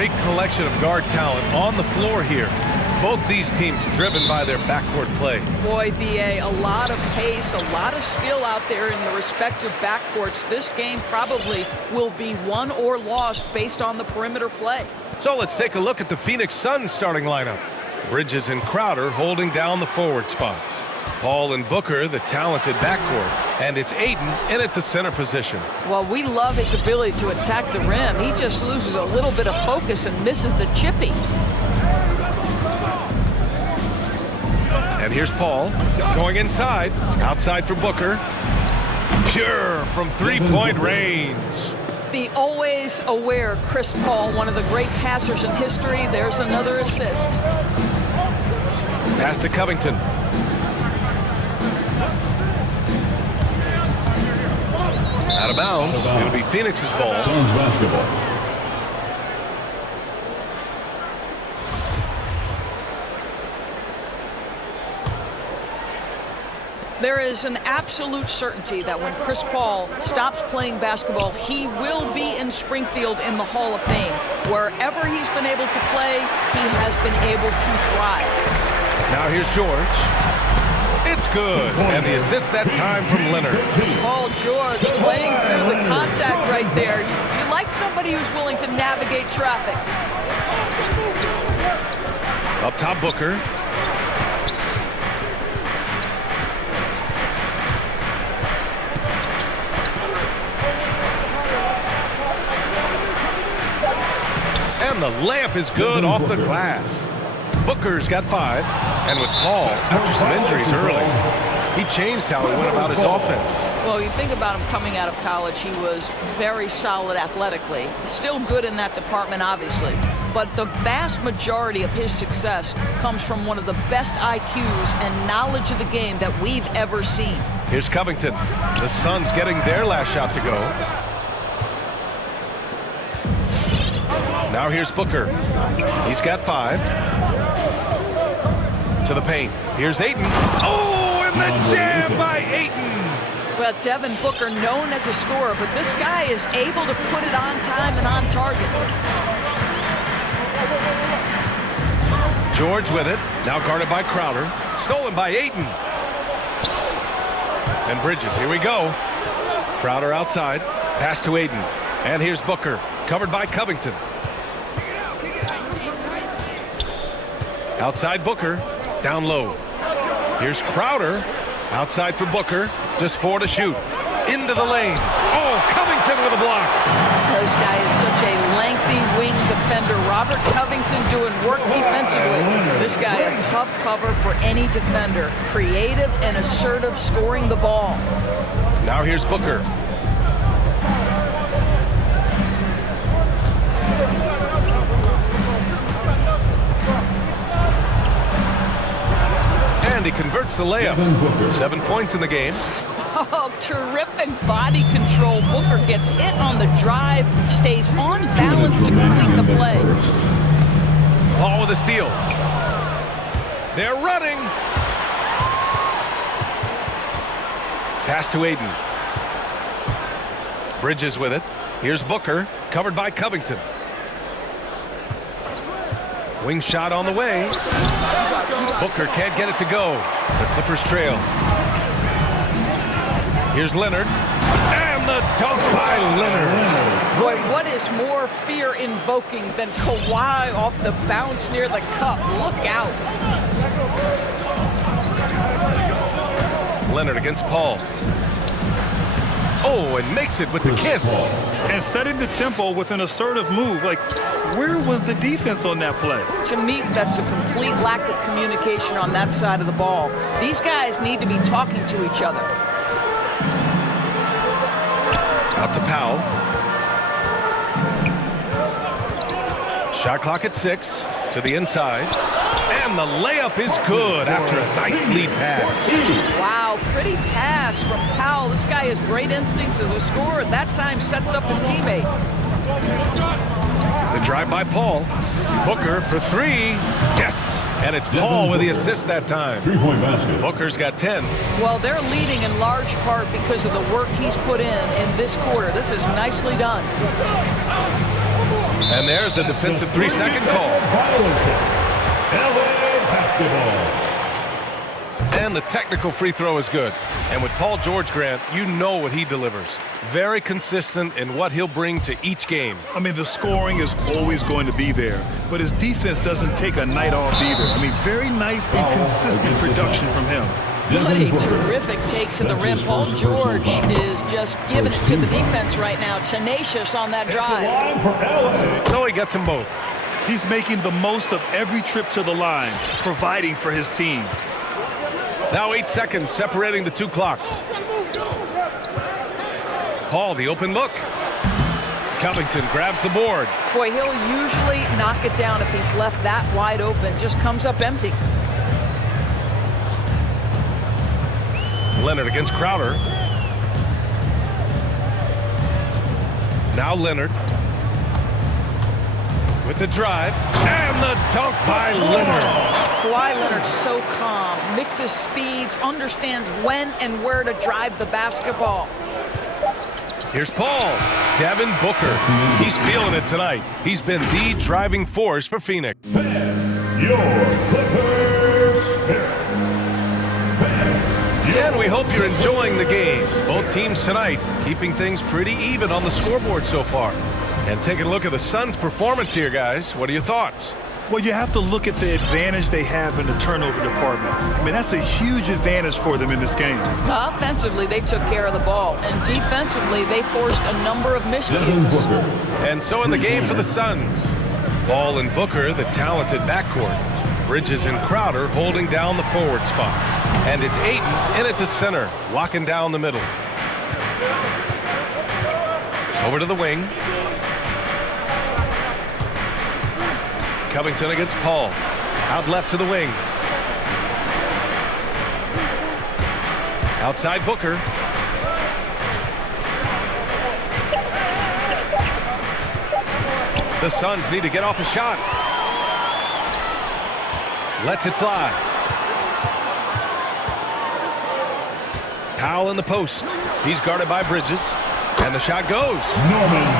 Great collection of guard talent on the floor here. Both these teams driven by their backcourt play. Boy, BA, a lot of pace, a lot of skill out there in the respective backcourts. This game probably will be won or lost based on the perimeter play. So let's take a look at the Phoenix Suns starting lineup. Bridges and Crowder holding down the forward spots. Paul and Booker, the talented backcourt. And it's Ayton in at the center position. Well, we love his ability to attack the rim. He just loses a little bit of focus and misses the chippy. And here's Paul going inside. Outside for Booker. Pure from three-point range. The always aware Chris Paul, one of the great passers in history. There's another assist. Pass to Covington. Out of bounds. It'll be Phoenix's ball. Suns basketball. There is an absolute certainty that when Chris Paul stops playing basketball, he will be in Springfield in the Hall of Fame. Wherever he's been able to play, he has been able to thrive. Now here's George. It's good. And the assist that time from Leonard. Paul George playing through the contact right there. You like somebody who's willing to navigate traffic. Up top, Booker. And the layup is good off the glass. Booker's got 5, and with Paul, after some injuries early, he changed how he went about his offense. Well, you think about him coming out of college, he was very solid athletically. Still good in that department, obviously. But the vast majority of his success comes from one of the best IQs and knowledge of the game that we've ever seen. Here's Covington. The Suns getting their last shot to go. Now here's Booker. He's got 5. To the paint. Here's Ayton. Oh, and the jam by Ayton. Well, Devin Booker, known as a scorer, but this guy is able to put it on time and on target. George with it. Now guarded by Crowder. Stolen by Ayton. And Bridges. Here we go. Crowder outside. Pass to Ayton. And here's Booker. Covered by Covington. Outside Booker, down low. Here's Crowder, outside for Booker, just 4 to shoot. Into the lane. Oh, Covington with a block. This guy is such a lengthy wing defender. Robert Covington doing work defensively. This guy a tough cover for any defender. Creative and assertive scoring the ball. Now here's Booker. And he converts the layup. 7 points in the game. Oh, terrific body control. Booker gets hit on the drive, stays on balance to complete the play. Paul with a steal. They're running. Pass to Ayton. Bridges with it. Here's Booker, covered by Covington. Wing shot on the way. Booker can't get it to go. The Clippers trail. Here's Leonard. And the dunk by Leonard. Boy, what is more fear-invoking than Kawhi off the bounce near the cup? Look out. Leonard against Paul. Oh, and makes it with the kiss. And setting the tempo with an assertive move. Like, where was the defense on that play? To me, that's a complete lack of communication on that side of the ball. These guys need to be talking to each other. Out to Powell. Shot clock at 6. To the inside. And the layup is good after a nice lead pass. Wow, pretty pass from Powell. This guy has great instincts as a scorer. That time sets up his teammate. The drive by Paul. Booker for 3. Yes. And it's Paul with the assist that time. 3-point basket. Booker's got 10. Well, they're leading in large part because of the work he's put in this quarter. This is nicely done. And there's a defensive 3-second call. And the technical free throw is good. And with Paul George, Grant, you know what he delivers. Very consistent in what he'll bring to each game. I mean, the scoring is always going to be there, but his defense doesn't take a night off either. I mean, very nice and consistent production from him. What a terrific take to the rim. Paul George is just giving it to the defense right now. Tenacious on that drive. So he gets them both. He's making the most of every trip to the line, providing for his team. Now 8 seconds separating the two clocks. Paul, the open look. Covington grabs the board. Boy, he'll usually knock it down if he's left that wide open. Just comes up empty. Leonard against Crowder. Now Leonard with the drive and the dunk by Leonard. Kawhi Leonard so calm, mixes speeds, understands when and where to drive the basketball. Here's Paul. Devin Booker. He's feeling it tonight. He's been the driving force for Phoenix. And we hope you're enjoying the game. Both teams tonight keeping things pretty even on the scoreboard so far. And taking a look at the Suns' performance here, guys. What are your thoughts? Well, you have to look at the advantage they have in the turnover department. I mean, that's a huge advantage for them in this game. Offensively, they took care of the ball. And defensively, they forced a number of miscues. And so in the game for the Suns, Paul and Booker, the talented backcourt. Bridges and Crowder holding down the forward spots. And it's Ayton in at the center, locking down the middle. Over to the wing. Covington against Paul. Out left to the wing. Outside Booker. The Suns need to get off a shot. Lets it fly. Powell in the post. He's guarded by Bridges. And the shot goes.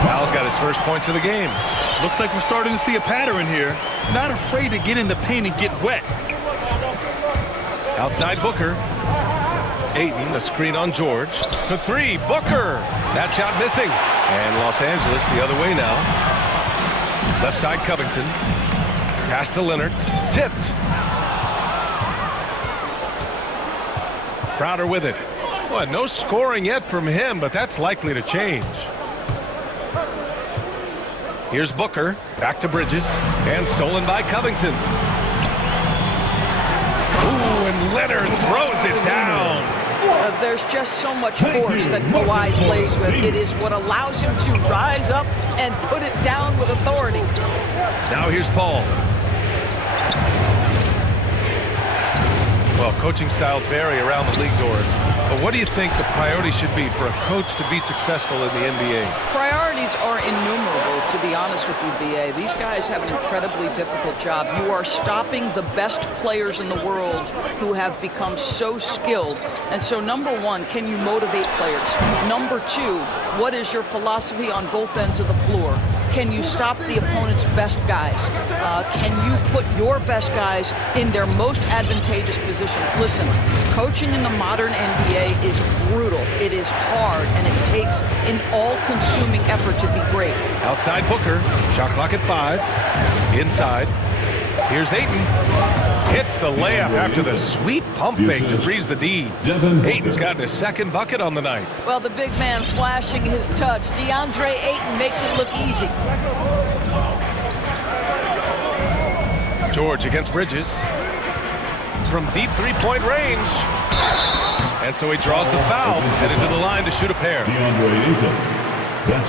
Powell's got his first points of the game. Looks like we're starting to see a pattern here. Not afraid to get in the paint and get wet. Outside Booker. Ayton, a screen on George. For three, Booker. That shot missing. And Los Angeles the other way now. Left side Covington. Pass to Leonard. Tipped. Crowder with it. Well, no scoring yet from him, but that's likely to change. Here's Booker. Back to Bridges. And stolen by Covington. Ooh, and Leonard throws it down. There's just so much force that Kawhi plays with. It is what allows him to rise up and put it down with authority. Now here's Paul. Well, coaching styles vary around the league doors. But what do you think the priority should be for a coach to be successful in the NBA? Priorities are innumerable, to be honest with you, B.A. These guys have an incredibly difficult job. You are stopping the best players in the world who have become so skilled. And so, number one, can you motivate players? Number two, what is your philosophy on both ends of the floor? Can you stop the opponent's best guys? Can you put your best guys in their most advantageous positions? Listen, coaching in the modern NBA is brutal. It is hard, and it takes an all-consuming effort to be great. Outside Booker, shot clock at 5. Inside, here's Ayton. Hits the layup after the sweet pump fake to freeze the D. Ayton's gotten his second bucket on the night. Well, the big man flashing his touch. DeAndre Ayton makes it look easy. George against Bridges. From deep three-point range. And so he draws the foul, headed to the line to shoot a pair.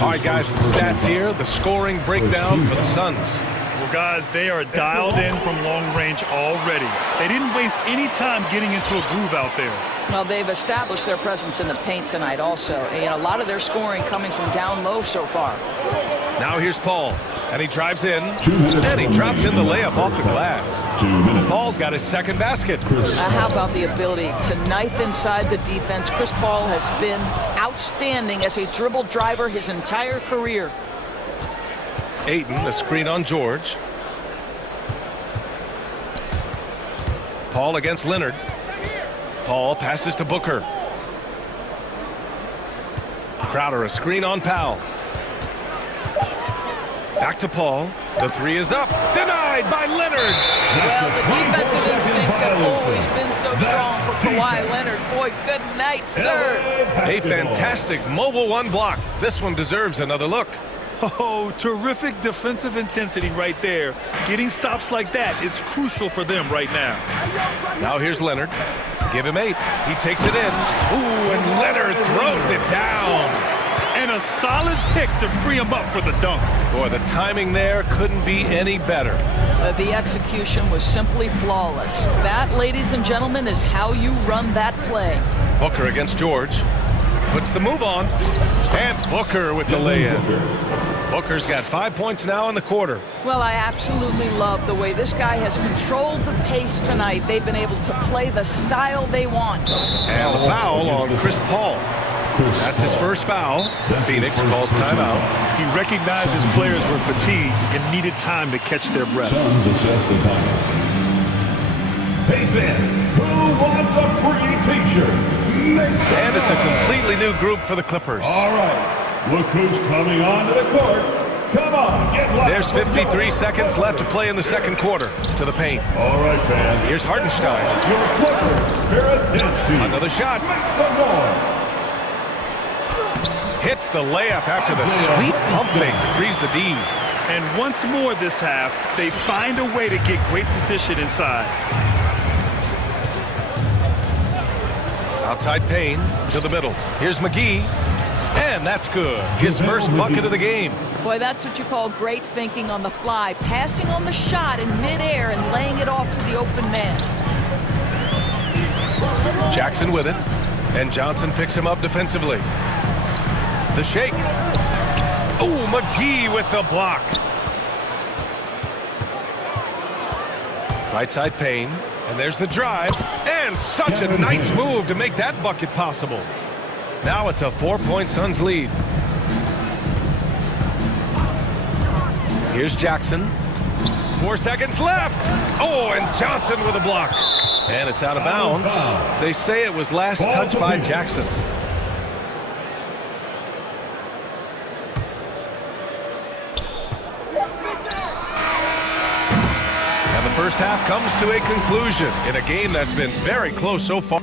All right, guys, some stats here. The scoring breakdown for the Suns. Well, guys, they are dialed in from long range already. They didn't waste any time getting into a groove out there. Well, they've established their presence in the paint tonight also. And a lot of their scoring coming from down low so far. Now here's Paul. And he drives in, and he drops in the layup off the glass. Paul's got his second basket. How about the ability to knife inside the defense? Chris Paul has been outstanding as a dribble driver his entire career. Aiden, the screen on George. Paul against Leonard. Paul passes to Booker. Crowder, a screen on Powell. Back to Paul. The three is up. Denied by Leonard. Well, the defensive instincts have always been so strong for Kawhi Leonard. Boy, good night, sir. A fantastic mobile one block. This one deserves another look. Oh, terrific defensive intensity right there. Getting stops like that is crucial for them right now. Now here's Leonard. Give him 8. He takes it in. Ooh, and Leonard throws it down. And a solid pick to free him up for the dunk. Boy, the timing there couldn't be any better. The execution was simply flawless. That, ladies and gentlemen, is how you run that play. Booker against George. Puts the move on. And Booker with the lay-in. Booker's got 5 points now in the quarter. Well, I absolutely love the way this guy has controlled the pace tonight. They've been able to play the style they want. And the foul on Chris Paul. That's his first foul. Phoenix calls timeout. He recognized his players were fatigued and needed time to catch their breath. Hey Ben, who wants a free t-shirt? And it's a completely new group for the Clippers. All right, look who's coming onto the court. Come on, get loud. There's 53 seconds left to play in the second quarter. To the paint. All right, fans. Here's Hartenstein. Your Clippers spirit dance team. Another shot. Make some noise. Hits the layup after the sweet pump fake to freeze the D. And once more this half, they find a way to get great position inside. Outside Payne to the middle. Here's McGee. And that's good. His first bucket of the game. Boy, that's what you call great thinking on the fly. Passing on the shot in midair and laying it off to the open man. Jackson with it. And Johnson picks him up defensively. The shake. Oh, McGee with the block. Right side Payne. And there's the drive. And such a nice move to make that bucket possible. Now it's a 4-point Suns lead. Here's Jackson. 4 seconds left. Oh, and Johnson with a block. And it's out of bounds. They say it was last touched by Jackson. And the first half comes to a conclusion in a game that's been very close so far.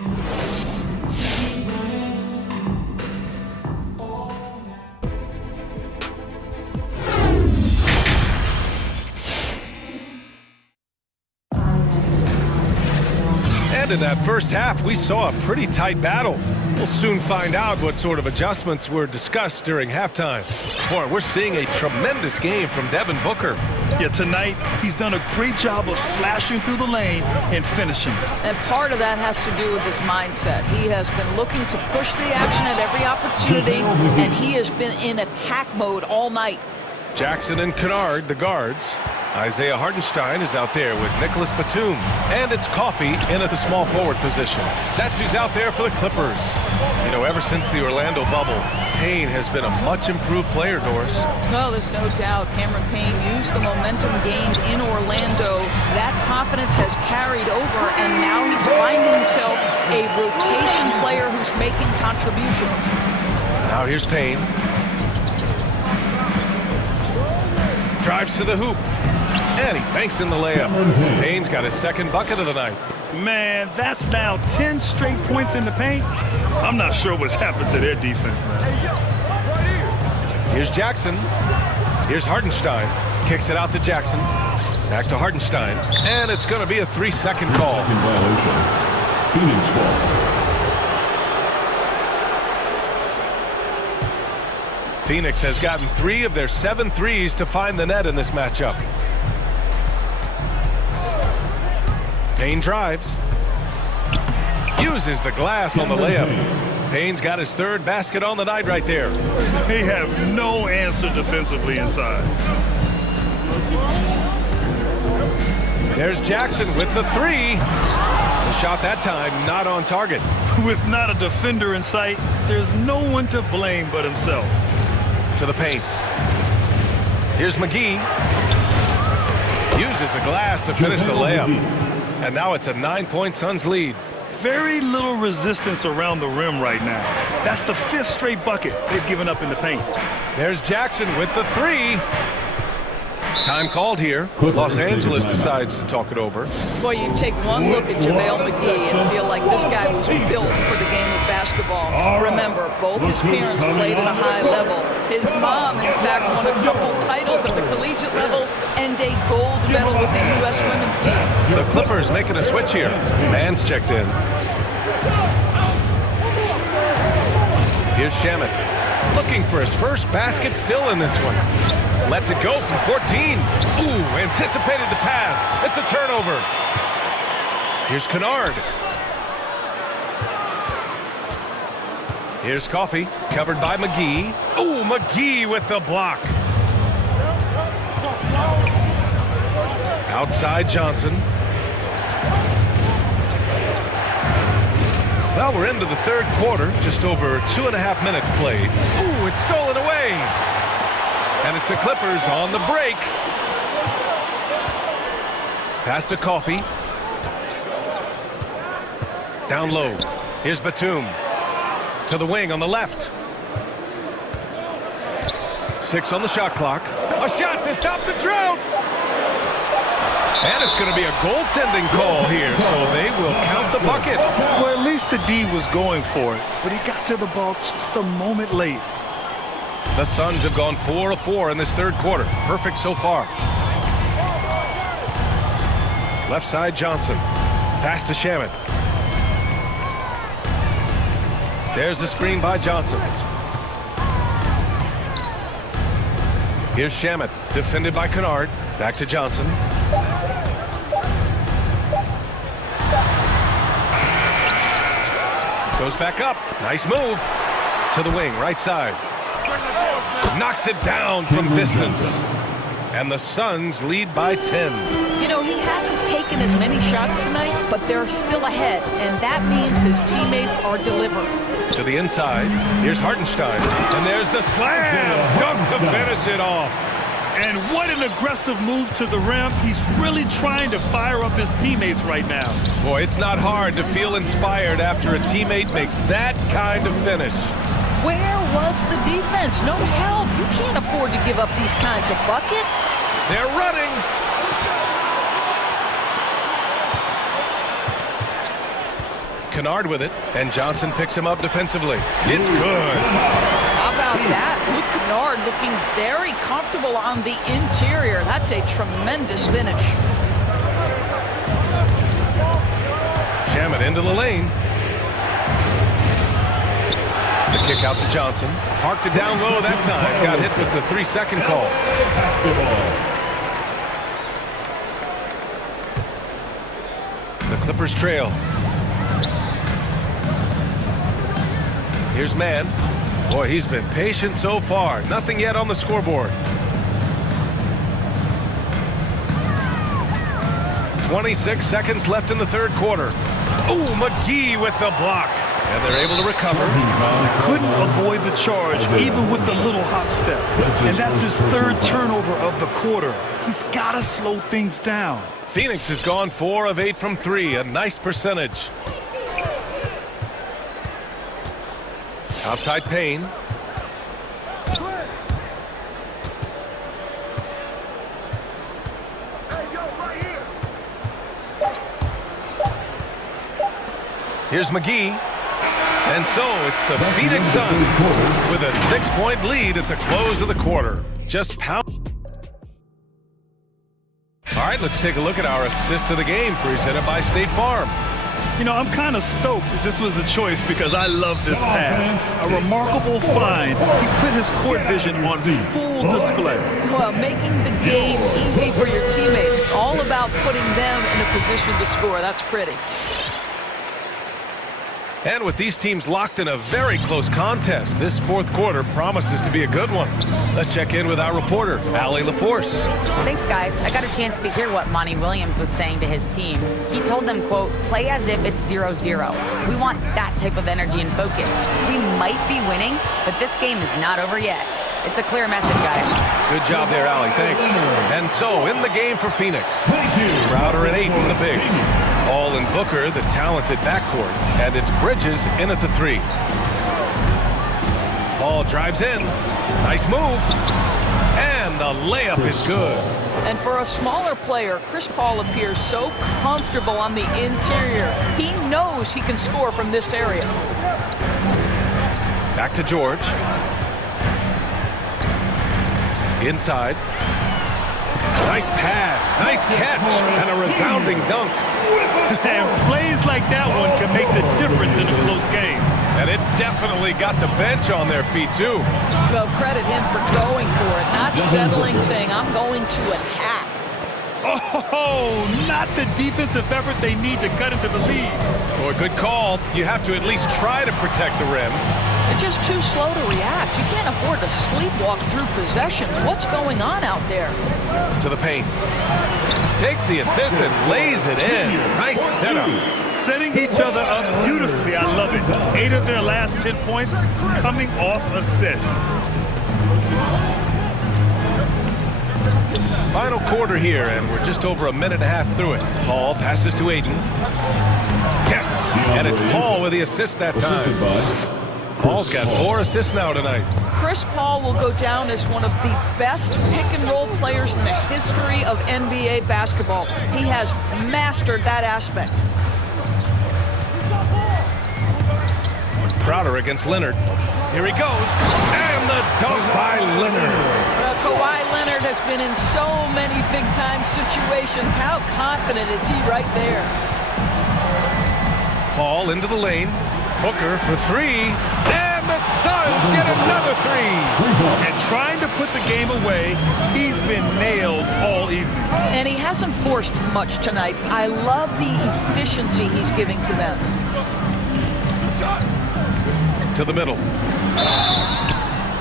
And in that first half, we saw a pretty tight battle. We'll soon find out what sort of adjustments were discussed during halftime. Boy, we're seeing a tremendous game from Devin Booker. Yeah, tonight, he's done a great job of slashing through the lane and finishing. And part of that has to do with his mindset. He has been looking to push the action at every opportunity, and he has been in attack mode all night. Jackson and Kennard, the guards. Isaiah Hartenstein is out there with Nicholas Batum. And it's Coffey in at the small forward position. That's who's out there for the Clippers. You know, ever since the Orlando bubble, Payne has been a much improved player, Norris. Well, there's no doubt Cameron Payne used the momentum gained in Orlando. That confidence has carried over, and now he's finding himself a rotation player who's making contributions. Now here's Payne. Drives to the hoop. And he banks in the layup. Payne's got his second bucket of the night. Man, that's now 10 straight points in the paint. I'm not sure what's happened to their defense, man. Here's Jackson. Here's Hartenstein. Kicks it out to Jackson. Back to Hartenstein. And it's going to be a 3-second call. Phoenix ball. Phoenix has gotten 3 of their 7 threes to find the net in this matchup. Payne drives. Uses the glass on the layup. Payne's got his third basket on the night right there. They have no answer defensively inside. There's Jackson with the 3. The shot that time not on target. With not a defender in sight, there's no one to blame but himself. To the paint. Here's McGee. Uses the glass to finish the layup. And now it's a 9-point Suns lead. Very little resistance around the rim right now. That's the 5th straight bucket they've given up in the paint. There's Jackson with the 3. Time called here. Los Angeles decides to talk it over. Boy, you take one look at JaVale McGee and feel like this guy was built for the game of basketball. Remember, both his parents played at a high level. His mom, in fact, won a couple titles at the collegiate level and a gold medal with the U.S. women's team. The Clippers making a switch here. Mann's checked in. Here's Shamet. Looking for his first basket, still in this one. Lets it go from 14. Ooh, anticipated the pass. It's a turnover. Here's Kennard. Here's Coffey, covered by McGee. Ooh, McGee with the block. Outside Johnson. Well, we're into the third quarter, just over 2.5 minutes played. Ooh, it's stolen away. And it's the Clippers on the break. Pass to Coffey. Down low. Here's Batum. To the wing on the left. 6 on the shot clock. A shot to stop the drought. And it's going to be a goaltending call here, so they will count the bucket. Well, at least the D was going for it, but he got to the ball just a moment late. The Suns have gone 4 of 4 in this third quarter. Perfect so far. Left side Johnson. Pass to Shamet. There's the screen by Johnson. Here's Shamet, defended by Kennard. Back to Johnson. Goes back up. Nice move. To the wing, right side. Knocks it down from distance. And the Suns lead by 10. You know, he hasn't taken as many shots tonight, but they're still ahead, and that means his teammates are delivering. To the inside, here's Hartenstein. And there's the slam dunk to finish it off. And what an aggressive move to the rim. He's really trying to fire up his teammates right now. Boy, it's not hard to feel inspired after a teammate makes that kind of finish. Where was the defense? No help. You can't afford to give up these kinds of buckets. They're running. Kennard with it, and Johnson picks him up defensively. It's good. How about that? Luke Kennard looking very comfortable on the interior. That's a tremendous finish. Shamet into the lane. The kick out to Johnson. Parked it down low that time. Got hit with the 3-second call. The Clippers trail. Here's Mann. Boy, he's been patient so far. Nothing yet on the scoreboard. 26 seconds left in the third quarter. Ooh, McGee with the block. And they're able to recover. Couldn't avoid the charge, even with the little hop step. And that's his third turnover of the quarter. He's got to slow things down. Phoenix has gone 4 of 8 from 3. A nice percentage. Outside Payne. Here's McGee. And so it's the Phoenix Suns with a 6-point lead at the close of the quarter. Just pound. All right, let's take a look at our assist of the game presented by State Farm. You know, I'm kind of stoked that this was a choice because I love this pass. A remarkable find. He put his court vision on full display. Well, making the game easy for your teammates. All about putting them in a position to score. That's pretty. And with these teams locked in a very close contest, this fourth quarter promises to be a good one. Let's check in with our reporter, Allie LaForce. Thanks, guys. I got a chance to hear what Monty Williams was saying to his team. He told them, quote, play as if it's 0-0. We want that type of energy and focus. We might be winning, but this game is not over yet. It's a clear message, guys. Good job there, Allie. Thanks. And so, in the game for Phoenix. Thank you. Crowder and Ayton, the bigs. Paul and Booker, the talented backcourt. And it's Bridges in at the 3. Paul drives in. Nice move. And the layup is good. And for a smaller player, Chris Paul appears so comfortable on the interior. He knows he can score from this area. Back to George. Inside. Nice pass, nice catch, and a resounding dunk. And plays like that one can make the difference in a close game. And it definitely got the bench on their feet, too. Well, credit him for going for it, not settling, saying, I'm going to attack. Oh, not the defensive effort they need to cut into the lead. Boy, good call. You have to at least try to protect the rim. They're just too slow to react. You can't afford to sleepwalk through possessions. What's going on out there? To the paint. Takes the assist and lays it in. Nice setup. Setting each other up beautifully. I love it. 8 of their last 10 points coming off assists. Final quarter here, and we're just over a minute and a half through it. Paul passes to Ayton. Yes! And it's Paul with the assist that time. Paul's got 4 assists now tonight. Chris Paul will go down as one of the best pick-and-roll players in the history of NBA basketball. He has mastered that aspect. Crowder against Leonard. Here he goes. And the dunk by Leonard. Well, Kawhi Leonard has been in so many big-time situations. How confident is he right there? Paul into the lane. Booker for 3. And the Suns get another 3. And trying to put the game away, he's been nailed all evening. And he hasn't forced much tonight. I love the efficiency he's giving to them. To the middle.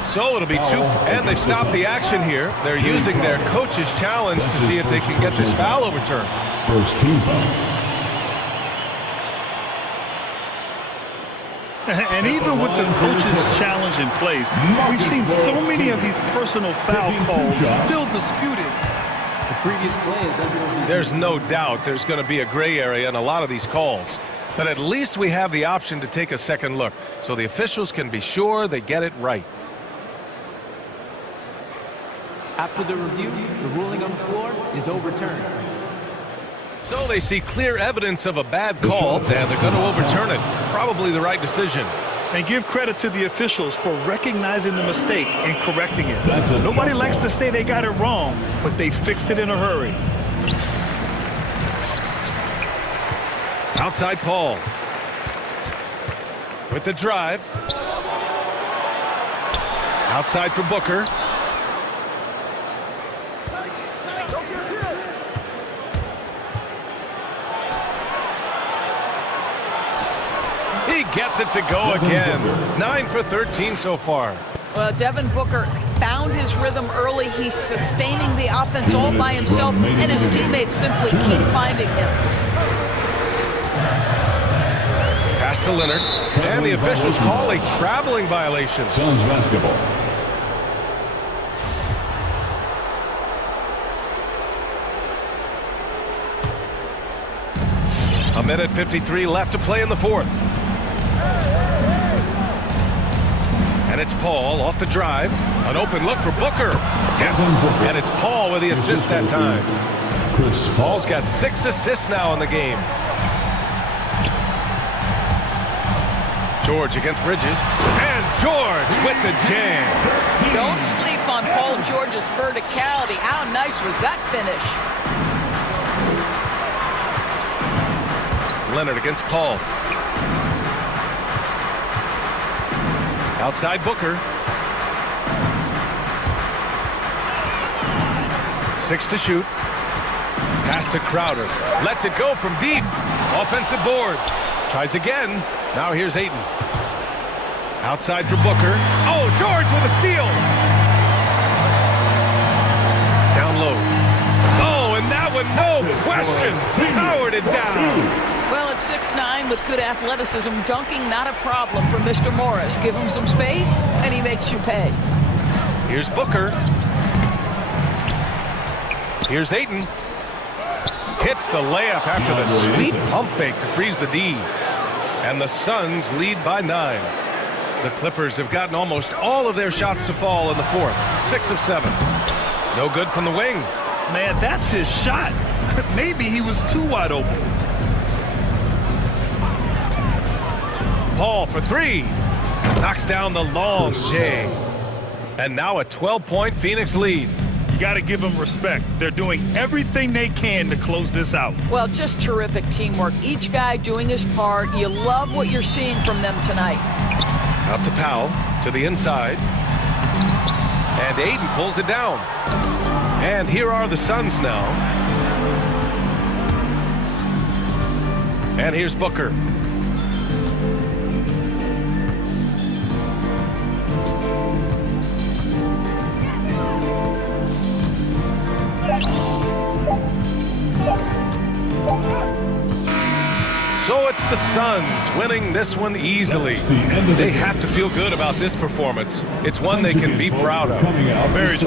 So it'll be 2, and they've stopped the action here. They're using their coach's challenge to see if they can get this foul overturned. First team foul. And even with the coach's challenge in place, we've seen so many of these personal foul calls still disputed. The previous play is under. There's no doubt there's going to be a gray area in a lot of these calls. But at least we have the option to take a second look, so the officials can be sure they get it right. After the review, the ruling on the floor is overturned. So they see clear evidence of a bad call, and they're going to overturn it. Probably the right decision. And give credit to the officials for recognizing the mistake and correcting it. Nobody likes to say they got it wrong, but they fixed it in a hurry. Outside Paul. With the drive. Outside for Booker. He gets it to go again. 9 for 13 so far. Well, Devin Booker found his rhythm early. He's sustaining the offense all by himself, and his teammates simply keep finding him. Pass to Leonard, and the officials call a traveling violation. Suns basketball. A minute 53 left to play in the fourth. And it's Paul off the drive. An open look for Booker. Yes, and it's Paul with the assist that time. Paul's got 6 assists now in the game. George against Bridges. And George with the jam. Don't sleep on Paul George's verticality. How nice was that finish? Leonard against Paul. Outside Booker. 6 to shoot. Pass to Crowder. Lets it go from deep. Offensive board. Tries again. Now here's Ayton. Outside for Booker. Oh, George with a steal. Down low. Oh, and that one, no question. Powered it down. Well, at 6'9", with good athleticism, dunking not a problem for Mr. Morris. Give him some space, and he makes you pay. Here's Booker. Here's Ayton. Hits the layup after the sweet pump fake to freeze the D. And the Suns lead by 9. The Clippers have gotten almost all of their shots to fall in the fourth. 6 of 7. No good from the wing. Man, that's his shot. Maybe he was too wide open. Paul for 3. Knocks down the long J. And now a 12-point Phoenix lead. You got to give them respect. They're doing everything they can to close this out. Well, just terrific teamwork. Each guy doing his part. You love what you're seeing from them tonight. Out to Powell, to the inside. And Ayton pulls it down. And here are the Suns now. And here's Booker. So it's the Suns winning this one easily. They have to feel good about this performance. It's one they can be proud of. Very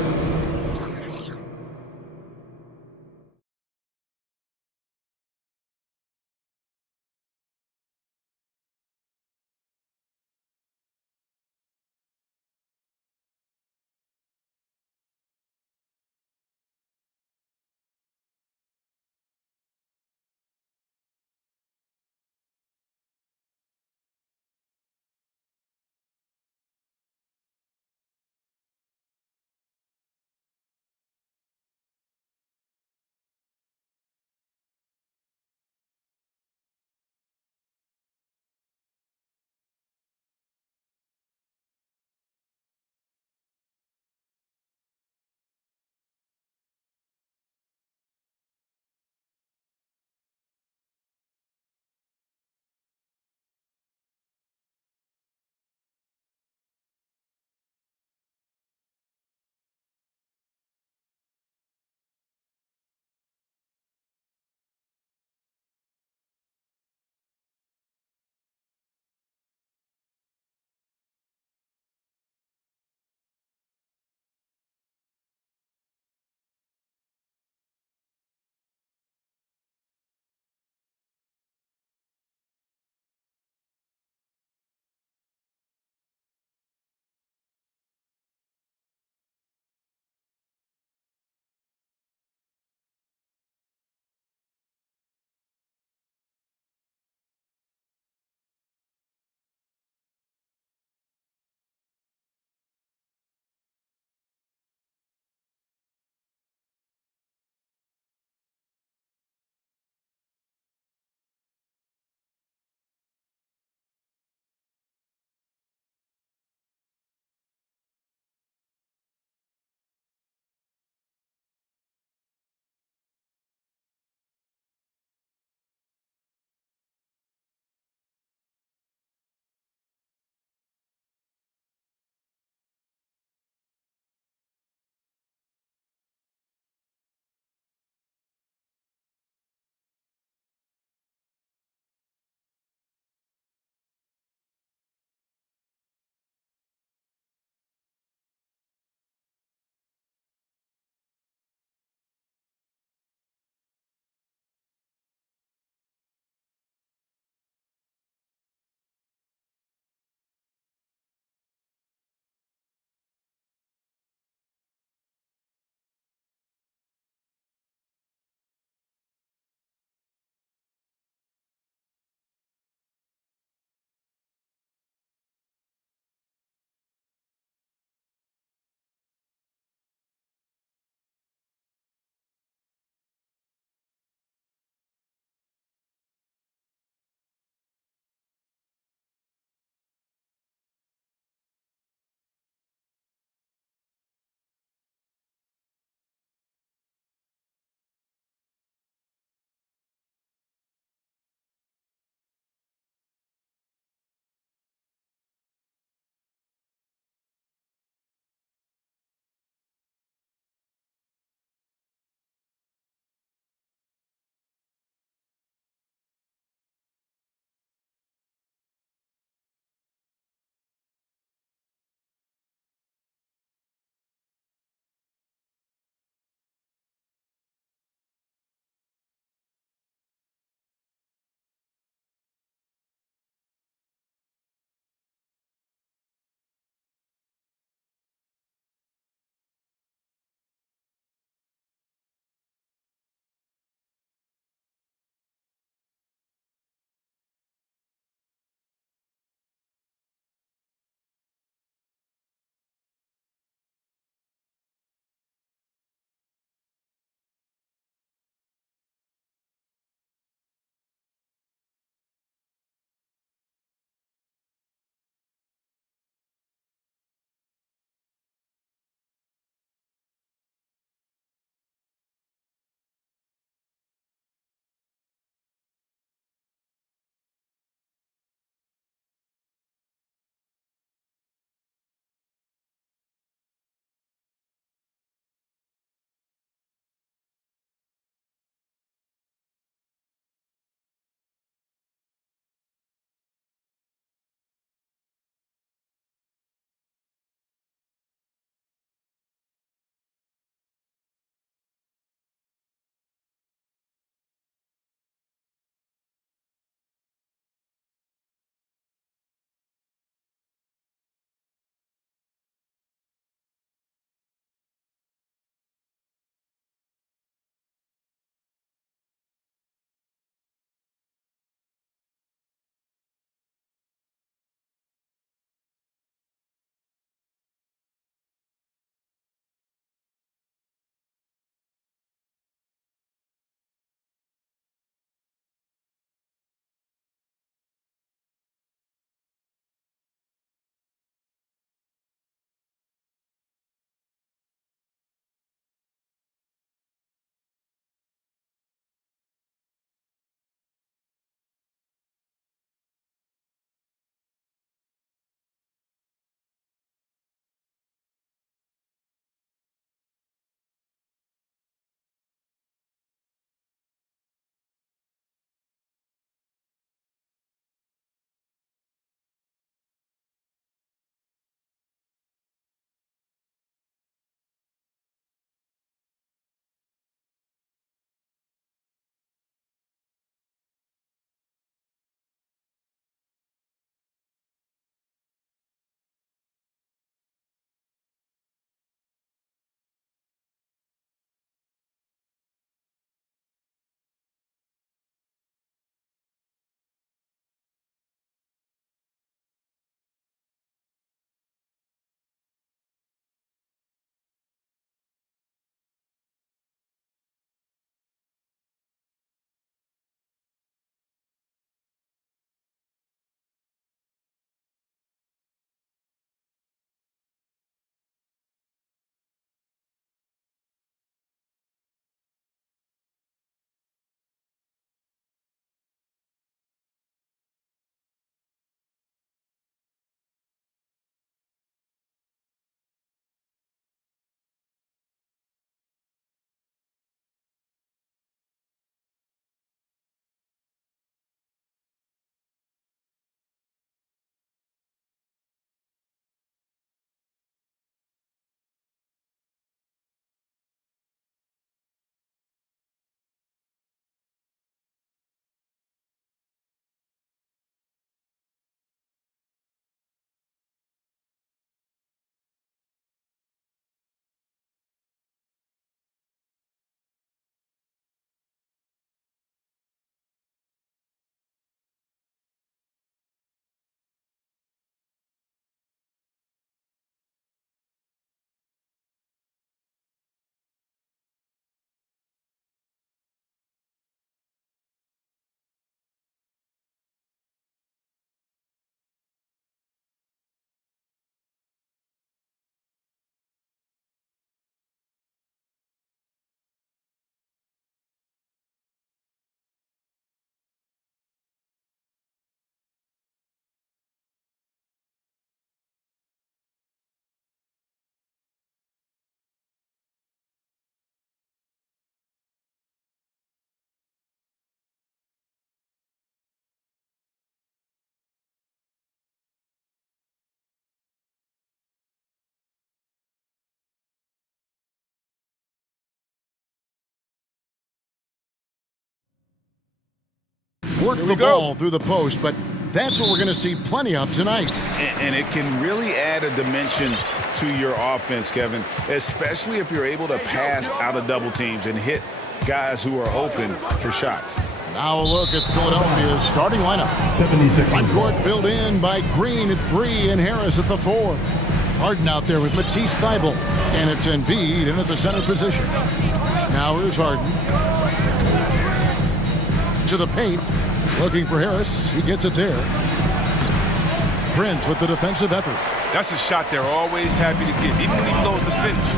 work the ball through the post, but that's what we're going to see plenty of tonight. And it can really add a dimension to your offense, Kevin, especially if you're able to pass out of double teams and hit guys who are open for shots. Now a look at Philadelphia's starting lineup. 76. Front court filled in by Green at 3 and Harris at the 4. Harden out there with Matisse Thybulle, and it's Embiid in at the center position. Now here's Harden. To the paint, looking for Harris. He gets it there. Prince with the defensive effort. That's a shot they're always happy to get, even when he blows the finish.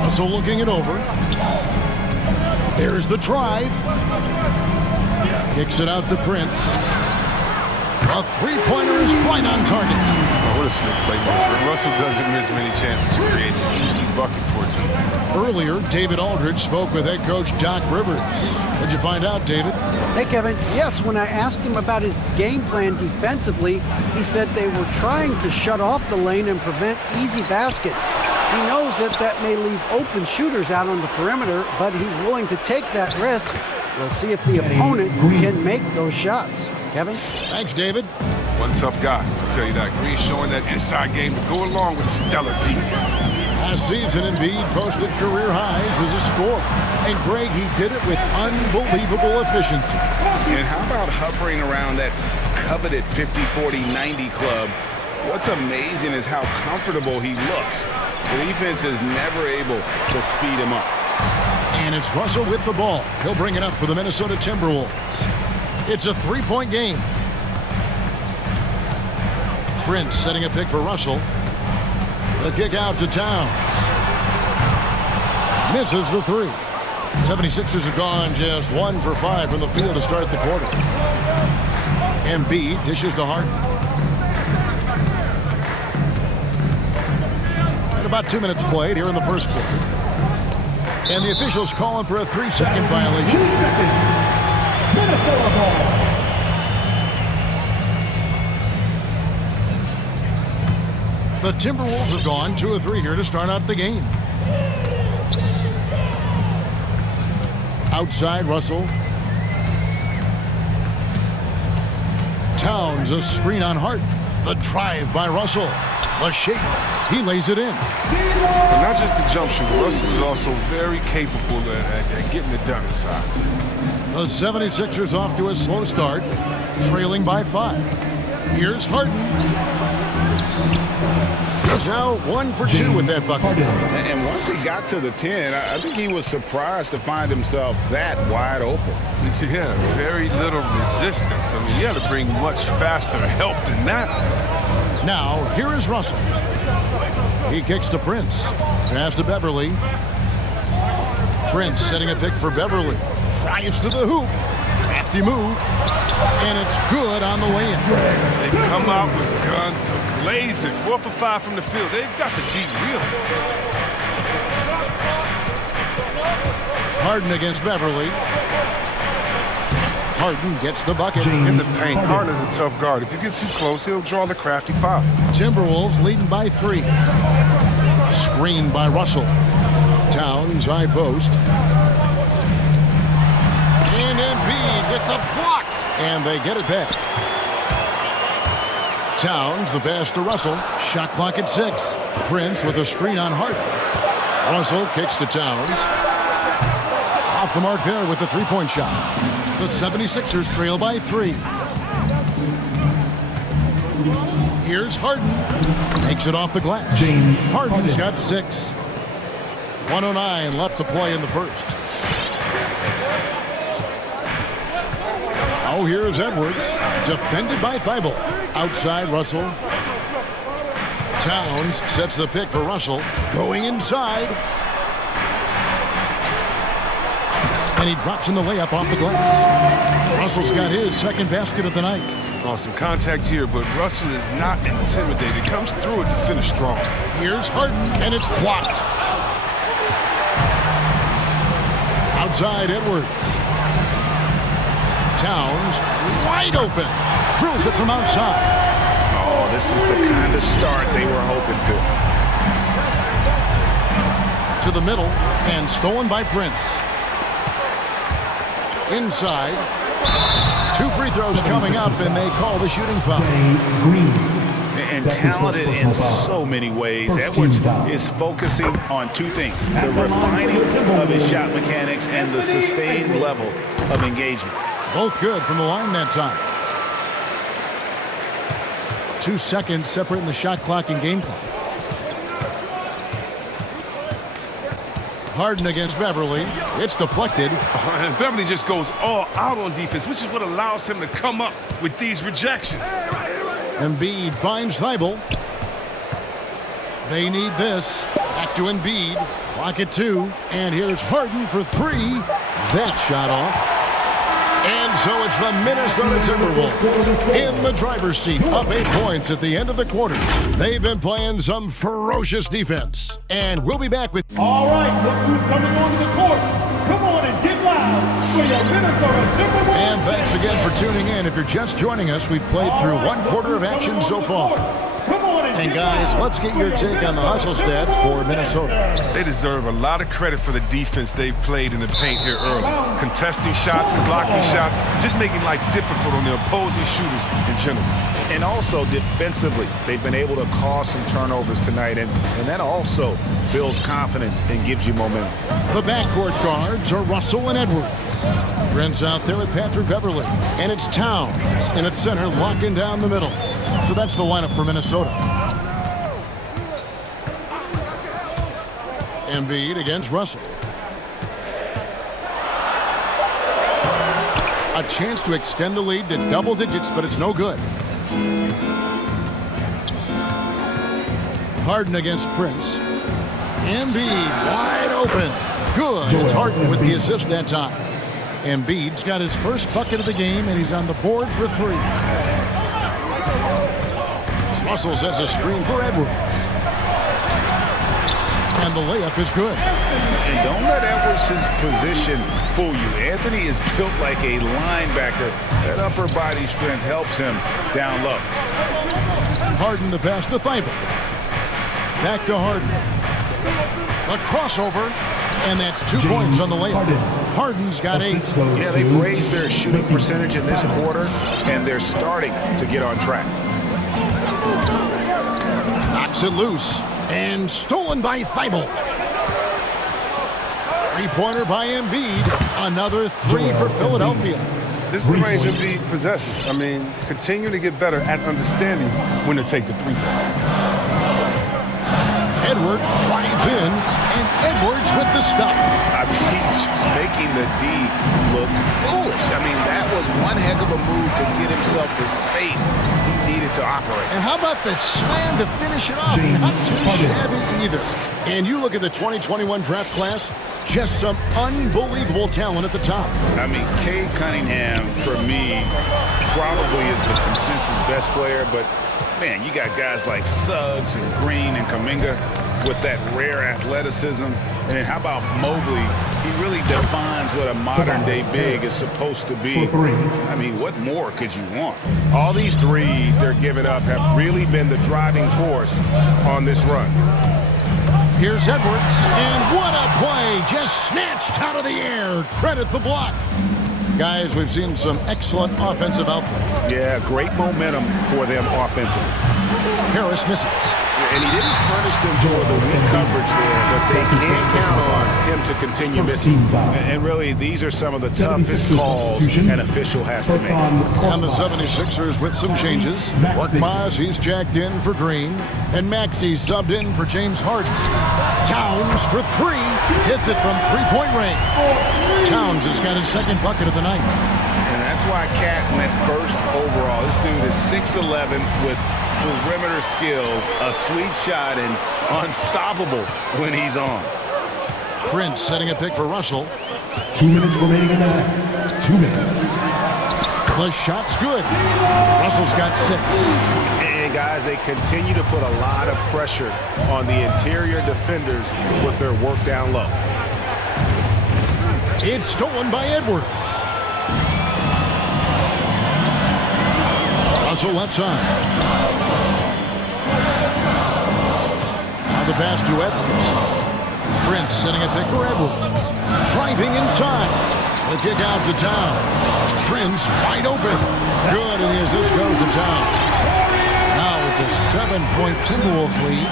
Russell looking it over. There's the drive. Kicks it out to Prince. A three-pointer is right on target. Oh, what a slick playmaker. Russell doesn't miss many chances to create an easy bucket for a team. Earlier, David Aldridge spoke with head coach Doc Rivers. What'd you find out, David? Hey, Kevin. Yes, when I asked him about his game plan defensively, he said they were trying to shut off the lane and prevent easy baskets. He knows that may leave open shooters out on the perimeter, but he's willing to take that risk. We'll see if the opponent can make those shots. Kevin? Thanks, David. One tough guy, I'll tell you that. Green showing that inside game to go along with stellar deep. Last season, Embiid posted career highs as a scorer. And Greg, he did it with unbelievable efficiency. And how about hovering around that coveted 50-40-90 club? What's amazing is how comfortable he looks. The defense is never able to speed him up. And it's Russell with the ball. He'll bring it up for the Minnesota Timberwolves. It's a three-point game. Prince setting a pick for Russell. The kick out to Towns. Misses the three. 76ers have gone just 1 for 5 from the field to start the quarter. Embiid dishes to Harden. And about 2 minutes played here in the first quarter. And the officials calling for a 3-second violation. Minnesota ball. The Timberwolves have gone 2 of 3 here to start out the game. Outside, Russell. Towns, a screen on Hart. The drive by Russell. The shape. He lays it in. And not just the jump shooter, Russell is also very capable at getting it done inside. The 76ers off to a slow start, trailing by 5. Here's Harden. He's now 1 for 2 with that bucket. And once he got to the 10, I think he was surprised to find himself that wide open. Yeah, very little resistance. I mean, you had to bring much faster help than that. Now, here is Russell. He kicks to Prince. Pass to Beverly. Prince setting a pick for Beverly. Drives to the hoop. Crafty move. And it's good on the way in. They've come out with guns blazing. 4 for 5 from the field. They've got the D real. Harden against Beverly. Harden gets the bucket. In the paint, Harden is a tough guard. If you get too close, he'll draw the crafty foul. Timberwolves leading by 3. Screen by Russell. Towns, high post. And Embiid with the block. And they get it back. Towns, the pass to Russell. Shot clock at 6. Prince with a screen on Harden. Russell kicks to Towns. Off the mark there with the three-point shot. The 76ers trail by 3. Here's Harden. Takes it off the glass. Harden's got 6. 1:09 left to play in the first. Oh, here's Edwards. Defended by Thybulle. Outside Russell. Towns sets the pick for Russell. Going inside. And he drops in the layup off the glass. Russell's got his second basket of the night. Awesome contact here, but Russell is not intimidated. Comes through it to finish strong. Here's Harden, and it's blocked. Outside Edwards. Towns, wide open. Drills it from outside. Oh, this is the kind of start they were hoping for. To the middle, and stolen by Prince. Inside. 2 free throws coming up, and they call the shooting foul. And talented in so many ways. Edwards is focusing on 2 things: the refining of his shot mechanics and the sustained level of engagement. Both good from the line that time. 2 seconds separating the shot clock and game clock. Harden against Beverly. It's deflected. And Beverly just goes all out on defense, which is what allows him to come up with these rejections. Embiid finds Thibault. They need this. Back to Embiid. Clock at 2. And here's Harden for 3. That shot off. And so it's the Minnesota Timberwolves in the driver's seat, up 8 points at the end of the quarter. They've been playing some ferocious defense. And we'll be back with... All right, look who's coming onto the court. Come on and get loud for your Minnesota Timberwolves. And thanks again for tuning in. If you're just joining us, we've played through 1 quarter of action so far. And guys, let's get your take on the hustle stats for Minnesota. They deserve a lot of credit for the defense they've played in the paint here early. Contesting shots and blocking shots, just making life difficult on the opposing shooters in general. And also defensively, they've been able to cause some turnovers tonight, and that also builds confidence and gives you momentum. The backcourt guards are Russell and Edwards. Prince out there with Patrick Beverly. And it's Towns in at center, locking down the middle. So that's the lineup for Minnesota. Embiid against Russell. A chance to extend the lead to double digits, but it's no good. Harden against Prince. Embiid wide open. Good. It's Harden with the assist that time. Embiid's got his first bucket of the game, and he's on the board for 3. Russell sets a screen for Edwards. And the layup is good. And don't let Edwards' position fool you. Anthony is built like a linebacker. That upper body strength helps him down low. Harden the pass to Thibault. Back to Harden. A crossover. And that's 2 points on the layup. Harden's got 8. Yeah, they've raised their shooting percentage in this quarter, and they're starting to get on track. Knocks it loose. And stolen by Thibault. 3-pointer by Embiid. Another 3 for Philadelphia. This is the range Embiid possesses. I mean, continue to get better at understanding when to take the 3. Edwards drives in, and Edwards with the stop. I mean, he's just making the D look foolish. I mean, that was one heck of a move to get himself the space he needed to operate. And how about the slam to finish it off? Not too shabby either. And you look at the 2021 draft class, just some unbelievable talent at the top. I mean, Cade Cunningham, for me, probably is the consensus best player, but man, you got guys like Suggs and Green and Kuminga with that rare athleticism. And then how about Mobley? He really defines what a modern-day big is supposed to be. I mean, what more could you want? All these threes they're giving up have really been the driving force on this run. Here's Edwards, and what a play! Just snatched out of the air. Credit the block. Guys, we've seen some excellent offensive output. Yeah, great momentum for them offensively. Harris misses. And he didn't punish them for the weak coverage there, but they can't count on him to continue missing. And really, these are some of the toughest calls an official has to make. And the 76ers with some changes. Moss, he's jacked in for Green. And Maxey's subbed in for James Harden. Towns for 3. Hits it from 3-point range. Towns has got his second bucket of the night. And that's why Cat went first overall. This dude is 6'11" with perimeter skills, a sweet shot, and unstoppable when he's on. Prince setting a pick for Russell. 2 minutes remaining in the half. 2 minutes. The shot's good. Russell's got 6. And guys, they continue to put a lot of pressure on the interior defenders with their work down low. It's stolen by Edwards. Russell left side. Now the pass to Edwards. Prince setting a pick for Edwards. Driving inside. The kick out to Towns. Prince wide open. Good, and the assist goes to Towns. Now it's a 7-point Timberwolves lead.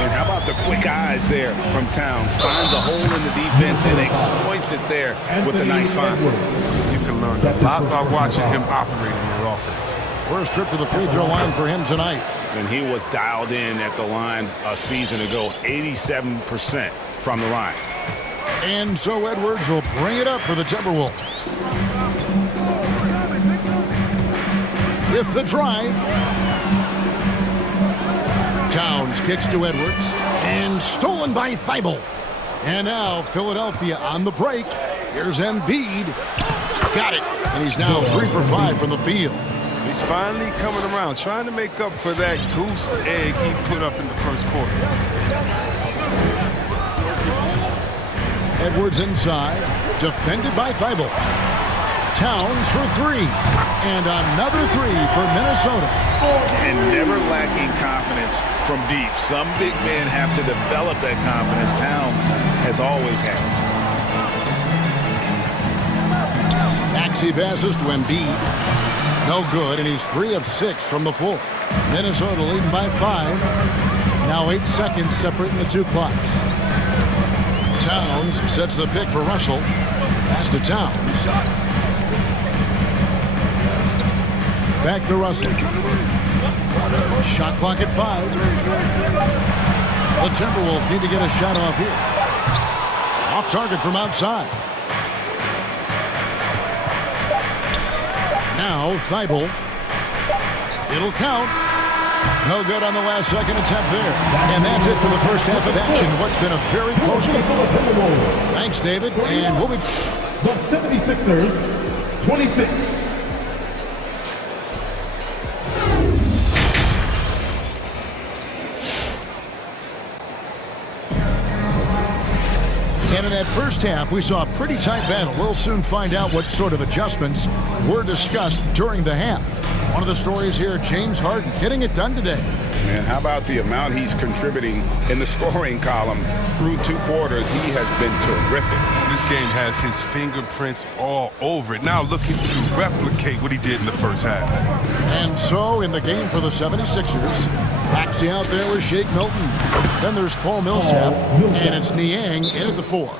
And how about the quick eyes there from Towns? Finds a hole in the defense and exploits it there with a nice find. You can learn a lot by watching him operate in your offense. First trip to the free throw line for him tonight. And he was dialed in at the line a season ago, 87% from the line. And so Edwards will bring it up for the Timberwolves. With the drive. Towns kicks to Edwards. And stolen by Thibault. And now Philadelphia on the break. Here's Embiid. Got it. And he's now 3 for 5 from the field. He's finally coming around, trying to make up for that goose egg he put up in the first quarter. Edwards inside, defended by Thibault. Towns for 3, and another 3 for Minnesota. And never lacking confidence from deep. Some big men have to develop that confidence. Towns has always had it. Maxey passes to Embiid. No good, and he's 3 of 6 from the floor. Minnesota leading by 5. Now 8 seconds separating the two clocks. Towns sets the pick for Russell. Pass to Towns. Back to Russell. Shot clock at 5. The Timberwolves need to get a shot off here. Off target from outside. Now Thibault. It'll count. No good on the last second attempt there. And that's it for the first half of action. What's been a very close game. Thanks, David. And we'll be... The 76ers, 26. And in that first half, we saw a pretty tight battle. We'll soon find out what sort of adjustments were discussed during the half. One of the stories here, James Harden getting it done today. Man, how about the amount he's contributing in the scoring column through 2 quarters? He has been terrific. This game has his fingerprints all over it. Now looking to replicate what he did in the first half. And so in the game for the 76ers, Maxey out there with Shake Milton. Then there's Paul Millsap, and it's Niang in at the 4.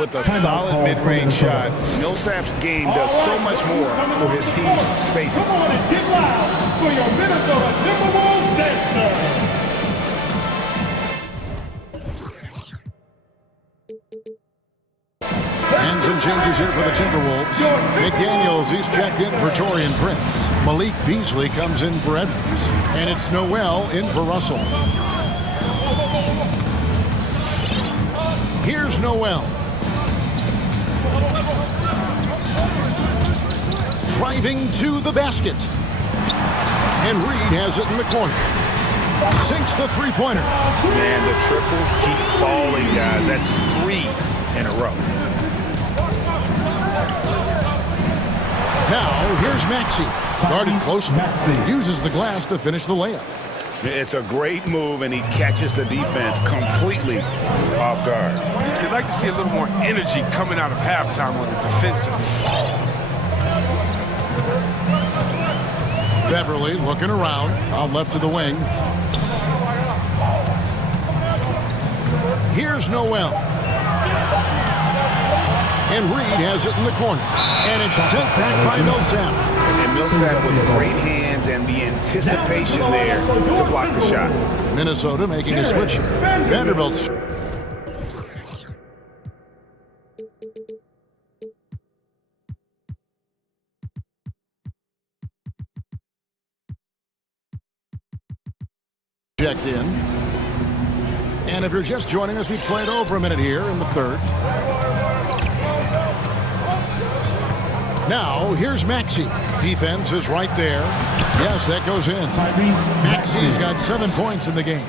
With a solid mid-range shot, Millsap's game does so much more for his team's spacing. Come on and get loud for your Minnesota Timberwolves dancer. And some changes here for the Timberwolves. McDaniels, he's checked in for Taurean Prince. Malik Beasley comes in for Edwards. And it's Noel in for Russell. Here's Noel. Driving to the basket. And Reed has it in the corner. Sinks the three-pointer. Man, the triples keep falling, guys. That's 3 in a row. Now, here's Maxey. Guarded closely. Uses the glass to finish the layup. It's a great move, and he catches the defense completely off guard. You'd like to see a little more energy coming out of halftime on the defensive. Beverly looking around, out left to the wing. Here's Noel. And Reed has it in the corner. And it's sent back by Millsap. And Millsap with great hands and the anticipation there to block the shot. Minnesota making a switch here. Vanderbilt. Checked in. And if you're just joining us, we played over a minute here in the third. Now, here's Maxey. Defense is right there. Yes, that goes in. Maxey's got 7 points in the game.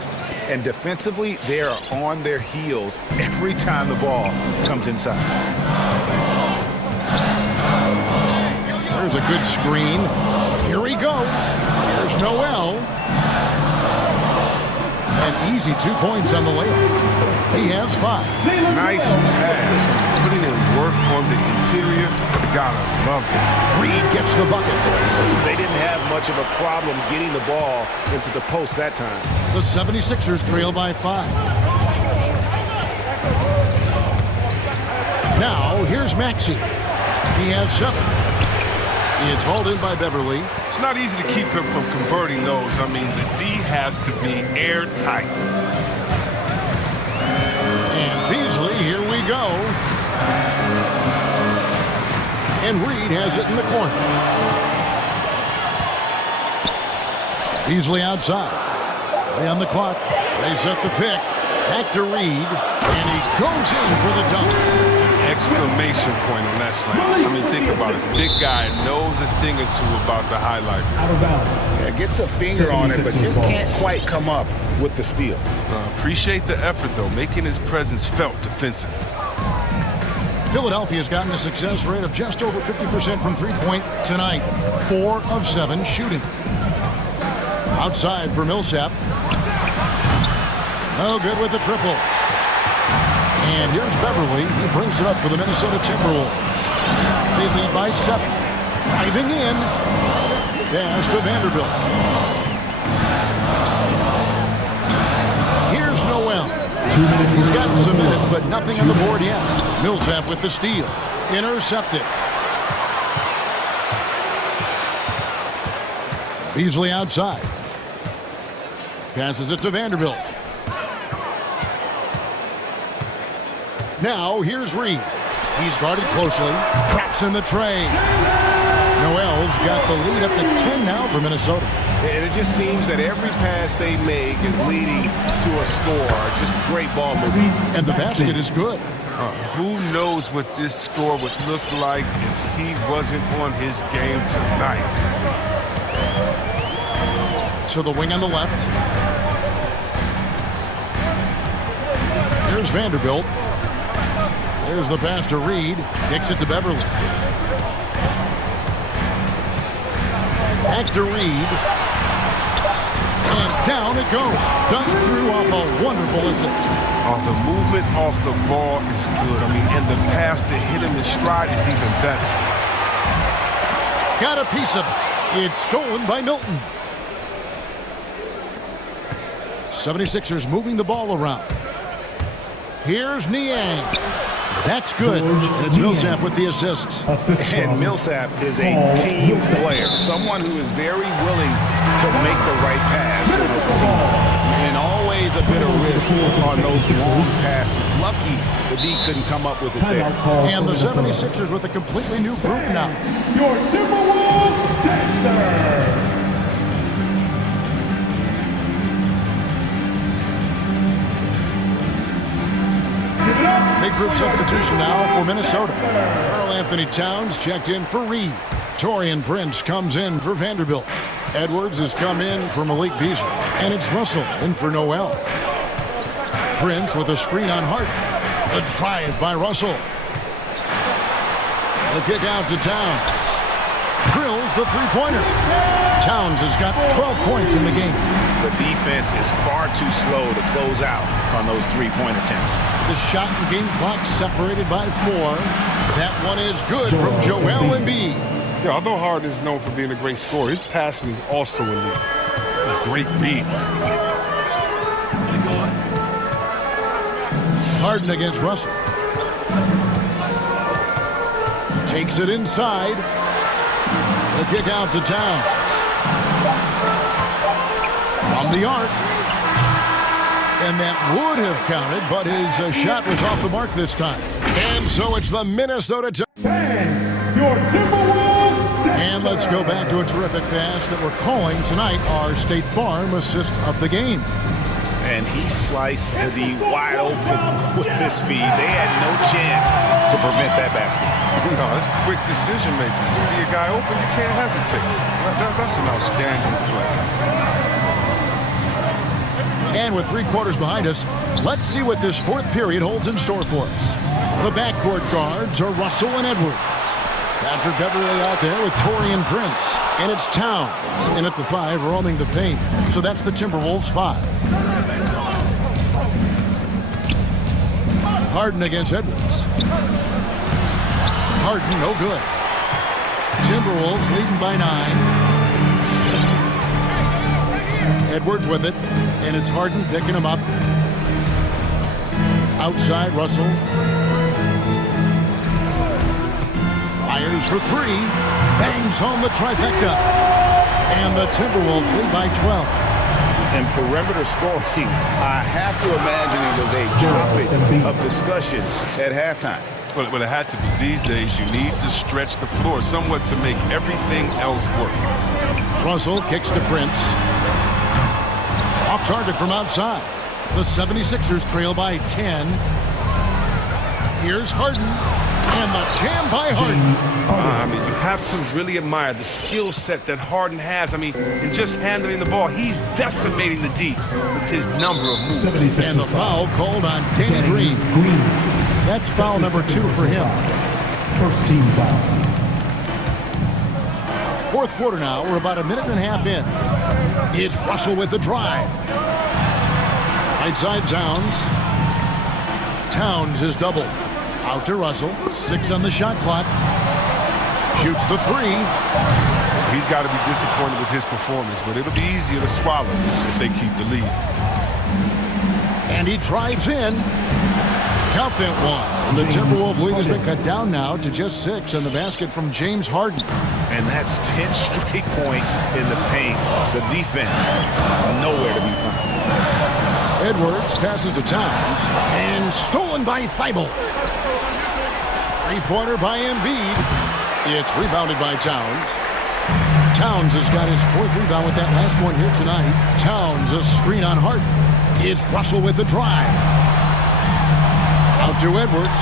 And defensively, they are on their heels every time the ball comes inside. There's a good screen. Here he goes. Here's Noel. An easy 2 points on the layup. He has 5. Nice pass. Putting in work on the interior. Gotta love it. Reed gets the bucket. They didn't have much of a problem getting the ball into the post that time. The 76ers trail by 5. Now, here's Maxey. He has 7. It's hauled in by Beverly. It's not easy to keep him from converting those. I mean, the D has to be airtight. And Beasley, here we go. And Reed has it in the corner. Beasley outside. Play on the clock. They set the pick. Back to Reed. And he goes in for the dunk. Exclamation point on that slam. I mean, think about it. Big guy knows a thing or two about the highlight. Yeah, gets a finger on it, but just can't quite come up with the steal. Appreciate the effort, though, making his presence felt defensively. Philadelphia's gotten a success rate of just over 50% from three-point tonight. 4 of 7 shooting. Outside for Millsap. No good with the triple. And here's Beverly. He brings it up for the Minnesota Timberwolves. They lead by 7. Driving in. Pass to Vanderbilt. Here's Noel. He's gotten some minutes, but nothing on the board yet. Millsap with the steal. Intercepted. Beasley outside. Passes it to Vanderbilt. Now, here's Reed. He's guarded closely. Traps in the tray. Noel's got the lead up to 10 now for Minnesota. And it just seems that every pass they make is leading to a score. Just great ball movement. And the basket is good. Who knows what this score would look like if he wasn't on his game tonight. To the wing on the left. Here's Vanderbilt. There's the pass to Reed. Kicks it to Beverly. Back to Reed. And down it goes. Dunk through off a wonderful assist. Oh, the movement off the ball is good. I mean, and the pass to hit him in stride is even better. Got a piece of it. It's stolen by Milton. 76ers moving the ball around. Here's Niang. That's good. And it's Millsap with the assists. And Millsap is a team player. Someone who is very willing to make the right pass. And always a bit of risk on those long passes. Lucky the D couldn't come up with it there. And the 76ers with a completely new group now. Your Timberwolves Dancers. Big group substitution now for Minnesota. Karl Anthony Towns checked in for Reed. Taurean Prince comes in for Vanderbilt. Edwards has come in for Malik Beasley. And it's Russell in for Noel. Prince with a screen on Hart. The drive by Russell. The kick out to Towns. Drills the three-pointer. Towns has got 12 points in the game. The defense is far too slow to close out on those three-point attempts. The shot and game clock separated by 4. That one is good from Joel Embiid. Yeah, although Harden is known for being a great scorer, his passing is also elite. It's a great read. Harden against Russell. Takes it inside. The kick out to Towns. From the arc. And that would have counted, but his shot was off the mark this time. And so it's the Minnesota Your Timberwolves. And let's go back to a terrific pass that we're calling tonight our State Farm assist of the game. And he sliced the wide open with his feed. They had no chance to prevent that basket. No, that's quick decision making. You see a guy open, you can't hesitate. That's an outstanding play. And with 3 quarters behind us, let's see what this fourth period holds in store for us. The backcourt guards are Russell and Edwards. Patrick Beverly out there with Taurean Prince. And it's Towns in at the 5, roaming the paint. So that's the Timberwolves 5. Harden against Edwards. Harden, no good. Timberwolves leading by 9. Edwards with it, and it's Harden picking him up. Outside, Russell. Fires for 3. Bangs home the trifecta. And the Timberwolves lead by 12. And perimeter scoring, I have to imagine it was a topic of discussion at halftime. Well, it had to be. These days, you need to stretch the floor somewhat to make everything else work. Russell kicks to Prince. Off target from outside. The 76ers trail by 10. Here's Harden. And the jam by Harden. I mean, you have to really admire the skill set that Harden has. I mean, in just handling the ball, he's decimating the D with his number of moves. And the foul called on Danny Green. That's foul number 2 for him. First team foul. Fourth quarter now. We're about a minute and a half in. It's Russell with the drive. Right side, Towns. Towns is doubled. Out to Russell. 6 on the shot clock. Shoots the 3. He's got to be disappointed with his performance, but it'll be easier to swallow if they keep the lead. And he drives in. Count that one. And the Timberwolves lead has been cut down now to just 6 on the basket from James Harden. And that's 10 straight points in the paint. The defense, nowhere to be found. Edwards passes to Towns. And stolen by Thibault. Three-pointer by Embiid. It's rebounded by Towns. Towns has got his 4th rebound with that last one here tonight. Towns, a screen on Harden. It's Russell with the drive. Out to Edwards.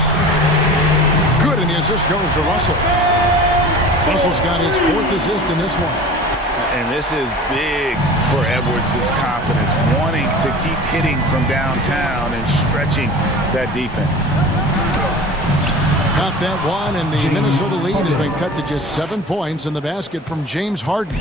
Good, and the assist goes to Russell. Russell's got his 4th assist in this one. And this is big for Edwards' confidence, wanting to keep hitting from downtown and stretching that defense. Got that one, and the Minnesota lead has been cut to just 7 points in the basket from James Harden.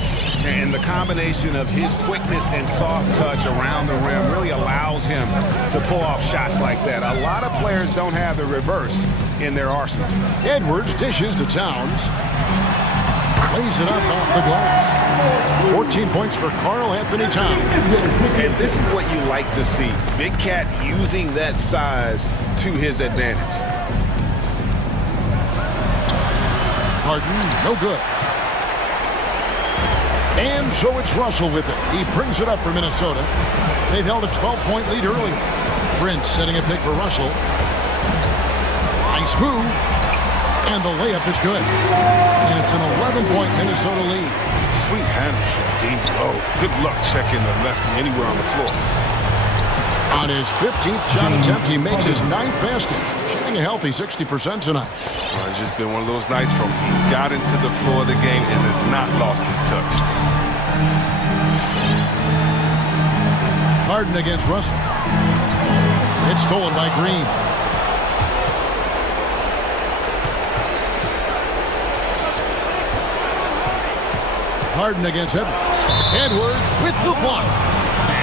And the combination of his quickness and soft touch around the rim really allows him to pull off shots like that. A lot of players don't have the reverse in their arsenal. Edwards dishes to Towns. Lays it up off the glass. 14 points for Karl Anthony Towns. And this is what you like to see. Big Cat using that size to his advantage. Harden, no good. And so it's Russell with it. He brings it up for Minnesota. They've held a 12-point lead earlier. Prince setting a pick for Russell. Nice move. And the layup is good. And it's an 11-point Minnesota lead. Sweet handle from deep low. Good luck checking the lefty anywhere on the floor. On his 15th shot attempt, he makes his 9th basket. Shooting a healthy 60% tonight. Well, it's just been one of those nights from he got into the floor of the game and has not lost his touch. Harden against Russell. It's stolen by Green. Harden against Edwards. Edwards with the block.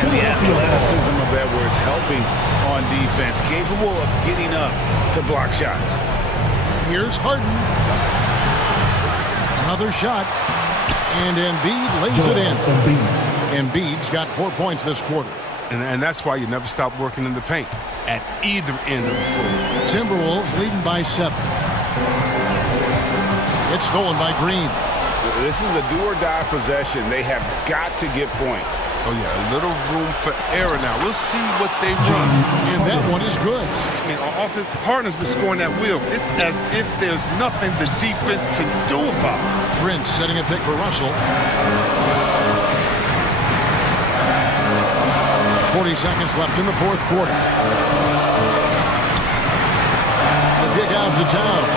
And the athleticism of Edwards helping on defense, capable of getting up to block shots. Here's Harden. Another shot. And Embiid lays it in. Embiid's got 4 points this quarter. And that's why you never stop working in the paint at either end of the floor. Timberwolves leading by 7. It's stolen by Green. This is a do-or-die possession. They have got to get points. Oh, yeah, a little room for error now. We'll see what they run. And that one is good. I mean, on offense, Harden's been scoring that wheel. It's as if there's nothing the defense can do about it. Prince setting a pick for Russell. 40 seconds left in the 4th quarter. The kick out to Towns.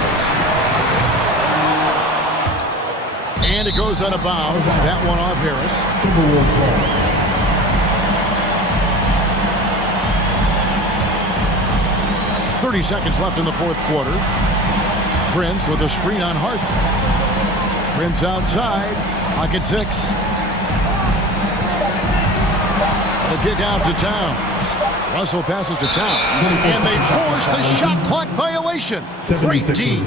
And it goes out of bounds. That one off Harris. 30 seconds left in the 4th quarter. Prince with a screen on Harden. Prince outside. Pocket 6. The kick out to Towns. Russell passes to Towns, and they force the shot clock violation. Great D.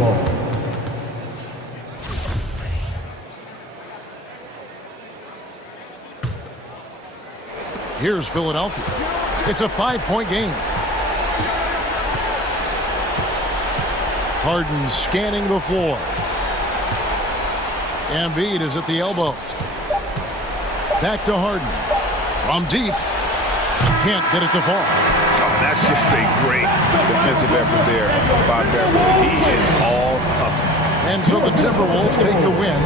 Here's Philadelphia. It's a 5-point game. Harden scanning the floor. Embiid is at the elbow. Back to Harden. From deep. Can't get it to fall. Oh, that's just a great defensive effort there by Beverly. He is all hustle. And so the Timberwolves take the win.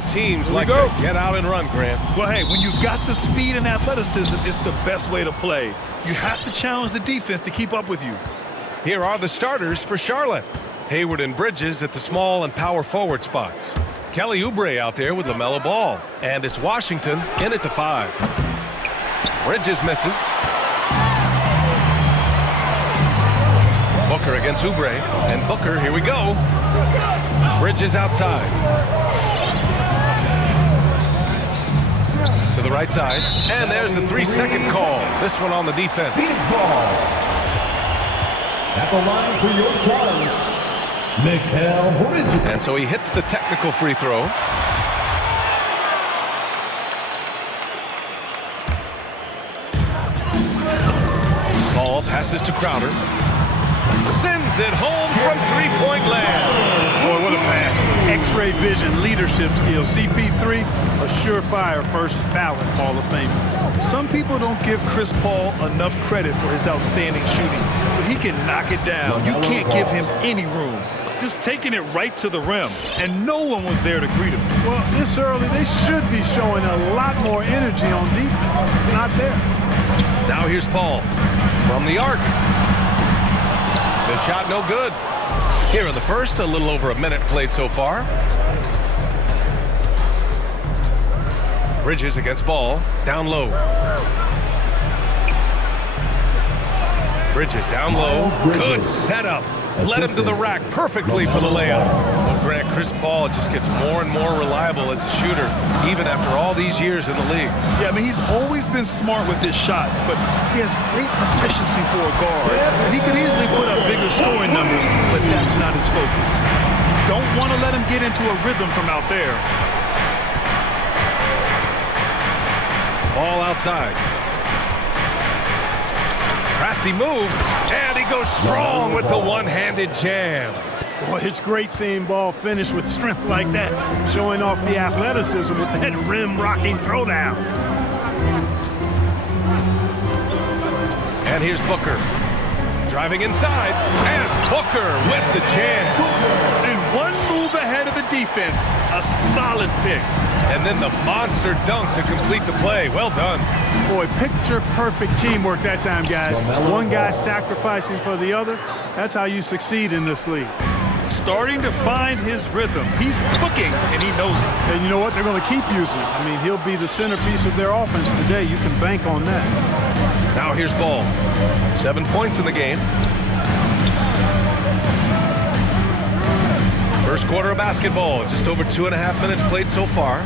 Both teams like to get out and run, Grant. Well, hey, when you've got the speed and athleticism, it's the best way to play. You have to challenge the defense to keep up with you. Here are the starters for Charlotte. Hayward and Bridges at the small and power forward spots. Kelly Oubre out there with LaMelo Ball. And it's Washington in at the 5. Bridges misses. Booker against Oubre. And Booker, here we go. Bridges outside. To the right side. And there's the 3-second call. This one on the defense. At the line for your charge, and so he hits the technical free throw. Ball passes to Crowder. Sends it home from three-point land. Boy, what a pass. X-ray vision, leadership skills. CP3, a surefire first ballot Hall of Fame. Some people don't give Chris Paul enough credit for his outstanding shooting, but he can knock it down. You can't give him any room. Just taking it right to the rim, and no one was there to greet him. Well, this early, they should be showing a lot more energy on defense. It's not there. Now here's Paul from the arc. The shot no good. Here in the first, a little over a minute played so far. Bridges against Ball, down low. Bridges down low, good setup. Led him to the rack perfectly for the layup. But Grant, Chris Paul just gets more and more reliable as a shooter, even after all these years in the league. Yeah, I mean, he's always been smart with his shots, but he has great efficiency for a guard. He could easily put up bigger scoring numbers, but that's not his focus. Don't want to let him get into a rhythm from out there. Ball outside. Crafty move, and he goes strong with the one-handed jam. Boy, it's great seeing Ball finish with strength like that, showing off the athleticism with that rim-rocking throwdown. And here's Booker. Driving inside, and Booker with the jam. And one move ahead of the defense, a solid pick. And then the monster dunk to complete the play. Well done. Boy, picture-perfect teamwork that time, guys. One guy sacrificing for the other. That's how you succeed in this league. Starting to find his rhythm. He's cooking, and he knows it. And you know what? They're going to keep using him. I mean, he'll be the centerpiece of their offense today. You can bank on that. Now here's Ball. 7 points in the game. First quarter of basketball, just over 2.5 minutes played so far.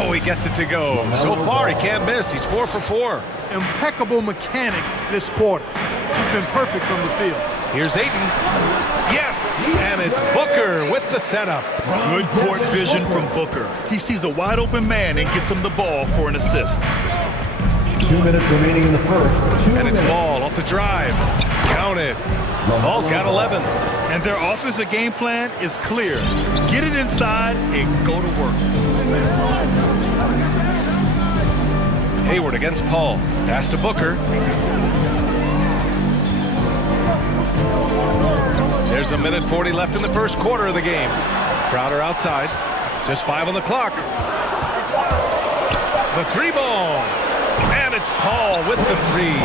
Oh, he gets it to go. So far, he can't miss. He's 4 for 4. Impeccable mechanics this quarter. He's been perfect from the field. Here's Ayton. Yes, and it's Booker with the setup. Good court vision from Booker. He sees a wide open man and gets him the ball for an assist. 2 minutes remaining in the first. And it's Ball off the drive. Count it. Ball's got 11. And their offensive game plan is clear. Get it inside and go to work. Hayward against Paul. Pass to Booker. There's 1:40 left in the first quarter of the game. Crowder outside. Just 5 on the clock. The 3 ball. And it's Paul with the 3.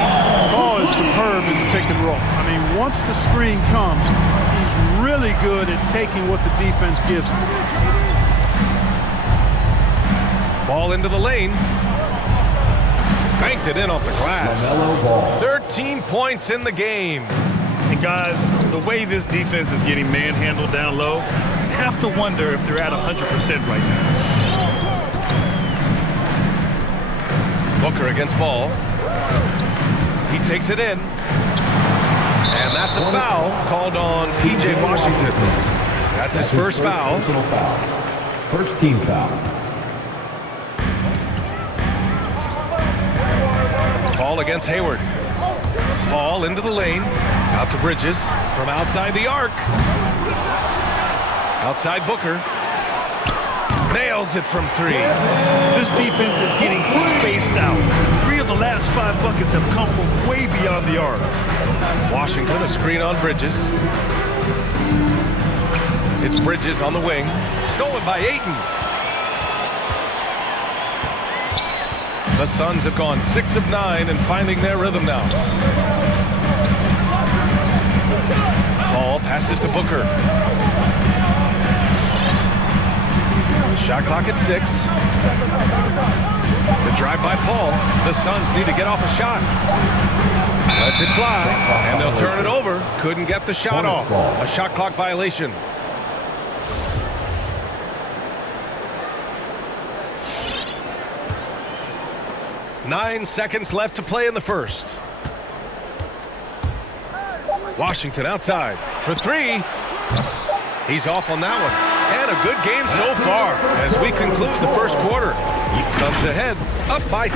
Paul is superb in the pick and roll. I mean, once the screen comes, he's really good at taking what the defense gives him. Ball into the lane. Banked it in off the glass. 13 points in the game. And guys, the way this defense is getting manhandled down low, you have to wonder if they're at 100% right now. Booker against Ball. He takes it in. And that's a foul called on P.J. Washington. That's his first foul. First team foul. Paul against Hayward. Paul into the lane. Out to Bridges from outside the arc. Outside Booker. Nails it from 3. This defense is getting spaced out. 3 of the last 5 buckets have come from way beyond the arc. Washington, a screen on Bridges. It's Bridges on the wing. Stolen by Ayton. The Suns have gone 6 of 9 and finding their rhythm now. Ball passes to Booker. Shot clock at 6. The drive by Paul. The Suns need to get off a shot. Lets it fly, and they'll turn it over. Couldn't get the shot off. A shot clock violation. Nine seconds left to play in the first. Washington outside for 3. He's off on that one. And a good game so far as we conclude the first quarter. Suns ahead, up by 2.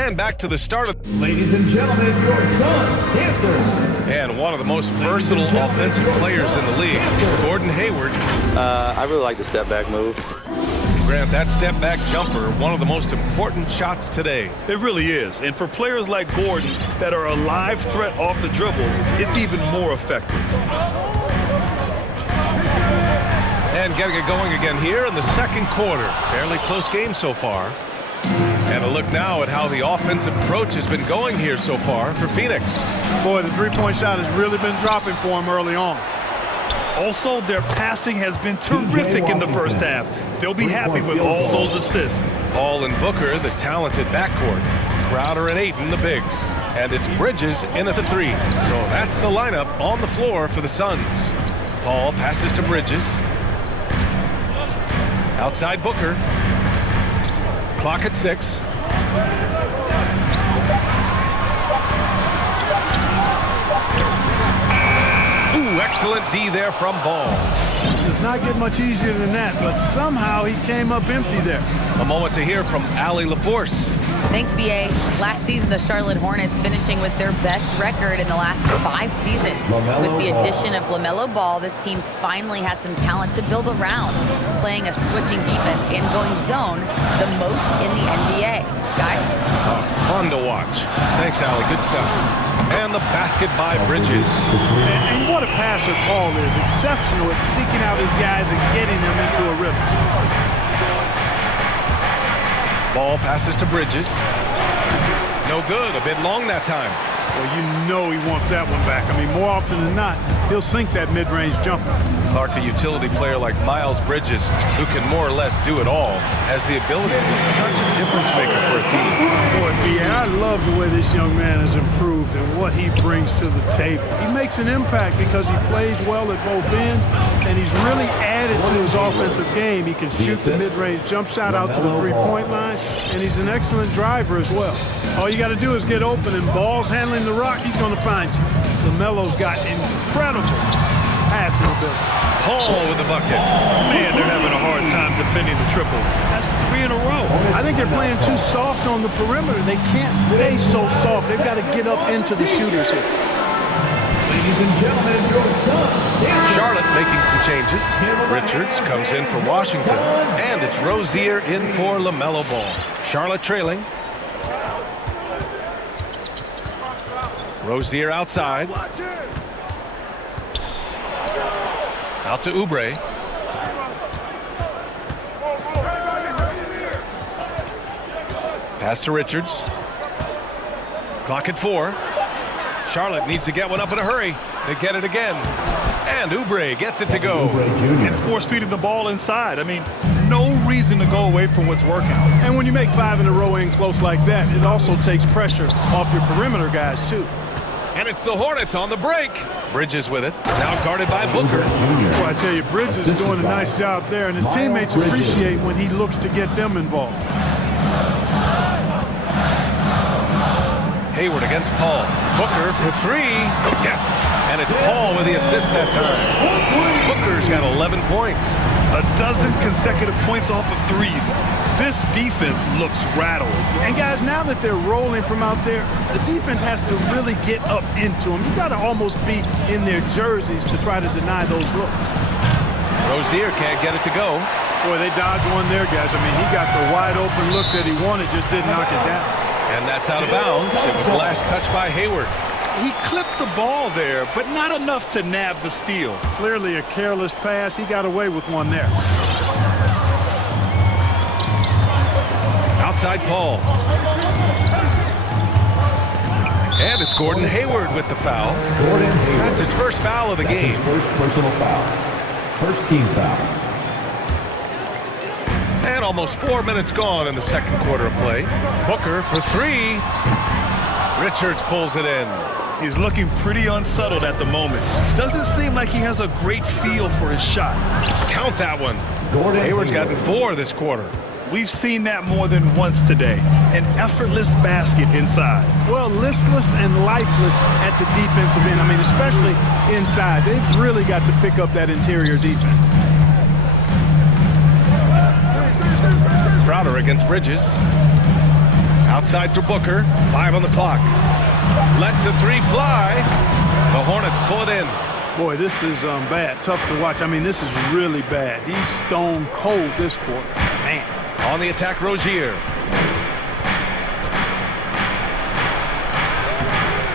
And back to the start of... Ladies and gentlemen, your Suns dancers. And one of the most versatile offensive players in the league, Gordon Hayward. I really like the step-back move. Grant, that step-back jumper, one of the most important shots today. It really is. And for players like Gordon that are a live threat off the dribble, it's even more effective. And getting it going again here in the second quarter. Fairly close game so far. And a look now at how the offensive approach has been going here so far for Phoenix. Boy, the three-point shot has really been dropping for him early on. Also, their passing has been terrific in the first half. They'll be happy with all those assists. Paul and Booker, the talented backcourt. Crowder and Ayton, the bigs. And it's Bridges in at the 3. So that's the lineup on the floor for the Suns. Paul passes to Bridges. Outside Booker. Clock at 6. Ooh, excellent D there from Ball. Does not get much easier than that, but somehow he came up empty there. A moment to hear from Allie LaForce. Thanks, B.A. Last season, the Charlotte Hornets finishing with their best record in the last 5 seasons. With the addition of LaMelo Ball, this team finally has some talent to build around, playing a switching defense and going zone the most in the NBA. Guys? Fun to watch. Thanks, Allie. Good stuff. And the basket by Bridges. And what a passer Paul is. Exceptional at seeking out his guys and getting them into a rhythm. Ball passes to Bridges. No good. A bit long that time. Well, you know he wants that one back. I mean, more often than not, he'll sink that mid-range jumper. Clark, a utility player like Miles Bridges, who can more or less do it all, has the ability to be such a difference maker for a team. Boy, B.A., I love the way this young man has improved and what he brings to the table. He makes an impact because he plays well at both ends, and he's really added to his offensive game. He can shoot the mid-range jump shot out to the three-point line, and he's an excellent driver as well. All you got to do is get open, and Ball's handling the rock, he's going to find you. LaMelo's got incredible passing ability. Paul with the bucket. Man, they're having a hard time defending the triple. That's 3 in a row. I think they're playing too soft on the perimeter. They can't stay so soft. They've got to get up into the shooters here. Ladies and gentlemen, your Suns. Charlotte making some changes. Richards comes in for Washington. And it's Rozier in for LaMelo Ball. Charlotte trailing. Rozier outside. Out to Oubre. Pass to Richards. Clock at 4. Charlotte needs to get one up in a hurry. They get it again. And Oubre gets it to go. And force feeding the ball inside. I mean, no reason to go away from what's working. And when you make 5 in a row in close like that, it also takes pressure off your perimeter guys, too. And it's the Hornets on the break. Bridges with it. Now guarded by Booker. Well, I tell you, Bridges is doing a nice job there, and his teammates appreciate when he looks to get them involved. Hayward against Paul. Booker for 3. Yes. And it's Paul with the assist that time. Booker's got 11 points. 12 consecutive points off of threes. This defense looks rattled. And guys, now that they're rolling from out there, the defense has to really get up into them. You've got to almost be in their jerseys to try to deny those looks. Rozier can't get it to go. Boy, they dodged one there, guys. I mean, he got the wide open look that he wanted, just didn't knock it down. And that's out of bounds. It was last touched by Hayward. He clipped the ball there, but not enough to nab the steal. Clearly a careless pass. He got away with one there. Outside Paul. And it's Gordon Hayward with the foul. That's his first foul of the game. First personal foul. First team foul. And almost 4 minutes gone in the second quarter of play. Booker for three. Richards pulls it in. He's looking pretty unsettled at the moment. Doesn't seem like he has a great feel for his shot. Count that one. Hayward's gotten 4 this quarter. We've seen that more than once today. An effortless basket inside. Well, listless and lifeless at the defensive end. I mean, especially inside. They've really got to pick up that interior defense. Crowder against Bridges. Outside for Booker. 5 on the clock. Lets the three fly. The Hornets pull it in. Boy, this is bad. Tough to watch. I mean, this is really bad. He's stone cold this quarter. Man. On the attack, Rozier.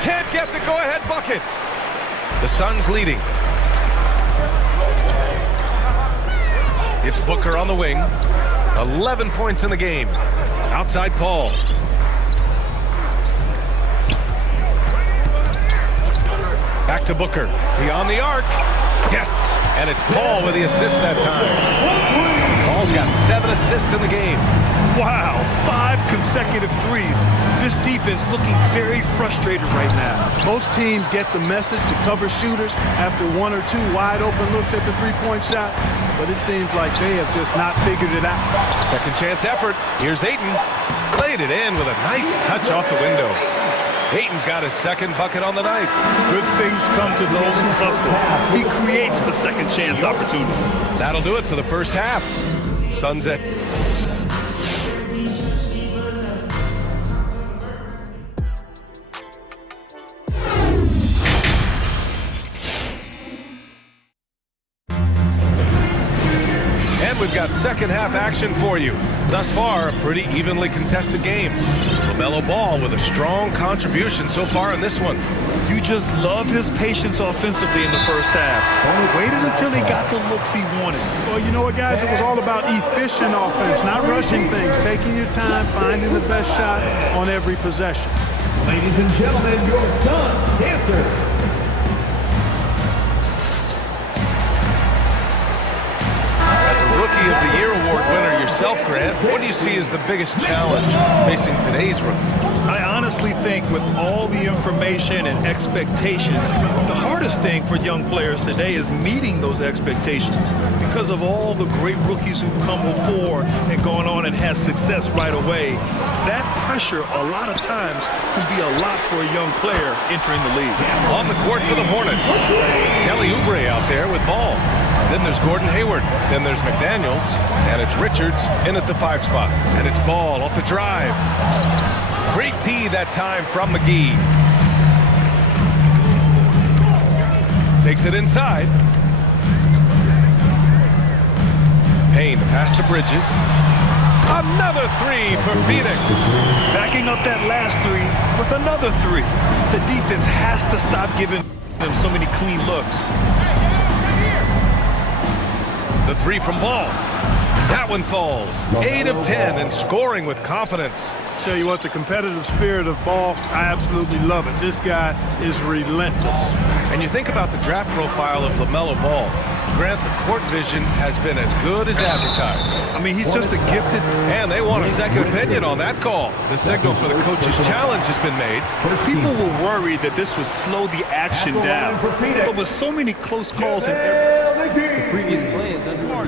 Can't get the go-ahead bucket. The Suns leading. It's Booker on the wing. 11 points in the game. Outside Paul. Back to Booker. Beyond the arc. Yes. And it's Paul with the assist that time. Paul's got 7 assists in the game. Wow, 5 consecutive threes. This defense looking very frustrated right now. Most teams get the message to cover shooters after 1 or 2 wide open looks at the three-point shot, but it seems like they have just not figured it out. Second chance effort. Here's Ayton. Played it in with a nice touch off the window. Ayton's got his second bucket on the night. Good things come to those who hustle. He creates the second chance opportunity. That'll do it for the first half. Suns at we've got second half action for you. Thus far, a pretty evenly contested game. LaMelo Ball with a strong contribution so far in this one. You just love his patience offensively in the first half. Waited until he got the looks he wanted. Well, you know what, guys? It was all about efficient offense, not rushing things, taking your time, finding the best shot on every possession. Ladies and gentlemen, your Suns dancer. Rookie of the Year award winner yourself, Grant. What do you see as the biggest challenge facing today's rookies? I honestly think with all the information and expectations, the hardest thing for young players today is meeting those expectations. Because of all the great rookies who've come before and gone on and had success right away, that pressure a lot of times can be a lot for a young player entering the league. On the court for the Hornets, Kelly Oubre out there with Ball. Then there's Gordon Hayward. Then there's McDaniels. And it's Richards in at the 5 spot. And it's Ball off the drive. Great D that time from McGee. Takes it inside. Payne, the pass to Bridges. Another 3 for Phoenix. Backing up that last 3 with another 3. The defense has to stop giving them so many clean looks. The 3 from Ball. That one falls. 8 of 10 and scoring with confidence. Tell you what, the competitive spirit of Ball, I absolutely love it. This guy is relentless. And you think about the draft profile of LaMelo Ball. Grant, the court vision has been as good as advertised. I mean, he's just a gifted... And they want a second opinion on that call. The signal for the coach's challenge has been made. People were worried that this would slow the action down. But with so many close calls in the previous play is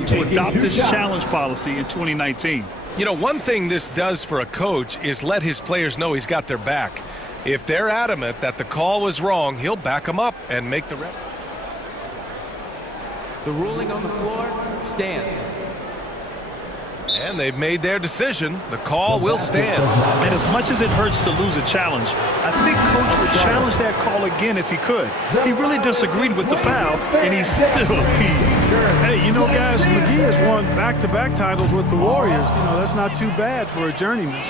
to adopt this challenge policy in 2019. You know, one thing this does for a coach is let his players know he's got their back. If they're adamant that the call was wrong, he'll back them up and make the ref. The ruling on the floor stands. And they've made their decision. The call will stand. And as much as it hurts to lose a challenge, I think Coach would challenge that call again if he could. He really disagreed with the foul, and he's still appealed. Hey, you know, guys, McGee has won back-to-back titles with the Warriors. You know, that's not too bad for a journeyman.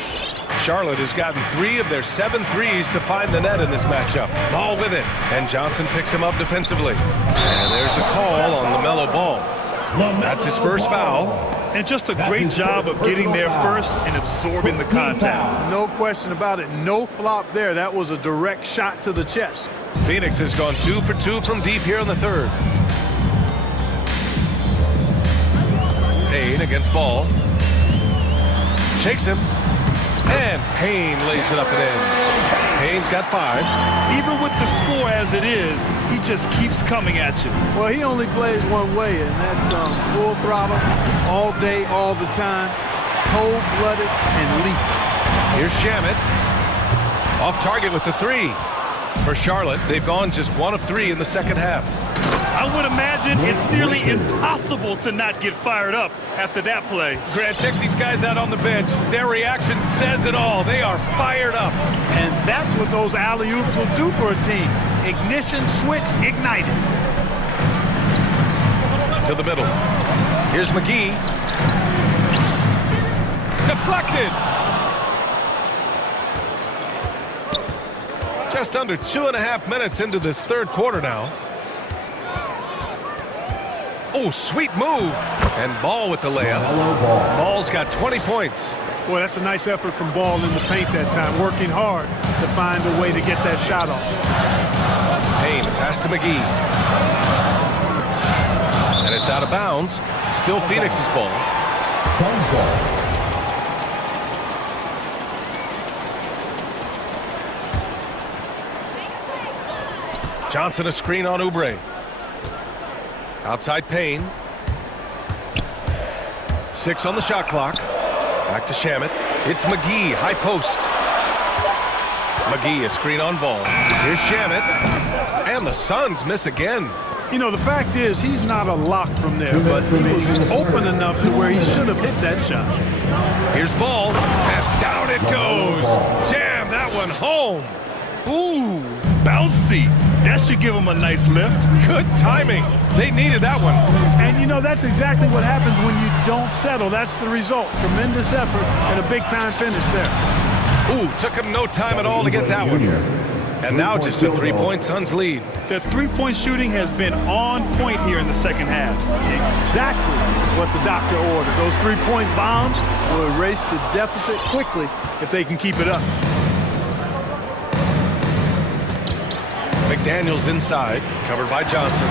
Charlotte has gotten 3 of their 7 threes to find the net in this matchup. Ball with it, and Johnson picks him up defensively. And there's the call on LaMelo Ball. That's his first foul. And just a great job of getting there first and absorbing the contact. No question about it. No flop there. That was a direct shot to the chest. Phoenix has gone 2 for 2 from deep here in the third. Payne against Ball. Shakes him. And Payne lays it up and in. Payne's got 5. Even with the score as it is, he just keeps coming at you. Well, he only plays one way, and that's full throttle, all day, all the time, cold-blooded and lethal. Here's Shamet. Off target with the 3. For Charlotte, they've gone just 1 of 3 in the second half. I would imagine it's nearly impossible to not get fired up after that play. Grant, check these guys out on the bench. Their reaction says it all. They are fired up. And that's what those alley-oops will do for a team. Ignition, switch, ignited. To the middle. Here's McGee. Deflected. Just under 2.5 minutes into this third quarter now. Oh, sweet move. And Ball with the layup. Ball's got 20 points. Boy, that's a nice effort from Ball in the paint that time, working hard to find a way to get that shot off. Payne, pass to McGee. And it's out of bounds. Still Phoenix's ball. Suns ball. Johnson a screen on Oubre. Outside Payne. 6 on the shot clock. Back to Shamet. It's McGee, high post. McGee a screen on Ball. Here's Shamet. And the Suns miss again. You know, the fact is he's not a lock from there, but he was open enough to where he should have hit that shot. Here's Ball. And down it goes. Jam that one home. Ooh, bouncy. That should give him a nice lift. Good timing. They needed that one. And, you know, that's exactly what happens when you don't settle. That's the result. Tremendous effort and a big-time finish there. Ooh, took him no time at all to get that one. And now just a 3-point Suns lead. Their 3-point shooting has been on point here in the second half. Exactly what the doctor ordered. Those 3-point bombs will erase the deficit quickly if they can keep it up. McDaniels inside, covered by Johnson.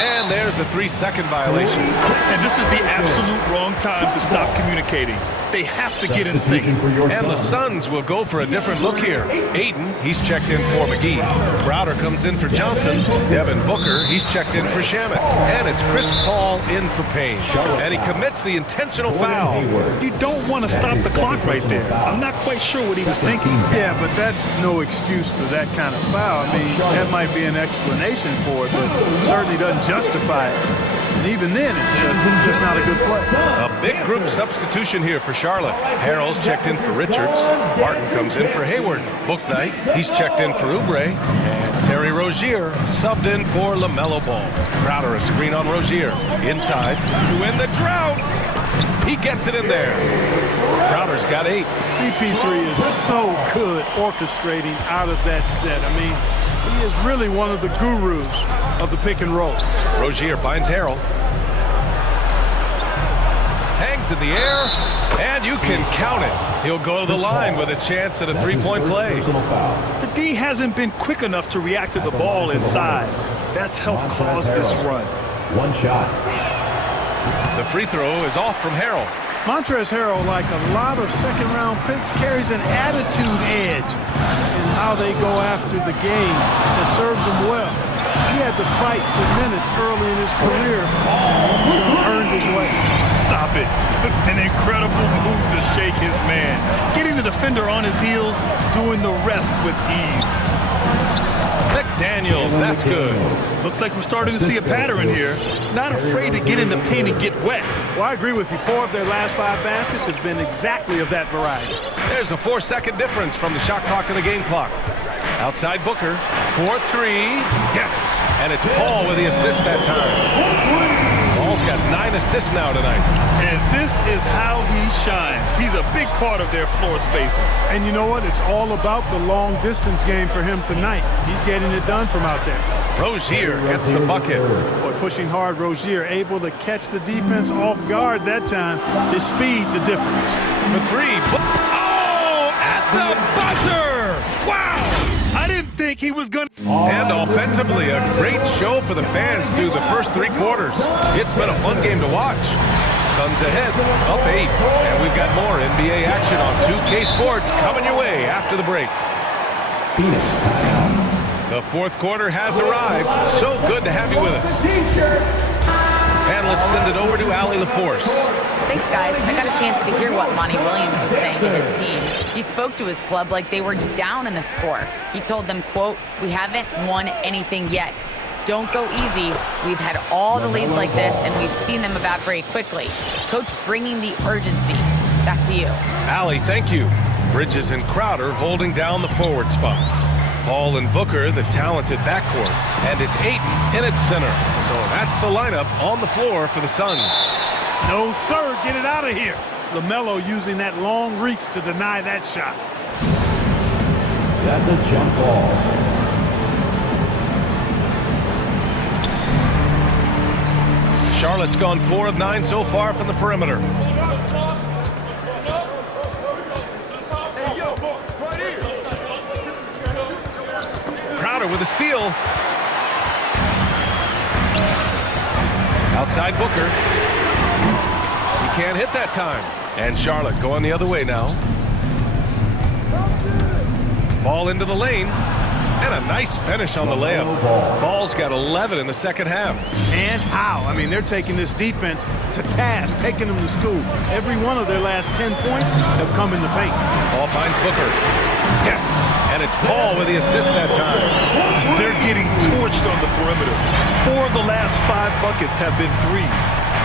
And there's a 3-second violation. And this is the absolute wrong time to stop communicating. They have to get in sync. And the Suns will go for a different look here. Aiden, he's checked in for McGee. Browder comes in for Johnson. Devin Booker, he's checked in for Shamet. And it's Chris Paul in for Payne. And he commits the intentional foul. You don't want to stop the clock right there. I'm not quite sure what he was thinking. Yeah, but that's no excuse for that kind of foul. I mean, that might be an explanation for it, but it certainly doesn't justify it. And even then, it's just not a good play. A big group substitution here for Charlotte. Harrell's checked in for Richards. Martin comes in for Hayward. Bouknight, he's checked in for Oubre. And Terry Rozier subbed in for LaMelo Ball. Crowder a screen on Rozier. Inside to win the drought. He gets it in there. Crowder's got 8. CP3 is so good orchestrating out of that set. I mean, he is really one of the gurus of the pick and roll. Rozier finds Harrell. Hangs in the air, and you can count it. He'll go to the line with a chance at a 3-point play. The D hasn't been quick enough to react to the ball inside. That's helped cause this run. 1 shot. The free throw is off from Harrell. Montrezl Harrell, like a lot of second-round picks, carries an attitude edge in how they go after the game that serves him well. He had to fight for minutes early in his career and earned his way. Stop it. An incredible move to shake his man. Getting the defender on his heels, doing the rest with ease. McDaniels, that's good. Looks like we're starting to see a pattern here. Not afraid to get in the paint and get wet. Well, I agree with you. 4 of their last 5 baskets have been exactly of that variety. There's a 4-second difference from the shot clock and the game clock. Outside Booker, 4-3, yes! And it's Paul with the assist that time. Ball's got 9 assists now tonight. And this is how he shines. He's a big part of their floor spacing. And you know what? It's all about the long distance game for him tonight. He's getting it done from out there. Rozier gets the bucket. Boy, pushing hard, Rozier able to catch the defense off guard that time. His speed, the difference. For 3. Oh, at the buzzer! Wow! I didn't think he was going to... And offensively, a great show for the fans through the first 3 quarters. It's been a fun game to watch. Suns ahead, up 8. And we've got more NBA action on 2K Sports coming your way after the break. The fourth quarter has arrived. So good to have you with us. And let's send it over to Allie LaForce. Thanks, guys. I got a chance to hear what Monty Williams was saying to his team. He spoke to his club like they were down in the score. He told them, quote, "We haven't won anything yet. Don't go easy. We've had all the leads like this, and we've seen them evaporate quickly." Coach bringing the urgency. Back to you. Allie, thank you. Bridges and Crowder holding down the forward spots. Paul and Booker, the talented backcourt. And it's Ayton in its center. So that's the lineup on the floor for the Suns. No, sir. Get it out of here. LaMelo using that long reach to deny that shot. That's a jump ball. Charlotte's gone 4 of 9 so far from the perimeter. Crowder with a steal. Outside Booker. He can't hit that time. And Charlotte going the other way now. Ball into the lane. And a nice finish on the layup. Ball's got 11 in the second half. And how? I mean, they're taking this defense to task, taking them to school. Every one of their last 10 points have come in the paint. Ball finds Booker. Yes. And it's Paul with the assist that time. They're getting torched on the perimeter. 4 of the last 5 buckets have been threes.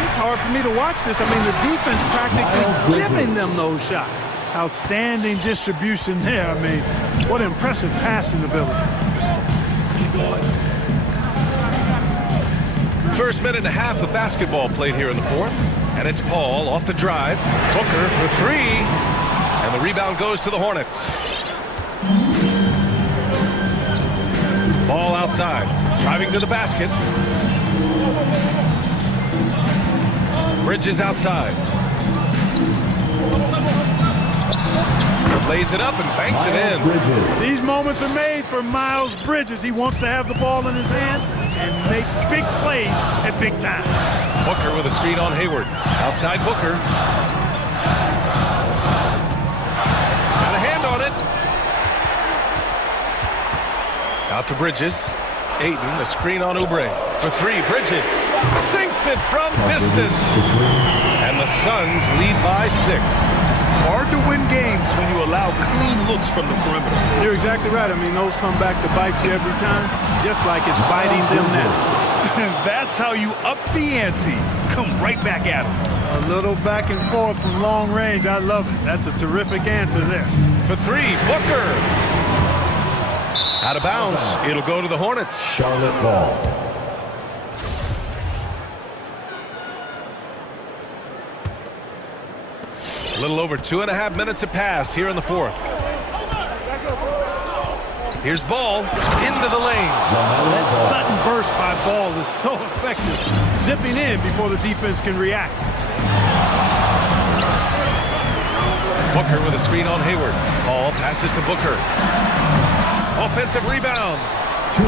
It's hard for me to watch this. I mean, the defense practically giving them those shots. Outstanding distribution there. I mean, what impressive passing ability. First minute and a half of basketball played here in the fourth. And it's Paul off the drive. Booker for 3. And the rebound goes to the Hornets. Ball outside. Driving to the basket. Bridges outside. Lays it up and banks it in. These moments are made for Miles Bridges. He wants to have the ball in his hands and makes big plays at big time. Booker with a screen on Hayward. Outside Booker. Got a hand on it. Out to Bridges. Ayton, a screen on Oubre. For 3, Bridges sinks it from distance. And the Suns lead by 6. Hard to win games when you allow clean looks from the perimeter. You're exactly right. I mean, those come back to bite you every time, just like it's biting them now. That's how you up the ante. Come right back at them. A little back and forth from long range. I love it. That's a terrific answer there. For 3, Booker. Out of bounds. It'll go to the Hornets. Charlotte ball. A little over 2.5 minutes have passed here in the fourth. Here's Ball into the lane. That sudden burst by Ball is so effective. Zipping in before the defense can react. Booker with a screen on Hayward. Ball passes to Booker. Offensive rebound.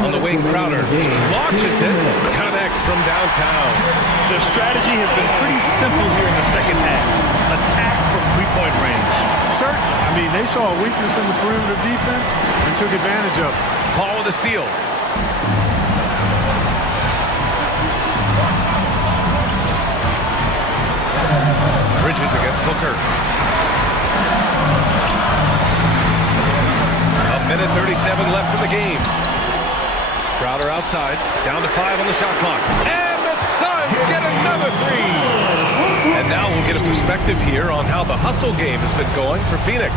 On the wing, Crowder launches it. Connects from downtown. Their strategy has been pretty simple here in the second half. Attack from three-point range. Certainly. I mean, they saw a weakness in the perimeter defense and took advantage of it. Paul with a steal. Bridges against Booker. A minute 37 left in the game. Crowder outside, down to 5 on the shot clock. And the Suns get another 3. And now we'll get a perspective here on how the hustle game has been going for Phoenix.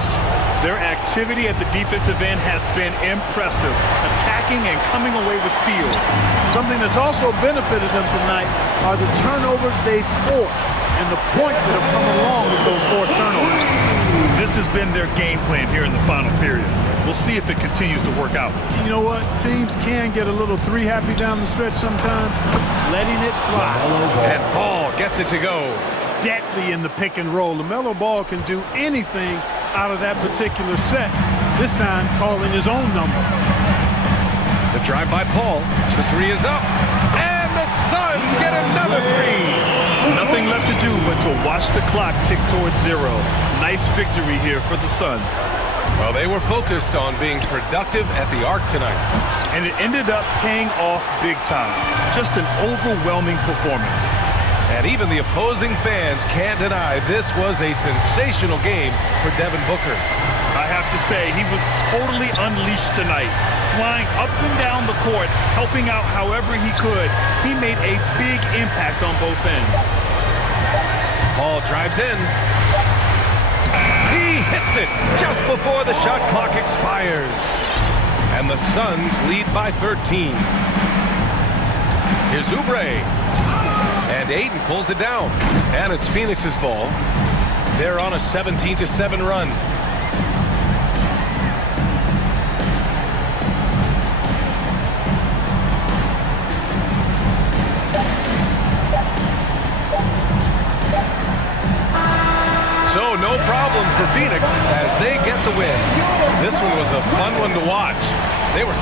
Their activity at the defensive end has been impressive, attacking and coming away with steals. Something that's also benefited them tonight are the turnovers they forced and the points that have come along with those forced turnovers. This has been their game plan here in the final period. We'll see if it continues to work out. You know what? Teams can get a little three-happy down the stretch sometimes, letting it fly. And Ball gets it to go. Deadly in the pick and roll. LaMelo Ball can do anything out of that particular set, this time calling his own number. The drive by Paul. The three is up. And the Suns get another three. Nothing left to do but to watch the clock tick towards zero. Nice victory here for the Suns. Well, they were focused on being productive at the arc tonight. And it ended up paying off big time. Just an overwhelming performance. And even the opposing fans can't deny this was a sensational game for Devin Booker. I have to say, he was totally unleashed tonight. Flying up and down the court, helping out however he could. He made a big impact on both ends. Ball drives in. He hits it just before the shot clock expires. And the Suns lead by 13. Here's Oubre. And Ayton pulls it down. And it's Phoenix's ball. They're on a 17-7 run. So no problem for Phoenix as they get the win. This one was a fun one to watch. They were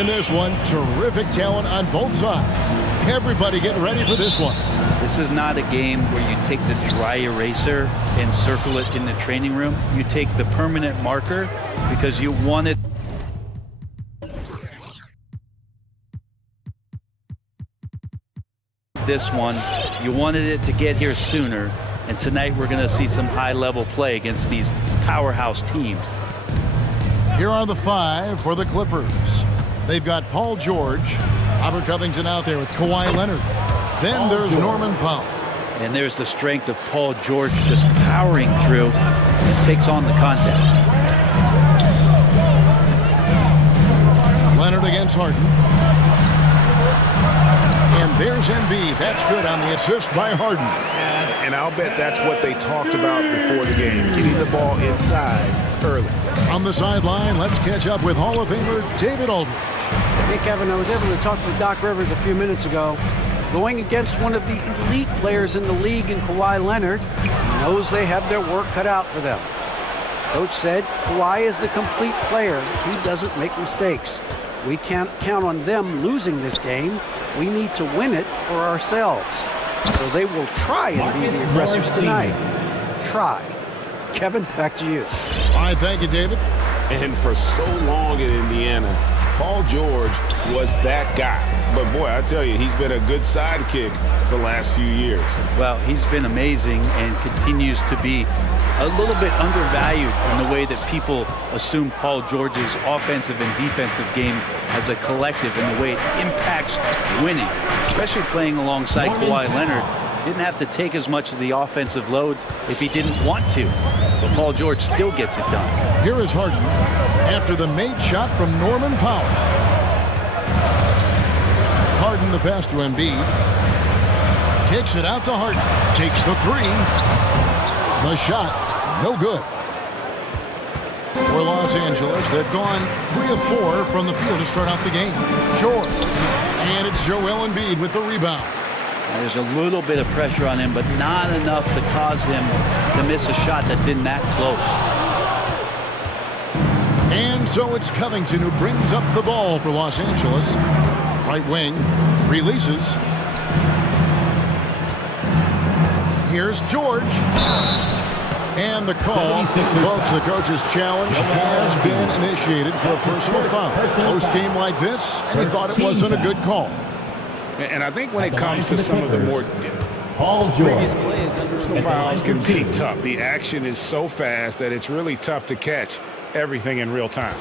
In this one, terrific talent on both sides. Everybody get ready for this one. This is not a game where you take the dry eraser and circle it in the training room. You take the permanent marker because you want it. This one, you wanted it to get here sooner. And tonight we're going to see some high-level play against these powerhouse teams. Here are the 5 for the Clippers. They've got Paul George, Robert Covington out there with Kawhi Leonard. Then there's Norman Powell. And there's the strength of Paul George just powering through and takes on the contact. Leonard against Harden. And there's Embiid. That's good on the assist by Harden. And I'll bet that's what they talked about before the game, getting the ball inside early. On the sideline, let's catch up with Hall of Famer David Aldridge. Hey, Kevin, I was able to talk with Doc Rivers a few minutes ago. Going against one of the elite players in the league in Kawhi Leonard, he knows they have their work cut out for them. Coach said Kawhi is the complete player. He doesn't make mistakes. We can't count on them losing this game. We need to win it for ourselves. So they will try and be the aggressors tonight. Try. Kevin, back to you. All right, thank you, David. And for so long in Indiana, Paul George was that guy. But boy, I tell you, he's been a good sidekick the last few years. Well, he's been amazing and continues to be a little bit undervalued in the way that people assume Paul George's offensive and defensive game as a collective and the way it impacts winning, especially playing alongside Kawhi Leonard. Didn't have to take as much of the offensive load if he didn't want to, but Paul George still gets it done. Here is Harden after the made shot from Norman Powell. Harden the pass to Embiid. Kicks it out to Harden. Takes the 3. The shot, no good. For Los Angeles, they've gone 3 of 4 from the field to start out the game. George. And it's Joel Embiid with the rebound. There's a little bit of pressure on him, but not enough to cause him to miss a shot that's in that close. And so it's Covington who brings up the ball for Los Angeles. Right wing, releases. Here's George. And the call, folks, the coach's challenge has been initiated for a personal foul. Post-game like this, and he thought it wasn't a good call. And I think when it comes to some of the more previous plays, fouls can be tough. The action is so fast that it's really tough to catch everything in real time.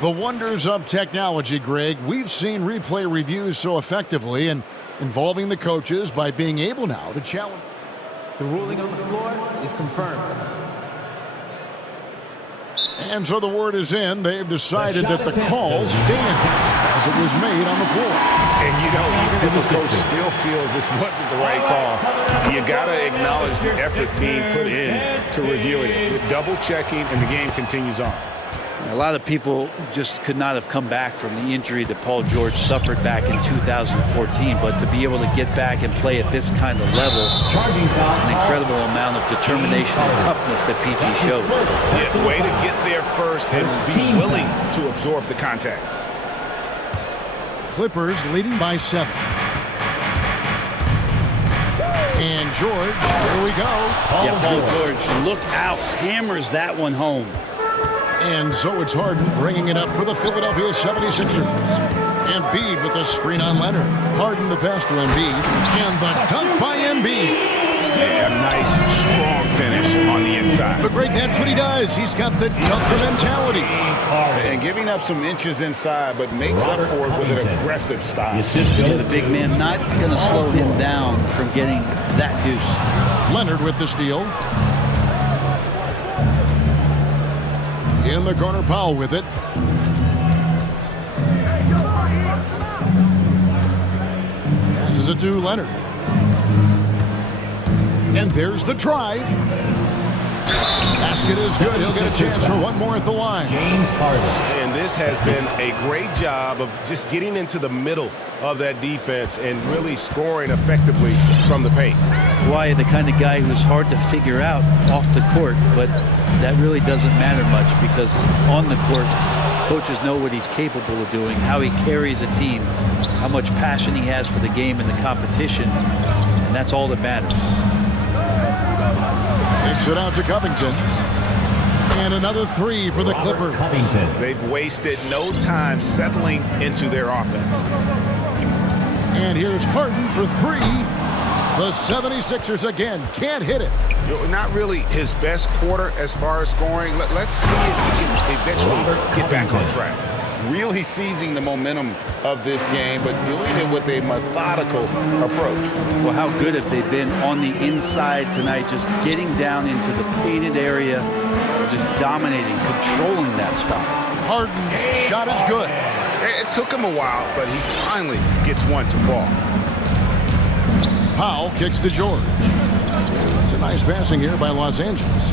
The wonders of technology, Greg. We've seen replay reviews so effectively and involving the coaches by being able now to challenge. The ruling on the floor is confirmed. And so the word is in. They've decided that the call stands as it was made on the floor. And you know, even if a coach still feels this wasn't the right call, you got to acknowledge the effort being put in to review it. With double checking, and the game continues on. A lot of people just could not have come back from the injury that Paul George suffered back in 2014, but to be able to get back and play at this kind of level, it's an incredible amount of determination and toughness that PG showed. Yeah, way to get there first and be willing to absorb the contact. Clippers leading by 7. And George, here we go. Yeah, Paul George, look out, hammers that one home. And so it's Harden bringing it up for the Philadelphia 76ers. Embiid with a screen on Leonard. Harden the pass to Embiid. And the dunk by Embiid. A nice, strong finish on the inside. But Greg, that's what he does. He's got the dunker mentality. And giving up some inches inside, but makes up for it with an aggressive style. Yeah, the big man not going to slow him down from getting that deuce. Leonard with the steal. In the corner, Powell with it. Passes it to Leonard. And there's the drive. Pass basket is good. He'll get a chance for one more at the line. And this has been a great job of just getting into the middle of that defense and really scoring effectively from the paint. Kawhi, the kind of guy who's hard to figure out off the court, but that really doesn't matter much because on the court, coaches know what he's capable of doing, how he carries a team, how much passion he has for the game and the competition, and that's all that matters. Kicks it out to Covington. And another three for the Clippers. They've wasted no time settling into their offense. And here's Harden for three. The 76ers again can't hit it. Not really his best quarter as far as scoring. Let's see if he can eventually get back on track. Really seizing the momentum of this game, but doing it with a methodical approach. Well, how good have they been on the inside tonight, just getting down into the painted area, just dominating, controlling that spot. Harden's shot is good. It took him a while, but he finally gets one to fall. Powell kicks to George. It's a nice passing here by Los Angeles.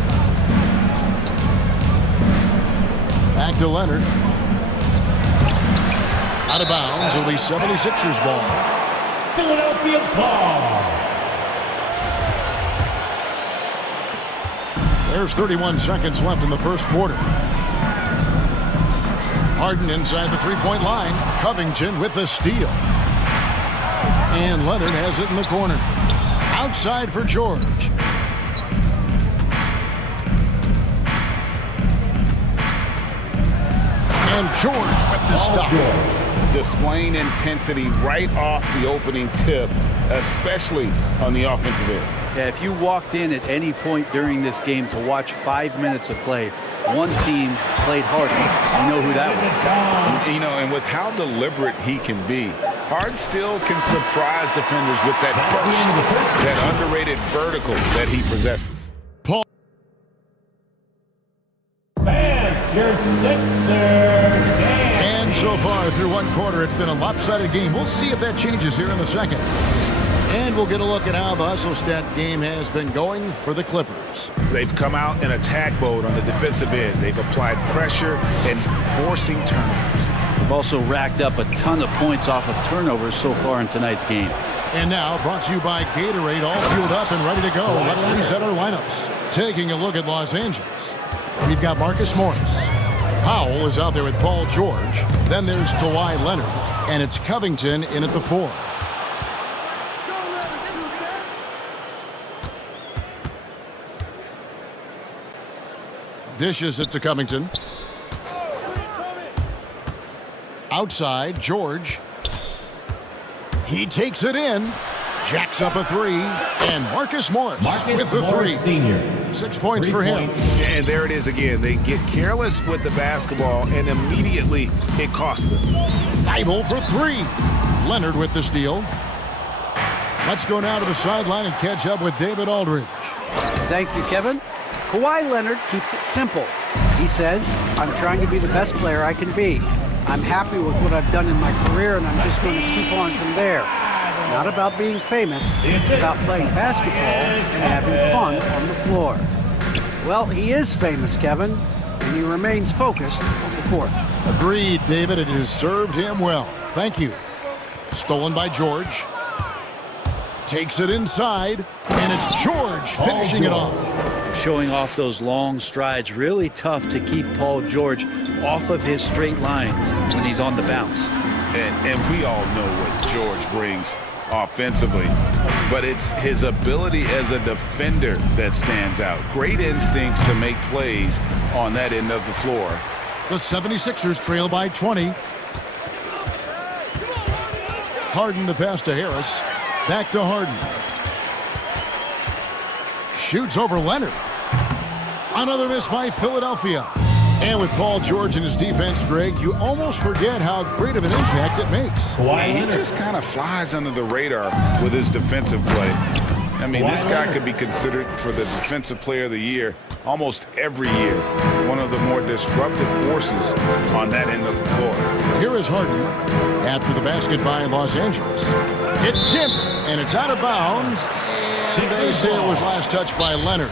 Back to Leonard. Out of bounds, it'll be 76ers ball. Philadelphia ball. There's 31 seconds left in the first quarter. Harden inside the three-point line. Covington with the steal. And Leonard has it in the corner. Outside for George. And George with the stop. Displaying intensity right off the opening tip, especially on the offensive end. Yeah, if you walked in at any point during this game to watch 5 minutes of play, one team played harder. You know who that was. You know, and with how deliberate he can be, Harden still can surprise defenders with that burst, that underrated vertical that he possesses. Paul. And so far through one quarter, it's been a lopsided game. We'll see if that changes here in the second. And we'll get a look at how the hustle stat game has been going for the Clippers. They've come out in attack mode on the defensive end. They've applied pressure and forcing turnovers. They've also racked up a ton of points off of turnovers so far in tonight's game. And now, brought to you by Gatorade, all fueled up and ready to go. Let's reset our lineups. Taking a look at Los Angeles. We've got Marcus Morris. Powell is out there with Paul George. Then there's Kawhi Leonard. And it's Covington in at the 4. Dishes it to Covington. Outside, George. He takes it in. Jacks up a three. And Marcus Morris with the three. Senior. 6 points for him. And there it is again. They get careless with the basketball, and immediately it costs them. Thibault for three. Leonard with the steal. Let's go now to the sideline and catch up with David Aldridge. Thank you, Kevin. Kawhi Leonard keeps it simple. He says, I'm trying to be the best player I can be. I'm happy with what I've done in my career, and I'm just going to keep on from there. It's not about being famous. It's about playing basketball and having fun on the floor. Well, he is famous, Kevin, and he remains focused on the court. Agreed, David. It has served him well. Thank you. Stolen by George. Takes it inside, and it's George finishing it off. Showing off those long strides. Really tough to keep Paul George off of his straight line when he's on the bounce. And we all know what George brings offensively, but it's his ability as a defender that stands out. Great instincts to make plays on that end of the floor. The 76ers trail by 20. Harden the pass to Harris. Back to Harden. Shoots over Leonard. Another miss by Philadelphia. And with Paul George in his defense, Greg, you almost forget how great of an impact it makes. He just kind of flies under the radar with his defensive play. I mean, this guy could be considered for the Defensive Player of the Year almost every year. One of the more disruptive forces on that end of the floor. Here is Harden after the basket by Los Angeles. It's tipped, and it's out of bounds. And they say it was last touched by Leonard.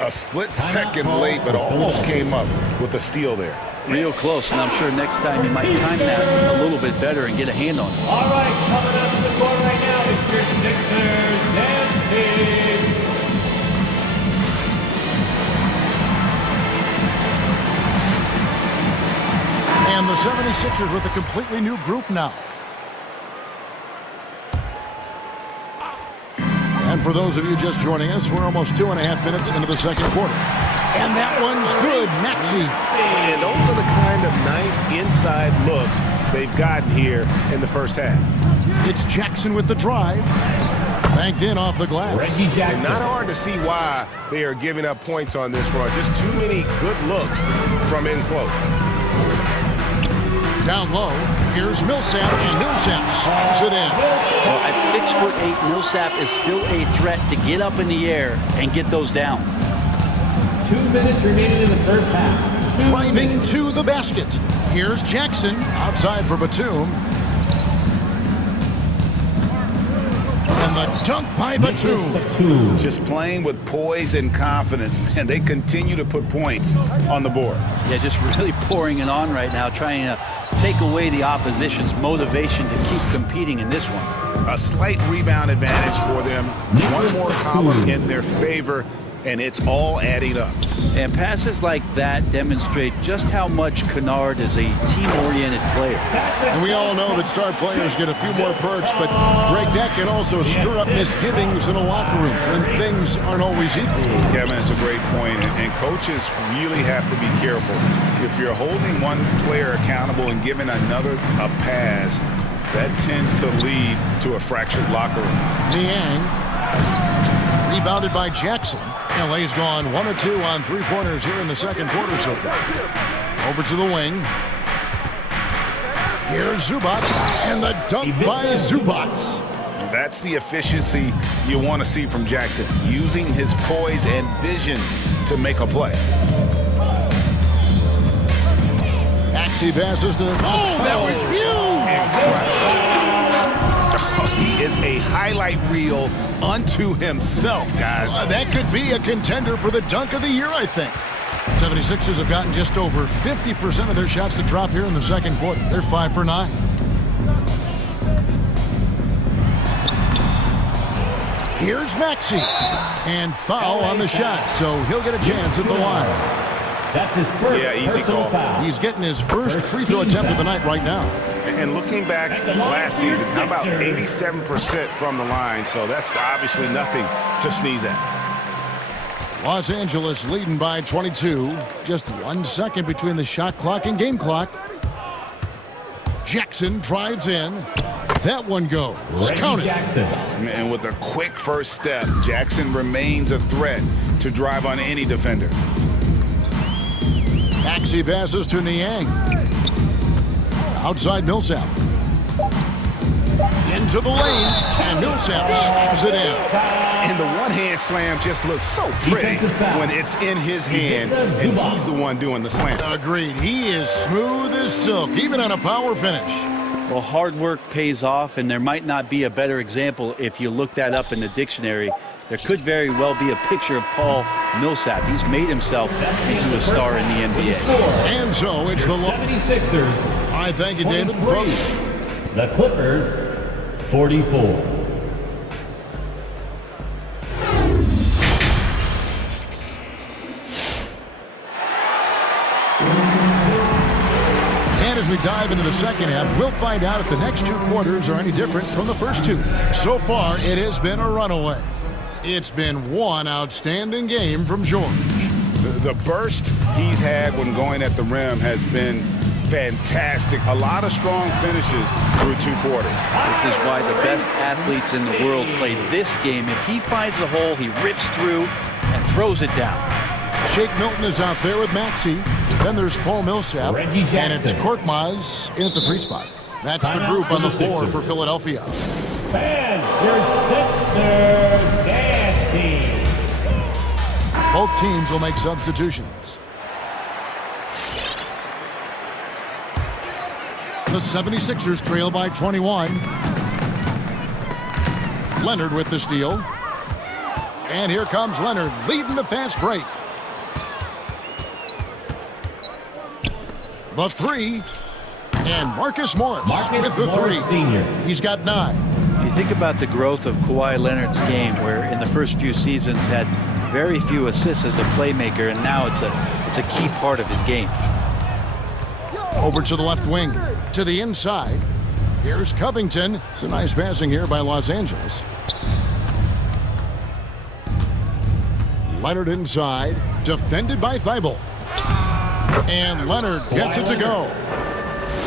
A split second late, but almost came up with a steal there. Real close, and I'm sure next time he might time that a little bit better and get a hand on it. All right, coming up to the court right now, it's your Sixers and Kings. And the 76ers with a completely new group now. And for those of you just joining us, we're almost 2.5 minutes into the second quarter. And that one's good, Maxey. And those are the kind of nice inside looks they've gotten here in the first half. It's Jackson with the drive. Banked in off the glass. And not hard to see why they are giving up points on this run. Just too many good looks from in close. Down low, here's Millsap, and Millsap slams it in. Well, at 6'8", Millsap is still a threat to get up in the air and get those down. 2 minutes remaining in the first half. Driving to the basket. Here's Jackson, outside for Batum. And the dunk by Batum. Just playing with poise and confidence, man. They continue to put points on the board. Yeah, just really pouring it on right now, trying to take away the opposition's motivation to keep competing in this one. A slight rebound advantage for them. One more column in their favor, and it's all adding up. And passes like that demonstrate just how much Kennard is a team-oriented player. And we all know that star players get a few more perks, but Greg, that can also stir up misgivings in a locker room when things aren't always equal. Kevin, it's a great point, and coaches really have to be careful. If you're holding one player accountable and giving another a pass, that tends to lead to a fractured locker room. Niang, rebounded by Jackson. LA's gone 1 of 2 on three-pointers here in the second quarter so far. Over to the wing. Here's Zubac, and the dunk by Zubac. That's the efficiency you want to see from Jackson, using his poise and vision to make a play. Maxey passes to... Oh, that was huge! He is a highlight reel unto himself, guys. That could be a contender for the dunk of the year, I think. 76ers have gotten just over 50% of their shots to drop here in the second quarter. They're 5 for 9. Here's Maxey. And foul on the shot, so he'll get a chance at the line. That's his first easy call. Foul. He's getting his first free throw attempt of the night right now. And looking back last season, how about 87% from the line? So that's obviously nothing to sneeze at. Los Angeles leading by 22. Just 1 second between the shot clock and game clock. Jackson drives in. That one goes. Count it. And with a quick first step, Jackson remains a threat to drive on any defender. Maxey passes to Niang. Outside Millsap. Into the lane, and Millsap slams it in. And the one-hand slam just looks so pretty when it's in his hand, and he's the one doing the slam. Agreed. He is smooth as silk, even on a power finish. Well, hard work pays off, and there might not be a better example if you look that up in the dictionary. There could very well be a picture of Paul Millsap. He's made himself into a star in the NBA. And so it's the 76ers. I thank you, David. Folks. The Clippers, 44. And as we dive into the second half, we'll find out if the next 2 quarters are any different from the first 2. So far, it has been a runaway. It's been one outstanding game from George. The burst he's had when going at the rim has been fantastic. A lot of strong finishes through 2 quarters. This is why the best athletes in the world play this game. If he finds a hole, he rips through and throws it down. Shake Milton is out there with Maxey. Then there's Paul Millsap. And it's Korkmaz in at the 3 spot. That's the group on the floor for Philadelphia. And your Sixers dance team. Both teams will make substitutions. The 76ers trail by 21. Leonard with the steal. And here comes Leonard leading the fast break. The three. And Marcus Morris with the three. He's got 9. You think about the growth of Kawhi Leonard's game, where in the first few seasons had very few assists as a playmaker, and now it's a key part of his game. Over to the left wing, to the inside. Here's Covington. It's a nice passing here by Los Angeles. Leonard inside, defended by Thibault. And Leonard gets it to go.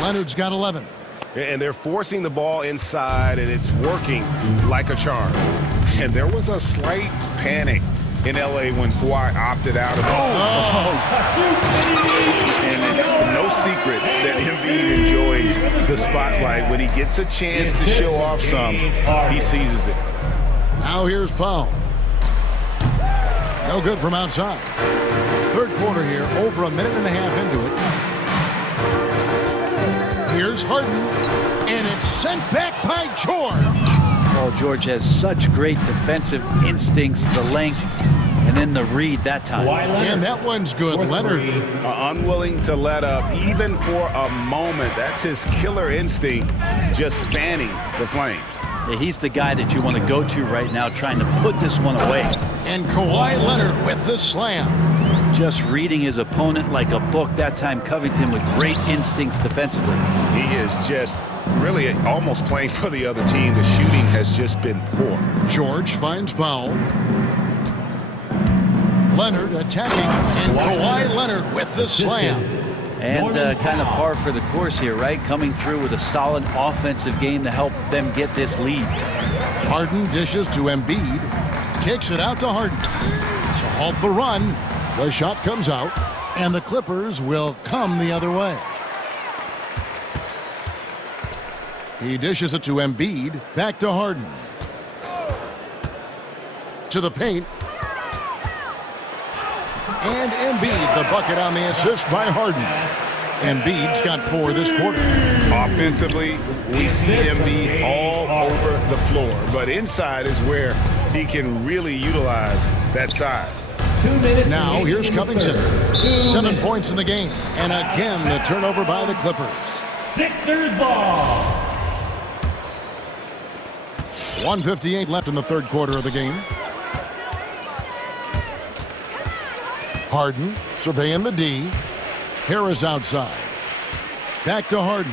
Leonard's got 11. And they're forcing the ball inside, and it's working like a charm. And there was a slight panic in L.A. when Kawhi opted out of it. And it's no secret that Embiid enjoys the spotlight. When he gets a chance to show off some, he seizes it. Now here's Powell. No good from outside. Third quarter here, over a minute and a half into it. Here's Harden, and it's sent back by George. Paul George has such great defensive instincts, the length, and then the read that time. And that one's good. Leonard. Unwilling to let up, even for a moment. That's his killer instinct, just fanning the flames. Yeah, he's the guy that you want to go to right now, trying to put this one away. And Kawhi Leonard with the slam. Just reading his opponent like a book. That time Covington with great instincts defensively. He is just really almost playing for the other team. The shooting has just been poor. George finds Powell. Leonard attacking, and Kawhi Leonard with the slam. And kind of par for the course here, right? Coming through with a solid offensive game to help them get this lead. Harden dishes to Embiid. Kicks it out to Harden. To halt the run. The shot comes out, and the Clippers will come the other way. He dishes it to Embiid. Back to Harden. To the paint. And Embiid, the bucket on the assist by Harden. Embiid's got 4 this quarter. Offensively, we see Embiid all over the floor, but inside is where he can really utilize that size. Now here's Covington. 7 points in the game. And again, the turnover by the Clippers. Sixers ball. 1:58 left in the third quarter of the game. Harden surveying the D. Harris outside. Back to Harden.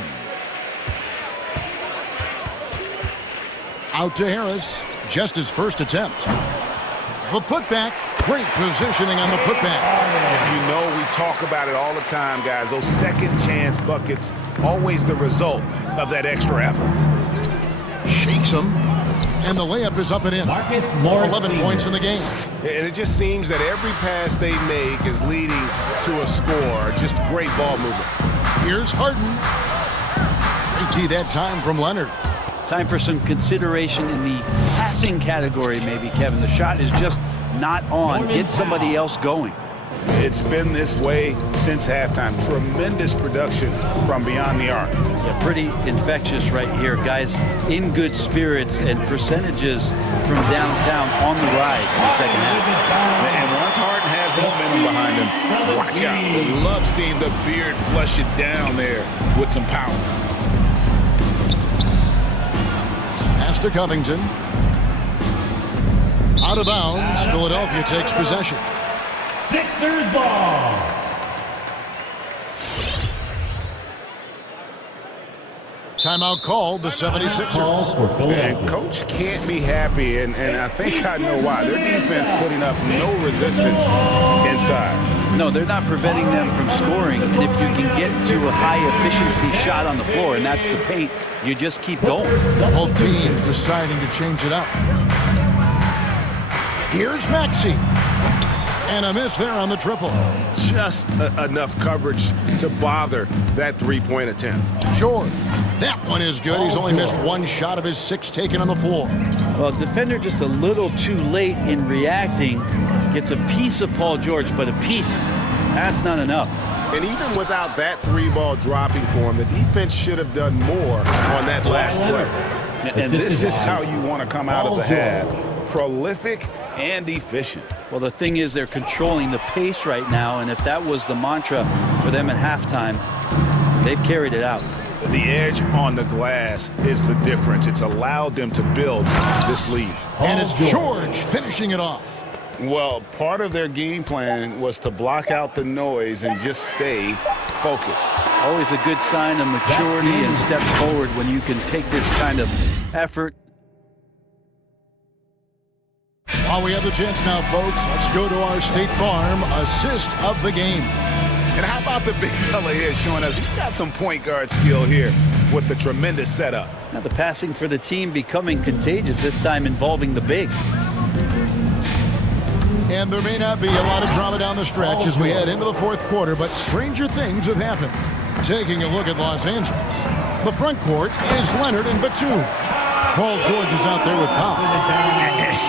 Out to Harris. Just his first attempt. The putback. Great positioning on the putback. You know, we talk about it all the time, guys. Those second chance buckets, always the result of that extra effort. Shakes him. And the layup is up and in. 11 points in the game. And it just seems that every pass they make is leading to a score. Just great ball movement. Here's Harden. Great that time from Leonard. Time for some consideration in the passing category, maybe, Kevin. The shot is just not on. Get somebody else going. It's been this way since halftime. Tremendous production from beyond the arc. Yeah, pretty infectious right here. Guys in good spirits, and percentages from downtown on the rise in the second half. And once Harden has momentum behind him, watch out. I love seeing the beard flush it down there with some power. Pass to Covington. Out of bounds. Philadelphia takes possession. Sixers ball. Timeout called the 76ers. And coach can't be happy, and I think I know why. Their defense putting up no resistance inside. No, they're not preventing them from scoring. And if you can get to a high-efficiency shot on the floor, and that's the paint, you just keep going. Both teams deciding to change it up. Here's Maxey. And a miss there on the triple. Just enough coverage to bother that three-point attempt. Sure. That one is good. He's only missed 1 shot of his 6 taken on the floor. Well, defender just a little too late in reacting. Gets a piece of Paul George, but a piece, that's not enough. And even without that 3-ball dropping for him, the defense should have done more on that last play. And this is how you want to come out of the half. prolific and efficient. Well, the thing is they're controlling the pace right now, and if that was the mantra for them at halftime, they've carried it out. The edge on the glass is the difference. It's allowed them to build this lead. And it's George finishing it off. Well, part of their game plan was to block out the noise and just stay focused. Always a good sign of maturity and steps forward when you can take this kind of effort. While we have the chance now, folks, let's go to our State Farm assist of the game. And how about the big fella here showing us he's got some point guard skill here with the tremendous setup. Now the passing for the team becoming contagious, this time involving the big. And there may not be a lot of drama down the stretch as we head into the fourth quarter, but stranger things have happened. Taking a look at Los Angeles, the front court is Leonard and Batum. Paul George is out there with power.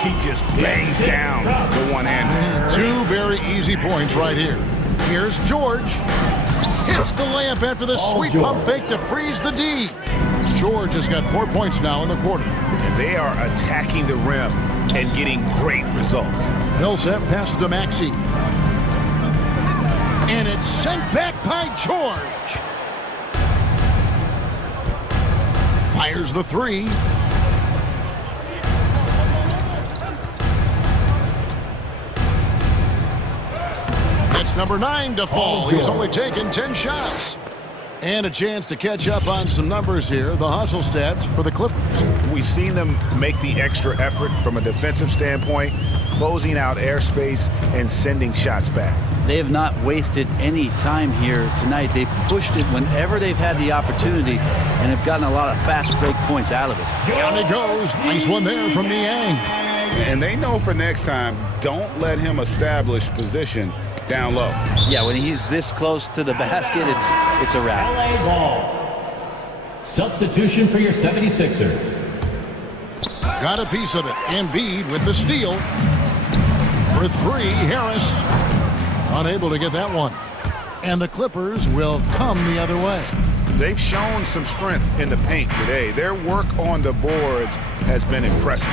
He just bangs down the one-hander. Two very easy points right here. Here's George. Hits the layup after the sweet pump fake to freeze the D. George has got 4 points now in the quarter. And they are attacking the rim and getting great results. Millsap passes to Maxey. And it's sent back by George. Fires the three. It's number 9 to fall. He's only taken 10 shots. And a chance to catch up on some numbers here. The hustle stats for the Clippers. We've seen them make the extra effort from a defensive standpoint, closing out airspace and sending shots back. They have not wasted any time here tonight. They've pushed it whenever they've had the opportunity and have gotten a lot of fast break points out of it. Down it goes. Nice one there from Niang. And they know for next time, don't let him establish position down low. Yeah, when he's this close to the basket, it's a wrap. LA ball. Substitution for your 76ers. Got a piece of it. Embiid with the steal. For three, Harris. Unable to get that one. And the Clippers will come the other way. They've shown some strength in the paint today. Their work on the boards has been impressive.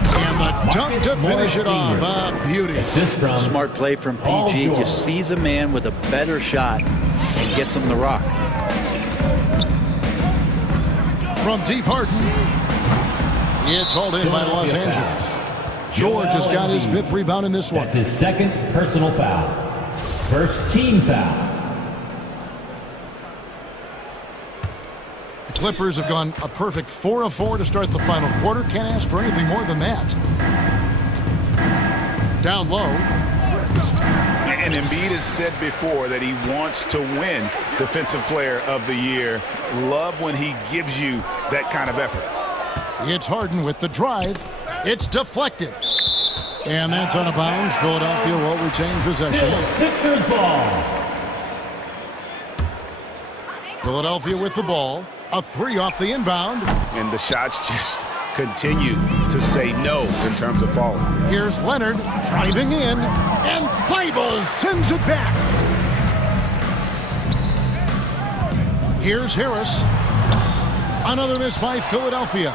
And the dunk to finish it off. A beauty. Smart play from PG. Just sees a man with a better shot and gets him the rock. From deep Harden. It's hauled in by Los Angeles. George has got his 5th rebound in this one. That's his 2nd personal foul. First team foul. The Clippers have gone a perfect 4 of 4 to start the final quarter. Can't ask for anything more than that. Down low. And Embiid has said before that he wants to win Defensive Player of the Year. Love when he gives you that kind of effort. It's Harden with the drive. It's deflected. And that's out of bounds. Philadelphia will retain possession. Sixers ball. Philadelphia with the ball. A 3 off the inbound. And the shots just continue to say no in terms of falling. Here's Leonard driving in. And Thibault sends it back. Here's Harris. Another miss by Philadelphia.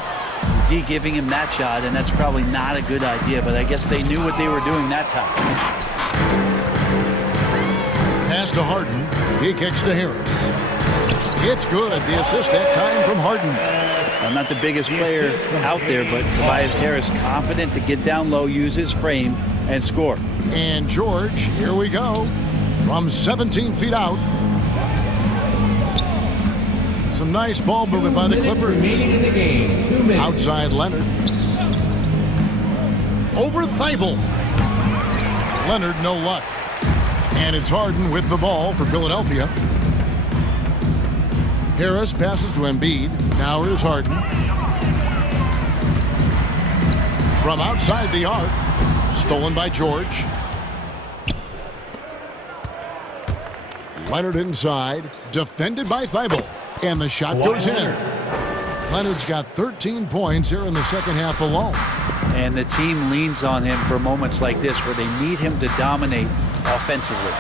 D giving him that shot, and that's probably not a good idea, but I guess they knew what they were doing that time. Pass to Harden. He kicks to Harris. It's good. The assist that time from Harden. I'm not the biggest player out there, but Tobias Harris confident to get down low, use his frame, and score. And George, here we go. From 17 feet out. Some nice ball movement by the Clippers. In the game. 2 minutes. Outside Leonard. Over Thibault. Leonard, no luck. And it's Harden with the ball for Philadelphia. Harris passes to Embiid. Now here's Harden. From outside the arc. Stolen by George. Leonard inside. Defended by Thibault. And the shot goes in. Leonard's got 13 points here in the second half alone. And the team leans on him for moments like this where they need him to dominate offensively.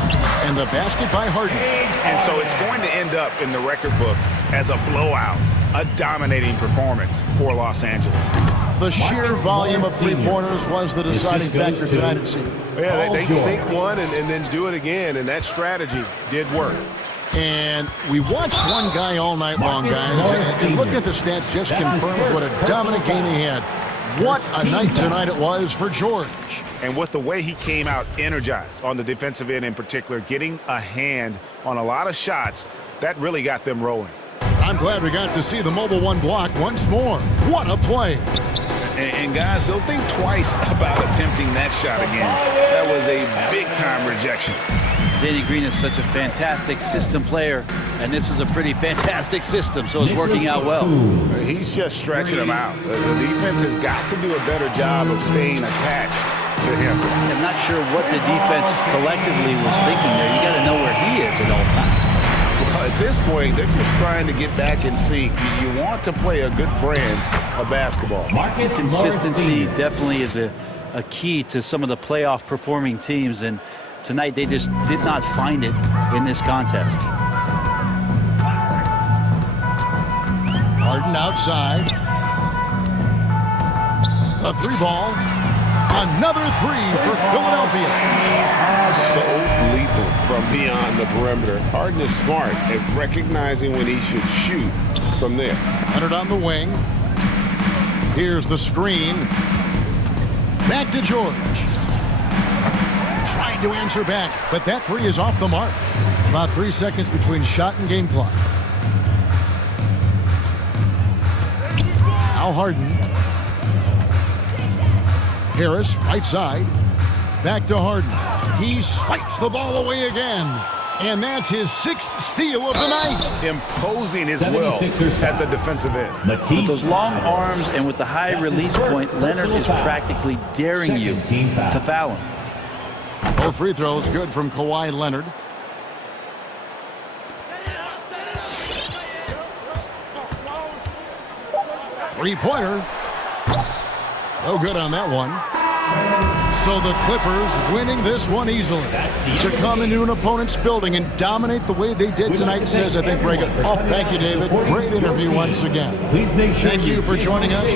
And the basket by Harden. And so it's going to end up in the record books as a blowout. a dominating performance for Los Angeles. The sheer volume of three-pointers was the deciding factor tonight, it seemed. Yeah, they sink one and then do it again, and that strategy did work. And we watched one guy all night long, guys, and looking at the stats just confirms what a dominant game he had. What a night tonight it was for George. And with the way he came out energized on the defensive end in particular, getting a hand on a lot of shots, that really got them rolling. I'm glad we got to see the mobile one block once more. What a play. And guys, they'll think twice about attempting that shot again. That was a big-time rejection. Danny Green is such a fantastic system player, and this is a pretty fantastic system, so it's working out well. He's just stretching them out. The defense has got to do a better job of staying attached to him. I'm not sure what the defense collectively was thinking there. You got to know where he is at all times. Well, at this point, they're just trying to get back in sync. You want to play a good brand of basketball. Consistency definitely is a key to some of the playoff performing teams, and tonight they just did not find it in this contest. Harden outside. A three ball. Another three for Philadelphia. So lethal from beyond the perimeter. Harden is smart at recognizing when he should shoot from there. Leonard on the wing. Here's the screen. Back to George. Trying to answer back, but that three is off the mark. About 3 seconds between shot and game clock. Now Harden. Harris, right side. Back to Harden. He swipes the ball away again. And that's his 6th steal of the night. Imposing his will at the defensive end. With those long arms and with the high release point, Leonard is practically daring you to foul him. Both free throws good from Kawhi Leonard. Three-pointer. No good on that one. So the Clippers winning this one easily. To come into an opponent's building and dominate the way they did tonight says, I think, Greg, off. Thank you, David. Great interview once again. Thank you for joining us.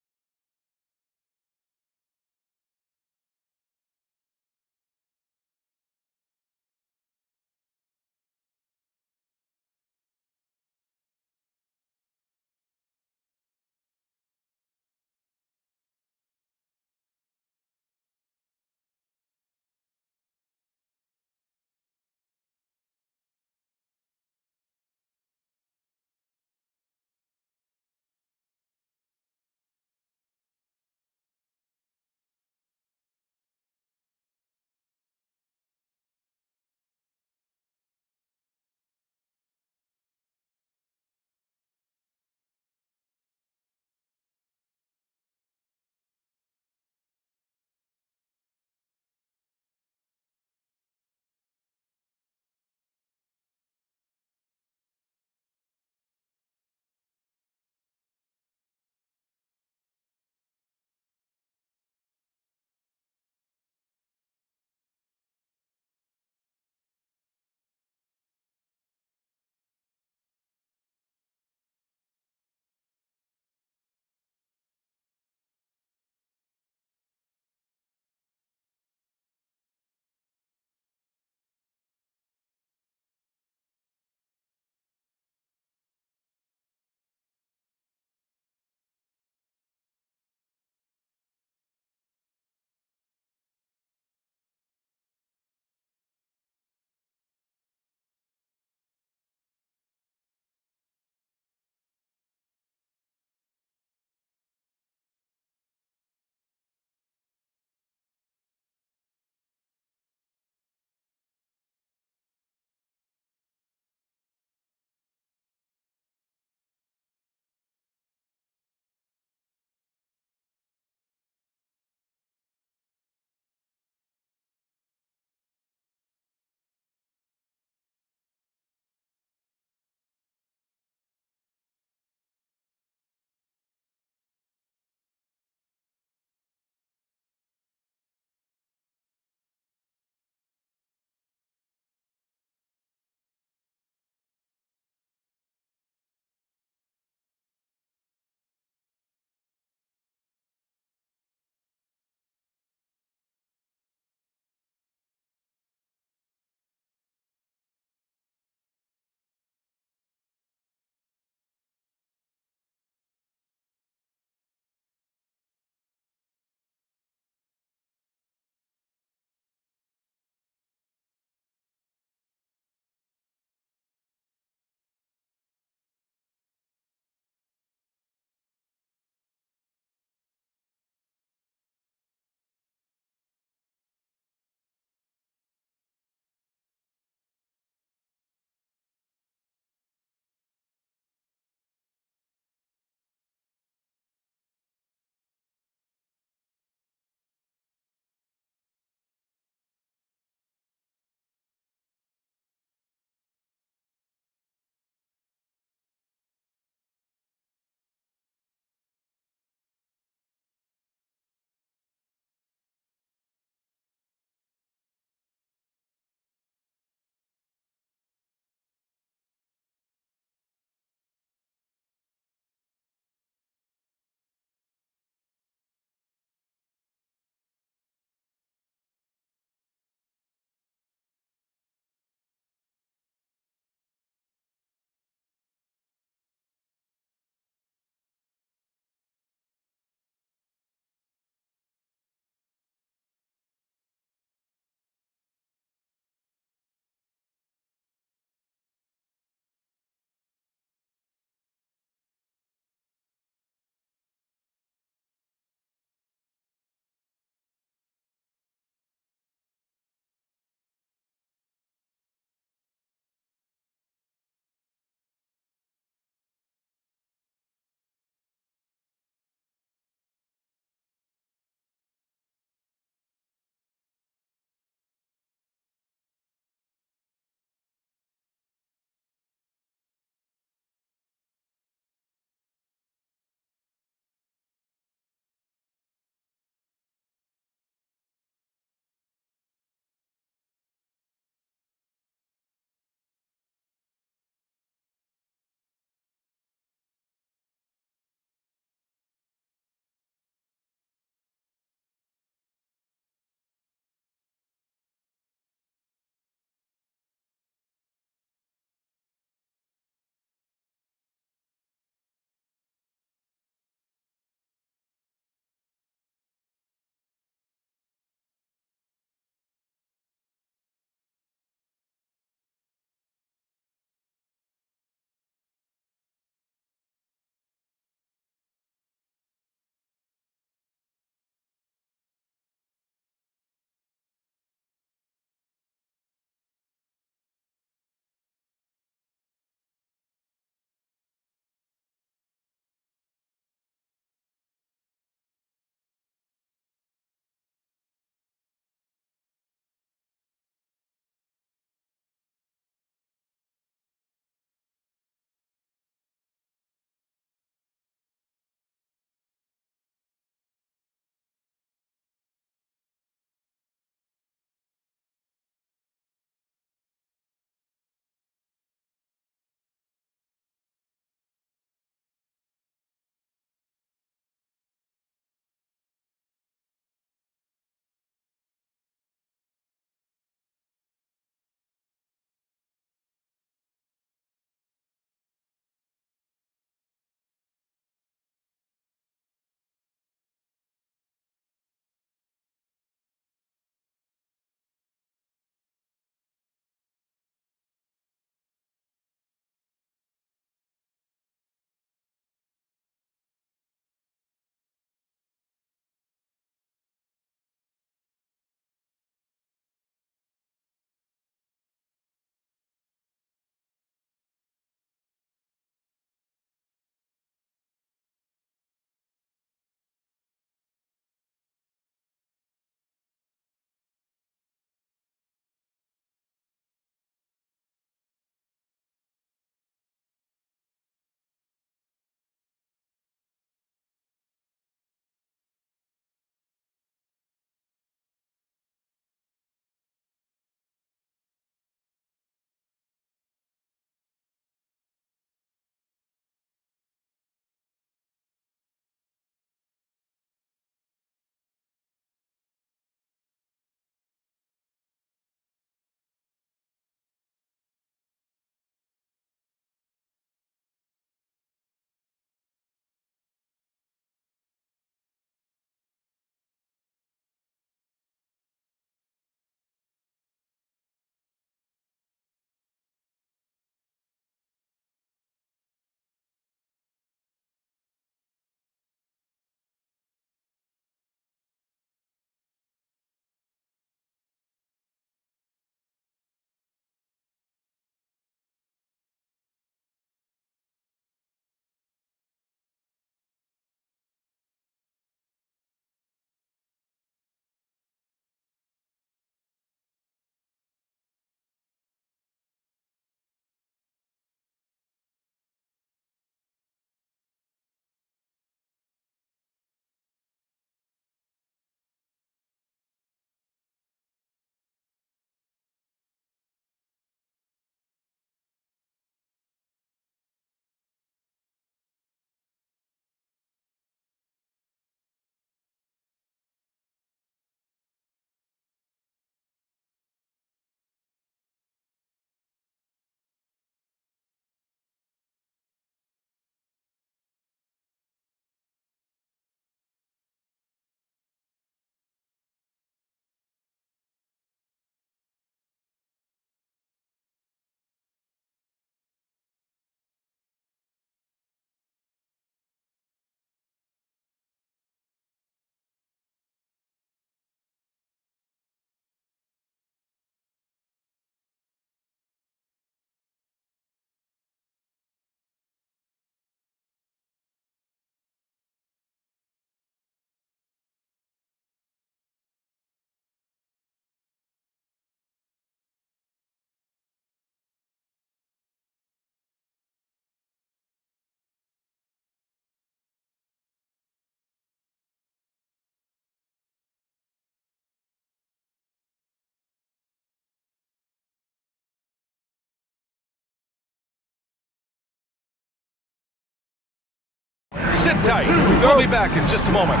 tight. We'll be back in just a moment.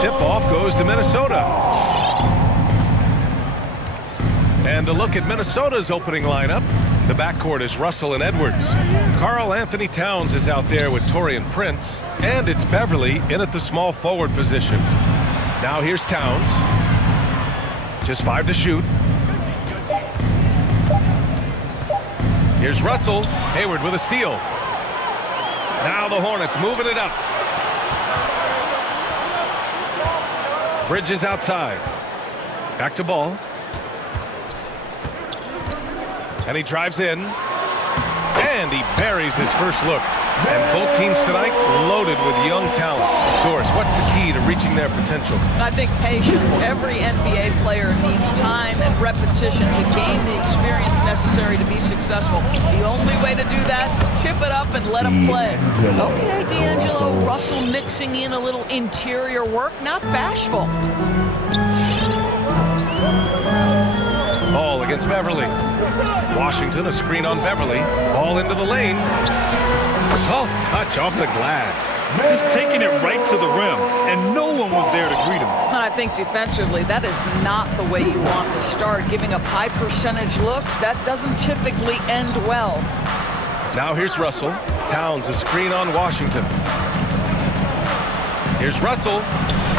Tip-off goes to Minnesota. And a look at Minnesota's opening lineup. The backcourt is Russell and Edwards. Karl Anthony Towns is out there with Taurean Prince. And it's Beverly in at the small forward position. Now here's Towns. Just 5 to shoot. Here's Russell. Hayward with a steal. Now the Hornets moving it up. Bridges outside. Back to Ball. And he drives in. And he buries his first look. And both teams tonight loaded with young talent. Doris, what's the key to reaching their potential? I think patience. Every NBA player needs time and repetition to gain the experience necessary to be successful. The only way to do that, tip it up and let them play. Okay, D'Angelo Russell mixing in a little interior work, not bashful. Ball against Beverly. Washington, a screen on Beverly. Ball into the lane. Soft touch off the glass. Just taking it right to the rim, and no one was there to greet him. I think defensively, that is not the way you want to start. Giving up high percentage looks, that doesn't typically end well. Now here's Russell. Towns, a screen on Washington. Here's Russell.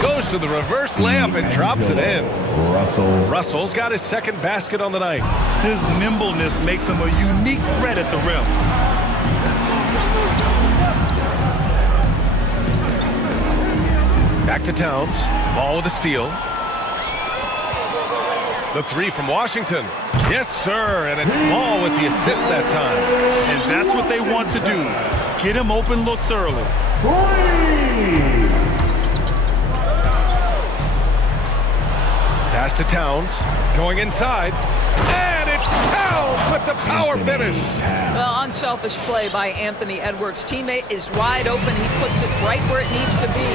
Goes to the reverse layup and drops it in. Russell's got his second basket on the night. His nimbleness makes him a unique threat at the rim. Back to Towns. Ball with a steal. The three from Washington. Yes, sir. And it's Ball with the assist that time. And that's what they want to do. Get him open looks early. Pass to Towns. Going inside. And it's Towns with the power finish. Well, unselfish play by Anthony Edwards. Teammate is wide open. He puts it right where it needs to be.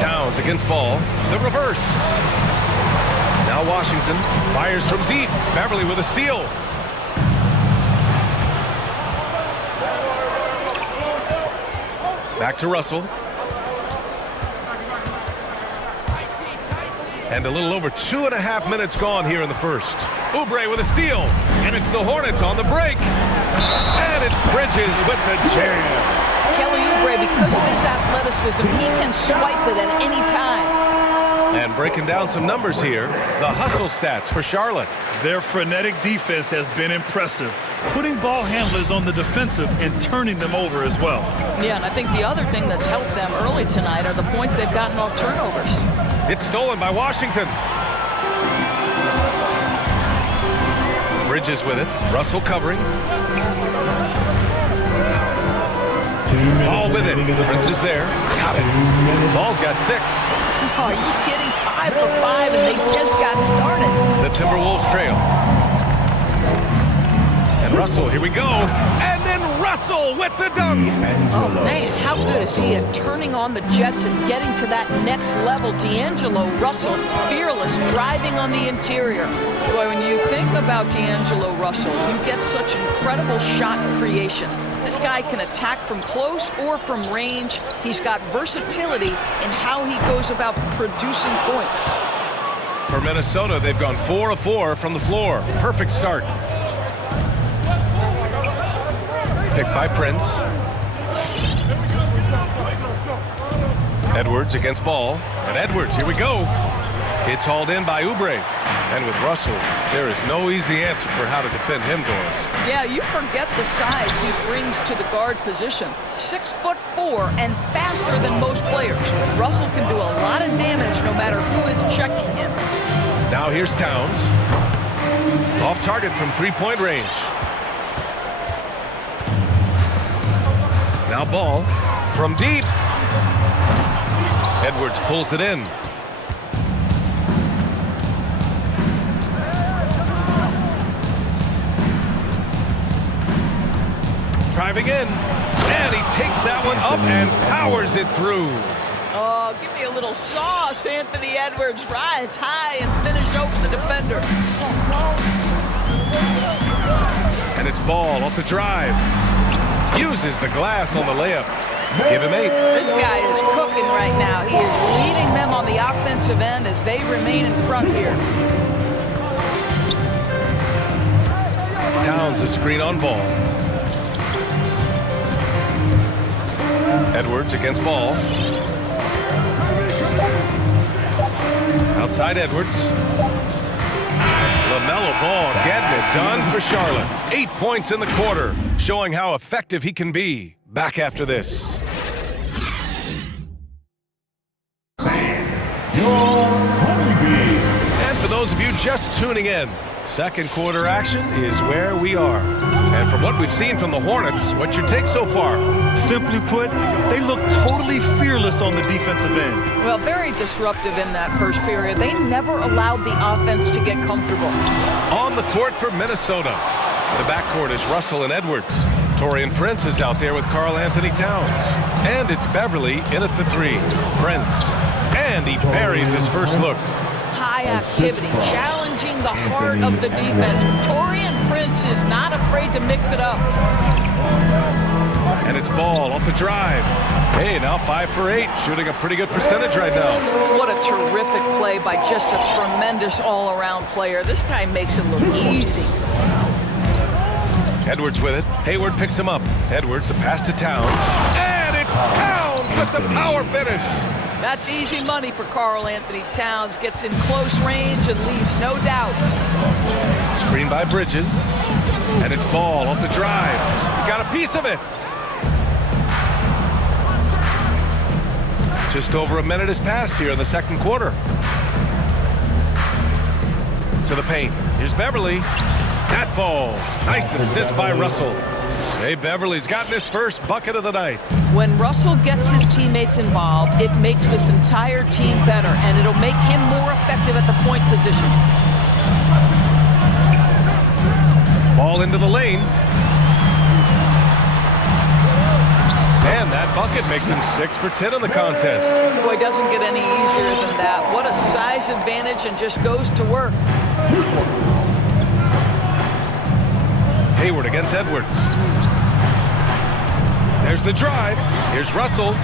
Towns against Ball. The reverse. Now Washington fires from deep. Beverly with a steal. Back to Russell. And a little over 2.5 minutes gone here in the first. Oubre with a steal. And it's the Hornets on the break. And it's Bridges with the jam. Kelly Oubre, because of his athleticism, he can swipe it at any time. And breaking down some numbers here, the hustle stats for Charlotte. Their frenetic defense has been impressive, putting ball handlers on the defensive and turning them over as well. Yeah, and I think the other thing that's helped them early tonight are the points they've gotten off turnovers. It's stolen by Washington. Bridges with it. Russell covering. Ball with it. Prince is there. Got it. Ball's got 6. Oh, are you kidding? 5 for 5, and they just got started. The Timberwolves trail. And Russell, here we go. And then Russell with the dunk. Oh, man, how good is he at turning on the Jets and getting to that next level? D'Angelo Russell, fearless, driving on the interior. Boy, when you think about D'Angelo Russell, you get such incredible shot creation. This guy can attack from close or from range. He's got versatility in how he goes about producing points. For Minnesota, they've gone 4 of 4 from the floor. Perfect start. Picked by Prince. Edwards against Ball. And Edwards, here we go. It's hauled in by Oubre. And with Russell, there is no easy answer for how to defend him, Doris. Yeah, you forget the size he brings to the guard position. 6'4" and faster than most players. Russell can do a lot of damage no matter who is checking him. Now here's Towns. Off target from three-point range. Now Ball from deep. Edwards pulls it in. Driving in, and he takes that one up and powers it through. Oh, give me a little sauce, Anthony Edwards. Rise high and finish over the defender. And it's Ball off the drive. Uses the glass on the layup. Give him 8. This guy is cooking right now. He is leading them on the offensive end as they remain in front here. Towns a screen on Ball. Edwards against Ball. Outside Edwards. LaMelo Ball getting it done for Charlotte. 8 points in the quarter, showing how effective he can be. Back after this. And for those of you just tuning in, second quarter action is where we are. And from what we've seen from the Hornets, what's your take so far? Simply put, they look totally fearless on the defensive end. Well, very disruptive in that first period. They never allowed the offense to get comfortable. On the court for Minnesota. The backcourt is Russell and Edwards. Taurean Prince is out there with Karl Anthony Towns. And it's Beverly in at the 3. Prince. And he buries his first look. High activity, challenging the heart of the defense. Taurean Prince is not afraid to mix it up. And it's Ball off the drive. Hey, now 5 for 8, shooting a pretty good percentage right now. What a terrific play by just a tremendous all-around player. This guy makes it look easy. Edwards with it. Hayward picks him up. Edwards, the pass to Towns. And it's Towns with the power finish. That's easy money for Karl Anthony Towns. Gets in close range and leaves no doubt. Screen by Bridges. And it's Ball off the drive. He got a piece of it. Just over a minute has passed here in the second quarter. To the paint. Here's Beverly. That falls. Nice assist by Russell. Hey, Beverly's gotten his first bucket of the night. When Russell gets his teammates involved, it makes this entire team better, and it'll make him more effective at the point position. Ball into the lane. And that bucket makes him 6 for 10 in the contest. Boy, doesn't get any easier than that. What a size advantage, and just goes to work. Hayward against Edwards. There's the drive. Here's Russell.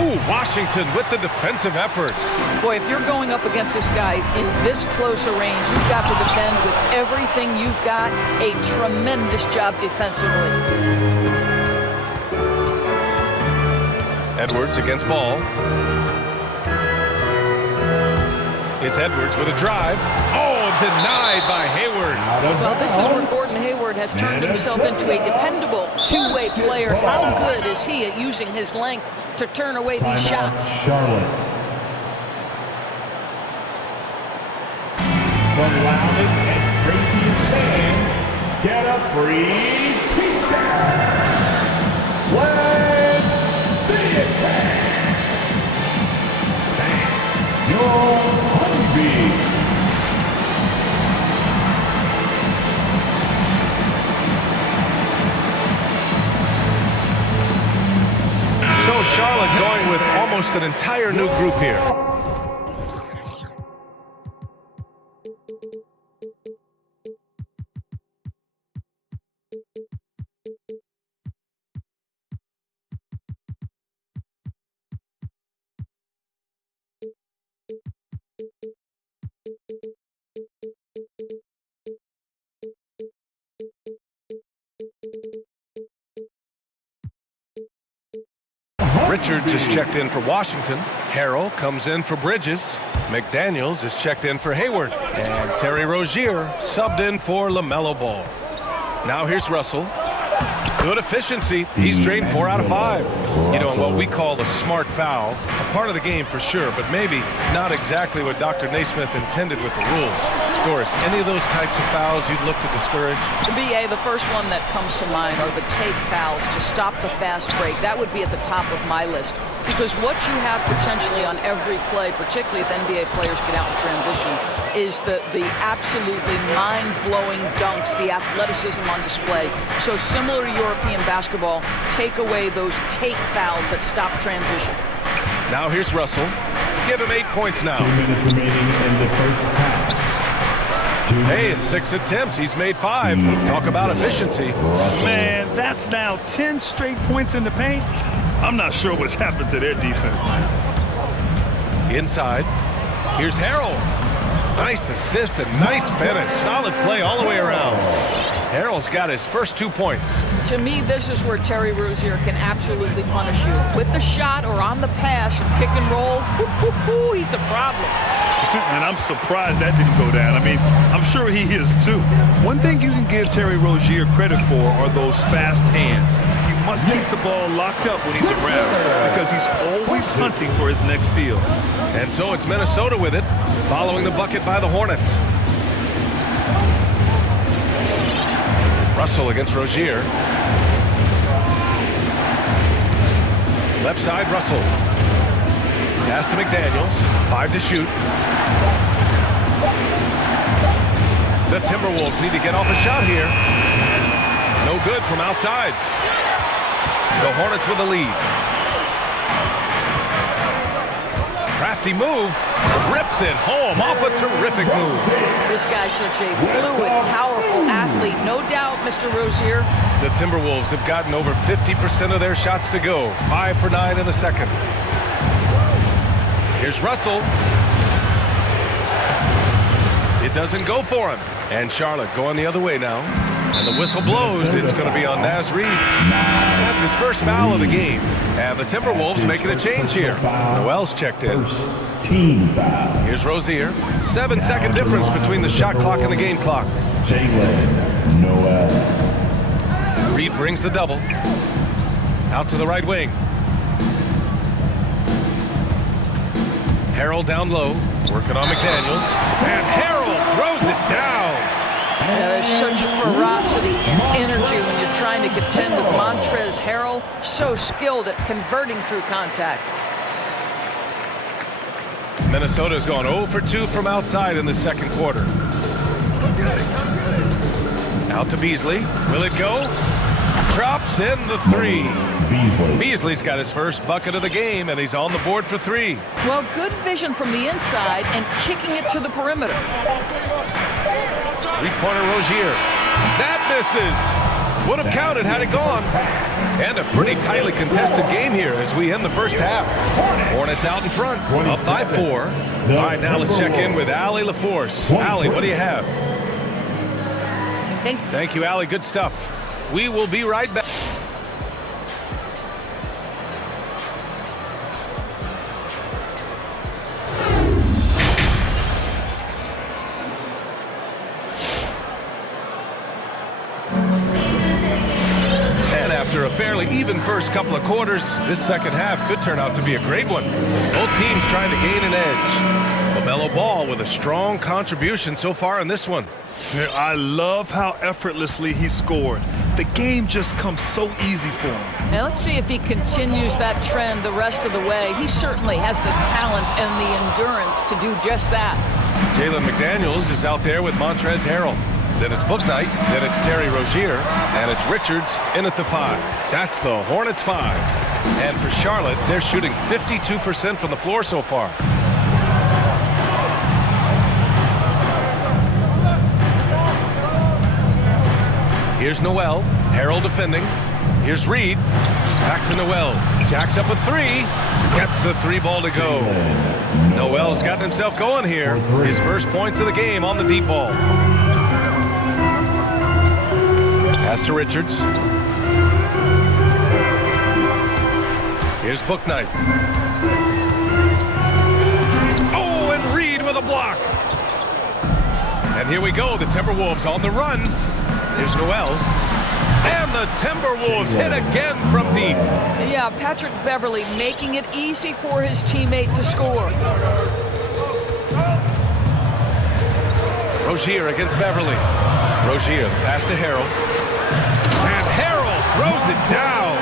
Ooh, Washington with the defensive effort. Boy, if you're going up against this guy in this close a range, you've got to defend with everything you've got. A tremendous job defensively. Edwards against Ball. It's Edwards with a drive. Oh, denied by Hayward. Well, this is where Gordon Hayward has turned himself into a dependable two-way player. How good is he at using his length to turn away these shots? Charlotte. The loudest and craziest fans get a free t-shirt. Let's see it, fans. Your honeybee. So Charlotte going with almost an entire new group here. Richards is checked in for Washington. Harrell comes in for Bridges. McDaniels is checked in for Hayward. And Terry Rozier subbed in for LaMelo Ball. Now here's Russell. Good efficiency. He's drained 4 out of 5. You know, what we call a smart foul. A part of the game for sure, but maybe not exactly what Dr. Naismith intended with the rules. Doris, any of those types of fouls you'd look to discourage? BA, the first one that comes to mind are the take fouls to stop the fast break. That would be at the top of my list. Because what you have potentially on every play, particularly if NBA players get out in transition, is the absolutely mind-blowing dunks, the athleticism on display. So similar to European basketball, take away those take fouls that stop transition. Now here's Russell. Give him 8 points now. 2 minutes remaining in the first half. Hey, in 6 attempts, he's made 5. Talk about efficiency. Man, that's now 10 straight points in the paint. I'm not sure what's happened to their defense, man. Inside, here's Harrell. Nice assist and nice finish. Solid play all the way around. Harrell's got his first 2 points. To me, this is where Terry Rozier can absolutely punish you. With the shot or on the pass and pick and roll, he's a problem. And I'm surprised that didn't go down. I mean, I'm sure he is too. One thing you can give Terry Rozier credit for are those fast hands. You must keep the ball locked up when he's around because he's always hunting for his next steal. And so it's Minnesota with it, following the bucket by the Hornets. Russell against Rozier. Left side, Russell. Pass to McDaniels. 5 to shoot. The Timberwolves need to get off a shot here. No good from outside. The Hornets with the lead. Crafty move. Rips it home off a terrific move. This guy's such a fluid, powerful athlete. No doubt, Mr. Rozier. The Timberwolves have gotten over 50% of their shots to go. 5 for 9 in the second. Here's Russell. It doesn't go for him. And Charlotte going the other way now. And the whistle blows. It's going to be on Naz Reid. That's his first foul of the game. And the Timberwolves making a change here. Noel's checked in. Team foul. Here's Rozier. 7-second difference between the shot clock and the game clock. Jalen Noel. Reid brings the double. Out to the right wing. Harrell down low. Working on McDaniels. And Harrell throws it down. There's such ferocity and energy when you're trying to contend with Montrezl Harrell. So skilled at converting through contact. Minnesota's gone 0 for 2 from outside in the second quarter. Out to Beasley. Will it go? Drops in the 3. Beasley's got his first bucket of the game, and he's on the board for 3. Well, good vision from the inside and kicking it to the perimeter. Three-pointer Rozier. That misses. Would have counted had it gone. And a pretty tightly contested game here as we end the first half. Hornets out in front, up by 4. All right, now let's check in with Allie LaForce. Allie, what do you have? Thank you, Allie. Good stuff. We will be right back. After a fairly even first couple of quarters, this second half could turn out to be a great one. Both teams trying to gain an edge. LaMelo Ball with a strong contribution so far in this one. I love how effortlessly he scored. The game just comes so easy for him. Now let's see if he continues that trend the rest of the way. He certainly has the talent and the endurance to do just that. Jalen McDaniels is out there with Montrezl Harrell. Then it's Book Night, then it's Terry Rozier, and it's Richards in at the 5. That's the Hornets 5. And for Charlotte, they're shooting 52% from the floor so far. Here's Noel, Harrell defending. Here's Reid, back to Noel. Jacks up a 3, gets the 3 ball to go. Noel's gotten himself going here. His first points of the game on the deep ball. Pass to Richards. Here's Book Night. Oh, and Reid with a block. And here we go, the Timberwolves on the run. Here's Noel. And the Timberwolves hit again from deep. Yeah, Patrick Beverley making it easy for his teammate to score. Rozier against Beverley. Rozier, pass to Harrell. And Harrell throws it down.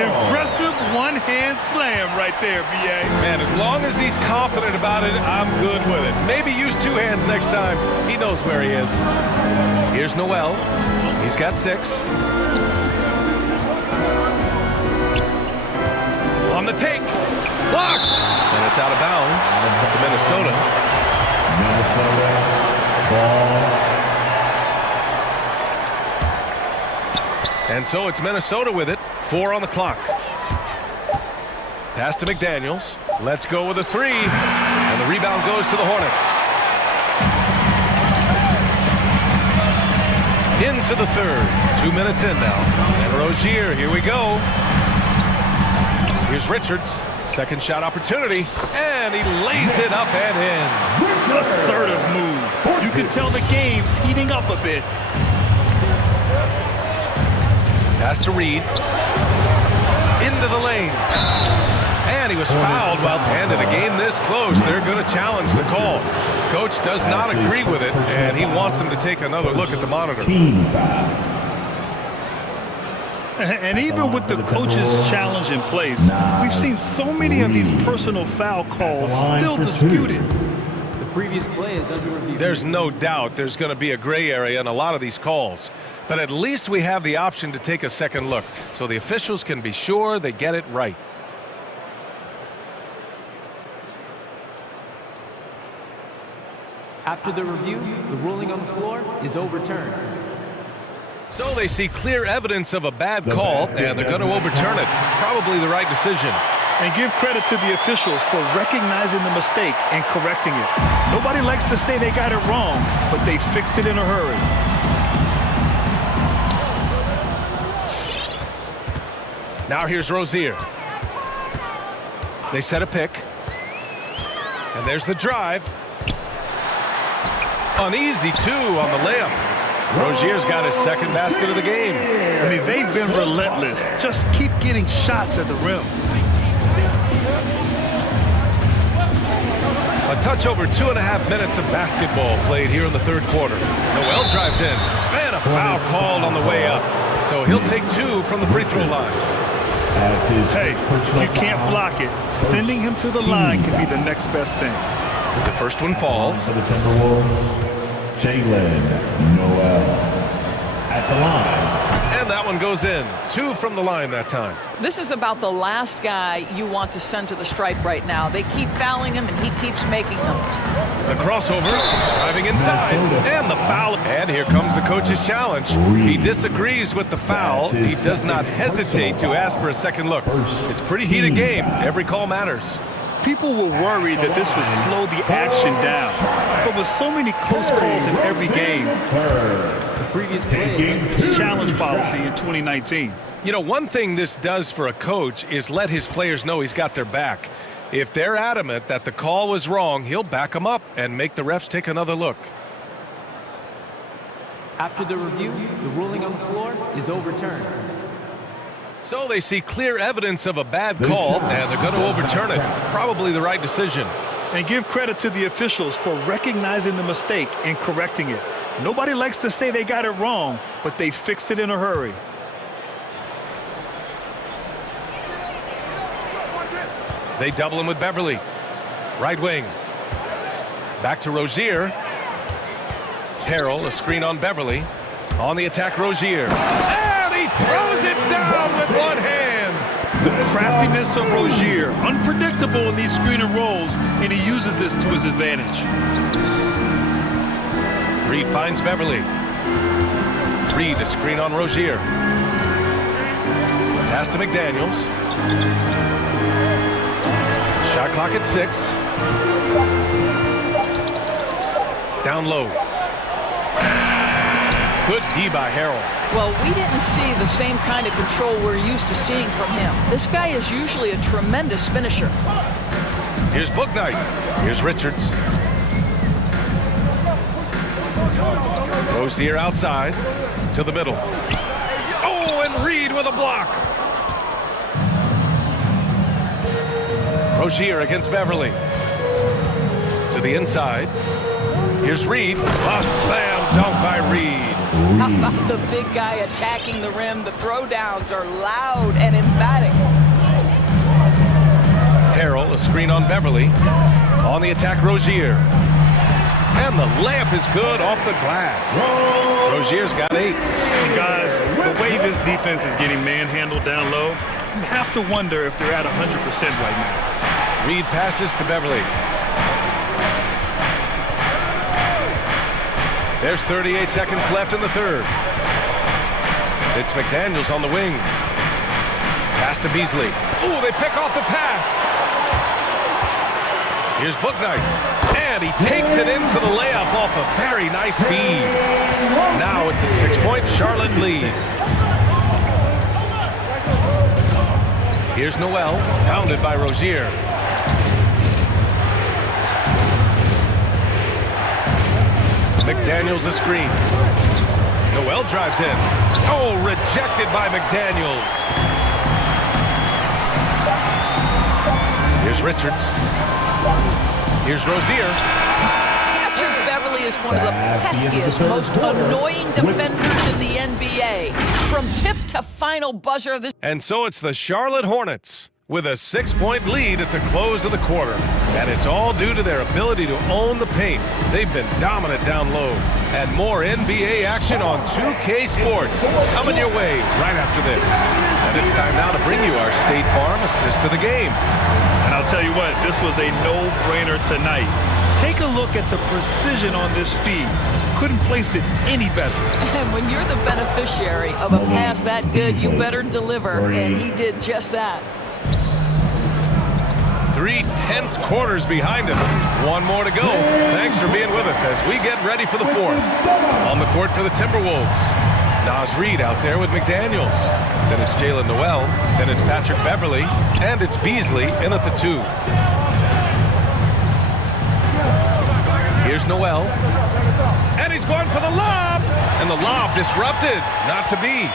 Impressive one-hand slam right there, B.A. Man, as long as he's confident about it, I'm good with it. Maybe use 2 hands next time. He knows where he is. Here's Noel. He's got 6. On the take. Blocked. And it's out of bounds to Minnesota. And so it's Minnesota with it. 4 on the clock. Pass to McDaniels. Let's go with a 3. And the rebound goes to the Hornets. Into the third. 2 minutes in now. And Rozier, here we go. Here's Richards. Second shot opportunity. And he lays it up and in. Assertive move. You can tell the game's heating up a bit. Pass to Reed. Into the lane. And he was fouled. Well, and in a game this close, they're going to challenge the call. Coach does not agree with it, and he wants them to take another look at the monitor. And even with the coach's challenge in place, we've seen so many of these personal foul calls still disputed. The previous play is under review. There's no doubt there's going to be a gray area in a lot of these calls. But at least we have the option to take a second look, so the officials can be sure they get it right. After the review, the ruling on the floor is overturned. So they see clear evidence of a bad call, and they're going to overturn it. Probably the right decision. And give credit to the officials for recognizing the mistake and correcting it. Nobody likes to say they got it wrong, but they fixed it in a hurry. Now here's Rozier. They set a pick. And there's the drive. Uneasy, too, on the layup. Rozier's got his second basket of the game. I mean, they've been relentless. Just keep getting shots at the rim. A touch over 2.5 minutes of basketball played here in the third quarter. Noel drives in. And a foul called on the way up. So he'll take 2 from the free throw line. Hey, you can't block it. Sending him to the line can be the next best thing. The first one falls. For the Timberwolves, Jalen Noel at the line. And that one goes in. 2 from the line that time. This is about the last guy you want to send to the stripe right now. They keep fouling him, and he keeps making them. The crossover, driving inside, and the foul. And here comes the coach's challenge. He disagrees with the foul. He does not hesitate to ask for a second look. It's a pretty heated game. Every call matters. People were worried that this would slow the action down. But with so many close calls in every game, The previous play is challenge policy in 2019. You know, one thing this does for a coach is let his players know he's got their back. If they're adamant that the call was wrong, he'll back them up and make the refs take another look. After the review, the ruling on the floor is overturned. So they see clear evidence of a bad call, and they're going to overturn it. Probably the right decision. And give credit to the officials for recognizing the mistake and correcting it. Nobody likes to say they got it wrong, but they fixed it in a hurry. They double him with Beverly. Right wing. Back to Rozier. Harrell, a screen on Beverly. On the attack, Rozier. And he throws it down with one hand. The craftiness of Rozier, unpredictable in these screen and rolls, and he uses this to his advantage. Reed finds Beverly. Reed, a screen on Rozier. Pass to McDaniels. Shot clock at 6. Down low. Good D by Harrell. Well, we didn't see the same kind of control we're used to seeing from him. This guy is usually a tremendous finisher. Here's Bouknight. Here's Richards. Rozier outside to the middle. Oh, and Reed with a block. Rozier against Beverly. To the inside. Here's Reed. A slam dunk by Reed. How about the big guy attacking the rim? The throwdowns are loud and emphatic. Harrell, a screen on Beverly. On the attack, Rozier. And the layup is good off the glass. Rozier's got 8. And guys, the way this defense is getting manhandled down low, you have to wonder if they're at 100% right now. Reed passes to Beverly. There's 38 seconds left in the third. It's McDaniels on the wing. Pass to Beasley. Ooh, they pick off the pass. Here's Booknight. And he takes it in for the layup off a very nice feed. Now it's a 6-point Charlotte lead. Here's Noel, pounded by Rozier. McDaniels a screen. Noel drives in. Oh, rejected by McDaniels. Here's Richards. Here's Rozier. Patrick Beverly is one of the peskiest, most annoying defenders in the NBA. From tip to final buzzer of this. And so it's the Charlotte Hornets with a 6-point lead at the close of the quarter. And it's all due to their ability to own the paint. They've been dominant down low. And more NBA action on 2K Sports coming your way right after this. And it's time now to bring you our State Farm assist to the game. And I'll tell you what, this was a no-brainer tonight. Take a look at the precision on this feed. Couldn't place it any better. And when you're the beneficiary of a pass that good, you better deliver. And he did just that. 3 tense quarters behind us. One more to go. Thanks for being with us as we get ready for the fourth. On the court for the Timberwolves, Naz Reid out there with McDaniels. Then it's Jalen Noel. Then it's Patrick Beverly. And it's Beasley in at the 2. Here's Noel. And he's going for the lob. And the lob disrupted. Not to be.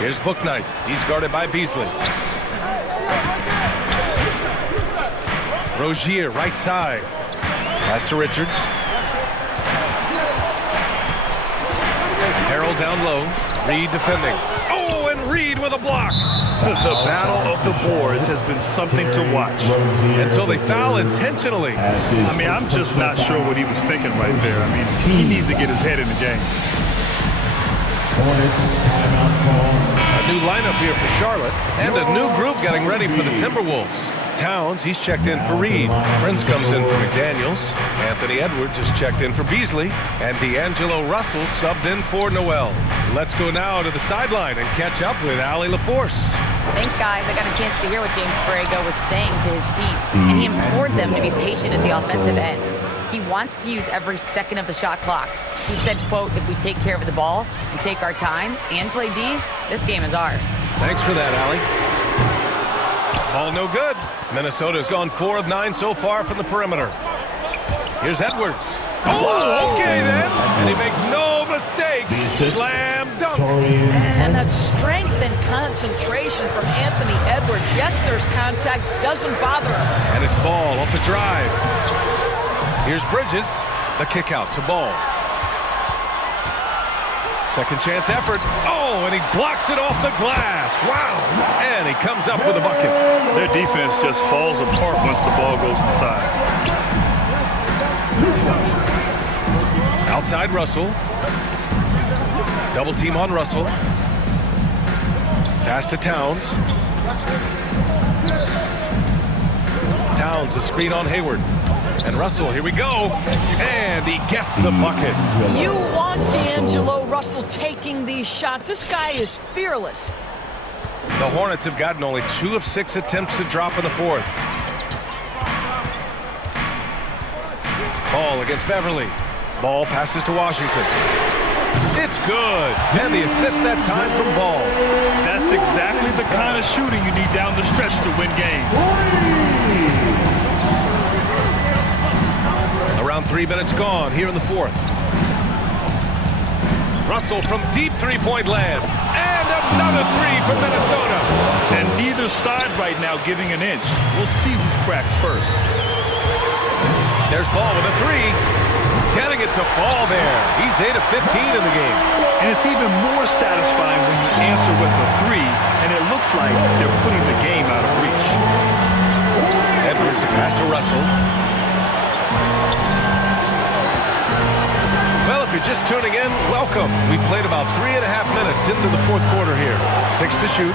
Here's Booknight. He's guarded by Beasley. Rozier, right side. Pass to Richards. Harrell down low. Reid defending. Oh, and Reid with a block. The battle of the boards has been something to watch. And so they foul intentionally. I mean, I'm just not sure what he was thinking right there. I mean, he needs to get his head in the game. A new lineup here for Charlotte, and a new group getting ready for the Timberwolves. Towns, he's checked in for Reid. Prince comes in for McDaniels. Anthony Edwards is checked in for Beasley. And D'Angelo Russell subbed in for Noel. Let's go now to the sideline and catch up with Allie LaForce. Thanks, guys. I got a chance to hear what James Borrego was saying to his team, and he implored them to be patient at the offensive end. He wants to use every second of the shot clock. He said, quote, if we take care of the ball and take our time and play D, this game is ours. Thanks for that, Allie. Ball no good. Minnesota's gone 4 of 9 so far from the perimeter. Here's Edwards. Oh, okay then. And he makes no mistake. Slam dunk. And that strength and concentration from Anthony Edwards. Yes, there's contact. Doesn't bother him. And it's Ball off the drive. Here's Bridges. The kick out to Ball. Second chance effort. Oh, and he blocks it off the glass. Wow. And he comes up with a bucket. Their defense just falls apart once the ball goes inside. Outside Russell. Double team on Russell. Pass to Towns. Towns, a screen on Hayward. And Russell, here we go. And he gets the bucket. You want D'Angelo Russell taking these shots. This guy is fearless. The Hornets have gotten only 2 of 6 attempts to drop in the fourth. Ball against Beverly. Ball passes to Washington. It's good. And the assist that time from Ball. That's exactly the kind of shooting you need down the stretch to win games. Around 3 minutes gone here in the fourth. Russell from deep three-point land. And another three from Minnesota. And neither side right now giving an inch. We'll see who cracks first. There's Ball with a three. Getting it to fall there. He's 8 of 15 in the game. And it's even more satisfying when you answer with a three, and it looks like they're putting the game out of reach. Edwards, a pass to Russell. Well, if you're just tuning in, welcome. We played about 3.5 minutes into the fourth quarter here. 6 to shoot.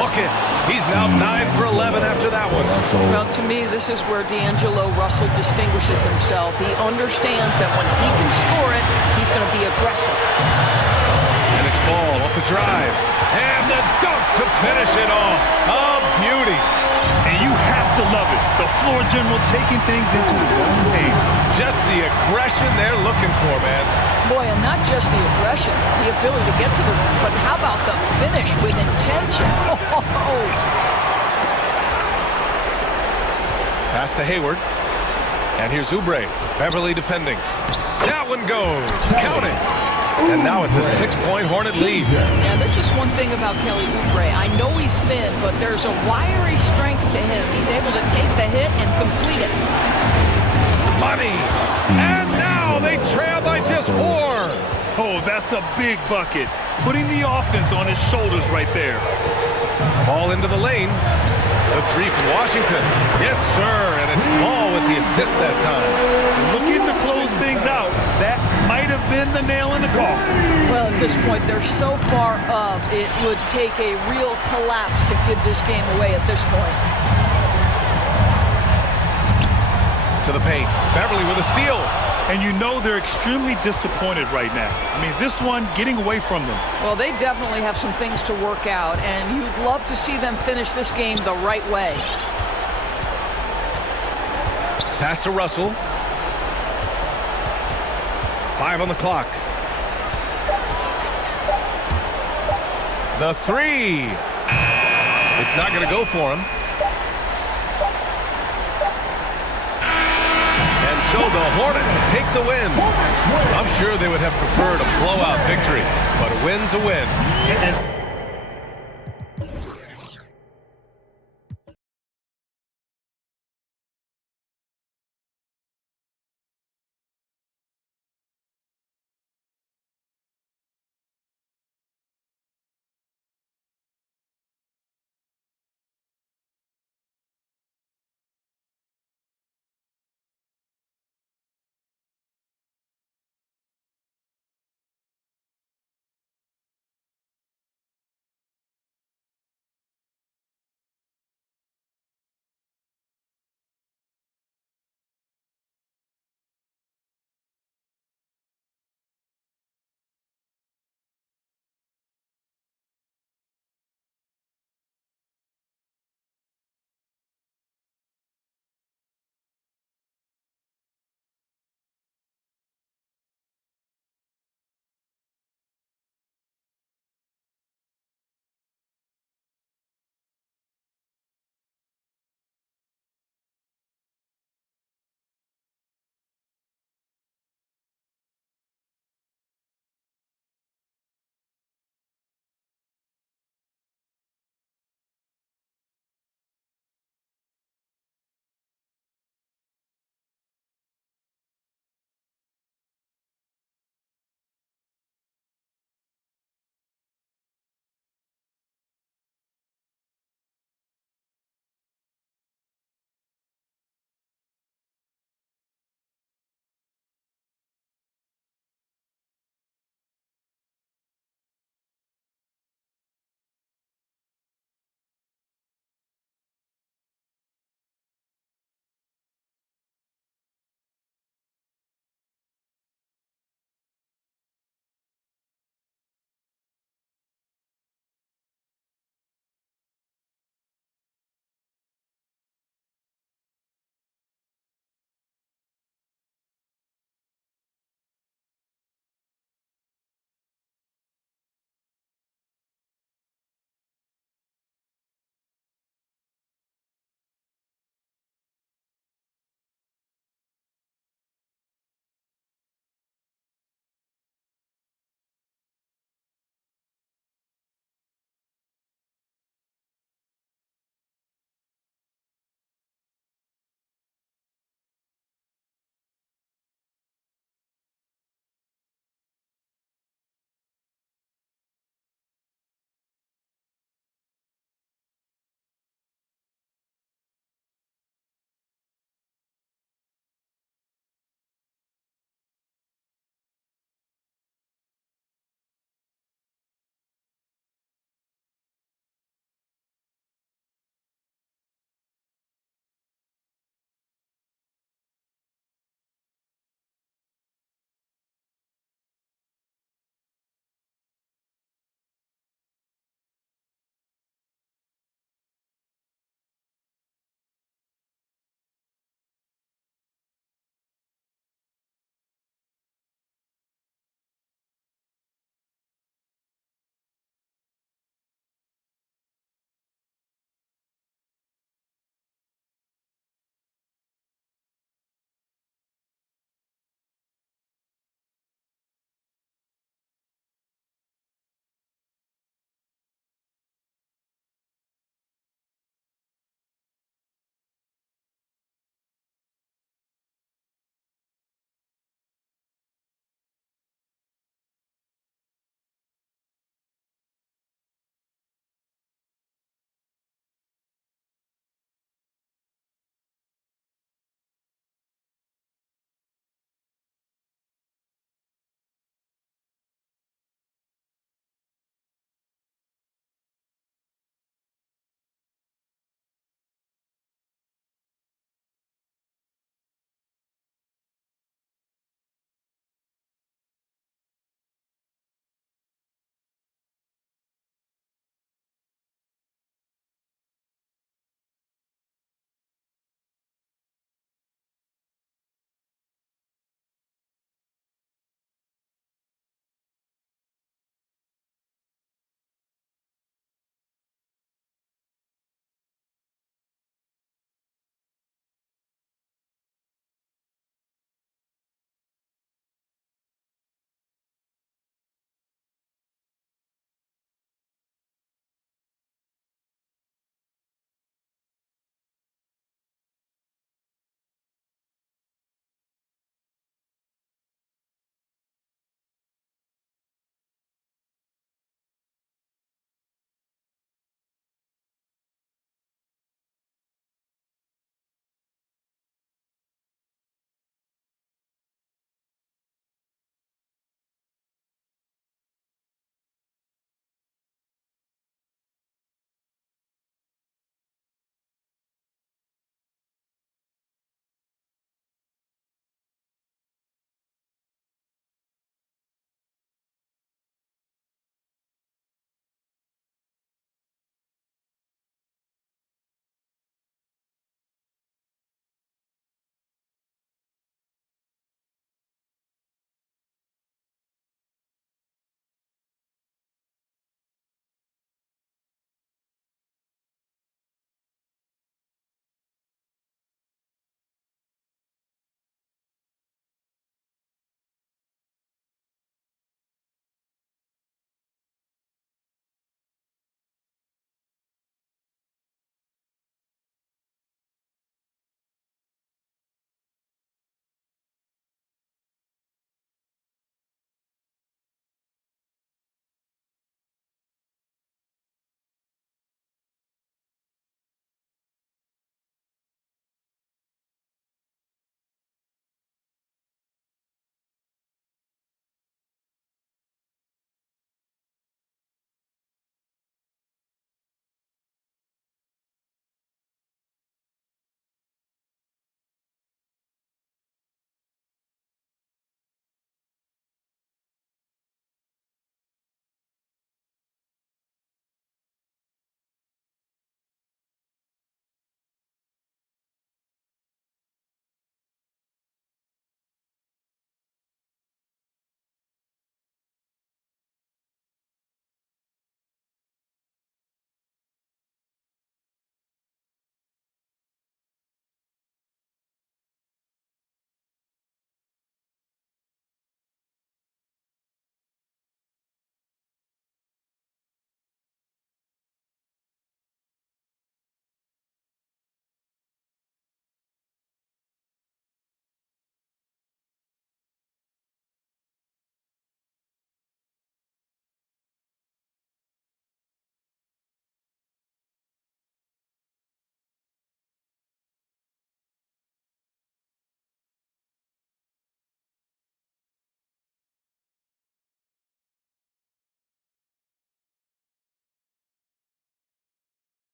Bucket. He's now 9 for 11 after that one. Well, to me, this is where D'Angelo Russell distinguishes himself. He understands that when he can score it, he's going to be aggressive. And it's Ball off the drive. And the dunk to finish it off. A beauty. And you have to love it. The floor general taking things into his own game. Just the aggression they're looking for, man. Boy, and not just the aggression, the ability to get to the rim, but how about the finish with intention? Oh. Pass to Hayward. And here's Oubre. Beverly defending. That one goes. Count it. And now it's a 6-point Hornet lead. Yeah, this is one thing about Kelly Oubre. I know he's thin, but there's a wiry strength to him. He's able to take the hit and complete it. Money. And now they trail by just 4. Oh, that's a big bucket. Putting the offense on his shoulders right there. Ball into the lane. The three from Washington. Yes, sir. And it's Ball with the assist that time. Looking to close things out. That might have been the nail in the coffin. Well, at this point, they're so far up, it would take a real collapse to give this game away at this point. To the paint. Beverly with a steal. And you know they're extremely disappointed right now. I mean, this one getting away from them. Well, they definitely have some things to work out, and you'd love to see them finish this game the right way. Pass to Russell. 5 on the clock. The three. It's not going to go for him. And so the Hornets take the win. I'm sure they would have preferred a blowout victory, but a win's a win.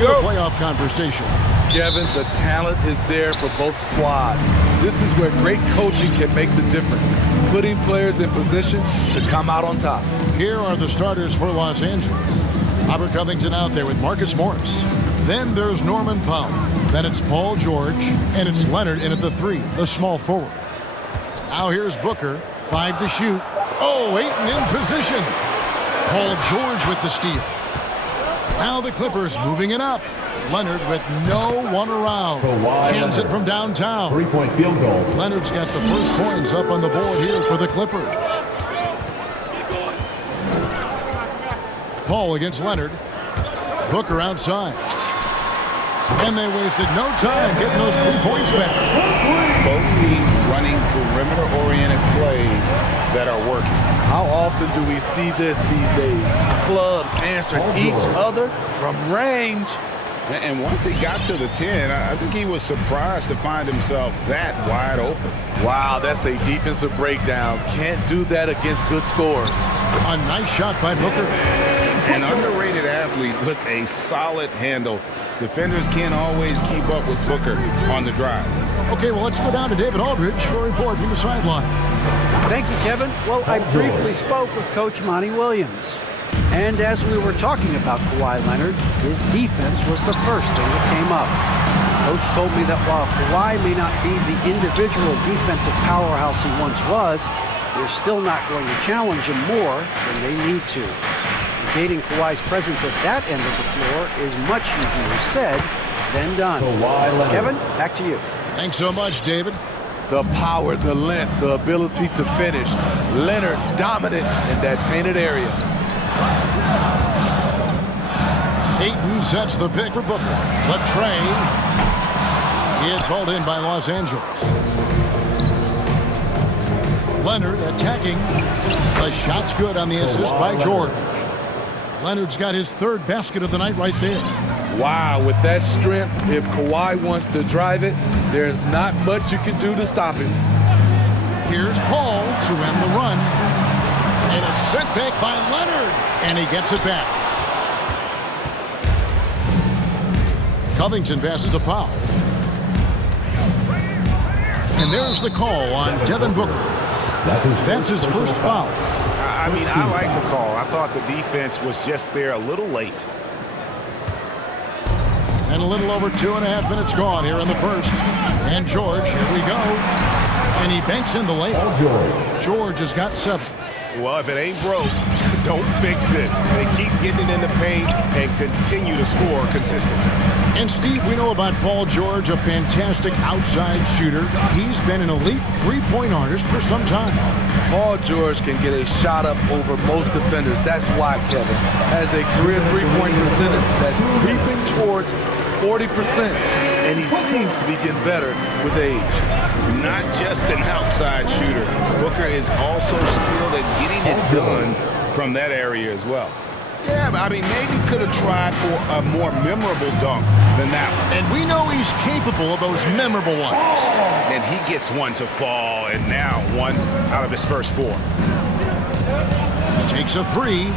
to the playoff conversation. Kevin, the talent is there for both squads. This is where great coaching can make the difference, putting players in position to come out on top. Here are the starters for Los Angeles. Robert Covington out there with Marcus Morris. Then there's Norman Powell. Then it's Paul George, and it's Leonard in at the 3, the small forward. Now here's Booker, 5 to shoot. Oh, Ayton in position. Paul George with the steal. Now the Clippers moving it up. Leonard with no one around. Cans it from downtown. 3-point field goal. Leonard's got the first points up on the board here for the Clippers. Paul against Leonard. Booker outside. And they wasted no time getting those 3 points back. Both teams running perimeter-oriented plays that are working. How often do we see this these days? Clubs answering each other from range. And once he got to the 10, I think he was surprised to find himself that wide open. Wow, that's a defensive breakdown. Can't do that against good scores. A nice shot by Booker. An underrated athlete with a solid handle. Defenders can't always keep up with Booker on the drive. Okay, well, let's go down to David Aldridge for a report from the sideline. Thank you, Kevin. Well, I briefly spoke with Coach Monty Williams. And as we were talking about Kawhi Leonard, his defense was the first thing that came up. Coach told me that while Kawhi may not be the individual defensive powerhouse he once was, they're still not going to challenge him more than they need to. Negating Kawhi's presence at that end of the floor is much easier said than done. Kevin, back to you. Thanks so much, David. The power, the length, the ability to finish. Leonard dominant in that painted area. Ayton sets the pick for Booker. The tray. It's hauled in by Los Angeles. Leonard attacking. The shot's good on the assist by George. Leonard's got his 3rd basket of the night right there. Wow, with that strength, if Kawhi wants to drive it, there's not much you can do to stop him. Here's Paul to end the run. And it's sent back by Leonard. And he gets it back. Covington passes to Powell. And there's the call on Devin Booker. That's his first foul. I mean, I like the call. I thought the defense was just there a little late. And a little over 2.5 minutes gone here in the first. And George, here we go. And he banks in the layup. George has got 7. Well, if it ain't broke, don't fix it. They keep getting it in the paint and continue to score consistently. And Steve, we know about Paul George, a fantastic outside shooter. He's been an elite 3-point artist for some time. Paul George can get a shot up over most defenders. That's why Kevin has a career 3-point percentage that's creeping towards 40%. And he seems to be getting better with age. Not just an outside shooter. Booker is also skilled at getting it done from that area as well. Yeah, but I mean, maybe could have tried for a more memorable dunk than that one. And we know he's capable of those memorable ones. And he gets one to fall, and now 1 out of his first 4. Takes a 3.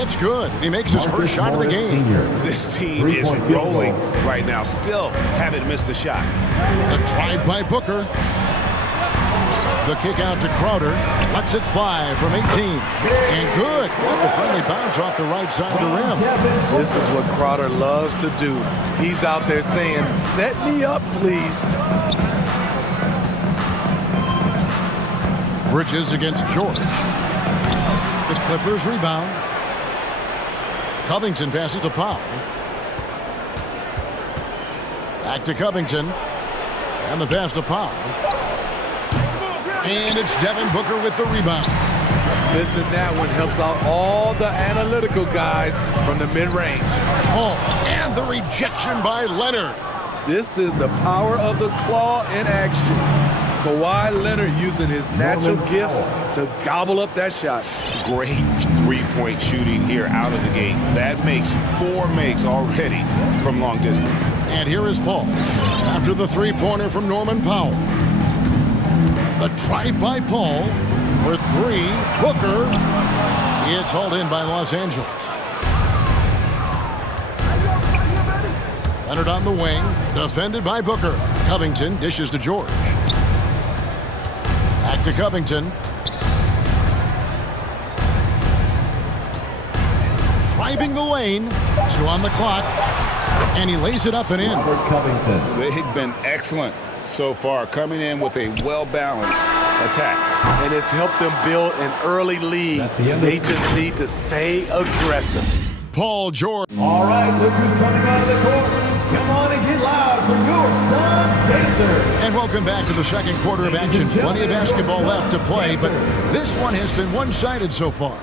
It's good. He makes his first shot of the game. This team is rolling right now. Still haven't missed a shot. The drive by Booker. The kick out to Crowder. Lets it fly from 18. And good. Got the friendly bounce off the right side of the rim. This is what Crowder loves to do. He's out there saying, set me up, please. Bridges against George. The Clippers rebound. Covington passes to Powell. Back to Covington. And the pass to Powell. And it's Devin Booker with the rebound. Listen, that one helps out all the analytical guys from the mid-range. Oh, and the rejection by Leonard. This is the power of the claw in action. Kawhi Leonard using his natural gifts to gobble up that shot. Great 3-point shooting here out of the gate. That makes 4 makes already from long distance. And here is Paul after the 3-pointer from Norman Powell. The drive by Paul for 3. Booker. It's hauled in by Los Angeles. Leonard on the wing, defended by Booker. Covington dishes to George. Back to Covington. Driving the lane. 2 on the clock. And he lays it up and in. They've been excellent so far, coming in with a well-balanced attack. And it's helped them build an early lead. They just need to stay aggressive. Paul George. All right, look who's coming out of the court. Come on and get loud for your Sun Pacers. And welcome back to the second quarter of action. Plenty of basketball left to play, but this one has been one-sided so far.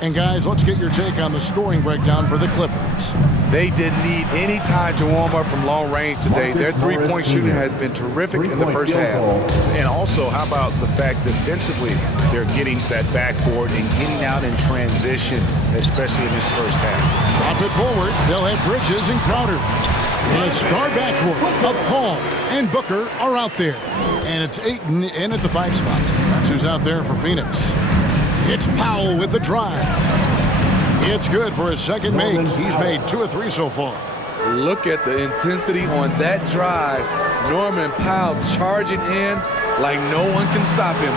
And guys, let's get your take on the scoring breakdown for the Clippers. They didn't need any time to warm up from long range today. Their three-point shooting has been terrific in the first half. And also, how about the fact defensively they're getting that backboard and getting out in transition, especially in this first half. Drop it forward. They'll have Bridges and Crowder. The star backcourt of Paul and Booker are out there. And it's Ayton in at the 5 spot. That's who's out there for Phoenix. It's Powell with the drive. It's good for his second make. He's made 2 of 3 so far. Look at the intensity on that drive. Norman Powell charging in like no one can stop him.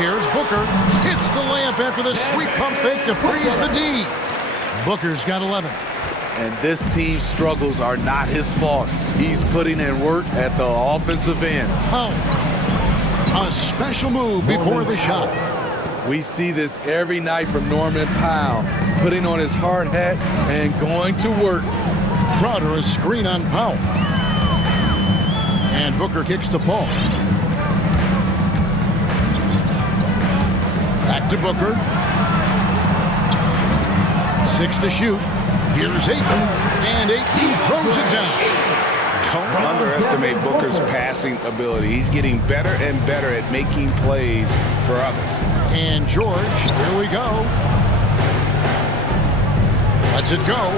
Here's Booker. Hits the layup after the sweet pump fake to freeze the D. Booker's got 11. And this team's struggles are not his fault. He's putting in work at the offensive end. Powell. A special move before the shot. We see this every night from Norman Powell, putting on his hard hat and going to work. Crowder a screen on Powell. And Booker kicks to Paul. Back to Booker. 6 to shoot. Here's Ayton, and Ayton throws it down. Don't underestimate Booker's passing ability. He's getting better and better at making plays for others. And George, here we go. Lets it go.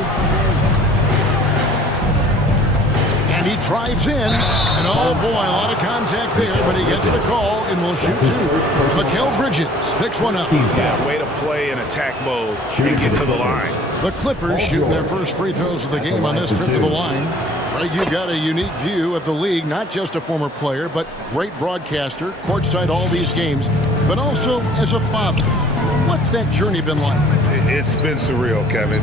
And he drives in. And oh boy, a lot of contact there, but he gets the call and will shoot 2. Mikal Bridges picks one up. Yeah, way to play in attack mode and get to the line. The Clippers shooting their first free throws of the game on this trip to the line. Greg, you've got a unique view of the league, not just a former player, but great broadcaster, courtside all these games, but also as a father. What's that journey been like? It's been surreal, Kevin.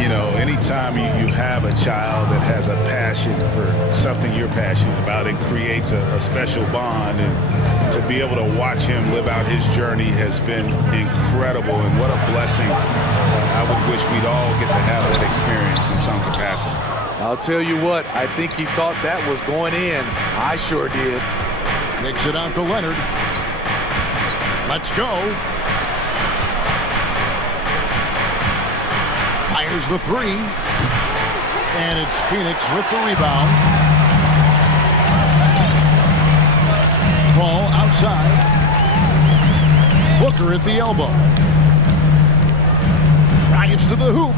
You know, anytime you have a child that has a passion for something you're passionate about, it creates a special bond. And to be able to watch him live out his journey has been incredible. And what a blessing. I would wish we'd all get to have that experience in some capacity. I'll tell you what, I think he thought that was going in. I sure did. Kicks it out to Leonard. Let's go. Fires the 3. And it's Phoenix with the rebound. Paul outside. Booker at the elbow. Drives to the hoop.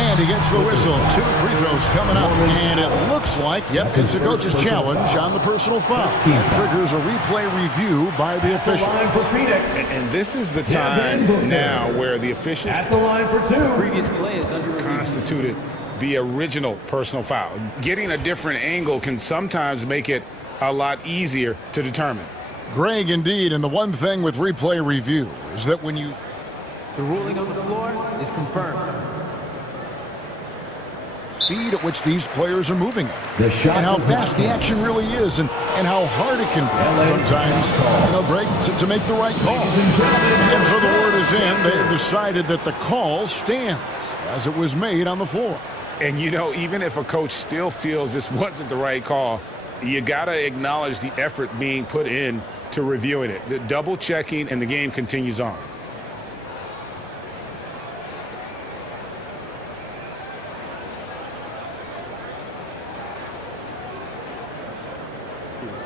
And he gets the whistle. 2 free throws coming up. And it looks like, yep, it's a coach's challenge on the personal foul. That triggers a replay review by the official. And this is the time now where the officials at the line for 2. Previous play is under review. Constituted the original personal foul. Getting a different angle can sometimes make it a lot easier to determine. Greg, indeed, and the one thing with replay review is that when you... The ruling on the floor is confirmed. Speed at which these players are moving and how fast the action really is and how hard it can be sometimes, Greg, to make the right call. And so the word is in. They've decided that the call stands as it was made on the floor. And, you know, even if a coach still feels this wasn't the right call, you got to acknowledge the effort being put in to reviewing it. The double checking, and the game continues on.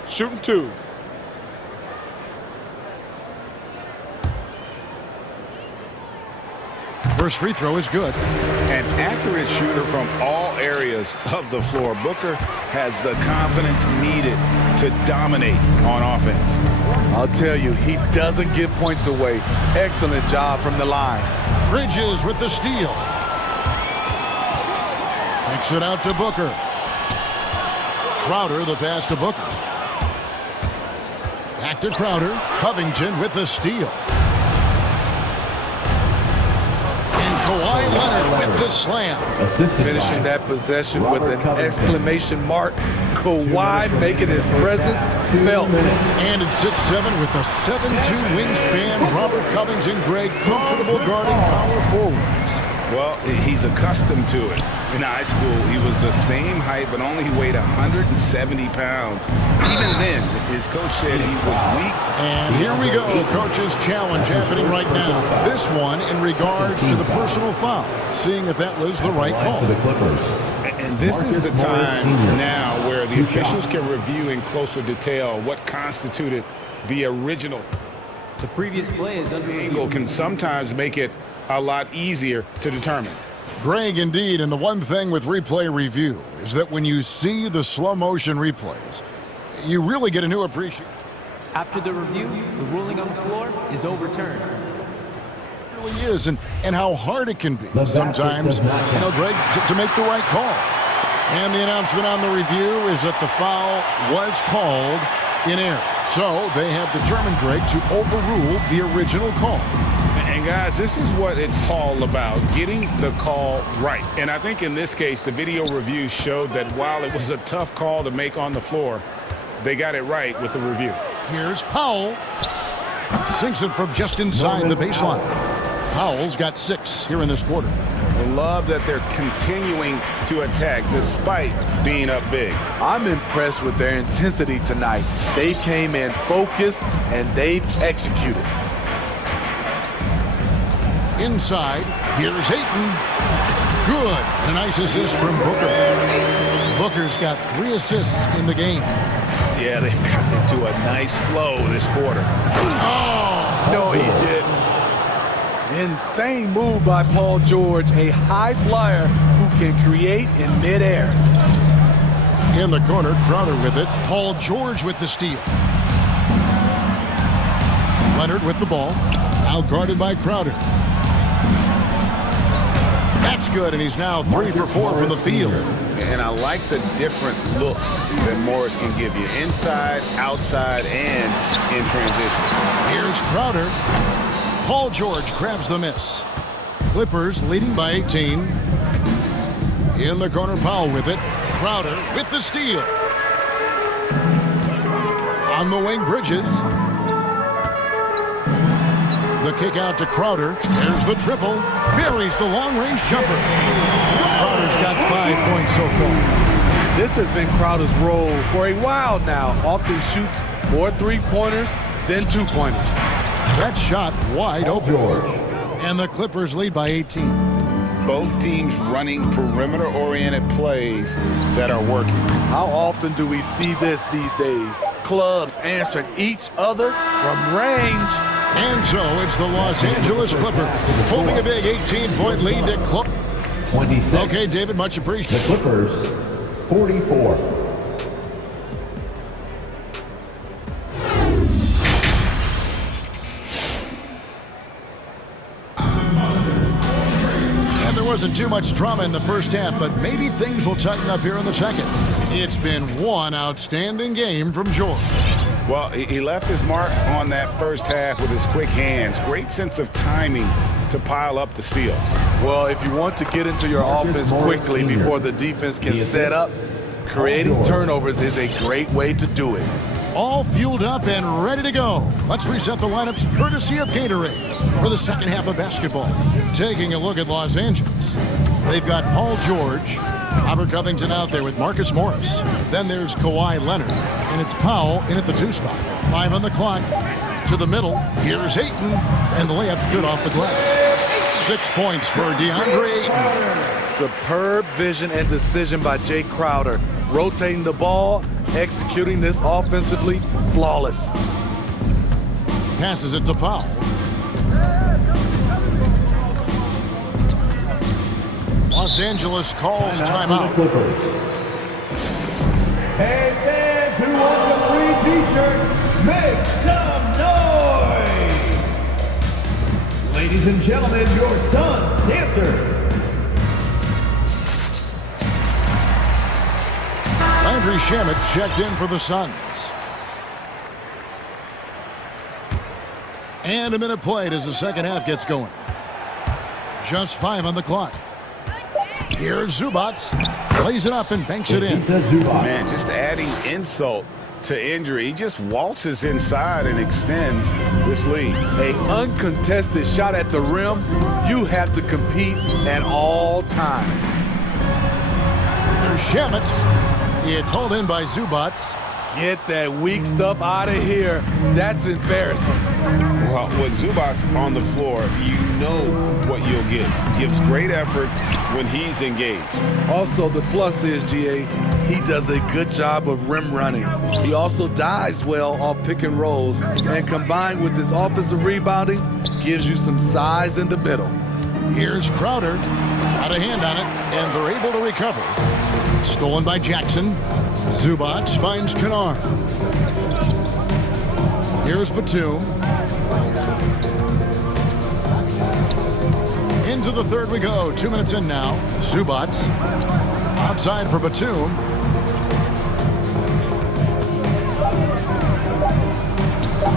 Shooting 2. First free throw is good. An accurate shooter from all areas of the floor. Booker has the confidence needed to dominate on offense. I'll tell you, he doesn't give points away. Excellent job from the line. Bridges with the steal. Kicks it out to Booker. Crowder, the pass to Booker. Back to Crowder. Covington with the steal. And Kawhi Leonard with the slam. Finishing that possession with an exclamation mark. Kawhi making his presence felt. And at 6'7" with a 7'2" wingspan, Robert Covington, Greg, comfortable guarding power forwards. Well, he's accustomed to it. In high school, he was the same height, but only he weighed 170 pounds. Even then, his coach said he was weak. And here we go, coach's challenge happening right now. This one in regards to the personal foul, seeing if that was the right call. And this is the time now where the officials can review in closer detail what constituted the original. The previous play is under review. Angle can sometimes make it a lot easier to determine. Greg, indeed, and the one thing with replay review is that when you see the slow motion replays, you really get a new appreciation. After the review, the ruling on the floor is overturned. It really is, and how hard it can be sometimes, Greg, to make the right call. And the announcement on the review is that the foul was called in error. So they have determined, Greg, to overrule the original call. And guys, this is what it's all about, getting the call right. And I think in this case, the video review showed that while it was a tough call to make on the floor, they got it right with the review. Here's Powell. Sinks it from just inside the baseline. Powell's got 6 here in this quarter. I love that they're continuing to attack despite being up big. I'm impressed with their intensity tonight. They came in focused and they've executed. Inside, here's Ayton. Good. A nice assist from Booker. Booker's got 3 assists in the game. Yeah, they've gotten into a nice flow this quarter. Oh, no, he didn't. Insane move by Paul George, a high flyer who can create in midair. In the corner, Crowder with it. Paul George with the steal. Leonard with the ball. Now guarded by Crowder. That's good, and he's now 3 for 4 from the field. And I like the different looks that Morris can give you. Inside, outside, and in transition. Here's Crowder. Paul George grabs the miss. Clippers leading by 18. In the corner, Powell with it. Crowder with the steal. On the wing, Bridges. The kick out to Crowder. There's the triple. Buries the long-range jumper. Crowder's got 5 points so far. This has been Crowder's role for a while now. Often shoots more three-pointers than two-pointers. That shot wide open. And the Clippers lead by 18. Both teams running perimeter-oriented plays that are working. How often do we see this these days? Clubs answering each other from range. And so it's the Los Angeles Clippers holding a big 18-point lead to close. 26. Okay, David, much appreciated. The Clippers, 44. There wasn't too much drama in the first half, but maybe things will tighten up here in the second. It's been one outstanding game from George. Well, he left his mark on that first half with his quick hands. Great sense of timing to pile up the steals. Well, if you want to get into your offense quickly before the defense can set up, creating turnovers is a great way to do it. All fueled up and ready to go. Let's reset the lineups courtesy of Gatorade for the second half of basketball. Taking a look at Los Angeles. They've got Paul George, Robert Covington out there with Marcus Morris. Then there's Kawhi Leonard, and it's Powell in at the 2 spot. 5 on the clock. To the middle, here's Ayton, and the layup's good off the glass. 6 points for DeAndre Ayton. Superb vision and decision by Jay Crowder. Rotating the ball, executing this offensively, flawless. Passes it to Powell. Los Angeles calls timeout. Hey fans who want a free t-shirt, make some noise! Ladies and gentlemen, your son's dancer. Landry Shamet checked in for the Suns. And a minute played as the second half gets going. Just 5 on the clock. Here's Zubac. Plays it up and banks it in. Man, just adding insult to injury. He just waltzes inside and extends this lead. An uncontested shot at the rim, you have to compete at all times. There's Shamet. It's hauled in by Zubac. Get that weak stuff out of here. That's embarrassing. Well, with Zubac on the floor, you know what you'll get. Gives great effort when he's engaged. Also, the plus is, GA, he does a good job of rim running. He also dives well off pick and rolls, and combined with his offensive rebounding, gives you some size in the middle. Here's Crowder. Got a hand on it, and they're able to recover. Stolen by Jackson. Zubac finds Kennard. Here's Batum. Into the third we go. 2 minutes in now. Zubac. Outside for Batum.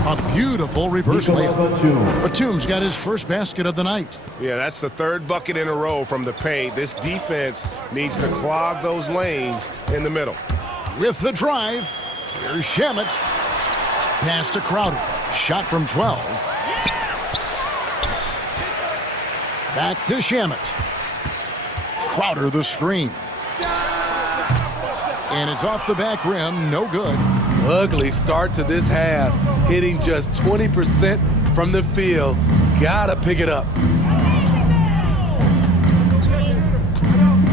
A beautiful reverse layup. Batum's got his first basket of the night. Yeah, that's the third bucket in a row from the paint. This defense needs to clog those lanes in the middle. With the drive, here's Shamet. Pass to Crowder. Shot from 12. Back to Shamet. Crowder the screen. And it's off the back rim, no good. Ugly start to this half. Hitting just 20% from the field. Gotta pick it up.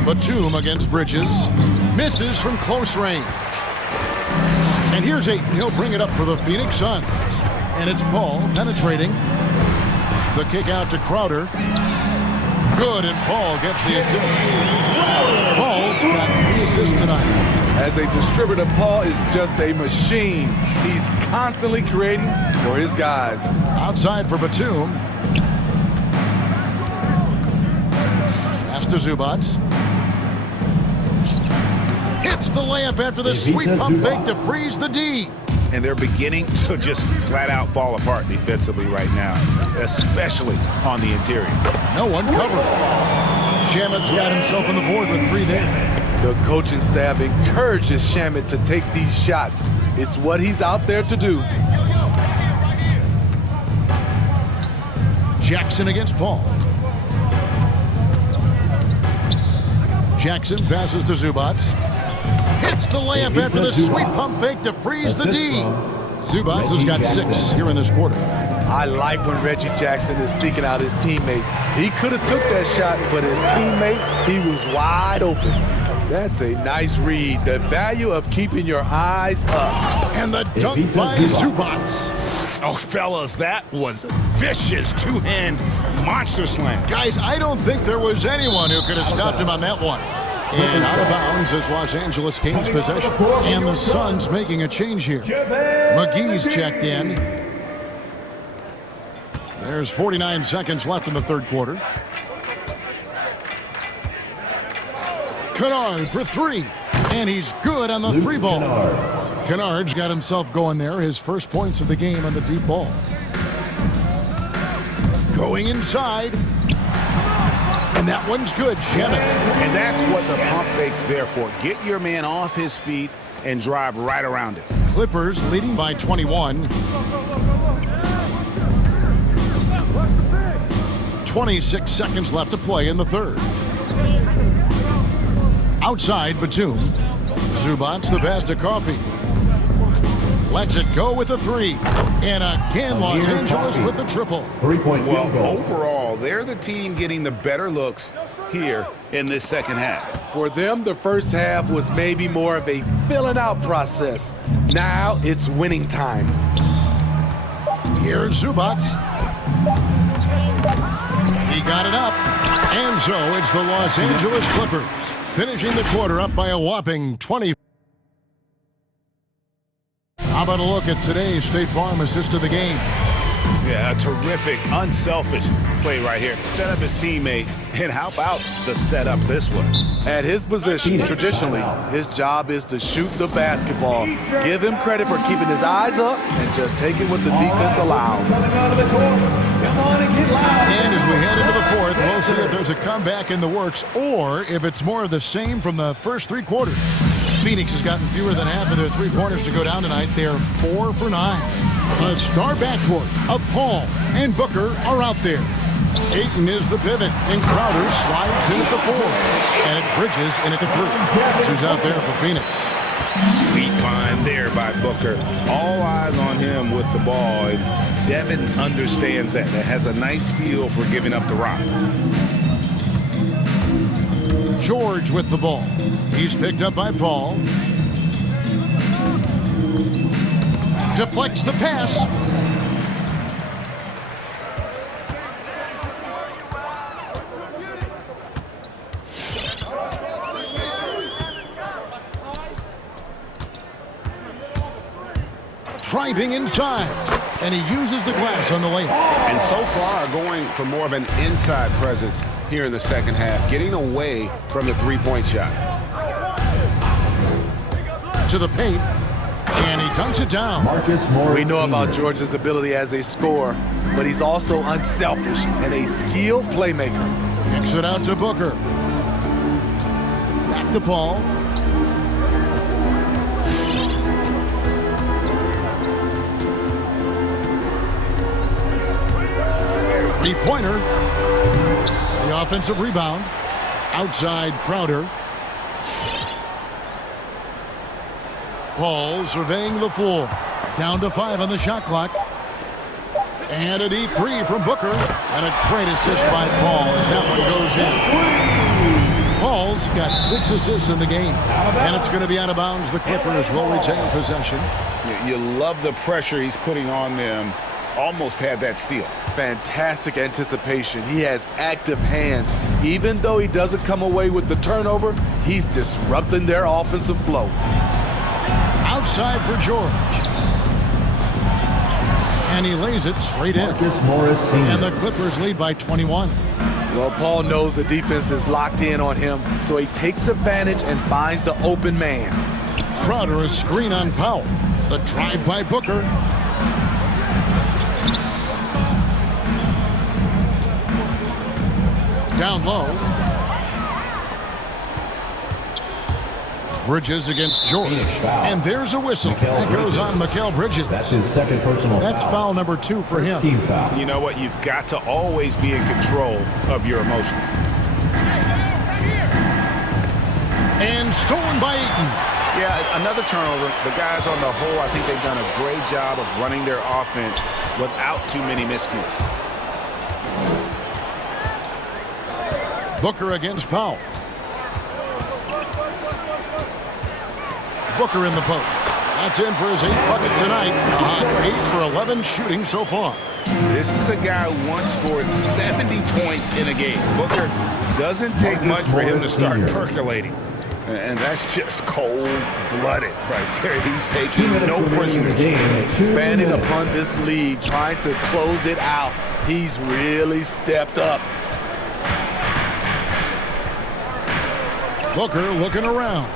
Batum against Bridges. Misses from close range. And here's Ayton. He'll bring it up for the Phoenix Suns. And it's Paul penetrating. The kick out to Crowder. Good, and Paul gets the assist. Paul's got 3 assists tonight. As a distributor, Paul is just a machine. He's constantly creating for his guys. Outside for Batum. Pass to Zubac. Hits the layup after the sweet pump fake to freeze the D. And they're beginning to just flat out fall apart defensively right now, especially on the interior. No one covered. Shamet's got himself on the board with 3 there. The coaching staff encourages Shamet to take these shots. It's what he's out there to do. Jackson against Paul. Jackson passes to Zubac. Hits the layup after the sweet pump fake to freeze the D. Zubac has got 6 here in this quarter. I like when Reggie Jackson is seeking out his teammates. He could have took that shot, but his teammate, he was wide open. That's a nice read. The value of keeping your eyes up. And the dunk by Zubac. Oh, fellas, that was vicious 2-hand monster slam. Guys, I don't think there was anyone who could have stopped him on that one. And out of bounds as Los Angeles gains possession. And the Suns making a change here. McGee's checked in. There's 49 seconds left in the third quarter. Kennard for 3. And he's good on the 3 ball. Kennard's got himself going there. His first points of the game on the deep ball. Going inside. And that one's good, Shamet. And that's what the pump fake's there for. Get your man off his feet and drive right around it. Clippers leading by 21. 26 seconds left to play in the third. Outside, Batum. Zubac the pass to Coffee. Lets it go with a 3. And again, Los Angeles with the triple. 3-point well, overall, they're the team getting the better looks here in this second half. For them, the first half was maybe more of a filling out process. Now it's winning time. Here's Zubac. He got it up. And so it's the Los Angeles Clippers finishing the quarter up by a whopping 20. How about a look at today's State Farm assist of the game? Yeah, a terrific, unselfish play right here. Set up his teammate, and how about the setup this was? At his position, traditionally, his job is to shoot the basketball. Give him credit for keeping his eyes up and just taking what the defense allows. And as we head into the fourth, we'll see if there's a comeback in the works or if it's more of the same from the first three quarters. Phoenix has gotten fewer than half of their three-pointers to go down tonight. They're 4 for 9. The star backcourt of Paul and Booker are out there. Ayton is the pivot, and Crowder slides in at the 4. And it's Bridges in at the 3. That's who's out there for Phoenix. Sweet find there by Booker. All eyes on him with the ball, and Devin understands that. That has a nice feel for giving up the rock. George with the ball. He's picked up by Paul. Deflects the pass. Driving inside, and he uses the glass on the layup. And so far, going for more of an inside presence here in the second half, getting away from the three-point shot. To the paint, and he dunks it down. We know about George's ability as a scorer, but he's also unselfish and a skilled playmaker. Kicks it out to Booker. Back to Paul. Three-pointer. The offensive rebound. Outside Crowder. Paul surveying the floor. Down to 5 on the shot clock. And a deep three from Booker. And a great assist by Paul as that one goes in. Paul's got 6 assists in the game. And it's going to be out of bounds. The Clippers will retain possession. You love the pressure he's putting on them. Almost had that steal. Fantastic anticipation. He has active hands. Even though he doesn't come away with the turnover, he's disrupting their offensive flow. Outside for George. And he lays it straight in. And the Clippers lead by 21. Well, Paul knows the defense is locked in on him, so he takes advantage and finds the open man. Crowder a screen on Powell. The drive by Booker. Down low. Bridges against George. And there's a whistle. That goes on Mikal Bridges. That's his second personal foul. That's foul number 2 for him. Team foul. You know what? You've got to always be in control of your emotions. And stolen by Ayton. Yeah, another turnover. The guys on the whole, I think they've done a great job of running their offense without too many miscues. Booker against Powell. Booker in the post. That's in for his 8th bucket tonight. A hot 8 for 11 shooting so far. This is a guy who once scored 70 points in a game. Booker doesn't take much for him to start percolating. And that's just cold-blooded right there. He's taking no prisoners. Expanding upon this lead, trying to close it out. He's really stepped up. Booker looking around.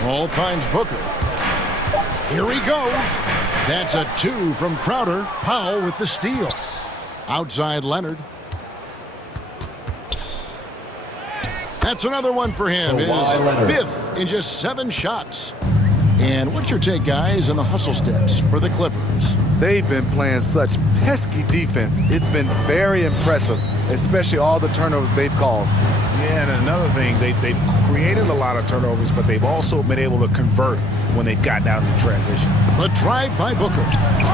Paul finds Booker. Here he goes. That's a 2 from Crowder. Powell with the steal. Outside Leonard. That's another one for him. His 5th in just 7 shots. And what's your take, guys, on the hustle stats for the Clippers? They've been playing such pesky defense. It's been very impressive, especially all the turnovers they've caused. Yeah, and another thing, they've created a lot of turnovers, but they've also been able to convert when they've gotten out in transition. The drive by Booker.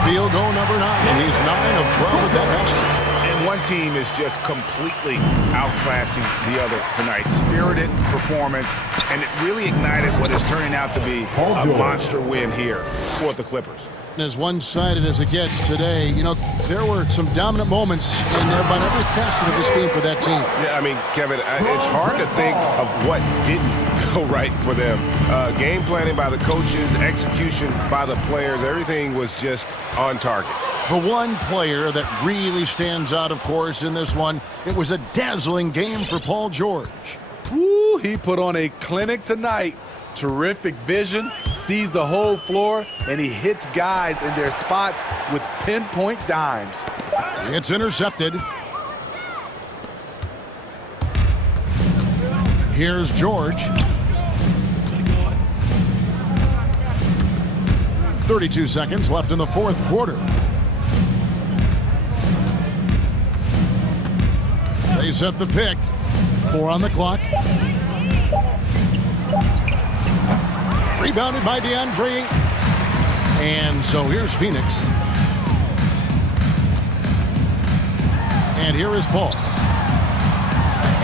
Field goal number 9. He's 9 of 12 with that basket. And one team is just completely outclassing the other tonight. Spirited performance, and it really ignited what is turning out to be a monster win here for the Clippers. As one-sided as it gets today, you know, there were some dominant moments in about every facet of this game for that team. Yeah, I mean, Kevin, it's hard to think of what didn't go right for them. Game planning by the coaches, execution by the players, everything was just on target. The one player that really stands out, of course, in this one, it was a dazzling game for Paul George. Woo, he put on a clinic tonight. Terrific vision, sees the whole floor, and he hits guys in their spots with pinpoint dimes. It's intercepted. Here's George. 32 seconds left in the fourth quarter. They set the pick. 4 on the clock. Rebounded by DeAndre. And so here's Phoenix. And here is Paul.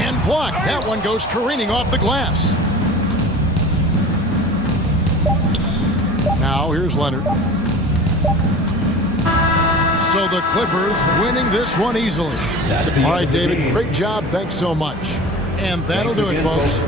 And blocked. That one goes careening off the glass. Now here's Leonard. So the Clippers winning this one easily. All right, David, great job. Thanks so much. And that'll do it, folks.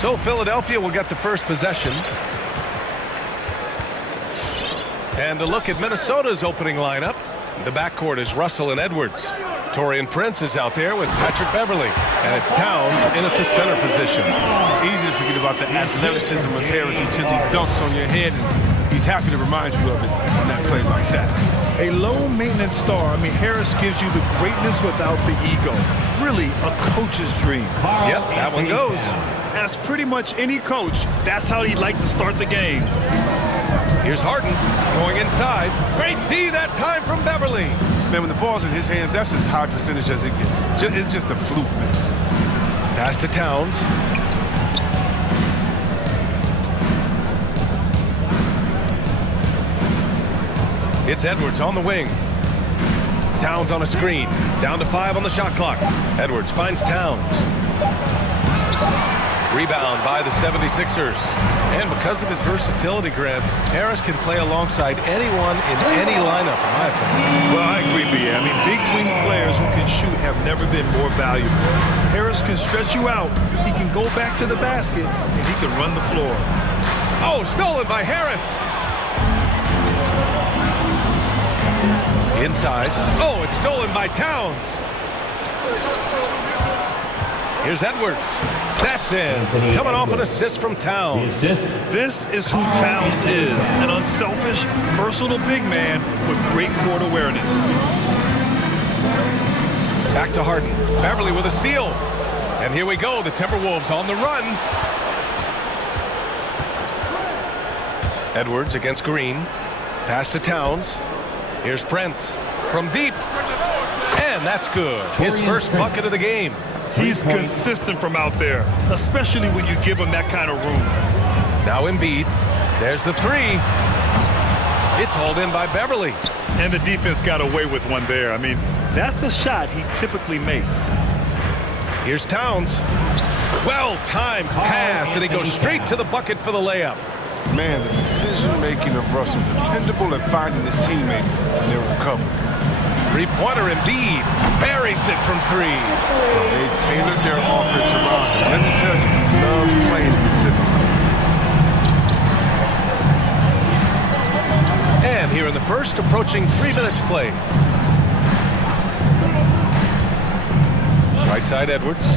So Philadelphia will get the first possession. And a look at Minnesota's opening lineup. The backcourt is Russell and Edwards. Torian Prince is out there with Patrick Beverly. And it's Towns in at the center position. It's easy to forget about the athleticism of Harris until he dunks on your head, and he's happy to remind you of it on that play like that. A low-maintenance star. I mean, Harris gives you the greatness without the ego. Really, a coach's dream. Yep, that one goes. As pretty much any coach, that's how he'd like to start the game. Here's Harden going inside. Great D that time from Beverly. Man, when the ball's in his hands, that's as high percentage as it gets. It's just a fluke miss. Pass to Towns. It's Edwards on the wing. Towns on a screen. Down to 5 on the shot clock. Edwards finds Towns. Rebound by the 76ers. And because of his versatility, Grant, Harris can play alongside anyone in any lineup, in my opinion. Well, I agree with you. I mean, big wing players who can shoot have never been more valuable. Harris can stretch you out. He can go back to the basket, and he can run the floor. Oh, stolen by Harris. Inside. Oh, it's stolen by Towns. Here's Edwards. That's in. Coming off an assist from Towns. This is who Towns is. An unselfish, versatile big man with great court awareness. Back to Harden. Beverly with a steal. And here we go. The Timberwolves on the run. Edwards against Green. Pass to Towns. Here's Prince from deep. And that's good. His first bucket of the game. He's consistent from out there, especially when you give him that kind of room. Now Embiid. There's the three. It's hauled in by Beverly. And the defense got away with one there. I mean, that's a shot he typically makes. Here's Towns. Well-timed pass, and he goes straight to the bucket for the layup. Man, the decision-making of Russell, dependable at finding his teammates and their recovery. Three-pointer Embiid buries it from 3. They've tailored their offense around him. Let me tell you, he loves playing in the system. And here in the first, approaching 3 minutes play. Right side Edwards.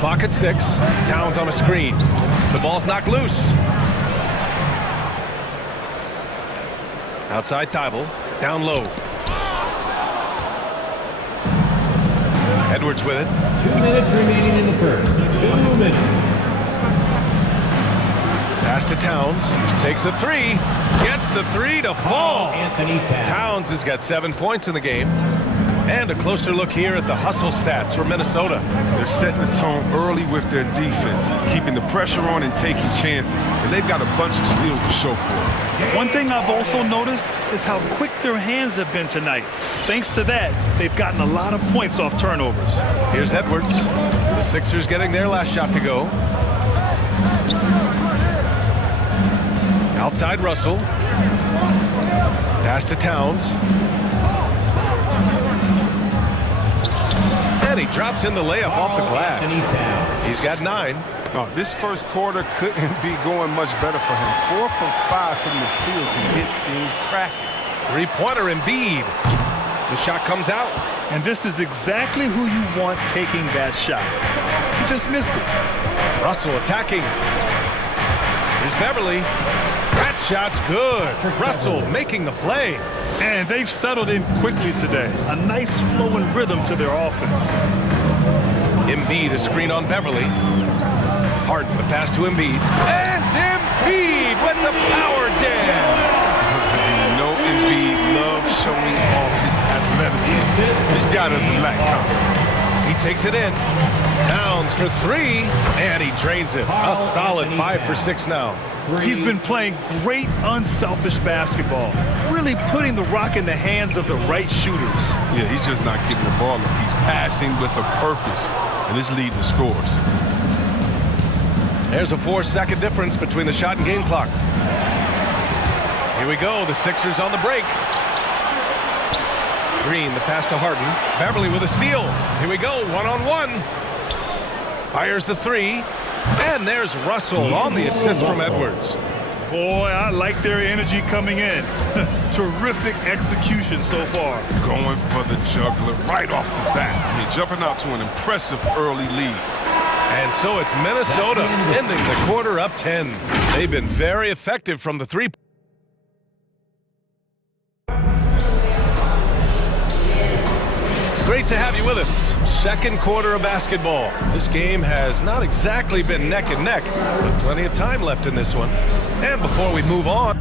Clock at 6. Towns on a screen. The ball's knocked loose. Outside Thibault. Down low. Edwards with it. 2 minutes remaining in the first. 2 minutes. Pass to Towns. Takes a 3. Gets the 3 to fall. Towns has got 7 points in the game. And a closer look here at the hustle stats for Minnesota. They're setting the tone early with their defense, keeping the pressure on and taking chances. And they've got a bunch of steals to show for it. One thing I've also noticed is how quick their hands have been tonight. Thanks to that, they've gotten a lot of points off turnovers. Here's Edwards. The Sixers getting their last shot to go. Outside Russell. Pass to Towns. And he drops in the layup off the glass. He's got 9. Oh, this first quarter couldn't be going much better for him. 4 for 5 from the field to hit. It was cracking. Three-pointer Embiid. The shot comes out. And this is exactly who you want taking that shot. He just missed it. Russell attacking. Here's Beverly. That shot's good. Russell making the play. And they've settled in quickly today. A nice flow and rhythm to their offense. Embiid, a screen on Beverly. Harden, the pass to Embiid. And Embiid with the power jam. You know Embiid loves showing off his athleticism. This guy doesn't lack confidence. He takes it in. Towns for 3, and he drains it. A solid 5 for 6 now. He's been playing great unselfish basketball, really putting the rock in the hands of the right shooters. Yeah, he's just not giving the ball up. He's passing with a purpose, and it's leading to scores. There's a 4-second difference between the shot and game clock. Here we go, the Sixers on the break. Green, the pass to Harden. Beverly with a steal. Here we go, one-on-one. Fires the three. And there's Russell on the assist from Edwards. Boy, I like their energy coming in. Terrific execution so far. Going for the juggler right off the bat. I mean, jumping out to an impressive early lead. And so it's Minnesota ending the quarter up 10. They've been very effective from the three. Great to have you with us. Second quarter of basketball. This game has not exactly been neck and neck, but plenty of time left in this one. And before we move on,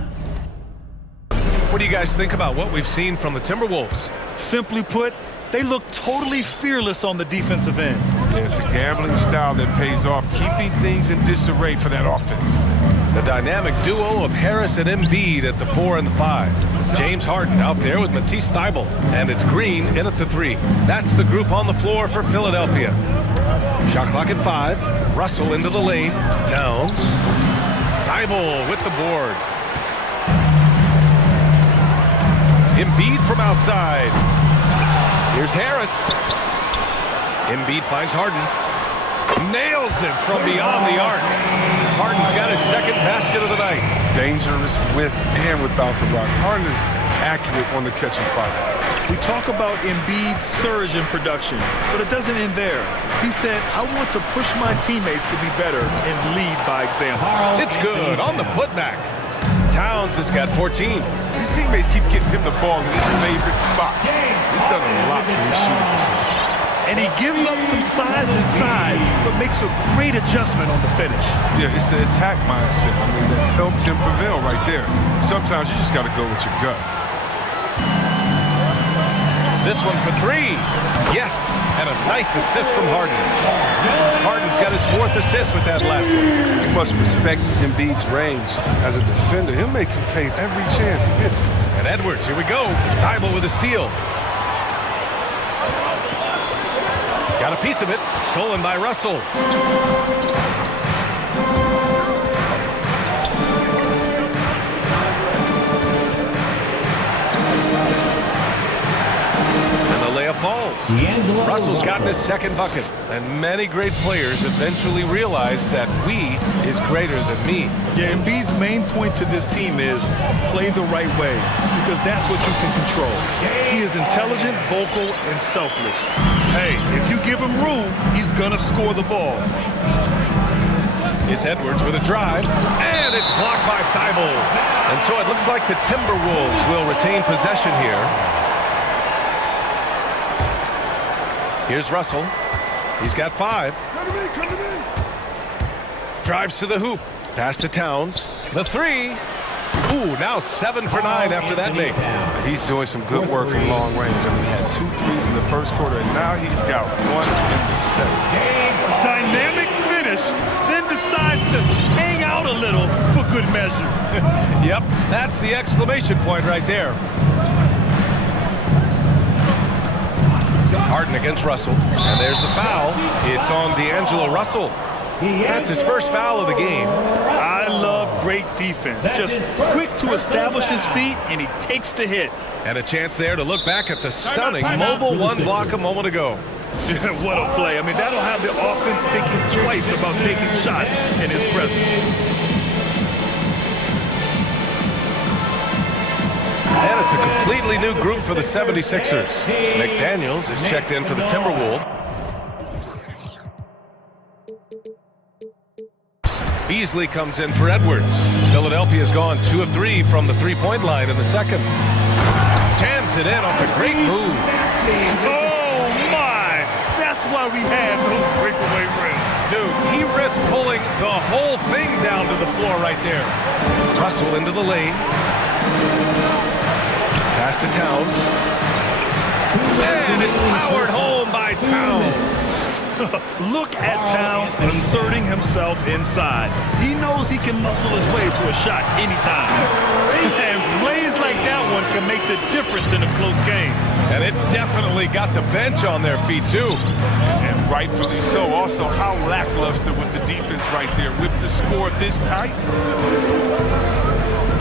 what do you guys think about what we've seen from the Timberwolves? Simply put, they look totally fearless on the defensive end. Yeah, it's a gambling style that pays off, keeping things in disarray for that offense. The dynamic duo of Harris and Embiid at the 4 and the 5. James Harden out there with Matisse Thybulle. And it's Green in at the 3. That's the group on the floor for Philadelphia. Shot clock at 5. Russell into the lane. Towns. Thybulle with the board. Embiid from outside. Here's Harris. Embiid finds Harden. Nails it from beyond the arc. Harden's got his second basket of the night. Dangerous with and without the rock. Harden is accurate on the catch and fire. We talk about Embiid's surge in production, but it doesn't end there. He said, I want to push my teammates to be better and lead by example. It's good on the putback. Towns has got 14. His teammates keep getting him the ball in his favorite spot. He's done a lot for his shooting percentage. And he gives up some size inside, but makes a great adjustment on the finish. Yeah, it's the attack mindset. I mean, that helped him prevail right there. Sometimes you just got to go with your gut. This one for 3. Yes, and a nice assist from Harden. Harden's got his 4th assist with that last one. You must respect Embiid's range. As a defender, he'll make you pay every chance he gets. And Edwards, here we go. Thybulle with a steal. Got a piece of it, stolen by Russell. And the layup falls. Russell's gotten his second bucket, and many great players eventually realize that we is greater than me. Yeah, Embiid's main point to this team is play the right way, because that's what you can control. He is intelligent, vocal, and selfless. Hey, if you give him room, he's gonna score the ball. It's Edwards with a drive, and it's blocked by Thybulle. And so it looks like the Timberwolves will retain possession here. Here's Russell. He's got 5. Drives to the hoop. Pass to Towns. The 3. Ooh, now 7 for 9 after that make. He's doing some good work from long range. I mean, he had 2 threes in the first quarter, and now he's got 1 in the second. A dynamic finish, then decides to hang out a little for good measure. Yep, that's the exclamation point right there. Harden against Russell, and there's the foul. It's on D'Angelo Russell. That's his first foul of the game. I love great defense. Just quick to establish his feet, and he takes the hit. And a chance there to look back at the stunning mobile 1 block a moment ago. What a play. I mean, that'll have the offense thinking twice about taking shots in his presence. And it's a completely new group for the 76ers. McDaniels is checked in for the Timberwolves. Beasley comes in for Edwards. Philadelphia's gone 2 of 3 from the three-point line in the second. Jams it in off a great move. Oh, my! That's why we have those breakaway rims. Dude, he risked pulling the whole thing down to the floor right there. Russell into the lane. Pass to Towns. And it's powered home by Towns. Look at Towns asserting himself inside. He knows he can muscle his way to a shot anytime. And plays like that one can make the difference in a close game. And it definitely got the bench on their feet, too. And rightfully so. Also, how lackluster was the defense right there with the score this tight?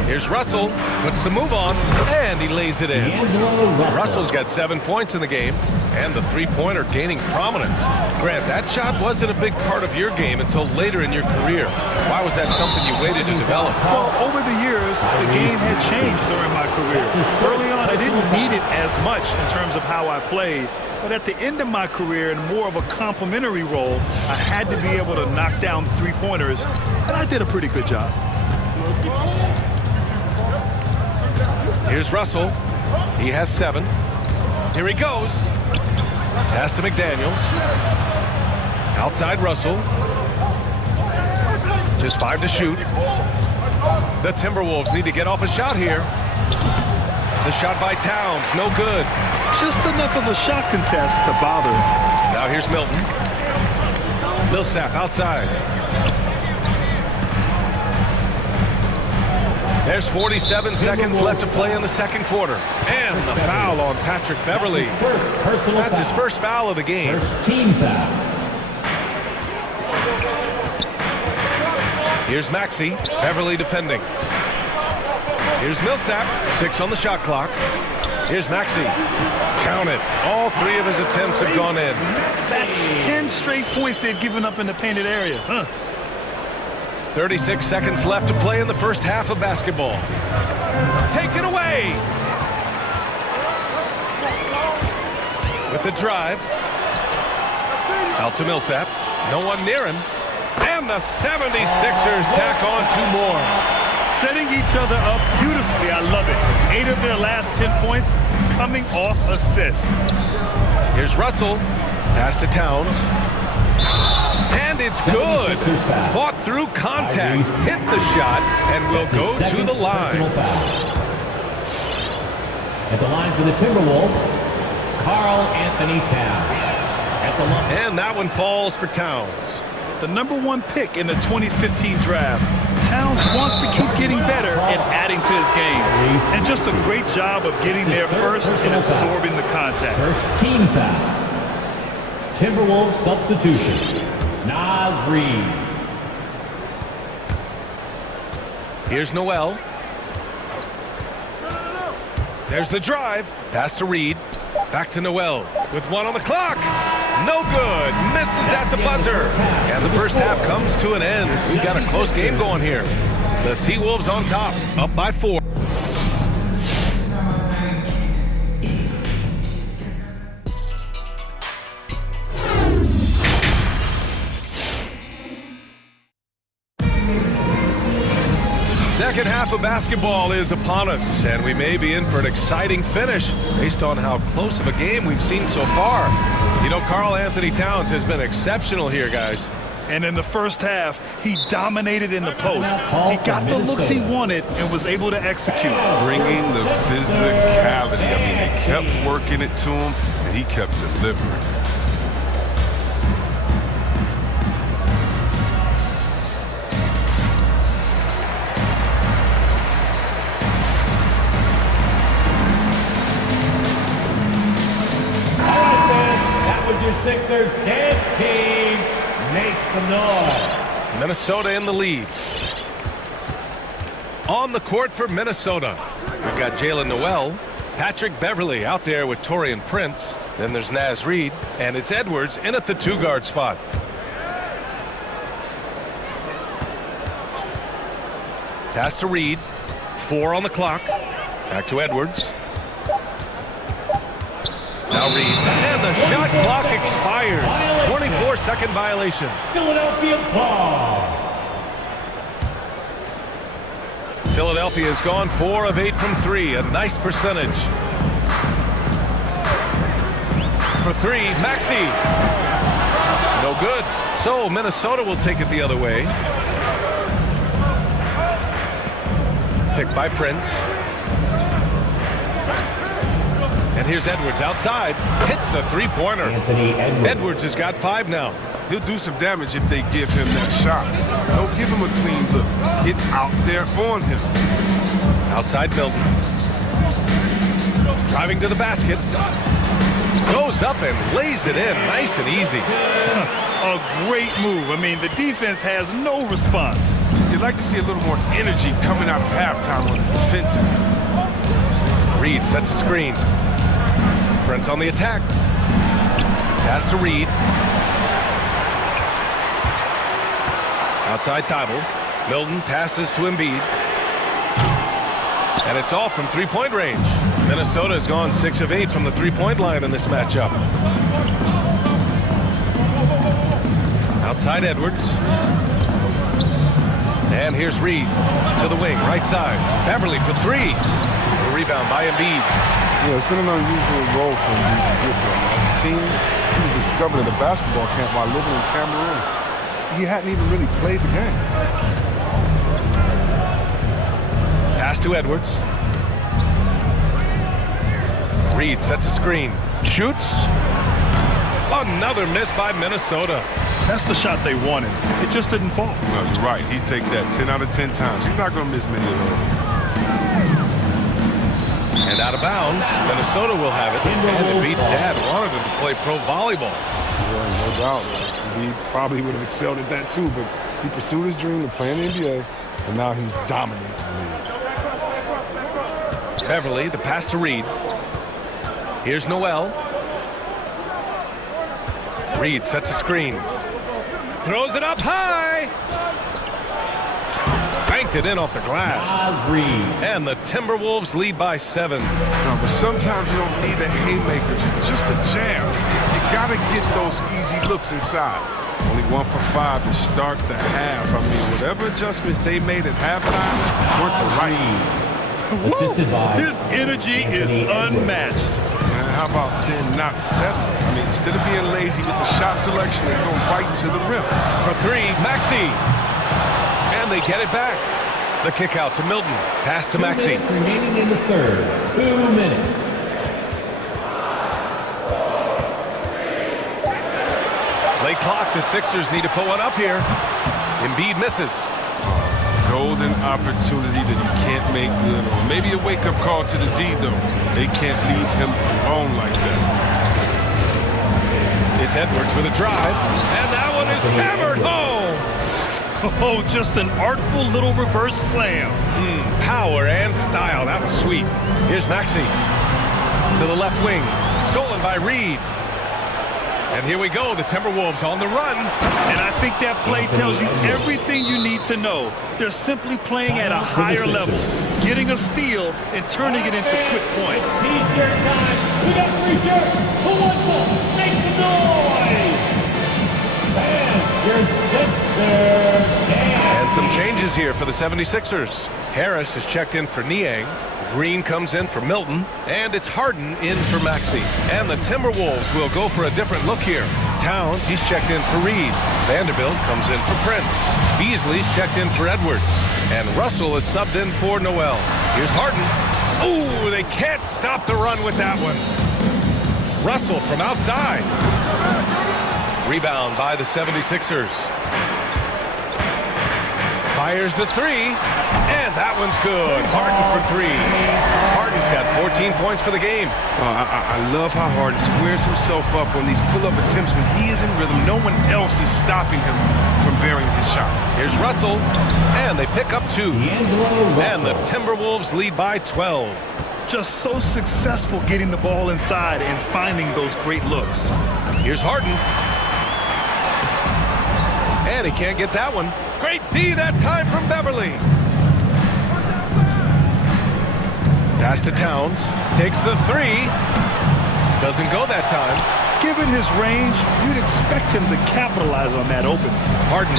Here's Russell, puts the move on, and he lays it in. Russell's got 7 points in the game, and the three-pointer gaining prominence. Grant, that shot wasn't a big part of your game until later in your career. Why was that something you waited to develop? Well, over the years, the game had changed during my career. Early on, I didn't need it as much in terms of how I played. But at the end of my career, in more of a complementary role, I had to be able to knock down three-pointers, and I did a pretty good job. Here's Russell. He has 7. Here he goes. Pass to McDaniels. Outside Russell. Just 5 to shoot. The Timberwolves need to get off a shot here. The shot by Towns, no good. Just enough of a shot contest to bother him. Now here's Milton. Millsap outside. There's 47 seconds left to play in the second quarter. And the foul on Patrick Beverley. That's his first foul of the game. First team foul. Here's Maxey. Beverley defending. Here's Millsap. 6 on the shot clock. Here's Maxey. Count it. All 3 of his attempts have gone in. That's 10 straight points they've given up in the painted area. 36 seconds left to play in the first half of basketball. Taken away. With the drive. Out to Millsap. No one near him. And the 76ers tack on 2 more. Setting each other up beautifully. I love it. 8 of their last 10 points coming off assists. Here's Russell. Pass to Towns. And it's good. Fought through contact. Hit the shot and will go to the line. At the line for the Timberwolves, Karl Anthony Towns. And that one falls for Towns. The #1 pick in the 2015 draft. Towns wants to keep getting better and adding to his game. And just a great job of getting there first and absorbing the contact. First team foul. Timberwolves substitution. Nas Reed. Here's Noel. There's the drive. Pass to Reed. Back to Noel with 1 on the clock. No good. Misses at the buzzer. And the first half comes to an end. We've got a close game going here. The T-Wolves on top, up by 4. Second half of basketball is upon us, and we may be in for an exciting finish based on how close of a game we've seen so far. You know, Karl Anthony Towns has been exceptional here, guys. And in the first half, he dominated in the post. He got the looks he wanted and was able to execute. Bringing the physicality. I mean, they kept working it to him, and he kept delivering. Sixers dance team, make some noise. Minnesota in the lead. On the court for Minnesota, we've got Jalen Noel, Patrick Beverley out there with Taurean Prince. Then there's Nas Reed, and it's Edwards in at the 2-guard spot. Pass to Reed. 4 on the clock. Back to Edwards. Now Reed, and the shot clock expires. 24-second violation. Philadelphia ball. Philadelphia has gone 4 of 8 from 3, a nice percentage. For 3, Maxey. No good. So Minnesota will take it the other way. Picked by Prince. And here's Edwards outside. Hits the 3-pointer. Edwards has got 5 now. He'll do some damage if they give him that shot. Don't give him a clean look. Get out there on him. Outside Milton. Driving to the basket. Goes up and lays it in. Nice and easy. A great move. I mean, the defense has no response. You'd like to see a little more energy coming out of halftime on the defensive. Reed sets a screen. Prince on the attack. Pass to Reed. Outside Thibault. Milton passes to Embiid. And it's off from three-point range. Minnesota has gone 6 of 8 from the three-point line in this matchup. Outside Edwards. And here's Reed to the wing, right side. Beverly for 3. A rebound by Embiid. Yeah, it's been an unusual role for Embiid to get there. As a team, he was discovered at a basketball camp while living in Cameroon. He hadn't even really played the game. Pass to Edwards. Reed sets a screen. Shoots. Another miss by Minnesota. That's the shot they wanted. It just didn't fall. No, you're right. He'd take that 10 out of 10 times. He's not going to miss many of those. And out of bounds, Minnesota will have it. And Embiid's dad wanted him to play pro volleyball. Yeah, no doubt. He probably would have excelled at that too, but he pursued his dream of playing in the NBA, and now he's dominating the league. Beverly, the pass to Reed. Here's Noel. Reed sets a screen. Throws it up high. Banked it in off the glass. And the Timberwolves lead by 7. No, but sometimes you don't need a haymaker, just a jam. You got to get those easy looks inside. Only 1 for 5 to start the half. I mean, whatever adjustments they made at halftime weren't the right ones. His energy is unmatched. And how about then not settling? I mean, instead of being lazy with the shot selection, they go right to the rim. For 3, Maxey. And they get it back. The kick out to Milton. Pass to Maxey. Remaining in the third. 2 minutes. Late clock. The Sixers need to put one up here. Embiid misses. Golden opportunity that he can't make good on. Maybe a wake-up call to the D, though. They can't leave him alone like that. It's Edwards with a drive. And that one is hammered home. Oh, just an artful little reverse slam. Power and style. That was sweet. Here's Maxey to the left wing. Stolen by Reed. And here we go. The Timberwolves on the run. And I think that play tells you everything you need to know. They're simply playing at a higher level, getting a steal and turning it into quick points. T-shirt time. We got 3 shirts. Who wants them? Make the noise. And your Sixers. And some changes here for the 76ers. Harris is checked in for Niang. Green comes in for Milton. And it's Harden in for Maxey. And the Timberwolves will go for a different look here. Towns, he's checked in for Reed. Vanderbilt comes in for Prince. Beasley's checked in for Edwards. And Russell is subbed in for Noel. Here's Harden. Ooh, they can't stop the run with that one. Russell from outside. Rebound by the 76ers. Fires the 3, and that one's good. Harden for 3. Harden's got 14 points for the game. I love how Harden squares himself up on these pull-up attempts when he is in rhythm. No one else is stopping him from burying his shots. Here's Russell, and they pick up 2. And the Timberwolves lead by 12. Just so successful getting the ball inside and finding those great looks. Here's Harden. And he can't get that one. Great D that time from Beverly. Pass to Towns. Takes the 3. Doesn't go that time. Given his range, you'd expect him to capitalize on that open. Harden.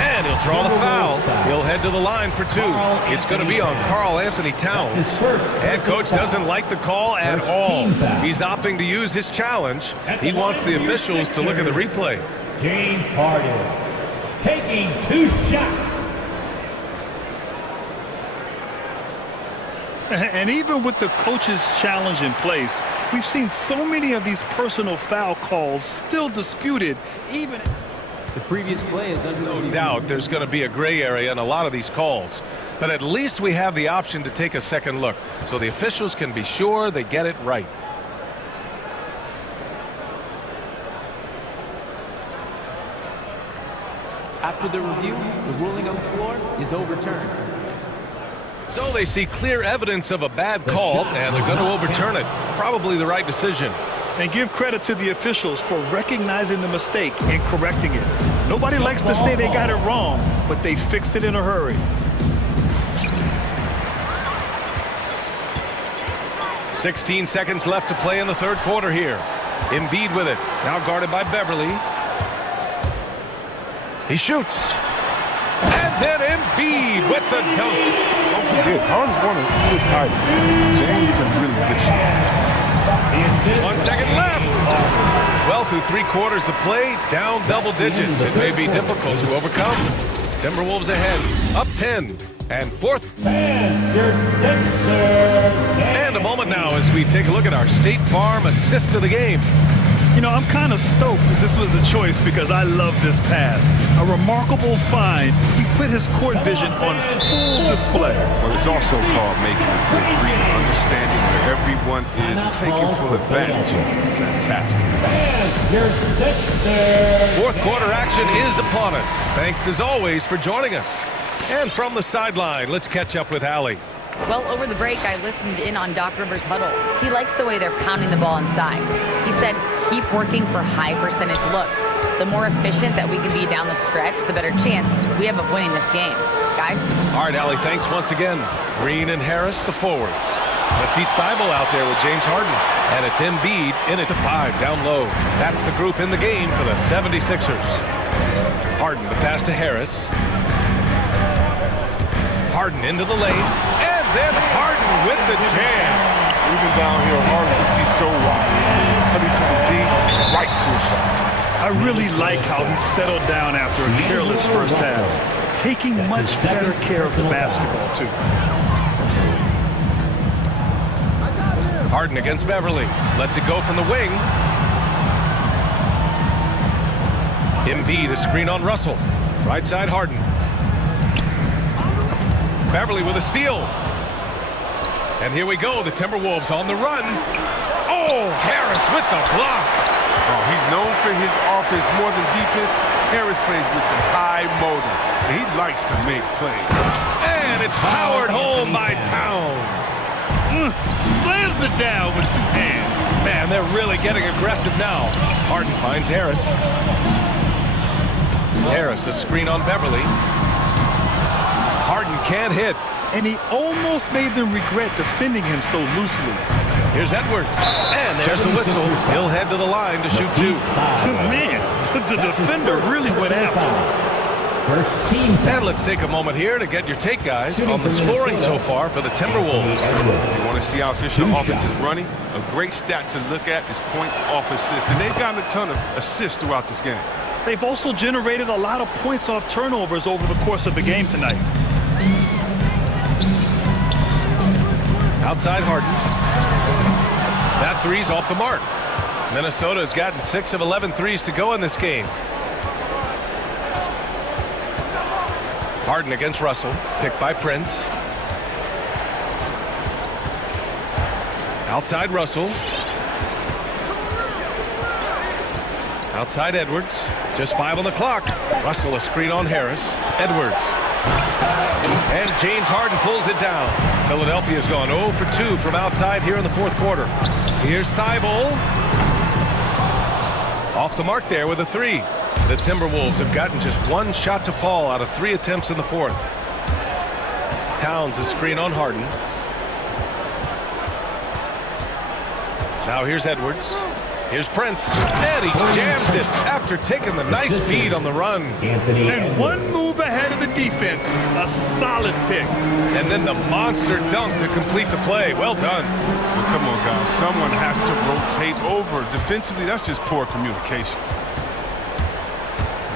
And he'll draw the foul. He'll head to the line for 2. It's going to be on Karl Anthony Towns. Head coach doesn't like the call at all. He's opting to use his challenge. He wants the officials to look at the replay. James Harden taking 2 shots. And even with the coach's challenge in place, we've seen so many of these personal foul calls still disputed, even... The previous play is under no doubt there's going to be a gray area in a lot of these calls. But at least we have the option to take a second look, so the officials can be sure they get it right. After the review, the ruling on the floor is overturned. So they see clear evidence of a bad call, and they're going to overturn it. Probably the right decision. And give credit to the officials for recognizing the mistake and correcting it. Nobody likes to say they got it wrong, but they fixed it in a hurry. 16 seconds left to play in the third quarter here. Embiid with it. Now guarded by Beverly. He shoots. And then Embiid with the dunk. Don't forget, Harden's won an assist title. James can really dish it. 1 second left. Well, through 3 quarters of play, down double digits. It may be difficult to overcome. Timberwolves ahead, up 10. And fourth. And a moment now as we take a look at our State Farm assist of the game. You know, I'm kind of stoked that this was a choice because I love this pass. A remarkable find. He put his court vision on full display. Well, it's also called making a good read, understanding where everyone is and taking full advantage. Fantastic. Fourth quarter action is upon us. Thanks as always for joining us. And from the sideline, let's catch up with Allie. Well, over the break, I listened in on Doc Rivers' huddle. He likes the way they're pounding the ball inside. He said, keep working for high percentage looks. The more efficient that we can be down the stretch, the better chance we have of winning this game. Guys? All right, Allie, thanks once again. Green and Harris, the forwards. Matisse Thybulle out there with James Harden. And it's Embiid in at the 5 down low. That's the group in the game for the 76ers. Harden, the pass to Harris. Harden into the lane, and then Harden with the jam. Even down here, Harden, he's so wide. Cutting to the D, right to a shot. I really like how he settled down after a careless first half, taking much better care of the basketball, too. Harden against Beverly. Lets it go from the wing. Embiid, a screen on Russell. Right side, Harden. Beverly with a steal. And here we go, the Timberwolves on the run. Oh, Harris with the block. Oh, he's known for his offense more than defense. Harris plays with the high motor, and he likes to make plays. And it's powered home by Towns. Slams it down with 2 hands. Man, they're really getting aggressive now. Harden finds Harris. Harris, a screen on Beverly. Harden can't hit. And he almost made them regret defending him so loosely. Here's Edwards. And there's a whistle. He'll head to the line to shoot 2. Man, the defender really went after him. And let's take a moment here to get your take, guys, on the scoring so far for the Timberwolves. If you want to see how efficient the offense is running, a great stat to look at is points off assist. And they've gotten a ton of assists throughout this game. They've also generated a lot of points off turnovers over the course of the game tonight. Outside Harden. That 3's off the mark. Minnesota has gotten 6 of 11 threes to go in this game. Harden against Russell. Picked by Prince. Outside Russell. Outside Edwards. Just 5 on the clock. Russell a screen on Harris. Edwards. And James Harden pulls it down. Philadelphia's gone 0 for 2 from outside here in the fourth quarter. Here's Thybulle. Off the mark there with a 3. The Timberwolves have gotten just 1 shot to fall out of 3 attempts in the fourth. Towns a screen on Harden. Now here's Edwards. Here's Prince. And he jams it after taking the nice feed on the run. And 1 move ahead of the defense. A solid pick. And then the monster dunk to complete the play. Well done. Well, come on, guys. Someone has to rotate over. Defensively, that's just poor communication.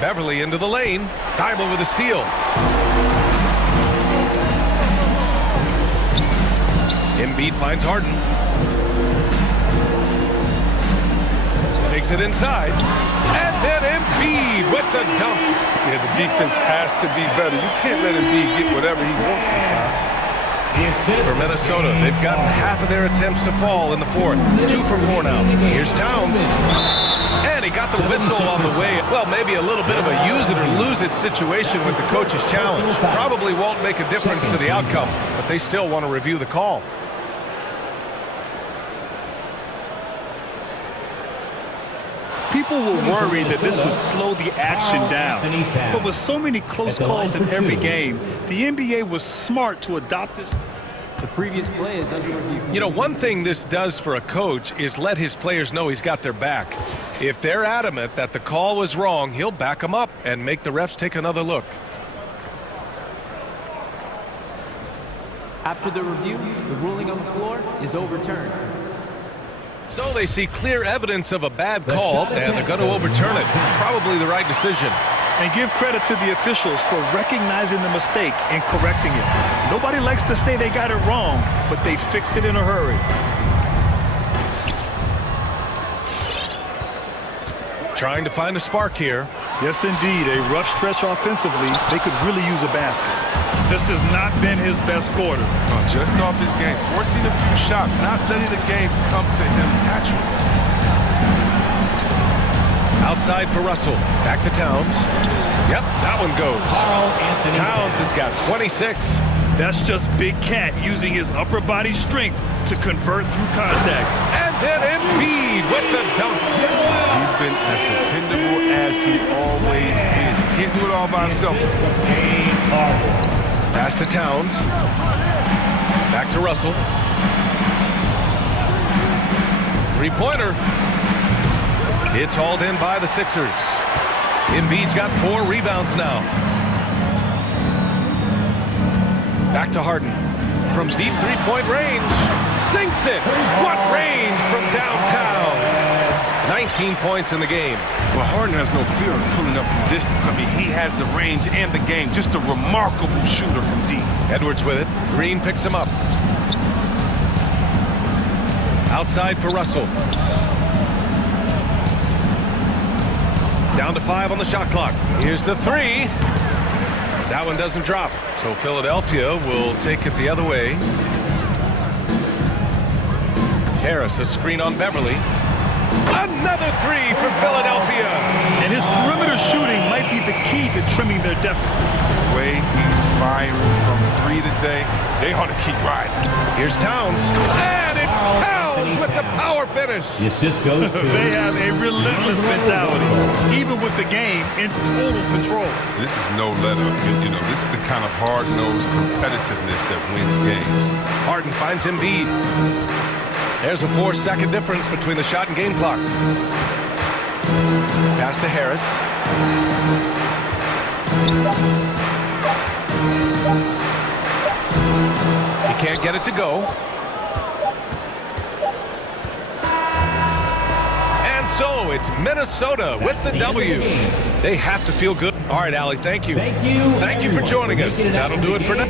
Beverly into the lane. Thybulle with a steal. Embiid finds Harden. Takes it inside. And then Embiid with the dunk. Yeah, the defense has to be better. You can't let Embiid get whatever he wants inside. For Minnesota, they've gotten half of their attempts to fall in the fourth. 2 for 4 now. Here's Towns. And he got the whistle on the way. Well, maybe a little bit of a use it or lose it situation with the coach's challenge. Probably won't make a difference to the outcome, but they still want to review the call. People were worried that this would slow the action down. But with so many close calls in every game, the NBA was smart to adopt this. The previous play is under review. You know, one thing this does for a coach is let his players know he's got their back. If they're adamant that the call was wrong, he'll back them up and make the refs take another look. After the review, the ruling on the floor is overturned. So they see clear evidence of a bad call, and they're going to overturn it. Probably the right decision. And give credit to the officials for recognizing the mistake and correcting it. Nobody likes to say they got it wrong, but they fixed it in a hurry. Trying to find a spark here. Yes, indeed. A rough stretch offensively. They could really use a basket. This has not been his best quarter. Just off his game, forcing a few shots, not letting the game come to him naturally. Outside for Russell. Back to Towns. Yep, that one goes. Towns has got 26. That's just Big Cat using his upper body strength to convert through contact. And then Embiid with the dunk. He's been as dependable as he always is. He can't do it all by himself. Pass to Towns. Back to Russell. Three-pointer. It's hauled in by the Sixers. Embiid's got 4 rebounds now. Back to Harden. From deep three-point range. Sinks it. What range from downtown. 19 points in the game. Well, Harden has no fear of pulling up from distance. I mean, he has the range and the game. Just a remarkable shooter from deep. Edwards with it. Green picks him up. Outside for Russell. Down to 5 on the shot clock. Here's the 3. That one doesn't drop. So Philadelphia will take it the other way. Harris, a screen on Beverly. Another 3 for Philadelphia. And his perimeter shooting might be the key to trimming their deficit. The way he's firing from 3 today, they ought to keep riding. Here's Towns. And it's Towns with the power finish. The assist goes to They have a relentless mentality, even with the game in total control. This is no let-up. You know, this is the kind of hard-nosed competitiveness that wins games. Harden finds Embiid. There's a 4-second difference between the shot and game clock. Pass to Harris. He can't get it to go. And so it's Minnesota with the W. They have to feel good. All right, Allie, thank you. Thank you for joining us. That'll do it for now.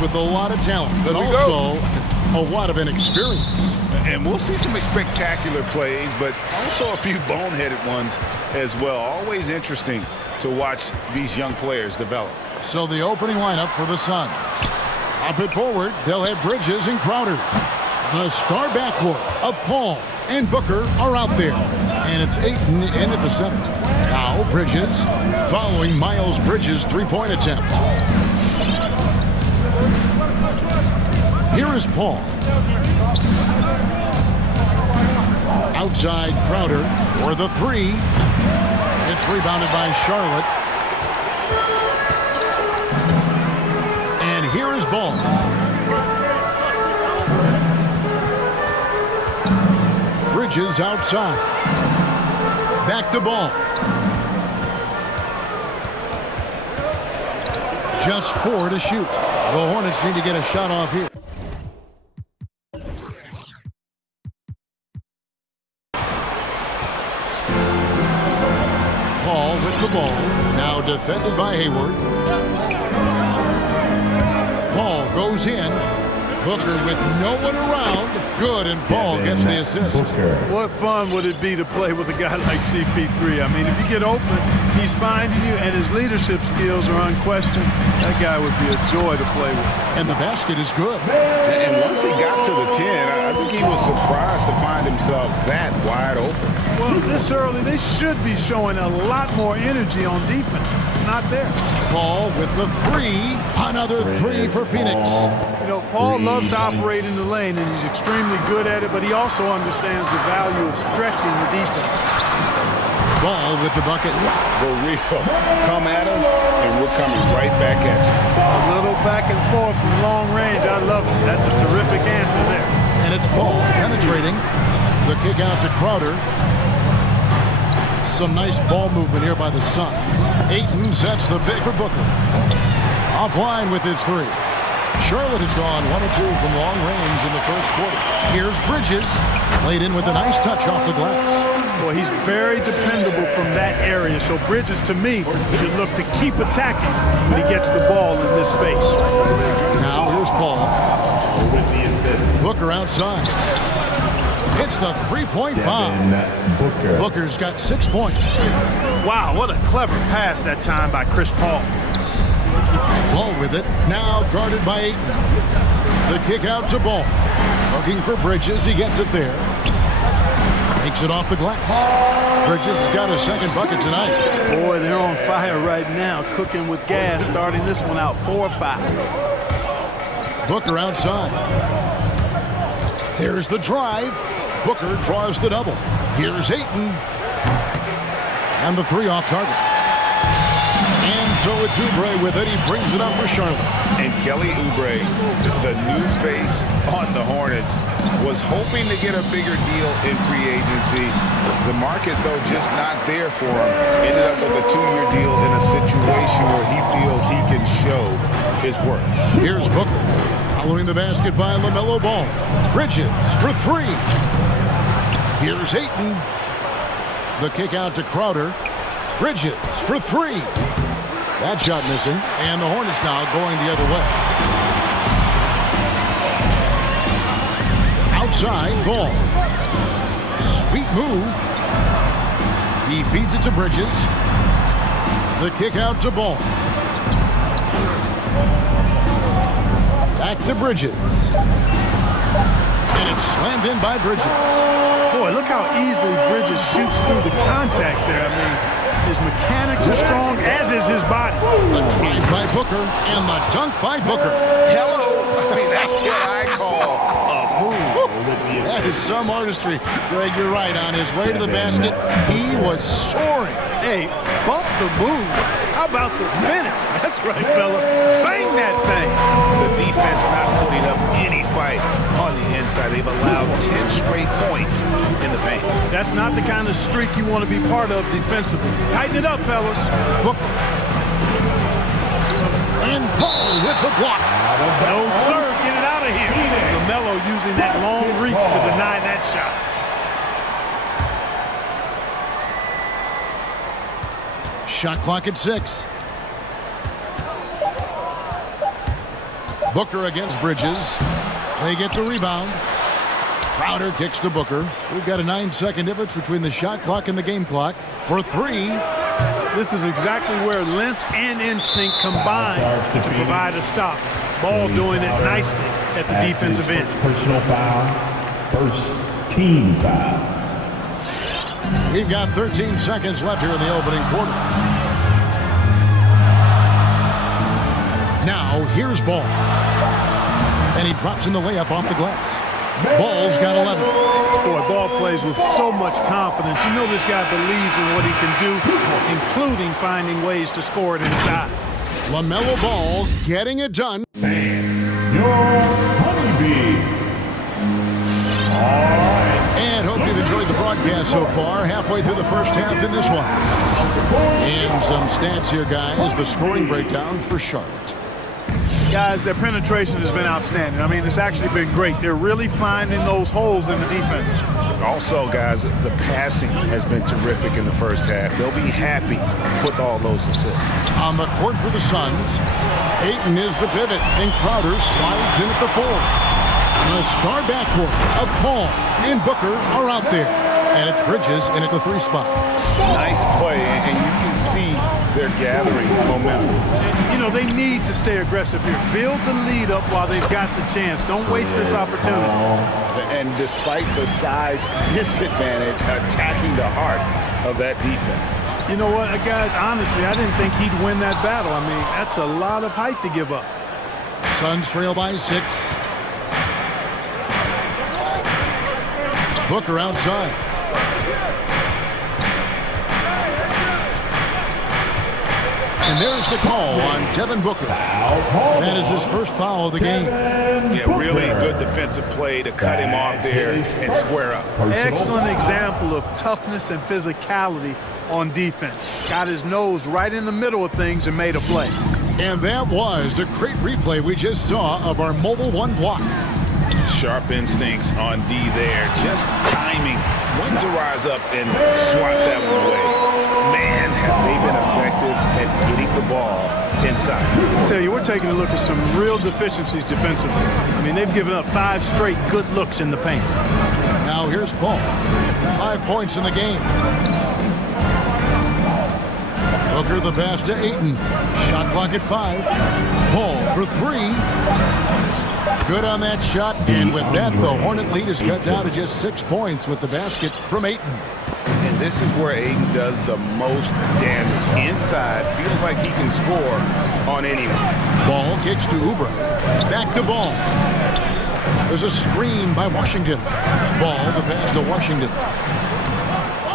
with a lot of talent, but also a lot of inexperience. And we'll see some spectacular plays, but also a few boneheaded ones as well. Always interesting to watch these young players develop. So the opening lineup for the Suns. Up it forward, they'll have Bridges and Crowder. The star backcourt of Paul and Booker are out there. And it's Ayton in at the center. Now Bridges following Miles Bridges' three-point attempt. Here is Paul. Outside Crowder for the three. It's rebounded by Charlotte. And here is Ball. Bridges outside. Back to Ball. Just 4 to shoot. The Hornets need to get a shot off here. Paul with the ball. Now defended by Hayward. Paul goes in. Booker with no one around. Good, and Paul gets the assist. What fun would it be to play with a guy like CP3? I mean, if you get open, he's finding you, and his leadership skills are unquestioned. That guy would be a joy to play with. And the basket is good. And once he got to the 10, I think he was surprised to find himself that wide open. Well, this early, they should be showing a lot more energy on defense. It's not there. Paul with the three. Another three for Phoenix. You know, Paul loves to operate in the lane, and he's extremely good at it, but he also understands the value of stretching the defense. Ball with the bucket. Go real. Come at us, and we're coming right back at you. A little back and forth from long range. I love it. That's a terrific answer there. And it's Paul penetrating. The kick out to Crowder. Some nice ball movement here by the Suns. Ayton sets the big for Booker. Offline with his three. Charlotte has gone 1 or 2 from long range in the first quarter. Here's Bridges. Laid in with a nice touch off the glass. Boy, he's very dependable from that area. So Bridges, to me, should look to keep attacking when he gets the ball in this space. Now here's Paul. Booker outside. It's the three-point bomb. Booker's got 6 points. Wow, what a clever pass that time by Chris Paul. Ball with it, now guarded by Ayton. The kick out to Ball. Looking for Bridges, he gets it there. Makes it off the glass. Bridges has got a second bucket tonight. Boy, they're on fire right now, cooking with gas, starting this one out 4-5. Booker outside. Here's the drive. Booker draws the double. Here's Ayton. And the three off target. And so it's Oubre with it. He brings it up for Charlotte. And Kelly Oubre, the new face on the Hornets, was hoping to get a bigger deal in free agency. The market, though, just not there for him. Ended up with a 2-year deal in a situation where he feels he can show his work. Here's Booker. Following the basket by LaMelo Ball. Bridges for three. Here's Ayton. The kick out to Crowder. Bridges for three. That shot missing. And the Hornets now going the other way. Outside Ball. Sweet move. He feeds it to Bridges. The kick out to Ball. Back to Bridges. And it's slammed in by Bridges. Boy, look how easily Bridges shoots through the contact there. I mean, his mechanics are strong, as is his body. The drive by Booker and the dunk by Booker. Hello. I mean, that's what I call a move. That is some artistry. Greg, you're right. On his way to the basket, he was soaring. Hey, bump the move. How about the finish? That's right, fella. Bang that thing. The defense not putting up any fight on the inside. They've allowed 10 straight points in the paint. That's not the kind of streak you want to be part of defensively. Tighten it up, fellas. Booker. And Paul with the block. No, sir. Get it out of here. LaMelo using that long reach to deny that shot. Shot clock at 6. Booker against Bridges. They get the rebound. Crowder kicks to Booker. We've got a 9-second difference between the shot clock and the game clock. For three. This is exactly where length and instinct combine to provide a stop. Ball doing it nicely at the defensive end. Personal foul. First team foul. We've got 13 seconds left here in the opening quarter. Now, here's Ball. And he drops in the layup off the glass. Ball's got 11. Boy, Ball plays with so much confidence. You know this guy believes in what he can do, including finding ways to score it inside. LaMelo Ball getting it done. Your honeybee. All right. And hope you've enjoyed the broadcast so far. Halfway through the first half in this one. And some stats here, guys. The scoring breakdown for Charlotte. Guys, their penetration has been outstanding. I mean, it's actually been great. They're really finding those holes in the defense. Also, guys, the passing has been terrific in the first half. They'll be happy with all those assists. On the court for the Suns, Ayton is the pivot, and Crowder slides in at the 4. The star backcourt of Paul and Booker are out there. And it's Bridges in at the 3 spot. Nice play, and you can see they're gathering momentum. You know, they need to stay aggressive here. Build the lead up while they've got the chance. Don't waste this opportunity. And despite the size disadvantage, attacking the heart of that defense. You know what, guys, honestly, I didn't think he'd win that battle. I mean, that's a lot of height to give up. Suns trail by 6. Booker outside. And there's the call on Devin Booker. That is his first foul of the game. Yeah, really good defensive play to cut him off there and square up. Excellent example of toughness and physicality on defense. Got his nose right in the middle of things and made a play. And that was a great replay we just saw of our Mobile One block. Sharp instincts on D there. Just timing when to rise up and swat that one away. Man, have they been effective at getting the ball inside. I tell you, we're taking a look at some real deficiencies defensively. I mean, they've given up 5 straight good looks in the paint. Now here's Paul. 5 points in the game. Booker the pass to Ayton. Shot clock at 5. Paul for 3. Good on that shot, and with that, the Hornet lead is cut down to just 6 points with the basket from Ayton. And this is where Ayton does the most damage. Inside, feels like he can score on anyone. Ball kicks to Oubre. Back to Ball. There's a screen by Washington. Ball the pass to Washington.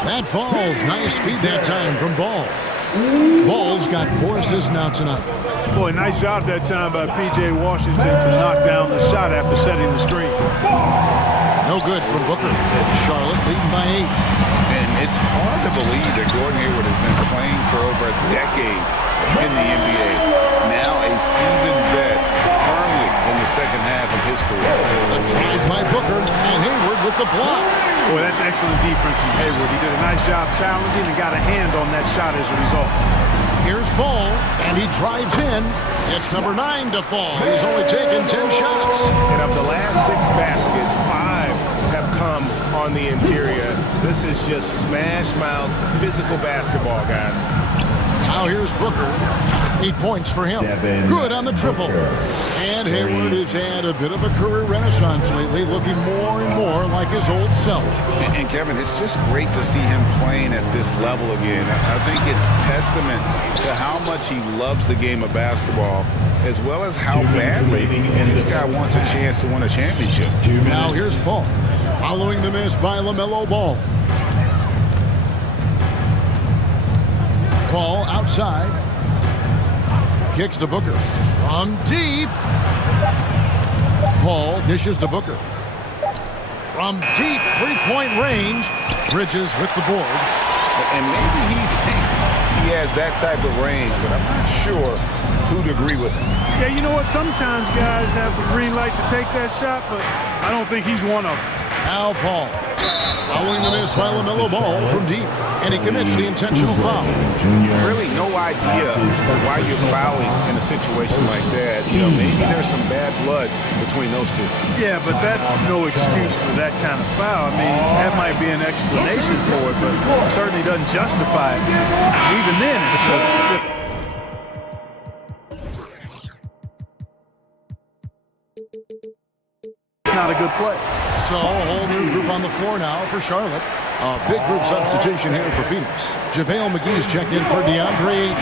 That falls. Nice feed that time from Ball. Ball's got 4 assists now tonight. Boy, nice job that time by P.J. Washington to knock down the shot after setting the screen. No good from Booker. Charlotte leading by 8. And it's hard to believe that Gordon Hayward has been playing for over a decade in the NBA. Now a seasoned vet, firmly in the second half of his career. A drive by Booker, and Hayward with the block. Boy, that's excellent defense from Hayward. He did a nice job challenging and got a hand on that shot as a result. Here's Ball, and he drives in. It's number 9 to fall. He's only taken 10 shots. And of the last 6 baskets, 5 have come on the interior. This is just smash-mouth physical basketball, guys. Now here's Booker. 8 points for him. Good on the triple. And Hayward has had a bit of a career renaissance lately, looking more and more like his old self. And Kevin, it's just great to see him playing at this level again. I think it's testament to how much he loves the game of basketball, as well as how badly this guy wants a chance to win a championship. Now here's Paul, following the miss by LaMelo Ball. Paul outside. Kicks to Booker. From deep. Paul dishes to Booker. From deep 3-point range. Bridges with the board. And maybe he thinks he has that type of range, but I'm not sure who'd agree with him. Yeah, you know what? Sometimes guys have the green light to take that shot, but I don't think he's one of them. Now Paul. Following the miss by LaMelo Ball from deep, and he commits the intentional foul. Really no idea why you're fouling in a situation like that. You know, maybe there's some bad blood between those two. Yeah, but that's no excuse for that kind of foul. I mean, that might be an explanation for it, but it certainly doesn't justify it. Even then, it's just... not a good play. So a whole new group on the floor now for Charlotte. A big group substitution here for Phoenix. JaVale McGee's checked in for DeAndre.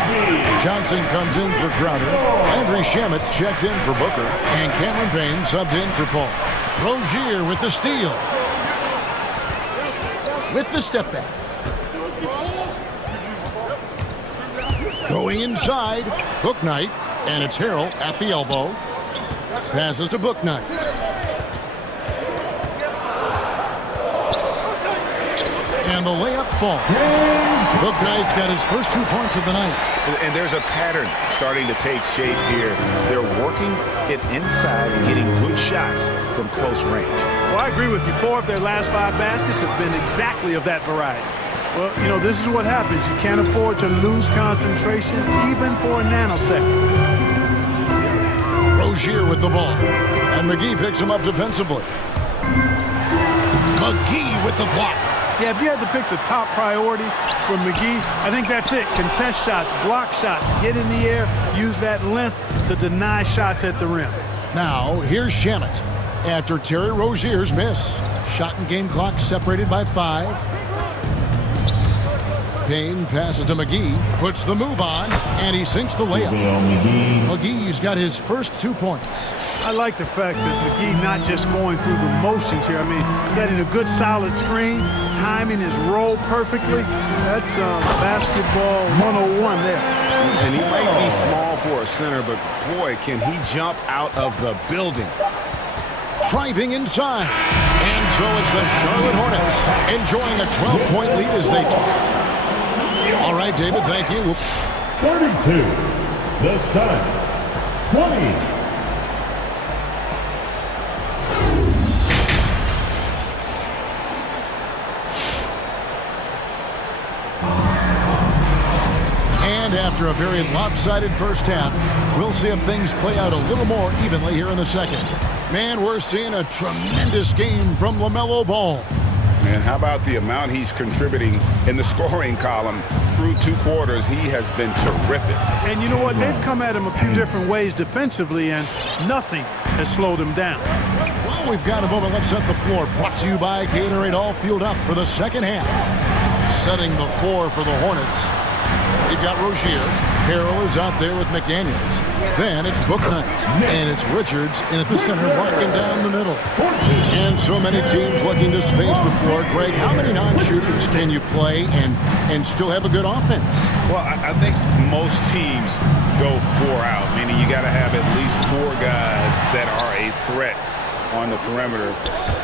Johnson comes in for Crowder. Landry Shamet's checked in for Booker. And Cameron Payne subbed in for Paul. Rozier with the steal. With the step back. Going inside, Bouknight. And it's Harrell at the elbow. Passes to Bouknight. And the layup falls. Bouknight's got his first 2 points of the night. And there's a pattern starting to take shape here. They're working it inside and getting good shots from close range. Well, I agree with you. 4 of their last 5 baskets have been exactly of that variety. Well, you know, this is what happens. You can't afford to lose concentration even for a nanosecond. Rozier with the ball. And McGee picks him up defensively. McGee with the block. Yeah, if you had to pick the top priority for McGee, I think that's it. Contest shots, block shots, get in the air, use that length to deny shots at the rim. Now, here's Shamet. After Terry Rozier's miss. Shot and game clock separated by 5. Payne passes to McGee, puts the move on, and he sinks the layup. McGee's got his first 2 points. I like the fact that McGee not just going through the motions here. I mean, setting a good solid screen, timing his roll perfectly. That's basketball 101 there. And he might be small for a center, but boy, can he jump out of the building. Driving inside. And so it's the Charlotte Hornets enjoying a 12-point lead as they... All right, David, thank you. 32, the Sun, 20. And after a very lopsided first half, we'll see if things play out a little more evenly here in the second. Man, we're seeing a tremendous game from LaMelo Ball. And how about the amount he's contributing in the scoring column through 2 quarters? He has been terrific. And you know what? They've come at him a few different ways defensively, and nothing has slowed him down. Well, we've got a moment. Let's set the floor. Brought to you by Gatorade, all fueled up for the second half. Setting the floor for the Hornets. You've got Rozier. Harrell is out there with McDaniels. Then it's Bouknight. And it's Richards in at the center, walking down the middle. And so many teams looking to space the floor. Greg, how many non-shooters can you play and still have a good offense? Well, I think most teams go 4 out, meaning you got to have at least 4 guys that are a threat on the perimeter,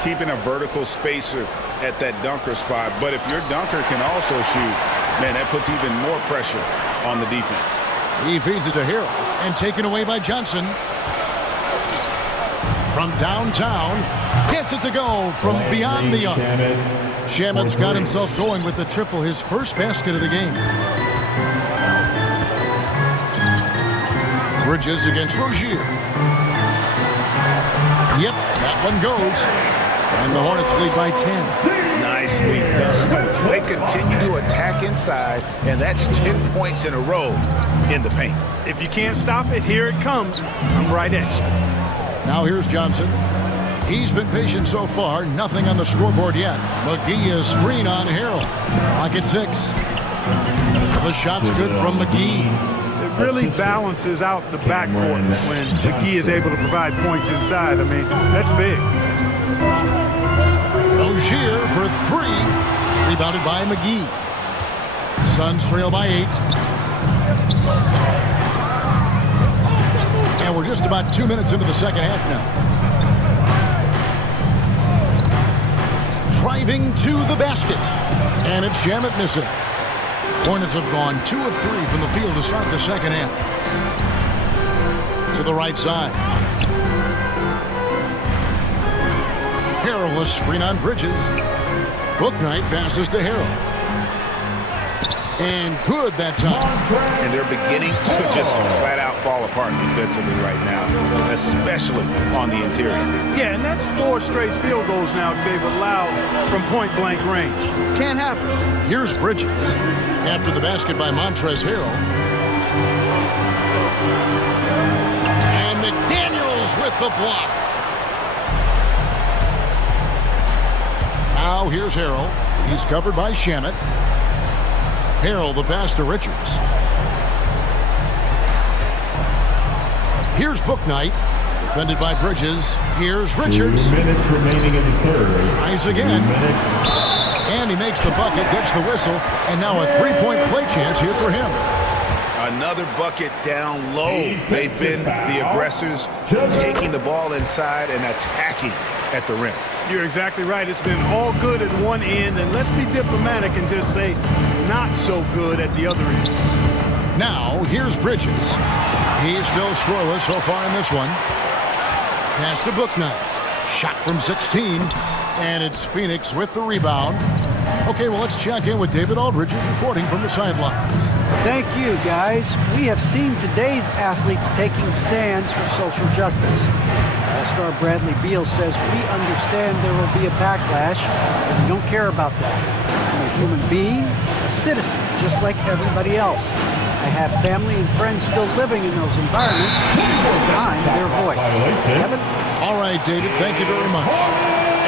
keeping a vertical spacer at that dunker spot. But if your dunker can also shoot, man, that puts even more pressure on the defense. He feeds it to Harrell and taken away by Johnson. From downtown, gets it to go from beyond the arc. Shamet's got himself going with the triple, his first basket of the game. Bridges against Rozier. Yep, that one goes. And the Hornets lead by 10. Nicely done. They continue to attack inside, and that's 10 points in a row in the paint. If you can't stop it, here it comes. I'm right at you. Now here's Johnson. He's been patient so far. Nothing on the scoreboard yet. McGee is screen on Harrell. Clock at 6. The shot's good from McGee. It really balances out the backcourt when McGee is able to provide points inside. I mean, that's big. Rozier for 3. Rebounded by McGee. Suns trail by 8. And we're just about 2 minutes into the second half now. Driving to the basket. And it's Shamet missing. Hornets have gone 2 of 3 from the field to start the second half. To the right side. Harrell will screen on Bridges. Booknight passes to Harrell. And good that time. And they're beginning to just flat out fall apart defensively right now, especially on the interior. Yeah, and that's 4 straight field goals now they've allowed from point-blank range. Can't happen. Here's Bridges. After the basket by Montrezl Harrell. And McDaniels with the block. Now here's Harrell. He's covered by Shamet. Harrell the pass to Richards. Here's Booknight. Defended by Bridges. Here's Richards. 2 minutes remaining in the third. Tries again. And he makes the bucket, gets the whistle, and now a 3-point play chance here for him. Another bucket down low. They've been the aggressors, taking the ball inside and attacking at the rim. You're exactly right. It's been all good at one end, and let's be diplomatic and just say not so good at the other end. Now, here's Bridges. He's still scoreless so far in this one. Pass to Booknight. Shot from 16, and it's Phoenix with the rebound. Okay, well, let's check in with David Aldridge, who's reporting from the sidelines. Thank you, guys. We have seen today's athletes taking stands for social justice. All-star Bradley Beal says, we understand there will be a backlash, but we don't care about that. I'm a human being, a citizen, just like everybody else. I have family and friends still living in those environments, because I'm their voice. Kevin? All right, David, thank you very much.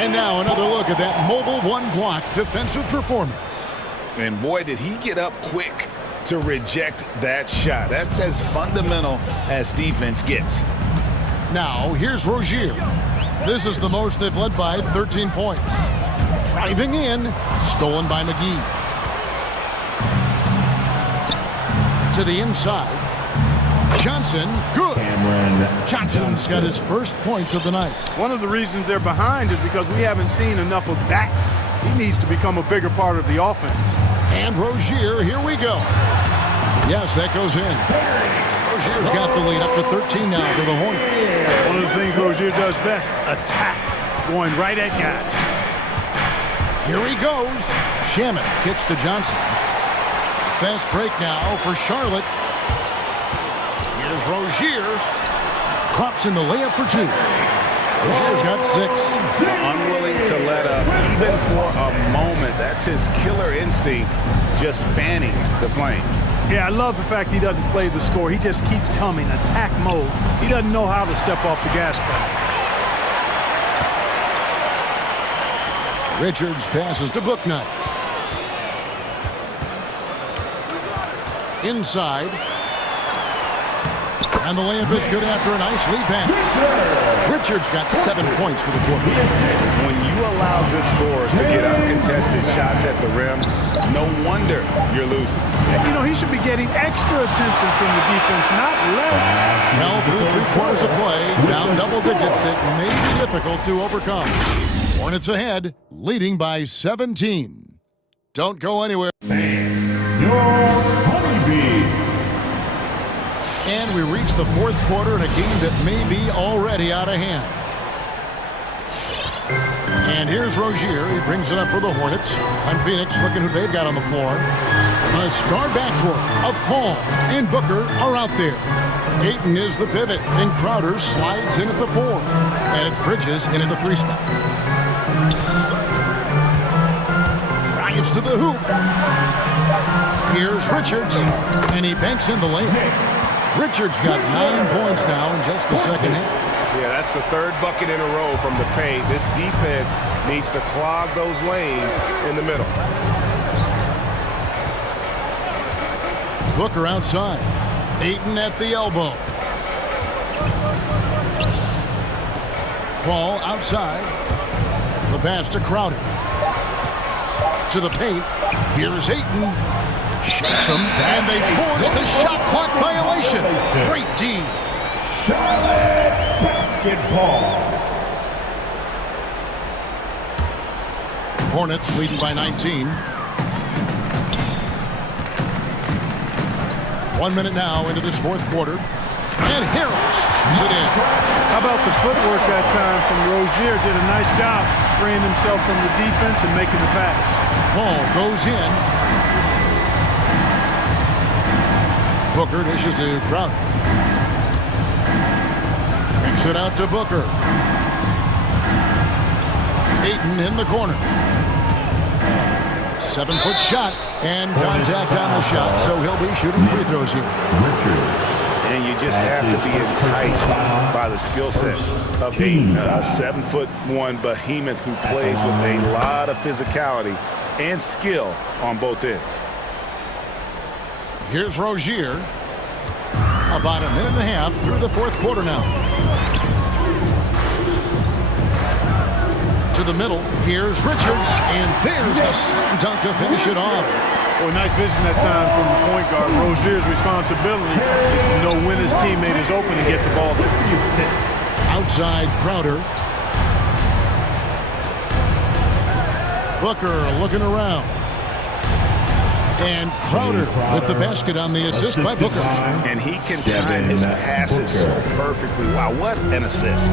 And now another look at that mobile one-block defensive performance. And boy, did he get up quick to reject that shot. That's as fundamental as defense gets. Now, here's Rozier. This is the most they've led by, 13 points. Driving in, stolen by McGee. To the inside. Johnson, good. Johnson's got his first points of the night. One of the reasons they're behind is because we haven't seen enough of that. He needs to become a bigger part of the offense. And Rozier, here we go. Yes, that goes in. Rozier's got the lead up to 13 now for the Hornets. One of the things Rozier does best, attack, going right at guys. Here he goes. Shamet kicks to Johnson. Fast break now for Charlotte. Here's Rozier. Drops in the layup for 2. Rozier's got 6. Unwilling to let up, even for a moment. That's his killer instinct, just fanning the flame. Yeah, I love the fact he doesn't play the score. He just keeps coming, attack mode. He doesn't know how to step off the gas pedal. Richards passes to Booknight. Inside. And the layup is good after a nice lead pass. Richards got 7 points for the quarter. When you allow good scorers to get uncontested shots at the rim, no wonder you're losing. You know, he should be getting extra attention from the defense, not less. Now through 3 quarters of play, down double digits, it may be difficult to overcome. Hornets ahead, leading by 17. Don't go anywhere. And we reach the 4th quarter in a game that may be already out of hand. And here's Rozier. He brings it up for the Hornets. And Phoenix looking who they've got on the floor. A star backcourt of Paul and Booker are out there. Ayton is the pivot, and Crowder slides in at the 4. And it's Bridges in at the 3 spot. Drives to the hoop. Here's Richards, and he banks in the layup. Richards got 9 points now in just the second half. Yeah, that's the 3rd bucket in a row from the paint. This defense needs to clog those lanes in the middle. Booker outside. Ayton at the elbow. Ball outside. The pass to Crowder. To the paint. Here's Ayton. Shakes him, and they force the shot clock violation. Great D. Charlotte basketball. Hornets leading by 19. 1 minute now into this 4th quarter. And Harrell's Bangs it in. How about the footwork that time from Rozier? Did a nice job freeing himself from the defense and making the pass. Ball goes in. Booker dishes to Crowder. Kicks it out to Booker. Ayton in the corner. 7-foot shot and contact on the shot, so he'll be shooting free throws here. And you just have to be enticed by the skill set of Ayton, a 7'1" behemoth who plays with a lot of physicality and skill on both ends. Here's Rozier. About a minute and a half through the fourth quarter now. To the middle, here's Richards, and there's the slam dunk to finish it off. Well, nice vision that time from the point guard. Rozier's responsibility is to know when his teammate is open and get the ball there. Outside Crowder. Booker looking around. And Crowder with the basket on the assist by Booker. And he can time his passes so perfectly. Wow, what an assist.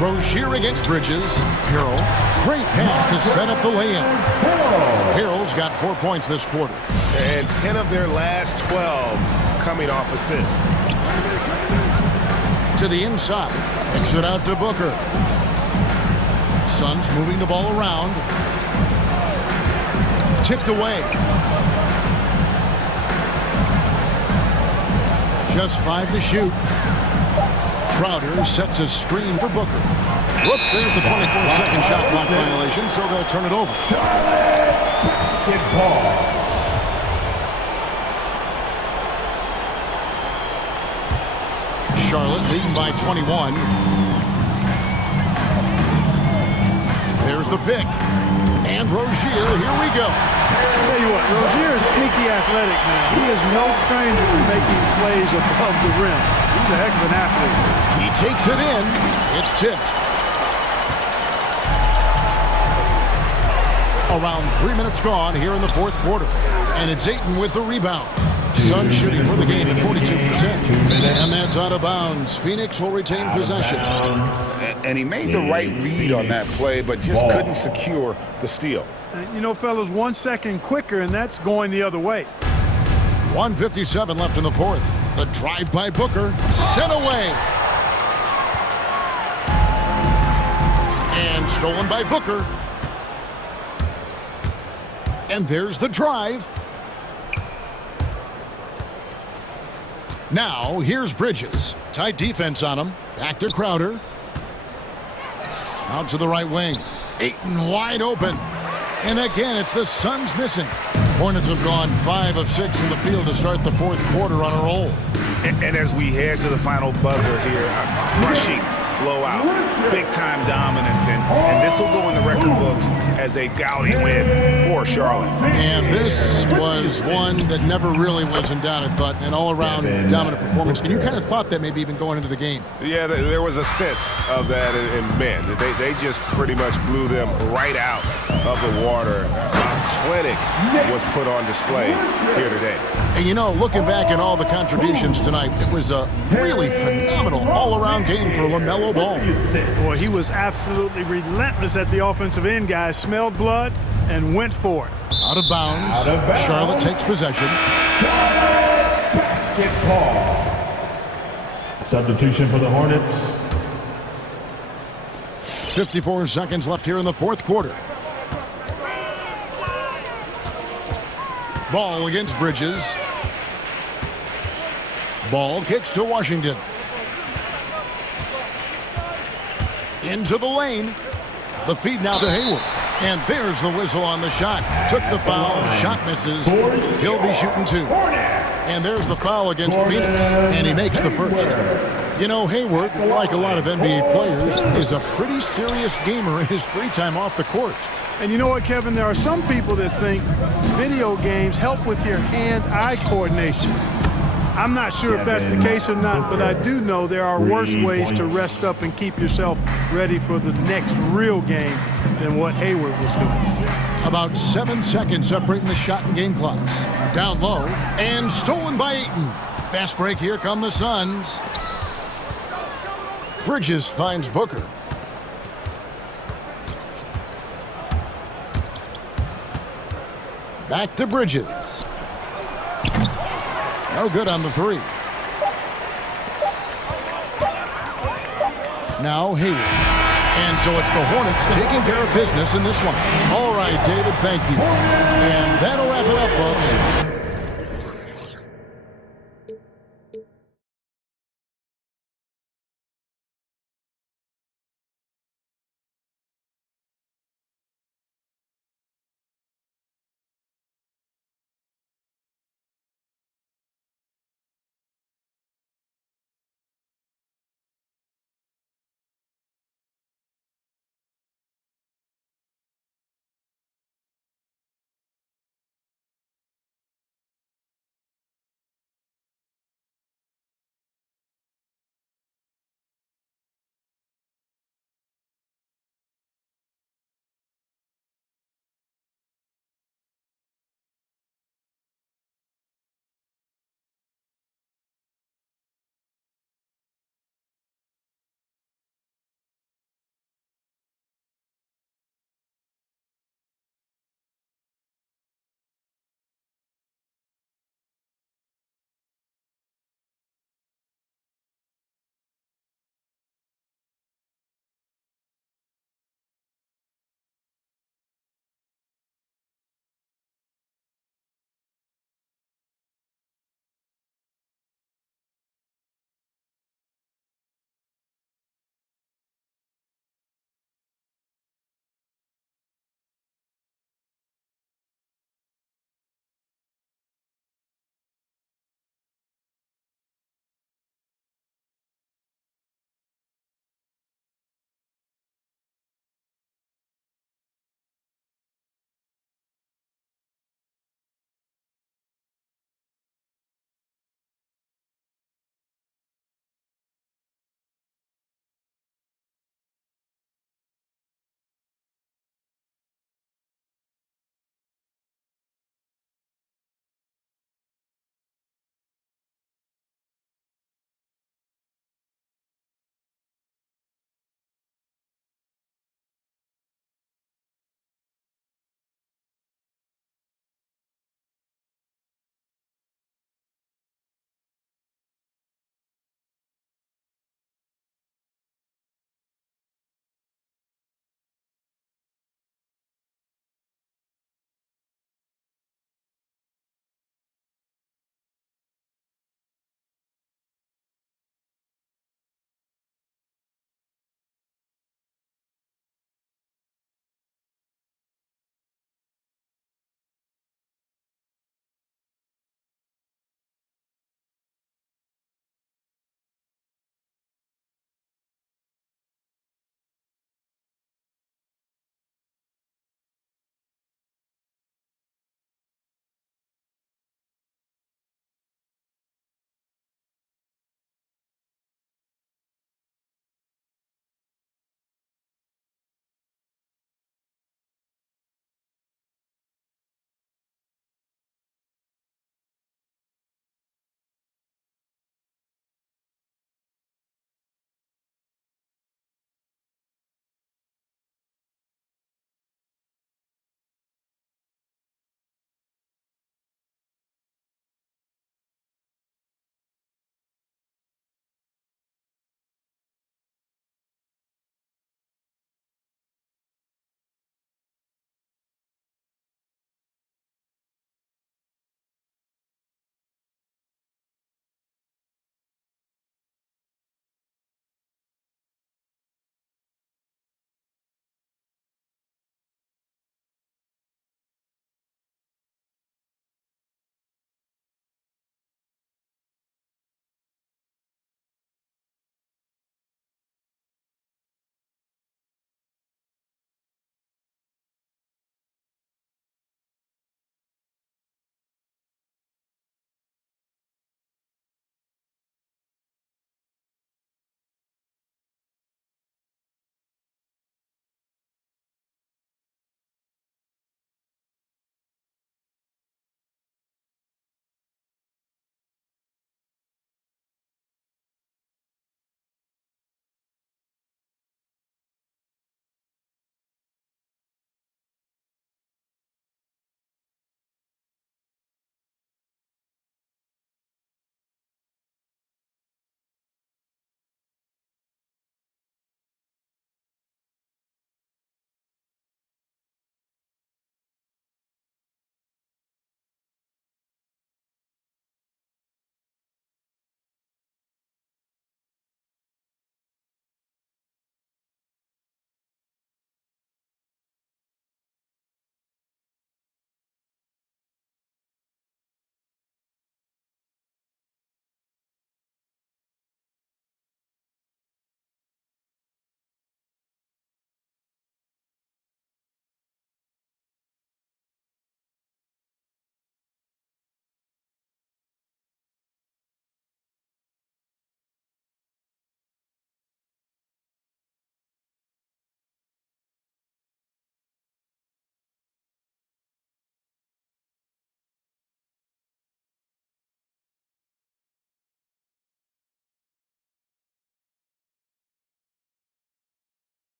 Rozier against Bridges. Harrell, great pass to set up the layup. Harrell's got 4 points this quarter. And 10 of their last 12 coming off assists. To the inside. Kicks it out to Booker. Suns moving the ball around. Tipped away. Just 5 to shoot. Crowder sets a screen for Booker. Whoops, there's the 24-second shot clock violation, so they'll turn it over. Charlotte leading by 21. There's the pick. And Rozier, here we go. I'll tell you what, Rozier is sneaky athletic now. He is no stranger to making plays above the rim. He's a heck of an athlete. He takes it in. It's tipped. Around 3 minutes gone here in the fourth quarter. And it's Ayton with the rebound. Suns shooting for the game at 42%. And that's out of bounds. Phoenix will retain possession. And he made the right read on that play, but just couldn't secure the steal. And you know, fellas, 1 second quicker, and that's going the other way. 1:57 left in the fourth. The drive by Booker. Sent away. And stolen by Booker. And there's the drive. Now, here's Bridges. Tight defense on him. Back to Crowder. Out to the right wing. Ayton wide open. And again, it's the Suns missing. Hornets have gone 5 of 6 in the field to start the fourth quarter on a roll. And as we head to the final buzzer here, a crushing blowout, big-time dominance, and this will go in the record books as a gaudy win for Charlotte. And this was one that never really was in doubt, I thought, an all-around dominant performance. And you kind of thought that maybe even going into the game. Yeah, there was a sense of that in men. They just pretty much blew them right out of the water. A clinic was put on display here today. And you know, looking back at all the contributions tonight, it was a really phenomenal all-around game for LaMelo Ball. Boy, he was absolutely relentless at the offensive end, guys. Smelled blood and went for it. Out of bounds. Charlotte takes possession. Basketball. Substitution for the Hornets. 54 seconds left here in the fourth quarter. Ball against Bridges. Ball kicks to Washington. Into the lane. The feed now to Hayward. And there's the whistle on the shot. Took the foul. Shot misses. He'll be shooting 2. And there's the foul against Phoenix. And he makes the first. You know, Hayward, like a lot of NBA players, is a pretty serious gamer in his free time off the court. And you know what, Kevin? There are some people that think video games help with your hand-eye coordination. I'm not sure if that's the case or not, but I do know there are worse ways to rest up and keep yourself ready for the next real game than what Hayward was doing. About 7 seconds separating the shot and game clocks. Down low and stolen by Ayton. Fast break, here come the Suns. Bridges finds Booker. Back to Bridges. No good on the three. Now Hayward. And so it's the Hornets taking care of business in this one. All right, David, thank you. And that'll wrap it up, folks.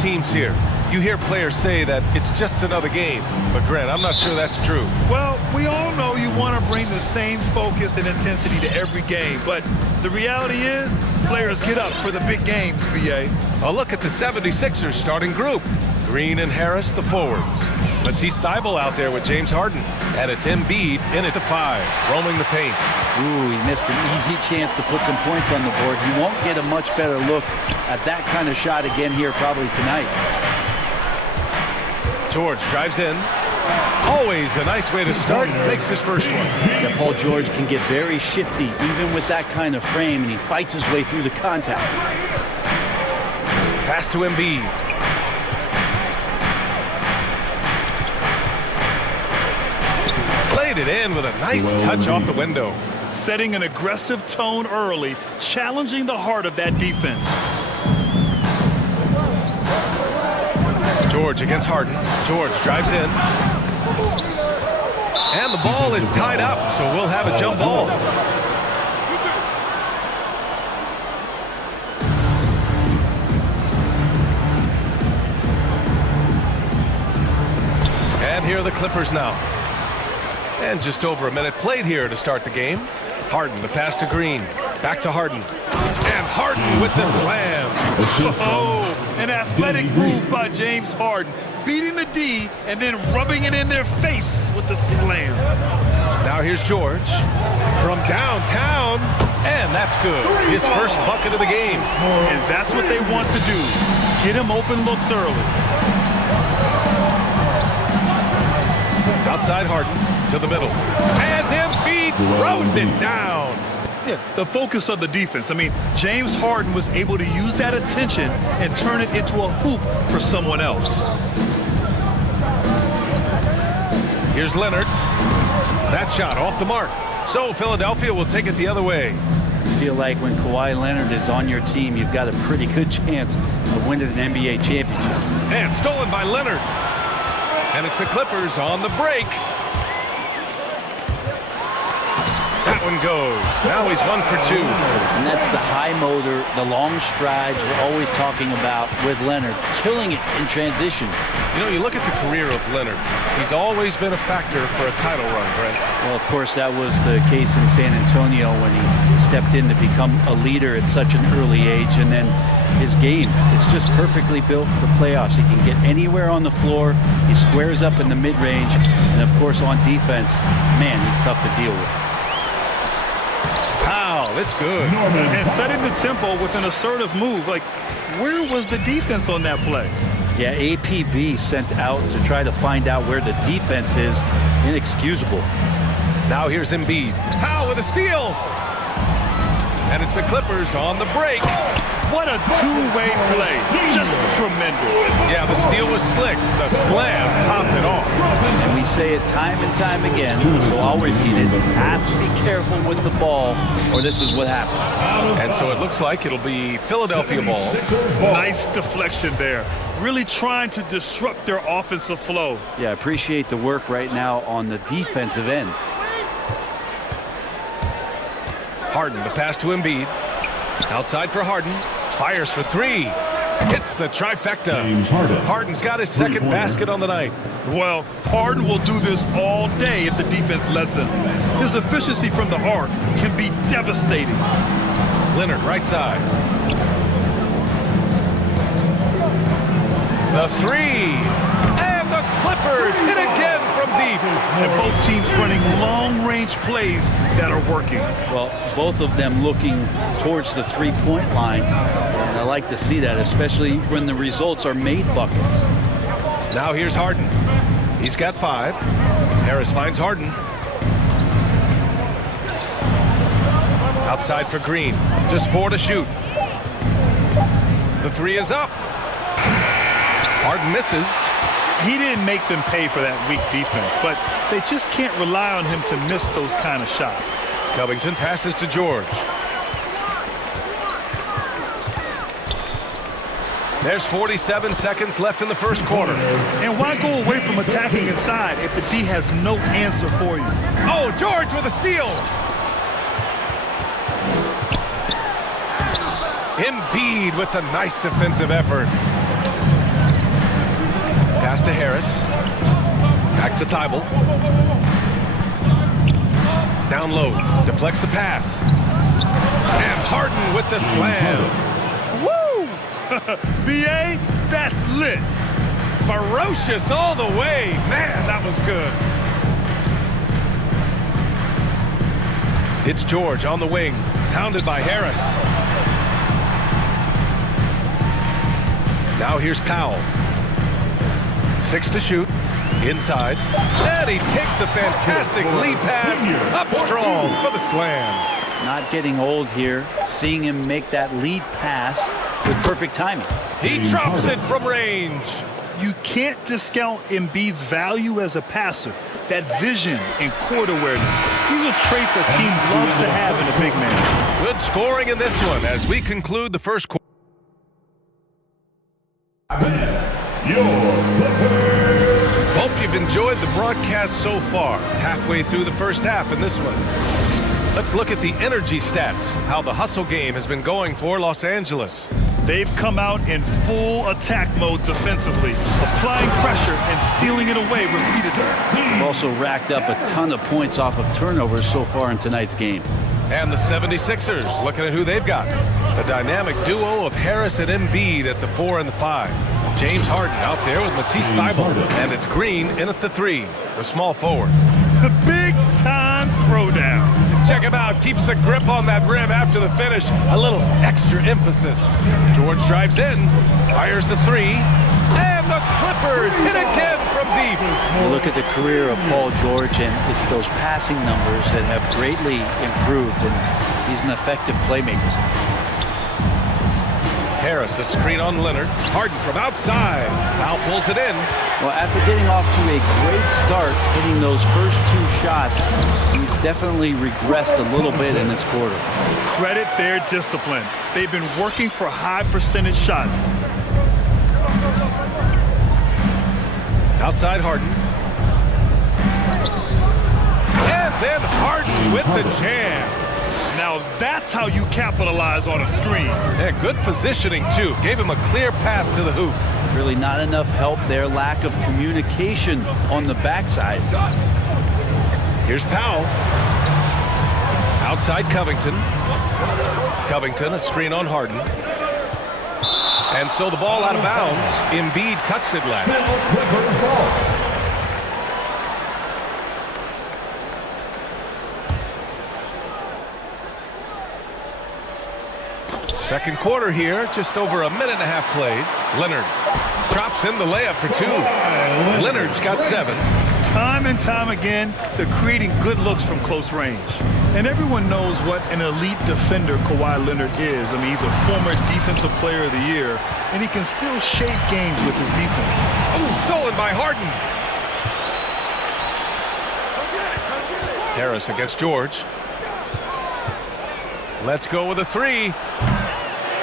teams here. You hear players say that it's just another game. But, Grant, I'm not sure that's true. Well, we all know you want to bring the same focus and intensity to every game. But the reality is, players get up for the big games, B.A. A look at the 76ers starting group. Green and Harris, the forwards. Matisse Thybulle out there with James Harden. And it's Embiid in at the 5, roaming the paint. Ooh, he missed an easy chance to put some points on the board. He won't get a much better look at that kind of shot again here probably tonight. George drives in. Always a nice way to start. Makes his first one. Yeah, Paul George can get very shifty even with that kind of frame, and he fights his way through the contact. Pass to Embiid. Played it in with a nice touch off the window. Setting an aggressive tone early, challenging the heart of that defense. George against Harden. George drives in. And the ball is tied up, so we'll have a jump ball. And here are the Clippers now. And just over a minute played here to start the game. Harden, the pass to Green. Back to Harden. And Harden with the slam. Oh, an athletic move by James Harden. Beating the D and then rubbing it in their face with the slam. Now here's George from downtown. And that's good. His first bucket of the game. And that's what they want to do. Get him open looks early. Outside Harden to the middle. And Embiid throws it down. Yeah, the focus of the defense. I mean, James Harden was able to use that attention and turn it into a hoop for someone else. Here's Leonard. That shot off the mark. So Philadelphia will take it the other way. I feel like when Kawhi Leonard is on your team, you've got a pretty good chance of winning an NBA championship. And stolen by Leonard. And it's the Clippers on the break. That one goes. Now he's 1 for 2. And that's the high motor, the long strides we're always talking about with Leonard, killing it in transition. You know, you look at the career of Leonard. He's always been a factor for a title run, Brent. Well, of course, that was the case in San Antonio when he stepped in to become a leader at such an early age. And then his game, it's just perfectly built for the playoffs. He can get anywhere on the floor. He squares up in the mid-range. And, of course, on defense, man, he's tough to deal with. It's good. And setting the tempo with an assertive move. Like, where was the defense on that play? Yeah, APB sent out to try to find out where the defense is. Inexcusable. Now here's Embiid. Howe with a steal. And it's the Clippers on the break. What a two-way play. Just tremendous. Yeah, the steal was slick. The slam topped it off. And we say it time and time again, so I'll repeat it. You have to be careful with the ball, or this is what happens. And so it looks like it'll be Philadelphia ball. Nice deflection there. Really trying to disrupt their offensive flow. Yeah, I appreciate the work right now on the defensive end. Harden, the pass to Embiid. Outside for Harden. Fires for 3. Hits the trifecta. Harden's got his second basket on the night. Well, Harden will do this all day if the defense lets him. His efficiency from the arc can be devastating. Leonard, right side. The 3. And the Clippers hit again from deep. And both teams running long-range plays that are working. Well, both of them looking towards the three-point line. And I like to see that, especially when the results are made buckets. Now here's Harden. He's got 5. Harris finds Harden. Outside for Green. Just 4 to shoot. The 3 is up. Harden misses. He didn't make them pay for that weak defense, but they just can't rely on him to miss those kind of shots. Covington passes to George. There's 47 seconds left in the first quarter. And why go away from attacking inside if the D has no answer for you? Oh, George with a steal. Embiid with the nice defensive effort. Pass to Harris. Back to Thibault. Down low. Deflects the pass. And Harden with the slam. Woo! BA, that's lit. Ferocious all the way. Man, that was good. It's George on the wing. Pounded by Harris. Now here's Powell. 6 to shoot. Inside. And he takes the fantastic lead pass. Up strong for the slam. Not getting old here. Seeing him make that lead pass with perfect timing. He drops it from range. You can't discount Embiid's value as a passer. That vision and court awareness. These are traits a team loves to have in a big man. Good scoring in this one as we conclude the first quarter. Hope you've enjoyed the broadcast so far. Halfway through the first half in this one. Let's look at the energy stats, how the hustle game has been going for Los Angeles. They've come out in full attack mode defensively, applying pressure and stealing it away repeatedly. They've also racked up a ton of points off of turnovers so far in tonight's game. And the 76ers, looking at who they've got. The dynamic duo of Harris and Embiid at the 4 and the 5. James Harden out there with Matisse Thybulle. And it's Green in at the 3, the small forward. Big time throwdown. Check him out. Keeps the grip on that rim after the finish. A little extra emphasis. George drives in, fires the 3, and the Clippers hit again from deep. You look at the career of Paul George, and it's those passing numbers that have greatly improved, and he's an effective playmaker. Harris, a screen on Leonard. Harden from outside. Now pulls it in. Well, after getting off to a great start, hitting those first 2 shots, he's definitely regressed a little bit in this quarter. Credit their discipline. They've been working for high percentage shots. Outside Harden. And then Harden with the jam. Now that's how you capitalize on a screen. Yeah, good positioning too. Gave him a clear path to the hoop. Really not enough help there. Lack of communication on the backside. Here's Powell. Outside Covington. Covington, a screen on Harden. And so the ball out of bounds. Embiid touched it last. Second quarter here, just over a minute and a half played. Leonard drops in the layup for 2. Leonard's got 7. Time and time again, they're creating good looks from close range. And everyone knows what an elite defender Kawhi Leonard is. I mean, he's a former Defensive Player of the Year, and he can still shape games with his defense. Oh, stolen by Harden. Harris against George. Let's go with a 3.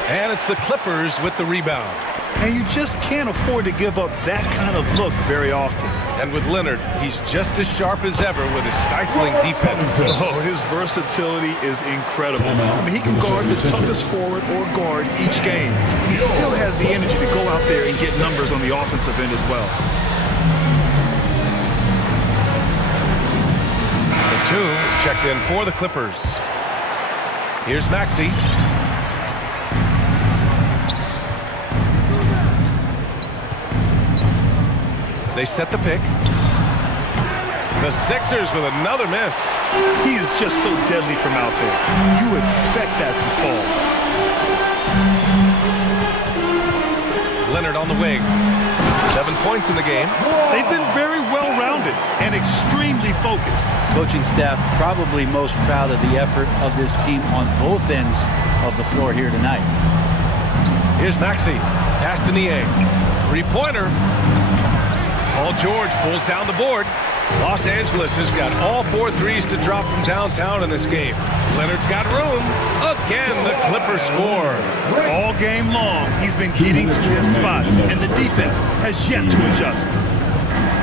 And it's the Clippers with the rebound. And you just can't afford to give up that kind of look very often. And with Leonard, he's just as sharp as ever with his stifling defense. Oh, his versatility is incredible. I mean, he can guard the toughest forward or guard each game. He still has the energy to go out there and get numbers on the offensive end as well. The 2 is checked in for the Clippers. Here's Maxey. They set the pick. The Sixers with another miss. He is just so deadly from out there. You expect that to fall. Leonard on the wing. 7 points in the game. They've been very well-rounded and extremely focused. Coaching staff probably most proud of the effort of this team on both ends of the floor here tonight. Here's Maxey. Pass to Niang. 3-pointer. Paul George pulls down the board. Los Angeles has got all 4 threes to drop from downtown in this game. Leonard's got room. Again, the Clippers score. All game long, he's been getting to his spots, and the defense has yet to adjust.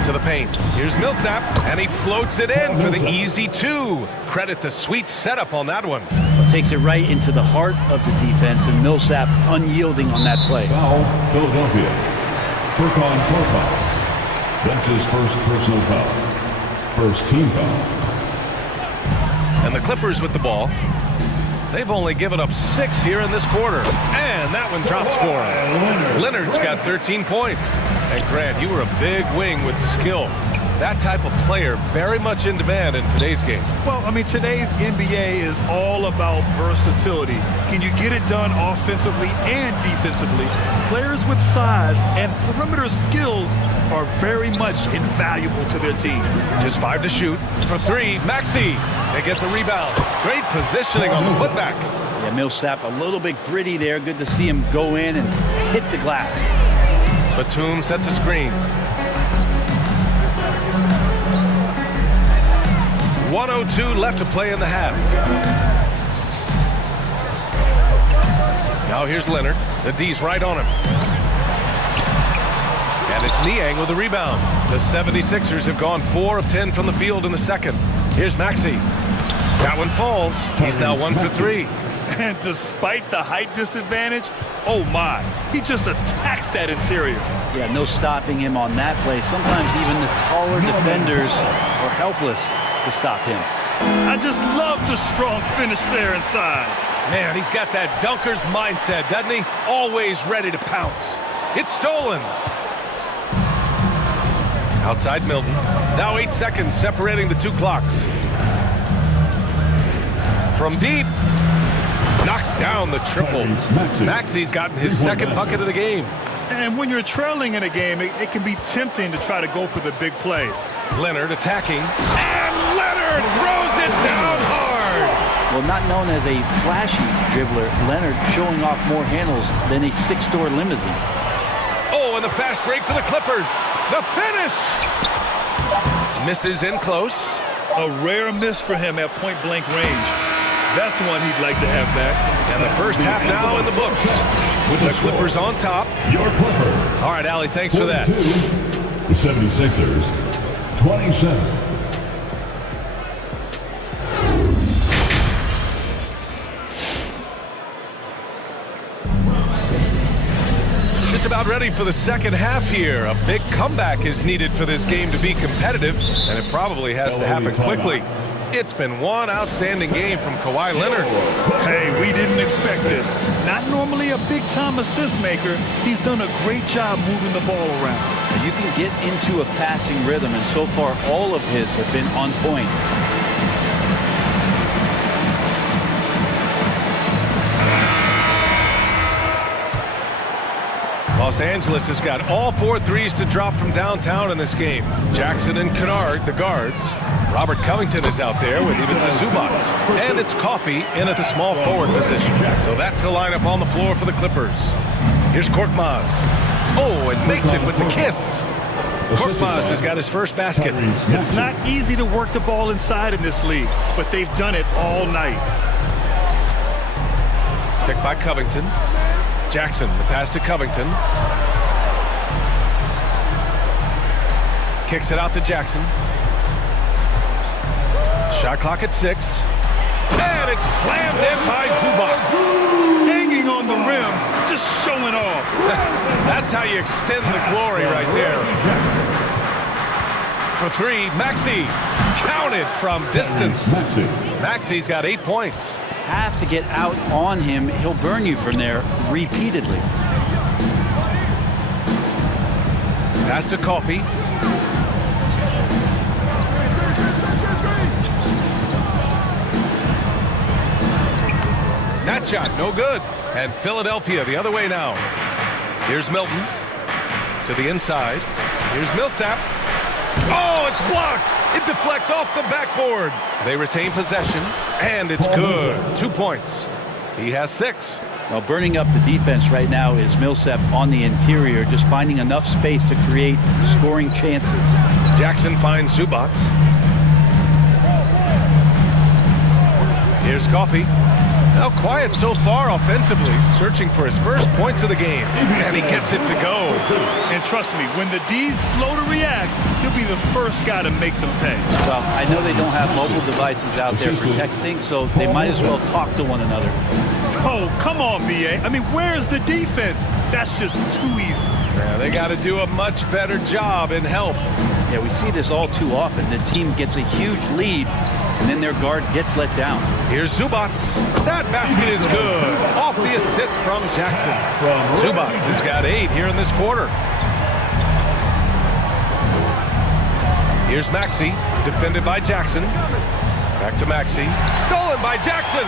To the paint. Here's Millsap, and he floats it in for the easy 2. Credit the sweet setup on that one. Takes it right into the heart of the defense, and Millsap unyielding on that play. Foul, Philadelphia. Furkan Korkmaz. That's his first personal foul. First team foul. And the Clippers with the ball. They've only given up 6 here in this quarter. And that one drops for him. Leonard's got 13 points. And Grant, you were a big wing with skill. That type of player very much in demand in today's game. Well, I mean, today's NBA is all about versatility. Can you get it done offensively and defensively? Players with size and perimeter skills are very much invaluable to their team. Just 5 to shoot. For 3, Maxey. They get the rebound. Great positioning on the putback. Yeah, Millsap a little bit gritty there. Good to see him go in and hit the glass. Batum sets a screen. 1:02 left to play in the half. Now here's Leonard. The D's right on him. And it's Niang with the rebound. The 76ers have gone 4 of 10 from the field in the second. Here's Maxey. That one falls. He's now 1 for 3. And despite the height disadvantage, oh my, he just attacks that interior. Yeah, no stopping him on that play. Sometimes even the taller defenders are helpless to stop him. I just love the strong finish there inside. Man, he's got that dunker's mindset, doesn't he? Always ready to pounce. It's stolen. Outside Milton. Now 8 seconds separating the 2 clocks. From deep. Knocks down the triple. Maxey's gotten his second bucket of the game. And when you're trailing in a game, it can be tempting to try to go for the big play. Leonard attacking. And Leonard throws it down hard. Well, not known as a flashy dribbler, Leonard showing off more handles than a 6-door limousine. Oh, and the fast break for the Clippers. The finish. Misses in close. A rare miss for him at point-blank range. That's one he'd like to have back. And the first half now in the books. The Clippers on top. Your Clippers. All right, Allie, thanks for that. The 76ers, 27. Just about ready for the second half here. A big comeback is needed for this game to be competitive, and it probably has to happen quickly. It's been one outstanding game from Kawhi Leonard. Hey, we didn't expect this. Not normally a big-time assist maker. He's done a great job moving the ball around. You can get into a passing rhythm, and so far all of his have been on point. Los Angeles has got all 4 threes to drop from downtown in this game. Jackson and Kennard, the guards. Robert Covington is out there with even Zubac. And it's Coffey in at the small forward position. So that's the lineup on the floor for the Clippers. Here's Korkmaz. Oh, and makes it with the kiss. Korkmaz has got his first basket. It's not easy to work the ball inside in this league, but they've done it all night. Picked by Covington. Jackson, the pass to Covington. Kicks it out to Jackson. Shot clock at 6. And it's slammed in by Zubac. Hanging on the rim, just showing off. That's how you extend the glory right there. For 3, Maxey. Counted from distance. Maxey's got 8 points. Have to get out on him. He'll burn you from there repeatedly. Pass to Coffey. That shot, no good. And Philadelphia the other way now. Here's Milton to the inside. Here's Millsap. Oh, it's blocked. It deflects off the backboard. They retain possession, and it's good. 2 points. He has 6. Well, burning up the defense right now is Millsap on the interior, just finding enough space to create scoring chances. Jackson finds Zubac. Here's Coffey. Now quiet so far offensively, searching for his first points of the game. And he gets it to go. And trust me, when the D's slow to react, he'll be the first guy to make them pay. Well, I know they don't have mobile devices out there for texting, so they might as well talk to one another. Oh, come on, B.A. I mean, where's the defense? That's just too easy. Yeah, they got to do a much better job in help. Yeah, we see this all too often. The team gets a huge lead, and then their guard gets let down. Here's Zubats. That basket is good. Off the assist from Jackson. Zubats has got 8 here in this quarter. Here's Maxey, defended by Jackson. Back to Maxey. Stolen by Jackson.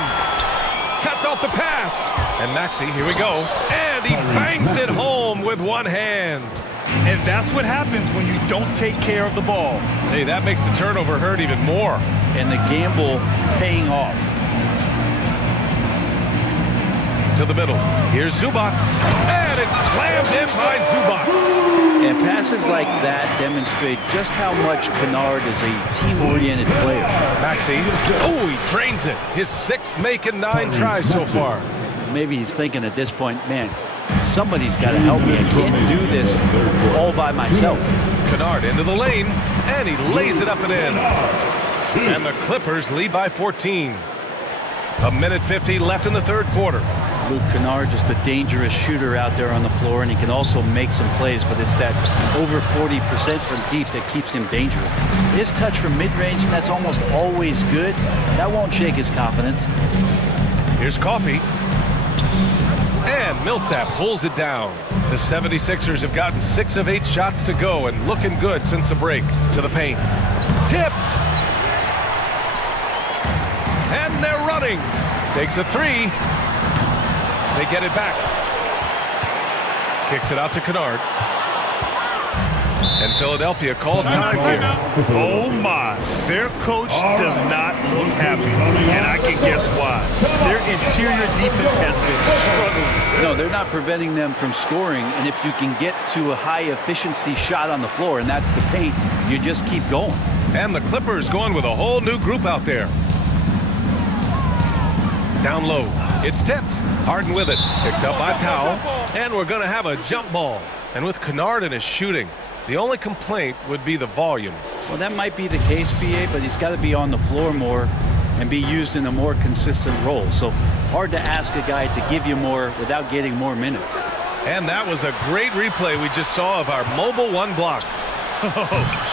Cuts off the pass. And Maxey, here we go. And he bangs it home with one hand. And that's what happens when you don't take care of the ball. Hey, that makes the turnover hurt even more. And the gamble paying off. To the middle. Here's Zubats. And it's slammed in by Zubats. And passes like that demonstrate just how much Kennard is a team-oriented player. Maxey. Oh, he drains it. His 6th make and 9 tries so far. Maybe he's thinking at this point, man, somebody's got to help me. I can't do this all by myself. Kennard into the lane, and he lays it up and in. And the Clippers lead by 14. 1:50 left in the third quarter. Luke Kennard, just a dangerous shooter out there on the floor, and he can also make some plays, but it's that over 40% from deep that keeps him dangerous. His touch from mid-range, that's almost always good. That won't shake his confidence. Here's Coffey. And Millsap pulls it down. The 76ers have gotten 6 of 8 shots to go and looking good since the break. To the paint. Tipped. And they're running. Takes a 3. They get it back. Kicks it out to Kennard. And Philadelphia calls time here. Oh my, their coach does not look happy, and I can guess why. Their interior defense has been struggling. No, they're not preventing them from scoring, and if you can get to a high efficiency shot on the floor, and that's the paint, you just keep going. And the Clippers going with a whole new group out there. Down low, it's tipped. Harden with it, picked up by Powell, and we're going to have a jump ball. And with Kennard in his shooting, the only complaint would be the volume. Well, that might be the case, BA, but he's got to be on the floor more and be used in a more consistent role. So hard to ask a guy to give you more without getting more minutes. And that was a great replay we just saw of our mobile 1 block.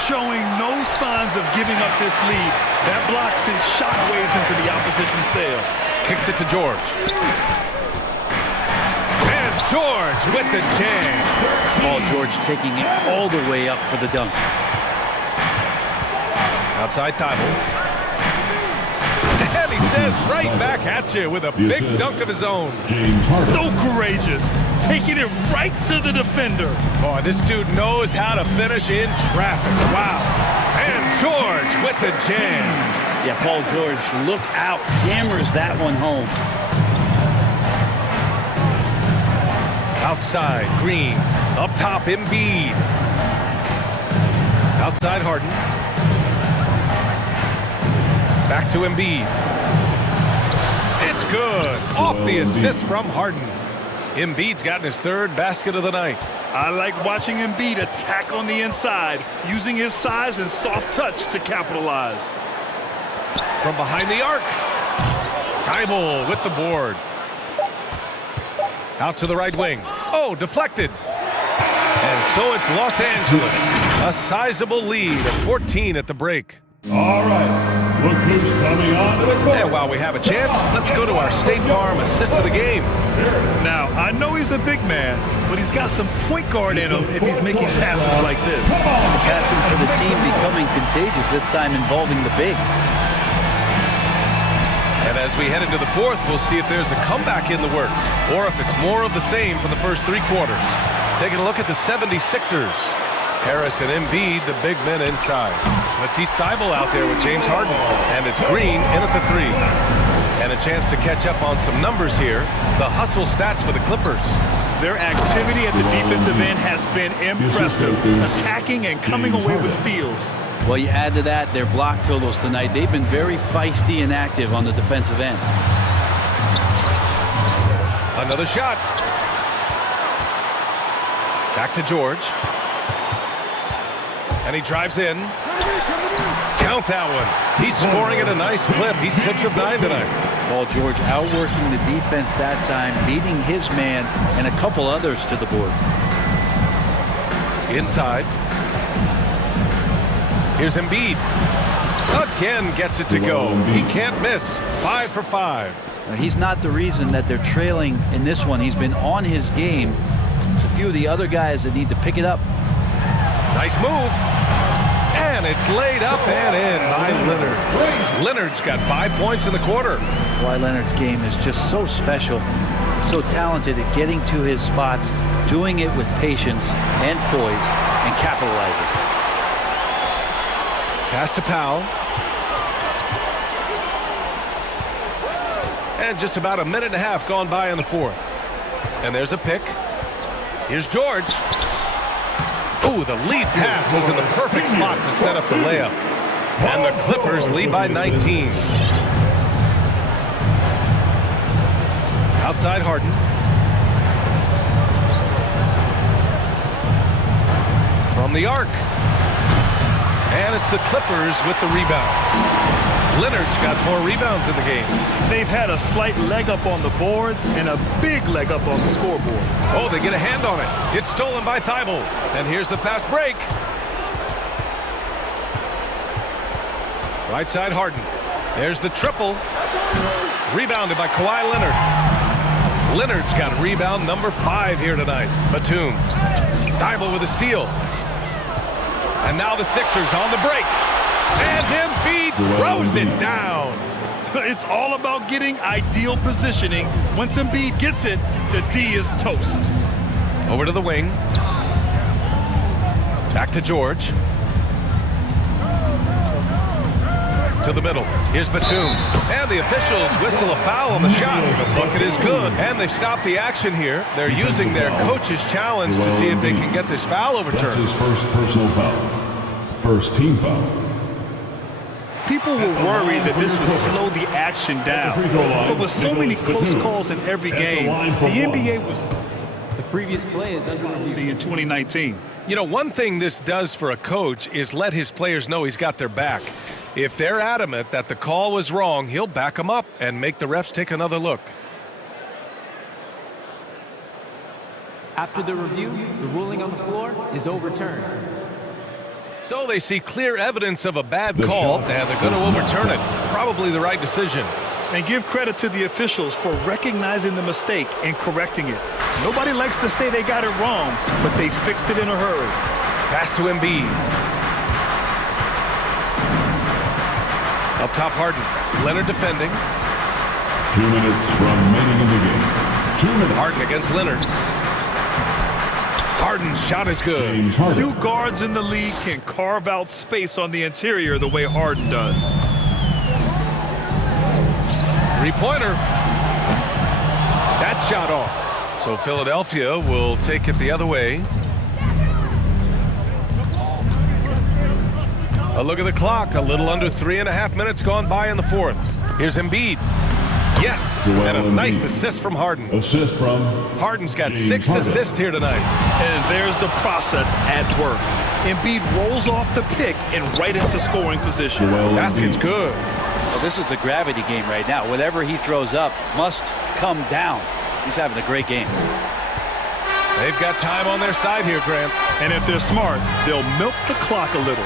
Showing no signs of giving up this lead. That block sends shockwaves into the opposition's sail. Kicks it to George. And George with the jam. Paul George taking it all the way up for the dunk. Outside Thibault. And he says right back at you with a big dunk of his own. So courageous. Taking it right to the defender. Boy, this dude knows how to finish in traffic. Wow. And George with the jam. Yeah, Paul George, look out. Hammers that one home. Outside, Green. Up top, Embiid. Outside, Harden. Back to Embiid. It's good. Off the assist from Harden. Embiid's gotten his 3rd basket of the night. I like watching Embiid attack on the inside, using his size and soft touch to capitalize. From behind the arc. Thibault with the board. Out to the right wing. Oh, deflected. And so it's Los Angeles. A sizable lead of 14 at the break. All right. Look who's coming on to the court. And while we have a chance, let's go to our State Farm assist of the game. Now, I know he's a big man, but he's got some point guard in him if he's making passes like this. Passing for the team becoming contagious, this time involving the big. And as we head into the 4th, we'll see if there's a comeback in the works, or if it's more of the same for the first 3 quarters. Taking a look at the 76ers. Harris and Embiid, the big men inside. Matisse Thybulle out there with James Harden. And it's Green in at the 3. And a chance to catch up on some numbers here. The hustle stats for the Clippers. Their activity at the defensive end has been impressive. Attacking and coming away with steals. Well, you add to that their block totals tonight. They've been very feisty and active on the defensive end. Another shot. Back to George. And he drives in. Count that one. He's scoring at a nice clip. He's 6 of 9 tonight. Paul George outworking the defense that time, beating his man and a couple others to the board. Inside. Here's Embiid. Again gets it to go. He can't miss. 5 for 5. He's not the reason that they're trailing in this one. He's been on his game. It's a few of the other guys that need to pick it up. Nice move. And it's laid up and in by Leonard. Leonard's got 5 points in the quarter. Kawhi Leonard's game is just so special, so talented at getting to his spots, doing it with patience and poise, and capitalizing. Pass to Powell. And just about a minute and a half gone by in the fourth. And there's a pick. Here's George. Ooh, the lead pass was in the perfect spot to set up the layup. And the Clippers lead by 19. Outside Harden. From the arc. And it's the Clippers with the rebound. Leonard's got 4 rebounds in the game. They've had a slight leg up on the boards and a big leg up on the scoreboard. Oh, they get a hand on it. It's stolen by Thibault. And here's the fast break. Right side Harden. There's the triple. Rebounded by Kawhi Leonard. Leonard's got rebound number 5 here tonight. Batum. Thibault with a steal. And now the Sixers on the break. And Embiid throws it down. It's all about getting ideal positioning. Once Embiid gets it, the D is toast. Over to the wing. Back to George. To the middle. Here's Batum. And the officials whistle a foul on the shot. The bucket is good. And they've stopped the action here. They're using their coach's challenge to see if they can get this foul overturned. That's his first personal foul. First team foul. People were worried that this would slow the action down. But with so many close calls in every game, the NBA was the previous play is under review in 2019. You know, one thing this does for a coach is let his players know he's got their back. If they're adamant that the call was wrong, he'll back them up and make the refs take another look. After the review, the ruling on the floor is overturned. So they see clear evidence of a bad call, and they're going to overturn it. Probably the right decision. And give credit to the officials for recognizing the mistake and correcting it. Nobody likes to say they got it wrong, but they fixed it in a hurry. Pass to Embiid. Up top, Harden. Leonard defending. 2 minutes remaining in the game. 2 minutes. Harden against Leonard. Harden's shot is good. Few guards in the league can carve out space on the interior the way Harden does. Three-pointer. That shot off. So Philadelphia will take it the other way. A look at the clock. A little under 3.5 minutes gone by in the fourth. Here's Embiid. Yes, and a nice assist from Harden. Assist from Harden's got 6 assists here tonight. And there's the process at work. Embiid rolls off the pick and right into scoring position. Basket's good. Well, this is a gravity game right now. Whatever he throws up must come down. He's having a great game. They've got time on their side here, Grant. And if they're smart, they'll milk the clock a little.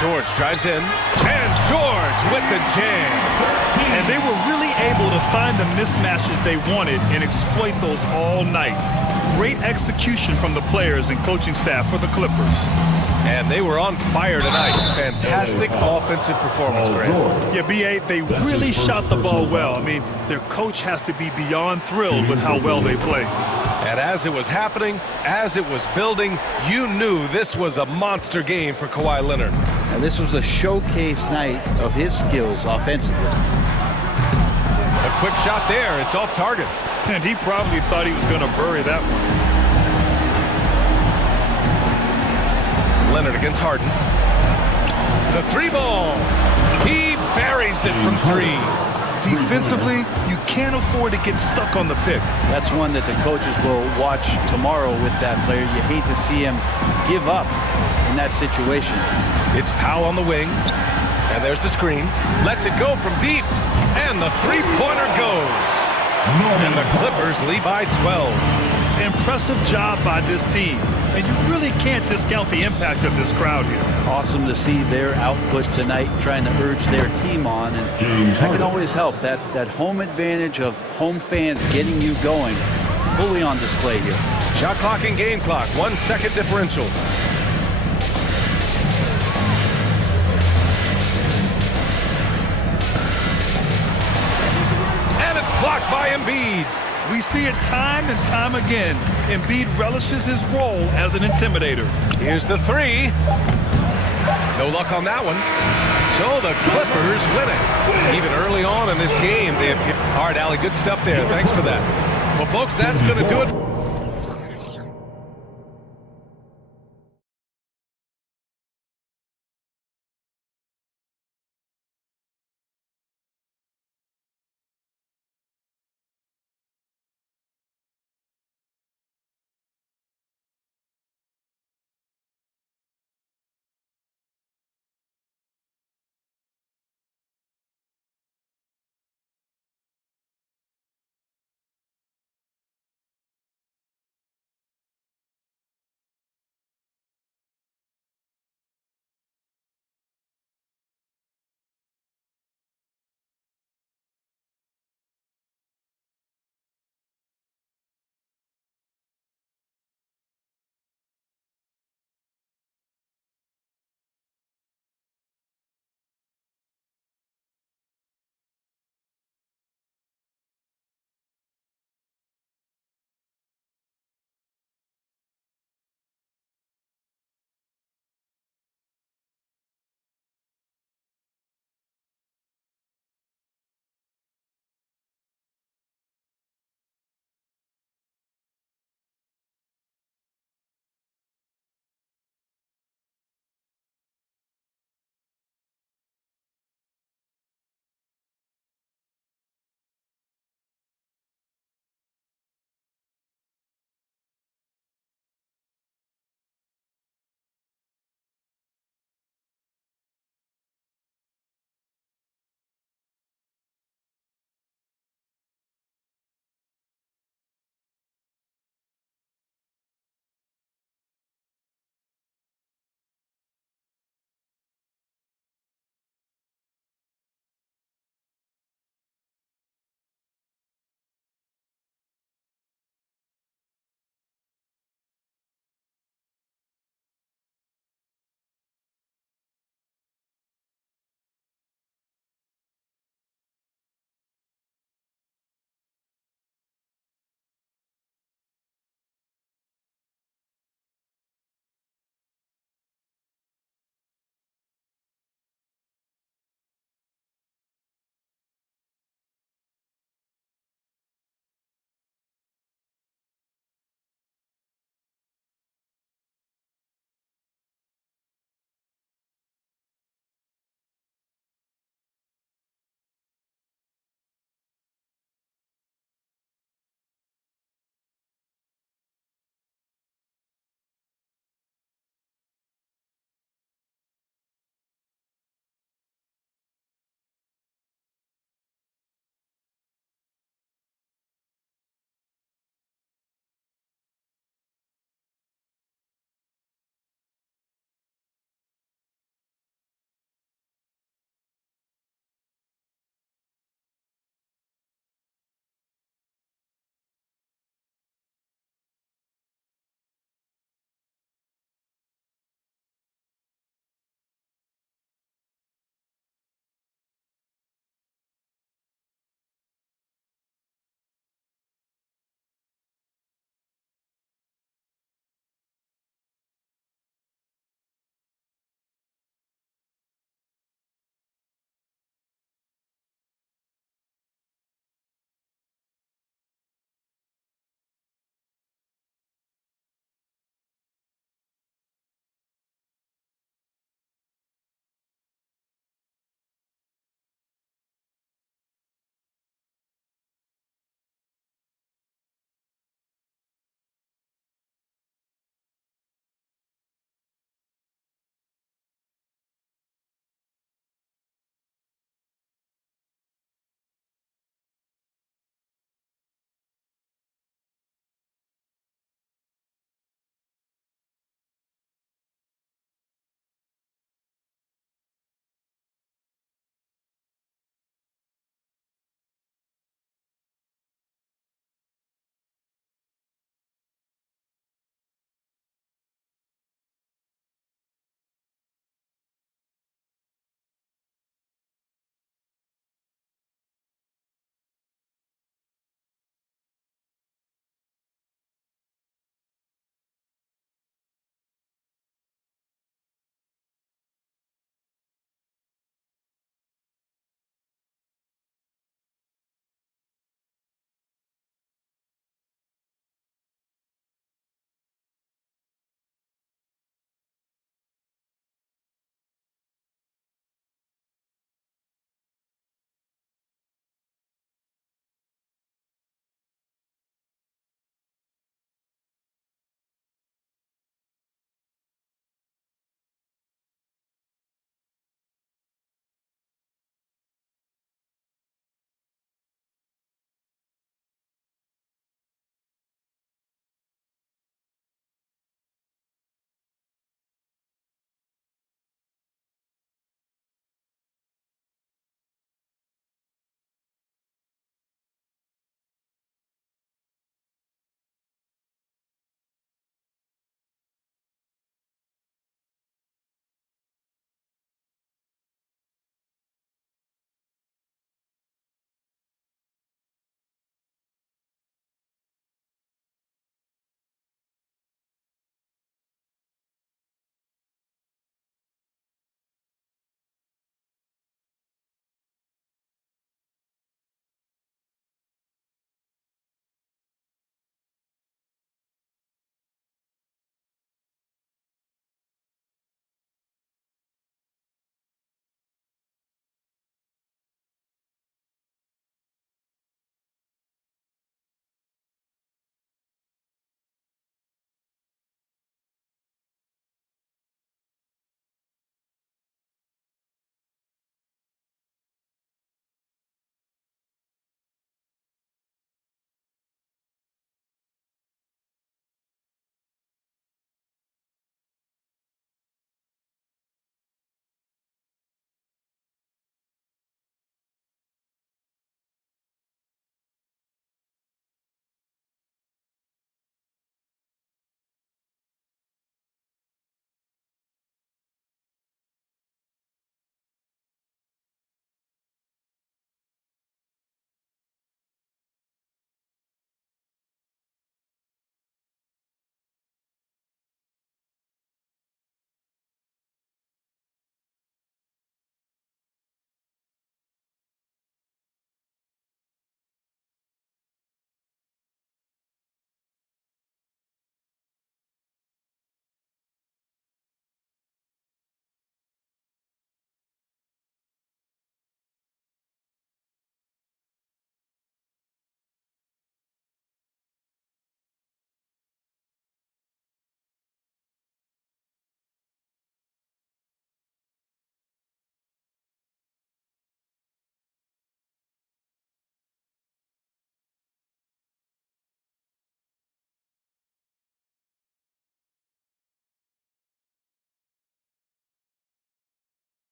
George drives in, and George with the jam. And they were really able to find the mismatches they wanted and exploit those all night. Great execution from the players and coaching staff for the Clippers. And they were on fire tonight. Fantastic offensive performance, Grant. Yeah, B.A., they really shot the ball well. I mean, their coach has to be beyond thrilled with how well they played. And as it was happening, as it was building, you knew this was a monster game for Kawhi Leonard. And this was a showcase night of his skills offensively. A quick shot there. It's off target. And he probably thought he was going to bury that one. Leonard against Harden. The 3-ball. He buries it from 3. Defensively, you can't afford to get stuck on the pick. That's one that the coaches will watch tomorrow with that player. You hate to see him give up in that situation. It's Powell on the wing. And there's the screen. Lets it go from deep. And the 3-pointer goes. And the Clippers lead by 12. Impressive job by this team. And you really can't discount the impact of this crowd here. Awesome to see their output tonight, trying to urge their team on. And that can always help. That home advantage of home fans getting you going, fully on display here. Shot clock and game clock, 1 second differential. And it's blocked by Embiid. We see it time and time again. Embiid relishes his role as an intimidator. Here's the three. No luck on that one. So the Clippers win it. Even early on in this game, they appear. All right, Allie, good stuff there. Thanks for that. Well, folks, that's going to do it.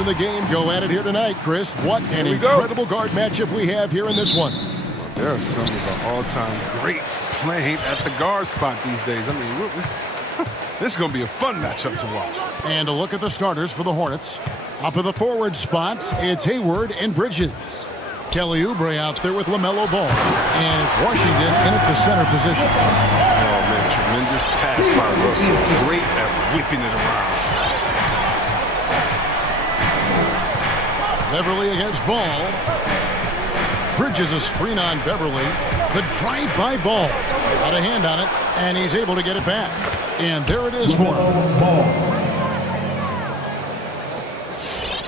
in the game go at it here tonight, Chris. What an incredible guard matchup we have here in this one. There are some of the all-time greats playing at the guard spot these days. I mean, this is going to be a fun matchup to watch. And a look at the starters for the Hornets. Up at the forward spots, it's Hayward and Bridges. Kelly Oubre out there with LaMelo Ball. And it's Washington in at the center position. Oh, man, tremendous pass by Russell. Great at whipping it around. Beverly against Ball. Bridges a screen on Beverly. The drive-by Ball. Got a hand on it, and he's able to get it back. And there it is for him.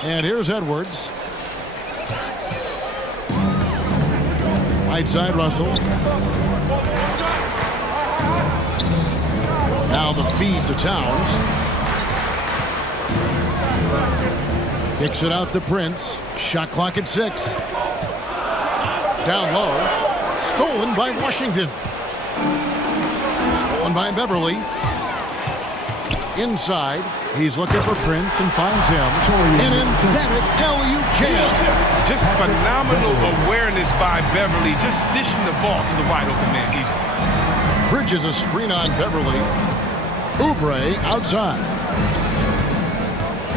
And here's Edwards. Right side Russell. Now the feed to Towns. Kicks it out to Prince. Shot clock at 6. Down low. Stolen by Washington. Stolen by Beverly. Inside. He's looking for Prince and finds him. An emphatic alley-oop jam. Just phenomenal awareness by Beverly. Just dishing the ball to the wide open man easily. Bridges a screen on Beverly. Oubre outside.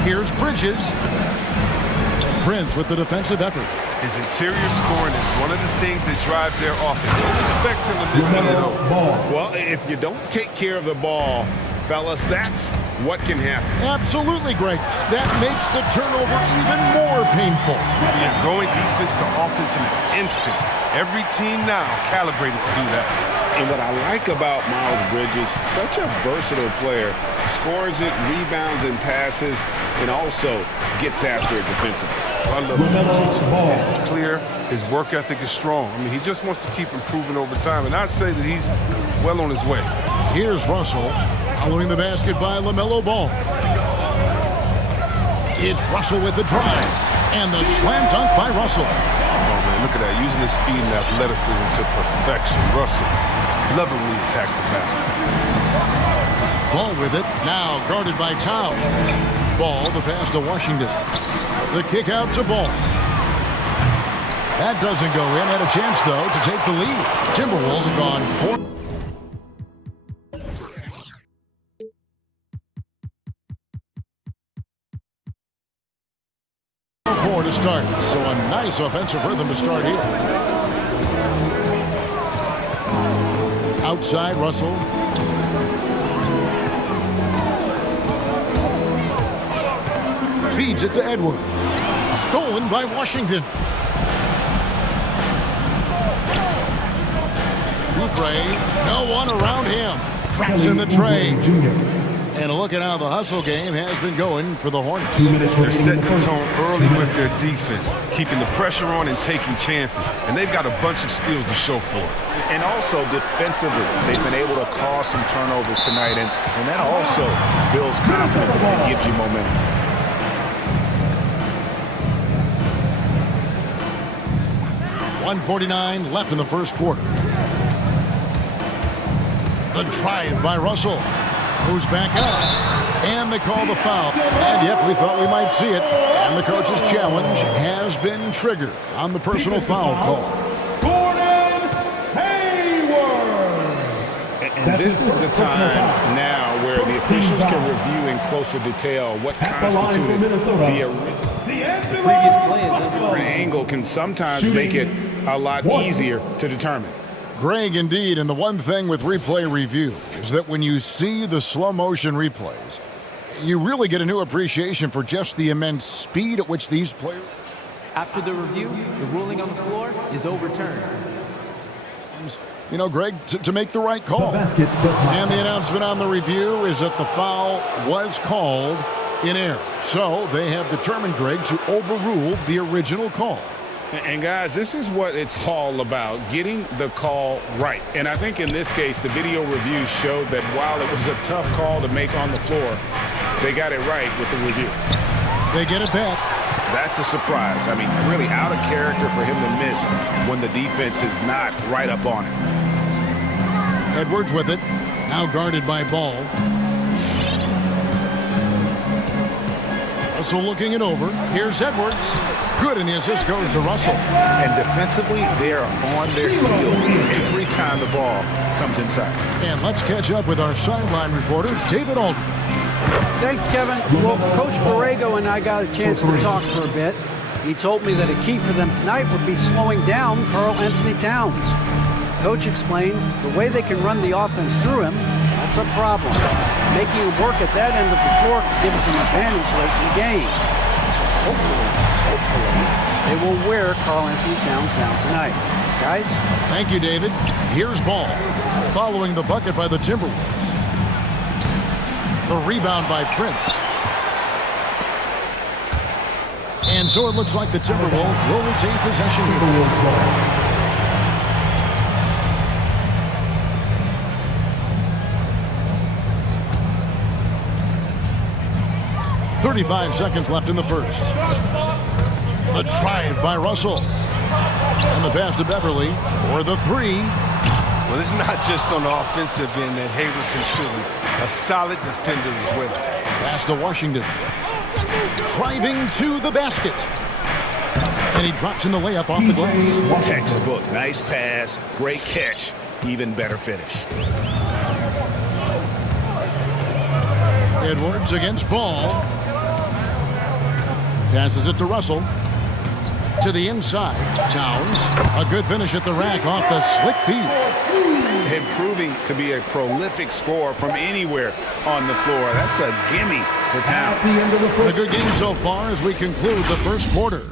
Here's Bridges. Prince with the defensive effort. His interior scoring is one of the things that drives their offense. Don't expect him to miss many of those. Well, if you don't take care of the ball, fellas, that's what can happen. Absolutely, Greg. That makes the turnover even more painful. Yeah, going defense to offense in an instant. Every team now calibrated to do that. And what I like about Miles Bridges, such a versatile player, scores it, rebounds and passes, and also gets after it defensively. I love his energy too. It's clear. His work ethic is strong. I mean, he just wants to keep improving over time, and I'd say that he's well on his way. Here's Russell, following the basket by LaMelo Ball. It's Russell with the drive, and the slam dunk by Russell. Oh, man, look at that. Using his speed and athleticism to perfection. Russell, love it when he attacks the basket. Ball with it, now guarded by Towns. Ball, the pass to Washington. The kick out to Ball. That doesn't go in. Had a chance, though, to take the lead. Timberwolves have gone 4 to start. So a nice offensive rhythm to start here. Outside, Russell. Feeds it to Edwards. Stolen by Washington. Oubre, no one around him. Traps in the tray. And look at how the hustle game has been going for the Hornets. They're setting the tone early with their defense, keeping the pressure on and taking chances. And they've got a bunch of steals to show for it. And also defensively, they've been able to cause some turnovers tonight, and that also builds confidence and gives you momentum. .149 left in the first quarter. The drive by Russell. Moves back up. And they call the foul. And yep, we thought we might see it. And the coach's challenge has been triggered on the personal foul call. And this is the time now where the officials can review in closer detail what constituted the previous play. Different angle can sometimes make it a lot easier to determine. Greg, indeed, and the one thing with replay review is that when you see the slow motion replays, you really get a new appreciation for just the immense speed at which these players... After the review, the ruling on the floor is overturned. You know, Greg, to make the right call. And the announcement on the review is that the foul was called in error. So they have determined, Greg, to overrule the original call. And guys, this is what it's all about, getting the call right. And I think in this case, the video review showed that while it was a tough call to make on the floor, they got it right with the review. They get it back. That's a surprise. I mean, really out of character for him to miss when the defense is not right up on it. Edwards with it, now guarded by Ball. Russell looking it over. Here's Edwards. Good, and the assist goes to Russell. And defensively, they are on their heels every time the ball comes inside. And let's catch up with our sideline reporter, David Aldridge. Thanks, Kevin. Well, Coach Borrego and I got a chance to talk for a bit. He told me that a key for them tonight would be slowing down Karl Anthony Towns. Coach explained the way they can run the offense through him, that's a problem. Making him work at that end of the floor could give us an advantage late in the game. So hopefully, they will wear Karl Anthony Towns down tonight. Guys? Thank you, David. Here's Ball, following the bucket by the Timberwolves. The rebound by Prince. And so it looks like the Timberwolves will retain possession here. 35 seconds left in the first. The drive by Russell. And the pass to Beverly for the three. Well, it's not just on the offensive end that Hayward contributes. A solid defender as well. Pass to Washington. Driving to the basket. And he drops in the layup off the glass. Textbook. Nice pass. Great catch. Even better finish. Edwards against Ball. Passes it to Russell. To the inside. Towns. A good finish at the rack off the slick feed. Improving to be a prolific scorer from anywhere on the floor. That's a gimme for Towns. A good game so far as we conclude the first quarter.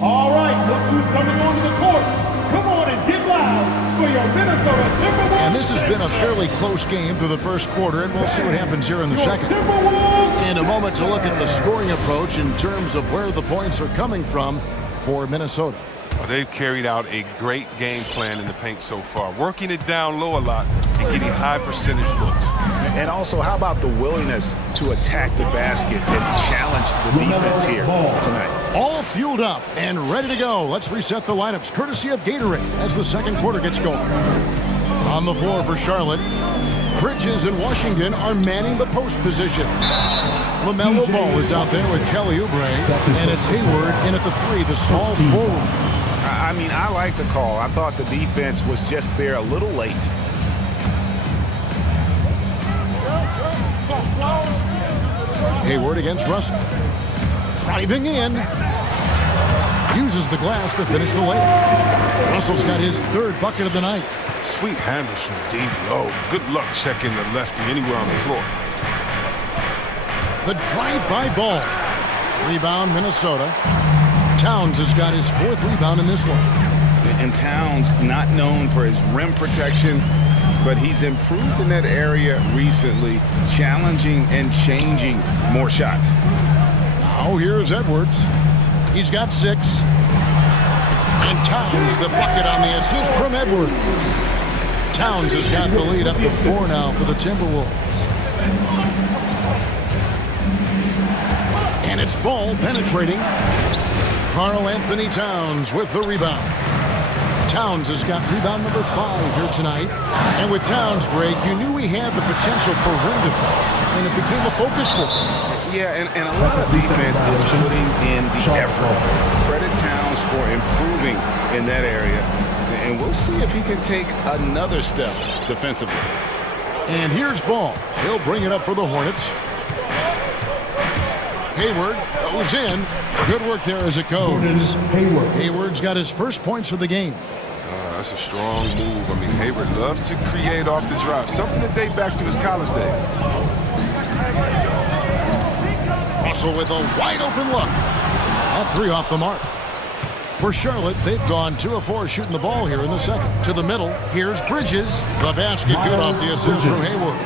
All right, look who's coming onto the court. Come on and get loud for your Minnesota Timberwolves. And this has been a fairly close game through the first quarter, and we'll see what happens here in the second. In a moment to look at the scoring approach in terms of where the points are coming from for Minnesota. Well, they've carried out a great game plan in the paint so far, working it down low a lot and getting high percentage looks. And also, how about the willingness to attack the basket and challenge the defense here tonight? All fueled up and ready to go. Let's reset the lineups courtesy of Gatorade as the second quarter gets going. On the floor for Charlotte, Bridges and Washington are manning the post position. LaMelo Ball is out there with Kelly Oubre, and it's Hayward in at the three, the small forward. I mean, I like the call. I thought the defense was just there a little late. Hayward against Russell. Driving in. Uses the glass to finish the layup. Russell's got his third bucket of the night. Sweet handles from deep low. Good luck checking the lefty anywhere on the floor. The drive-by Ball. Rebound, Minnesota. Towns has got his fourth rebound in this one. And Towns, not known for his rim protection, but he's improved in that area recently, challenging and changing more shots. Now here's Edwards. He's got 6. And Towns, the bucket on the assist from Edwards. Towns has got the lead up to 4 now for the Timberwolves. And it's Ball penetrating. Karl Anthony Towns with the rebound. Towns has got rebound number 5 here tonight. And with Towns, Greg, you knew he had the potential for rim defense, and it became a focus for him. Yeah, and a lot of defense is putting in the effort. Credit Towns for improving in that area. And we'll see if he can take another step defensively. And here's Ball. He'll bring it up for the Hornets. Hayward goes in. Good work there as it goes. Hayward's got his first points of the game. That's a strong move. I mean, Hayward loves to create off the drive, something that dates back to his college days. Russell with a wide open look. That 3 off the mark. For Charlotte, they've gone 2 of 4 shooting the ball here in the second. To the middle, here's Bridges. The basket good off the assist from Hayward.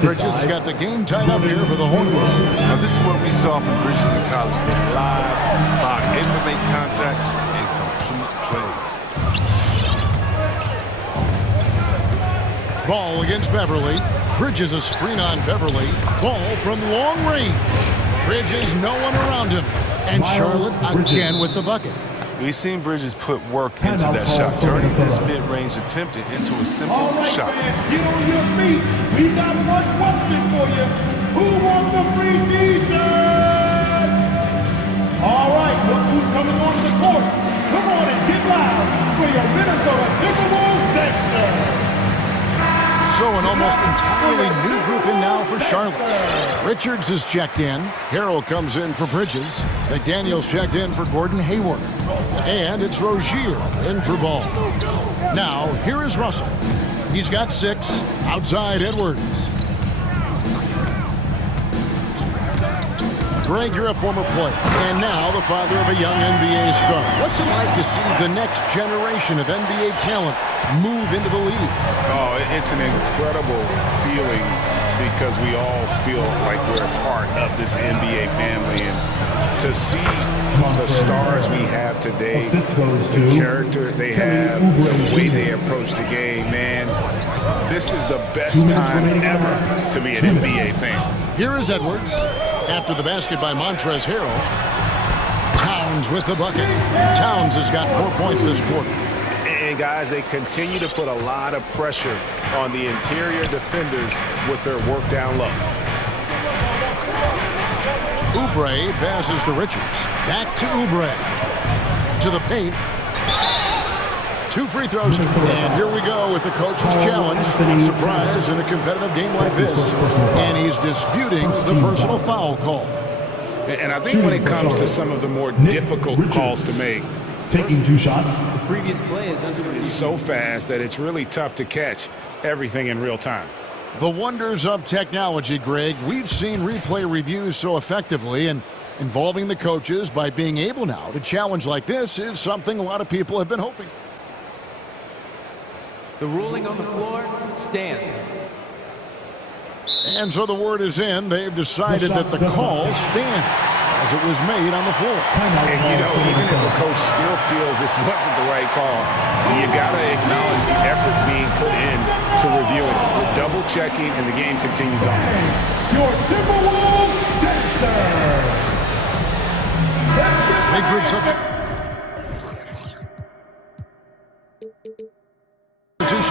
Bridges has got the game tied up here for the Hornets. Now, this is what we saw from Bridges in college. The live body, able to make contact and complete plays. Ball against Beverly. Bridges a screen on Beverly. Ball from long range. Bridges, no one around him. And Charlotte again with the bucket. We've seen Bridges put work into that shot, turning this mid-range attempt into a simple shot. Get on your feet. We got one question for you. Who wants a free t-shirt? coming onto the court. Come on and get loud for your Minnesota Timberwolves Dexter. So an almost entirely new group in now for Charlotte. Richards is checked in. Harrell comes in for Bridges. McDaniel's checked in for Gordon Hayward. And it's Rozier in for Ball. Now, here is Russell. He's got 6. Outside Edwards. Greg, you're a former player, and now the father of a young NBA star. What's it like to see the next generation of NBA talent move into the league? Oh, it's an incredible feeling because we all feel like we're a part of this NBA family. And to see the stars we have today, the character they have, the way they approach the game, man, this is the best time ever to be an NBA fan. Here is Edwards. After the basket by Montrezl Harrell. Towns with the bucket. Towns has got 4 points this quarter. And guys, they continue to put a lot of pressure on the interior defenders with their work down low. Oubre passes to Richards. Back to Oubre. To the paint. 2 free throws. And here we go with the coach's challenge. Surprise in a competitive game like this. And he's disputing the personal foul call. And I think when it comes to some of the more difficult calls to make, taking 2 shots. The previous play is under review. It's so fast that it's really tough to catch everything in real time. The wonders of technology, Greg. We've seen replay reviews so effectively, and involving the coaches by being able now to challenge like this is something a lot of people have been hoping. The ruling on the floor stands. And so the word is in. They've decided that the call stands as it was made on the floor. And, you know, even if a coach still feels this wasn't the right call, you got to acknowledge the effort being put in to review it. We're double checking, and the game continues on. Your Timberwolves Dexter. Big group substitution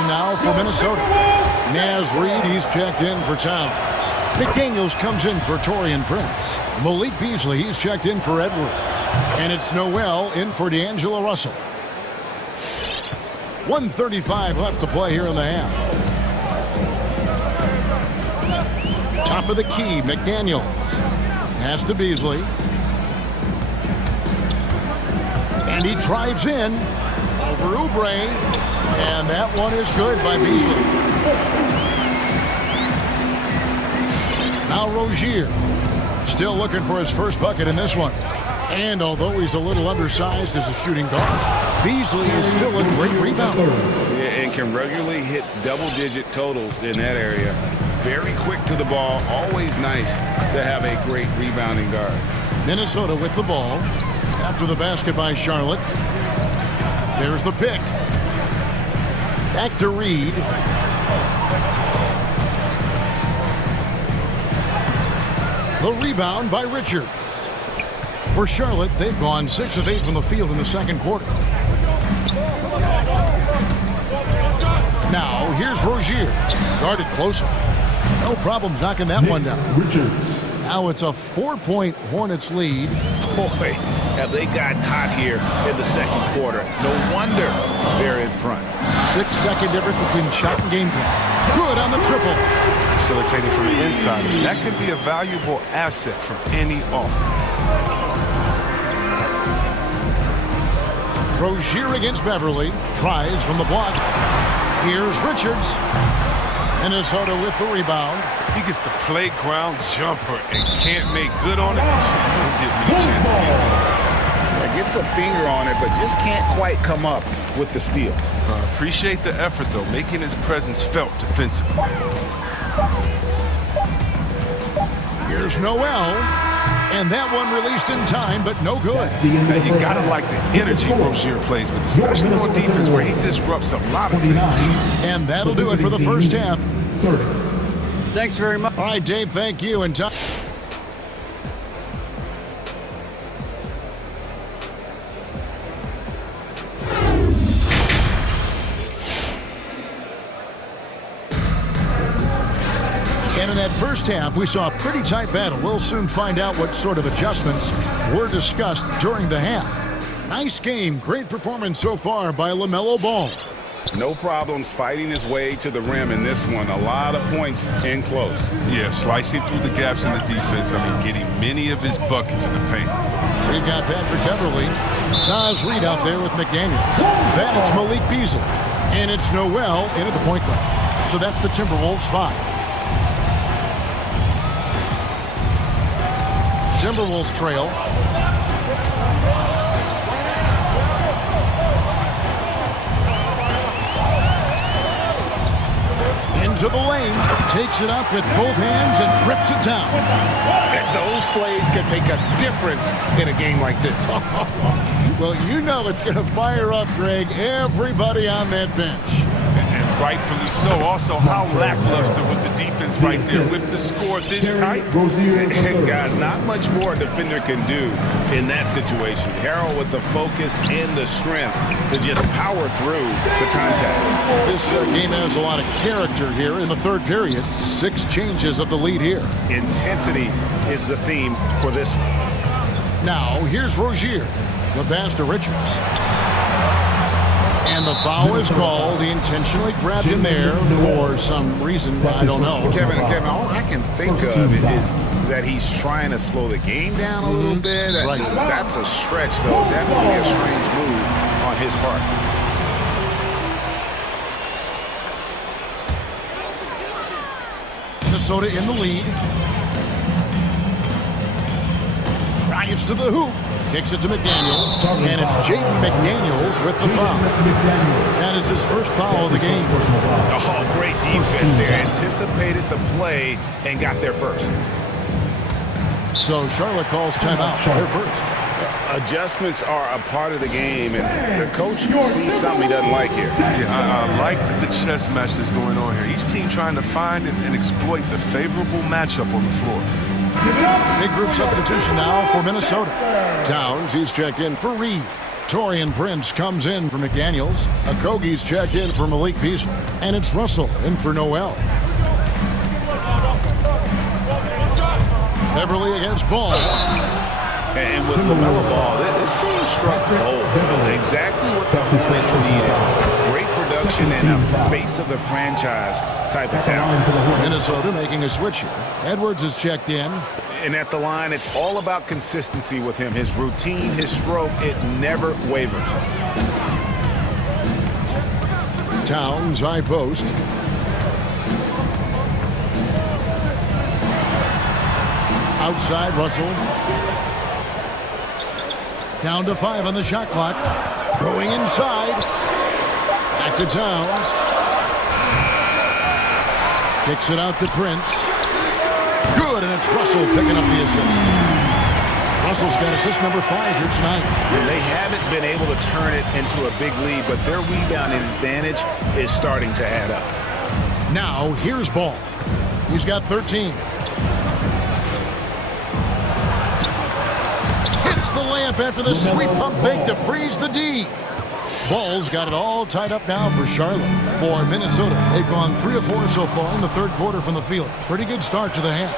now for Minnesota. Naz Reid, he's checked in for Towns. McDaniels comes in for Taurean Prince. Malik Beasley, he's checked in for Edwards. And it's Noel in for D'Angelo Russell. 1:35 left to play here in the half. Top of the key, McDaniels. Pass to Beasley. And he drives in over Oubre. And that one is good by Beasley. Now Rozier. Still looking for his first bucket in this one. And although he's a little undersized as a shooting guard, Beasley is still a great rebounder. Yeah, and can regularly hit double-digit totals in that area. Very quick to the ball. Always nice to have a great rebounding guard. Minnesota with the ball. After the basket by Charlotte. There's the pick. Back to Reid. The rebound by Richards. For Charlotte, they've gone 6 of 8 from the field in the second quarter. Now, here's Rozier. Guarded closer. No problems knocking that one down. Richards. Now it's a 4-point Hornets lead. Boy, have they gotten hot here in the second quarter. No wonder they're in front. 6-second difference between the shot and game clock. Good on the triple. Facilitating from the inside. That could be a valuable asset from any offense. Rozier against Beverly. Tries from the block. Here's Richards. Minnesota with the rebound. He gets the playground jumper and can't make good on it. Don't give me a chance to get it. Gets a finger on it, but just can't quite come up with the steal. Appreciate the effort, though, making his presence felt defensively. Here's Noel. And that one released in time, but no good. Now, you gotta like the energy Rozier plays with, especially on defense where he disrupts a lot of things. And that'll do it for the first half. Thanks very much. All right, Dave, thank you. And time. And in that first half, we saw a pretty tight battle. We'll soon find out what sort of adjustments were discussed during the half. Nice game. Great performance so far by LaMelo Ball. No problems fighting his way to the rim in this one. A lot of points in close. Yeah, slicing through the gaps in the defense. I mean, getting many of his buckets in the paint. We've got Patrick Beverly. Nas Reed out there with McDaniels. Then it's Malik Beasley. And it's Noel in at the point guard. So that's the Timberwolves 5. Timberwolves trail. Into the lane, takes it up with both hands and rips it down. And those plays can make a difference in a game like this. Well, you know it's going to fire up, Greg, everybody on that bench. And rightfully so. Also, how lackluster was the defense right there with the score this tight? Guys, not much more a defender can do in that situation. Harrell with the focus and the strength to just power through the contact. This game has a lot of character here in the third period. 6 changes of the lead here. Intensity is the theme for this one. Now, here's Rozier. The pass to Richards. And the foul is called. He intentionally grabbed him there for some reason. I don't know. Kevin, all I can think of is that he's trying to slow the game down a little bit. Right. That's a stretch, though. Definitely a strange move on his part. Minnesota in the lead. Drives to the hoop. Kicks it to McDaniels, and it's Jaden McDaniels with the foul. That is his first foul of the game. Oh, great defense there. Anticipated the play and got there first. So Charlotte calls timeout. They're first. Adjustments are a part of the game, and the coach sees something he doesn't like here. Yeah, I like the chess match that's going on here. Each team trying to find and exploit the favorable matchup on the floor. Big group substitution now for Minnesota. Towns, he's checked in for Reed. Torian Prince comes in for McDaniels. Okogie's checked in for Malik Beasley. And it's Russell in for Noel. Beverly against Ball. And with LaMelo Ball, this team struck gold. Exactly what the Hornets needed. Great production and a face of the franchise type of talent. Minnesota making a switch here. Edwards is checked in. And at the line, it's all about consistency with him. His routine, his stroke, it never wavers. Towns, high post. Outside, Russell. Down to 5 on the shot clock. Going inside. Back to Towns. Kicks it out to Prince. Good, and it's Russell picking up the assist. Russell's got assist number 5 here tonight. And they haven't been able to turn it into a big lead, but their rebounding advantage is starting to add up. Now, here's Ball. He's got 13. Hits the layup after the sweet pump fake to freeze the D. Ball's got it all tied up now for Charlotte. For Minnesota, they've gone 3 of 4 so far in the third quarter from the field. Pretty good start to the half.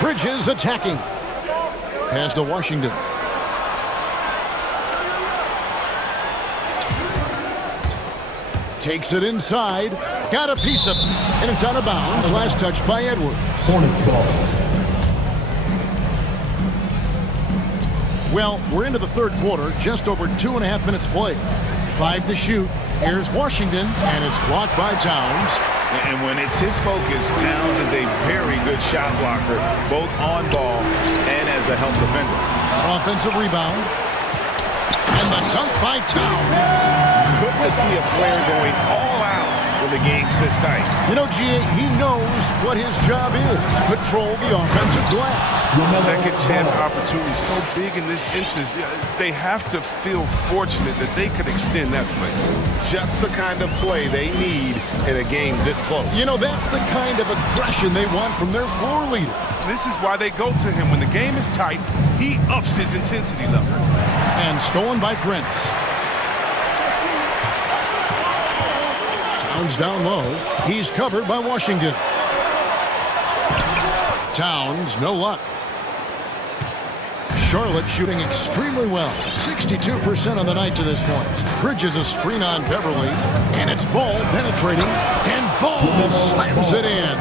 Bridges attacking. Pass to Washington. Takes it inside. Got a piece of it. And it's out of bounds. Last touch by Edwards. Hornets ball. Well, we're into the third quarter, just over 2.5 minutes played. 5 to shoot. Here's Washington, and it's blocked by Towns. And when it's his focus, Towns is a very good shot blocker, both on ball and as a help defender. Offensive rebound. And the dunk by Towns. Good to see a player going all out when the game's this tight. You know, G.A., he knows what his job is. Control the offensive glass. Second chance opportunity so big in this instance. They have to feel fortunate that they could extend that play. Just the kind of play they need in a game this close. You know, that's the kind of aggression they want from their floor leader. This is why they go to him. When the game is tight, he ups his intensity level. And stolen by Prince. Towns down low. He's covered by Washington. Towns, no luck. Charlotte shooting extremely well. 62% on the night to this point. Bridges a screen on Beverly, and it's Ball penetrating, and Ball slams it in.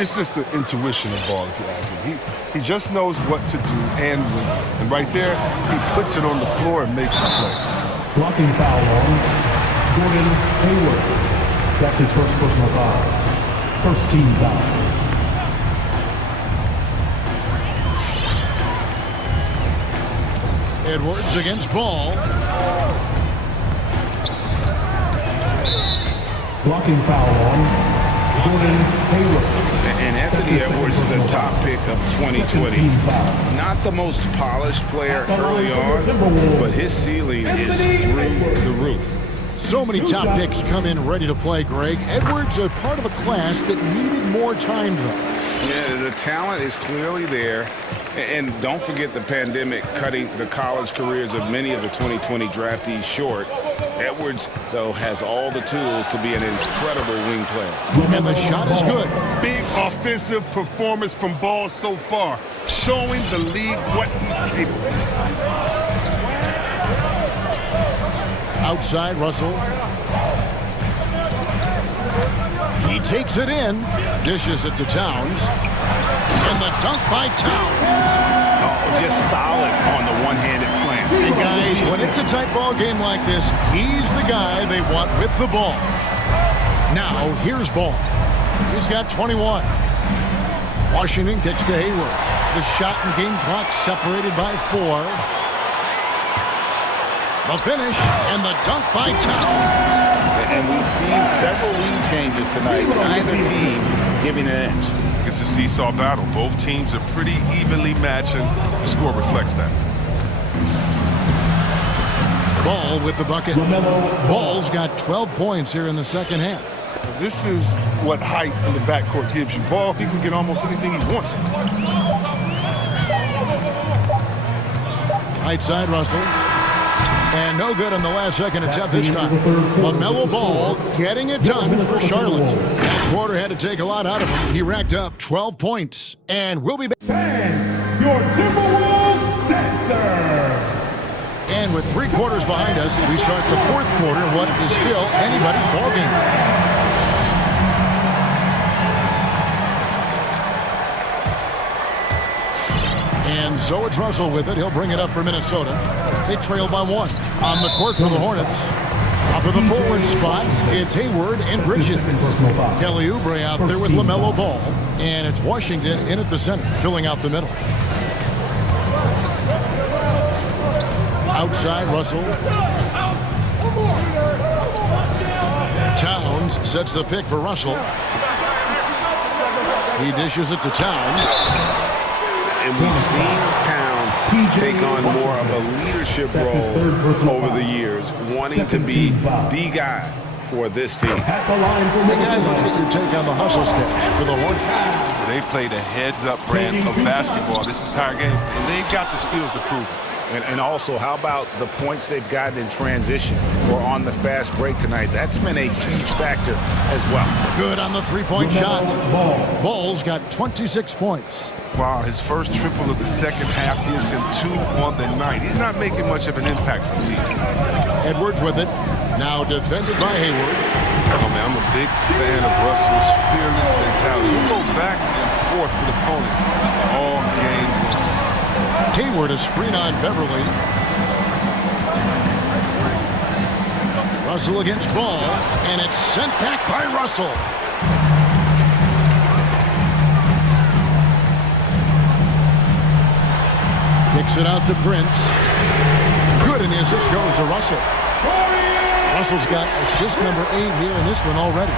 It's just the intuition of Ball, if you ask me. He just knows what to do and when. And right there, he puts it on the floor and makes a play. Blocking foul on Gordon Hayward. That's his first personal foul. First team foul. Edwards against Ball. Blocking foul on Gordon Hayward. And Anthony Edwards, the top pick of 2020. Not the most polished player early on, but his ceiling is through the roof. So many top picks come in ready to play, Greg. Edwards are part of a class that needed more time, though. Yeah, the talent is clearly there. And don't forget the pandemic cutting the college careers of many of the 2020 draftees short. Edwards, though, has all the tools to be an incredible wing player. And the shot is good. Big offensive performance from Ball so far, showing the league what he's capable of. Outside, Russell. He takes it in, dishes it to Towns, and the dunk by Towns. Oh, just solid on the one-handed slam. And guys, when it's a tight ball game like this, he's the guy they want with the ball. Now, here's Ball. He's got 21. Washington kicks to Hayward. The shot and game clock separated by 4. The finish and the dunk by Towns. And we've seen several lead changes tonight. Neither team giving an edge. It's a seesaw battle. Both teams are pretty evenly matched, and the score reflects that. Ball with the bucket. Ball's got 12 points here in the second half. This is what height in the backcourt gives you. Ball, he can get almost anything he wants. Right side, Russell. And no good on the last second attempt this time. LaMelo Ball getting it done for Charlotte. That quarter had to take a lot out of him. He racked up 12 points. And we'll be back. And your Timberwolves dancers. And with 3 quarters behind us, we start the 4th quarter in what is still anybody's ballgame. And so it's Russell with it. He'll bring it up for Minnesota. They trail by 1. On the court for the Hornets. Up of the forward spot, it's Hayward and Bridges. Kelly Oubre out there with LaMelo Ball. And it's Washington in at the center, filling out the middle. Outside, Russell. Towns sets the pick for Russell. He dishes it to Towns. And we've seen Towns take on more of a leadership role over the years, wanting to be the guy for this team. Hey guys, let's get your take on the hustle stats for the Hornets. They played a heads-up brand of basketball this entire game, and they got the steals to prove it. And also, how about the points they've gotten in transition or on the fast break tonight? That's been a huge factor as well. Good on the three-point shot. Ball's got 26 points. Wow, his first triple of the second half gives him 2 on the night. He's not making much of an impact from deep. Edwards with it. Now defended by Hayward. Oh, man, I'm a big fan of Russell's fearless mentality. He'll go back and forth with opponents all game long. Hayward a screen on Beverly. Russell against Ball, and it's sent back by Russell. Kicks it out to Prince. Good, and the assist goes to Russell. Russell's got assist number 8 here in this one already.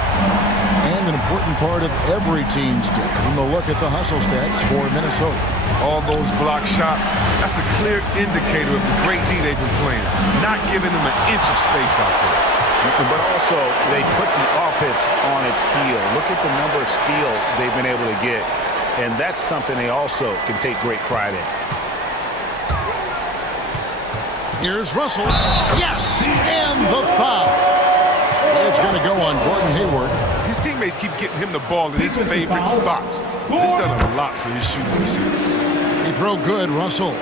And an important part of every team's game. We'll look at the hustle stats for Minnesota. All those block shots, that's a clear indicator of the great D they've been playing. Not giving them an inch of space out there. But also, they put the offense on its heel. Look at the number of steals they've been able to get. And that's something they also can take great pride in. Here's Russell. Yes! And the foul. It's going to go on Gordon Hayward. His teammates keep getting him the ball in his favorite spots. He's done a lot for his shooting this year. He throw good, Russell.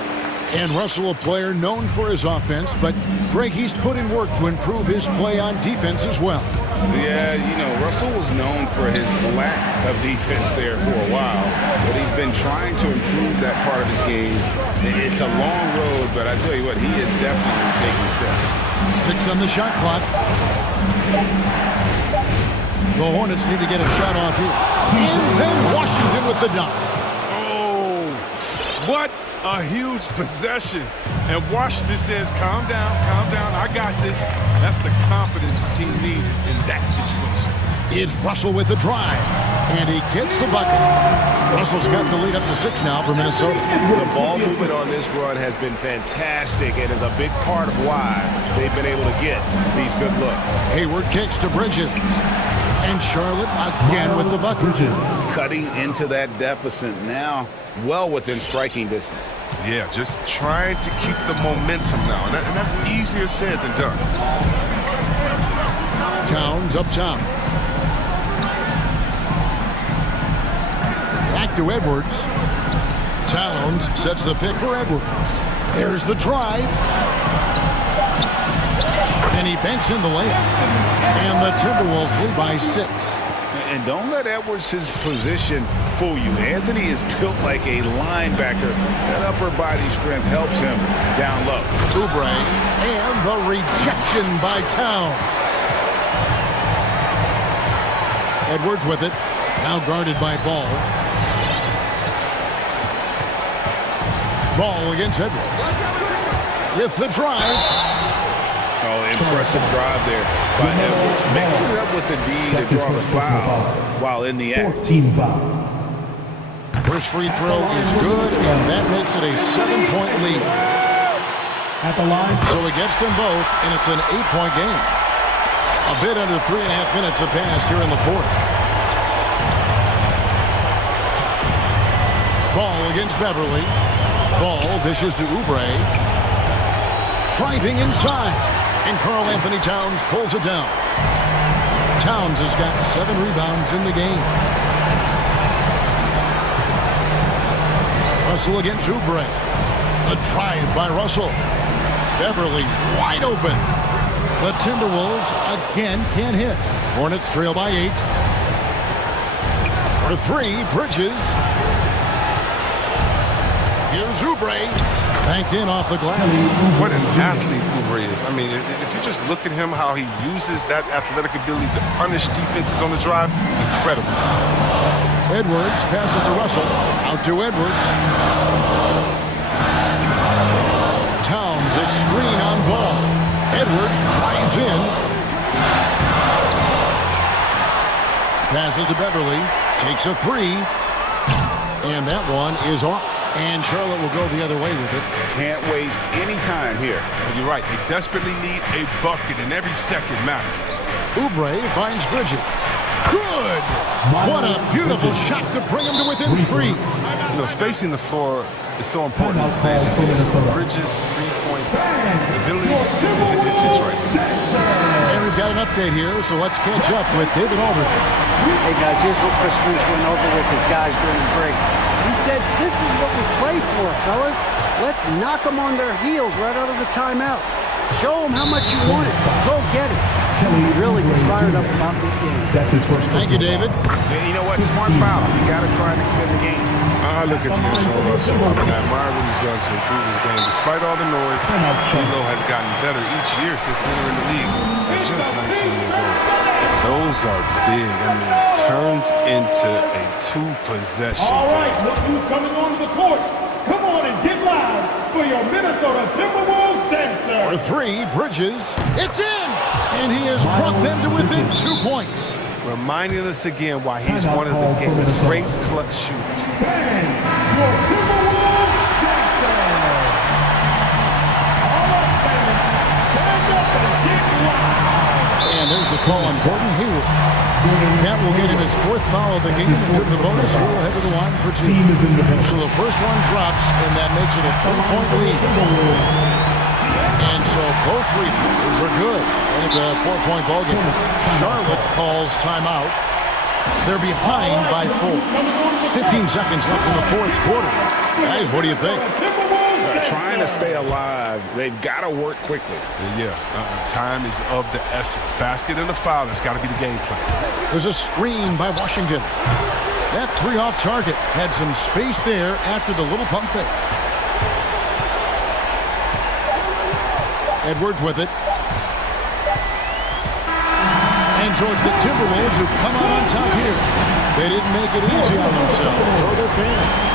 And Russell, a player known for his offense, but Greg, he's put in work to improve his play on defense as well. Yeah, you know, Russell was known for his lack of defense there for a while, but he's been trying to improve that part of his game. It's a long road, but I tell you what, he is definitely taking steps. 6 on the shot clock. The Hornets need to get a shot off here. And then Washington with the dunk. Oh, what a huge possession. And Washington says, calm down, I got this. That's the confidence the team needs in that situation. It's Russell with the drive, and he gets the bucket. Russell's got the lead up to 6 now for Minnesota. The ball movement on this run has been fantastic and is a big part of why they've been able to get these good looks. Hayward kicks to Bridges. And Charlotte again with the bucket. Cutting into that deficit now, well within striking distance. Yeah, just trying to keep the momentum now, and that's easier said than done. Towns up top. Back to Edwards. Towns sets the pick for Edwards. There's the drive. And he banks in the layup. And the Timberwolves lead by 6. And don't let Edwards' his position fool you. Anthony is built like a linebacker. That upper body strength helps him down low. Oubre, and the rejection by Towns. Edwards with it. Now guarded by Ball. Ball against Edwards. With the drive. Oh, impressive drive there by Edwards. Mixing it up with the D to draw the foul while in the act. 14 foul. First free throw is good, and that makes it a 7-point lead. At the line. So he gets them both, and it's an 8-point game. A bit under 3.5 minutes have passed here in the fourth. Ball against Beverly. Ball dishes to Oubre. Driving inside. And Karl Anthony Towns pulls it down. Towns has got 7 rebounds in the game. Russell against Oubre. The drive by Russell. Beverly wide open. The Timberwolves again can't hit. Hornets trail by 8. For 3, Bridges. Here's Oubre. Banked in off the glass. What an athlete Oubre is. I mean, if you just look at him, how he uses that athletic ability to punish defenses on the drive, incredible. Edwards passes to Russell. Out to Edwards. Towns a screen on Ball. Edwards drives in. Passes to Beverly. Takes a 3. And that one is off. And Charlotte will go the other way with it. Can't waste any time here. You're right. They desperately need a bucket, and every second matters. Oubre finds Bridges. Good! What a beautiful shot to bring him to within 3. You know, spacing the floor is so important in today's game. Bridges' three-point ability, it fits right. And we've got an update here, so let's catch up with David Aldridge. Hey, guys, here's what Chris Finch went over with his guys during the break. He said, this is what we play for, fellas. Let's knock them on their heels right out of the timeout. Show them how much you want it. Go get it. He really was fired up about this game. That's his first. Thank you, David. Yeah, you know what? Smart foul. You got to try and extend the game. I look at D'Angelo Russell. I mean, I admire what he's done to improve his game. Despite all the noise, D'Lo has gotten better each year since entering the league at just 19 years old. Those are big. I mean, it turns into a 2-possession All right, game. look who's coming onto the court. Come on and get loud for your Minnesota Timberwolves dancer. For 3, Bridges. It's in! And he has brought them to within 2 points. Reminding us again why he's one of the game's great clutch shooters. And your Timberwolves dancer. All right, fans, stand up and get loud. And there's the call on Gordon Hayward. That will get him his 4th foul of the game. And due to the bonus, he will head to the line for 2. So the first one drops, and that makes it a 3-point lead. And so both free throws are good. And it's a 4-point ball game. Charlotte calls timeout. They're behind by 4. 15 seconds left in the 4th quarter. Guys, what do you think? trying to stay alive. They've got to work quickly. Time is of the essence. Basket and the foul, that's got to be the game plan. There's a screen by Washington. That three off target had some space there after the little pump fake. Edwards with it. And so it's the Timberwolves who come out on top here. They didn't make it easy on themselves or their fans.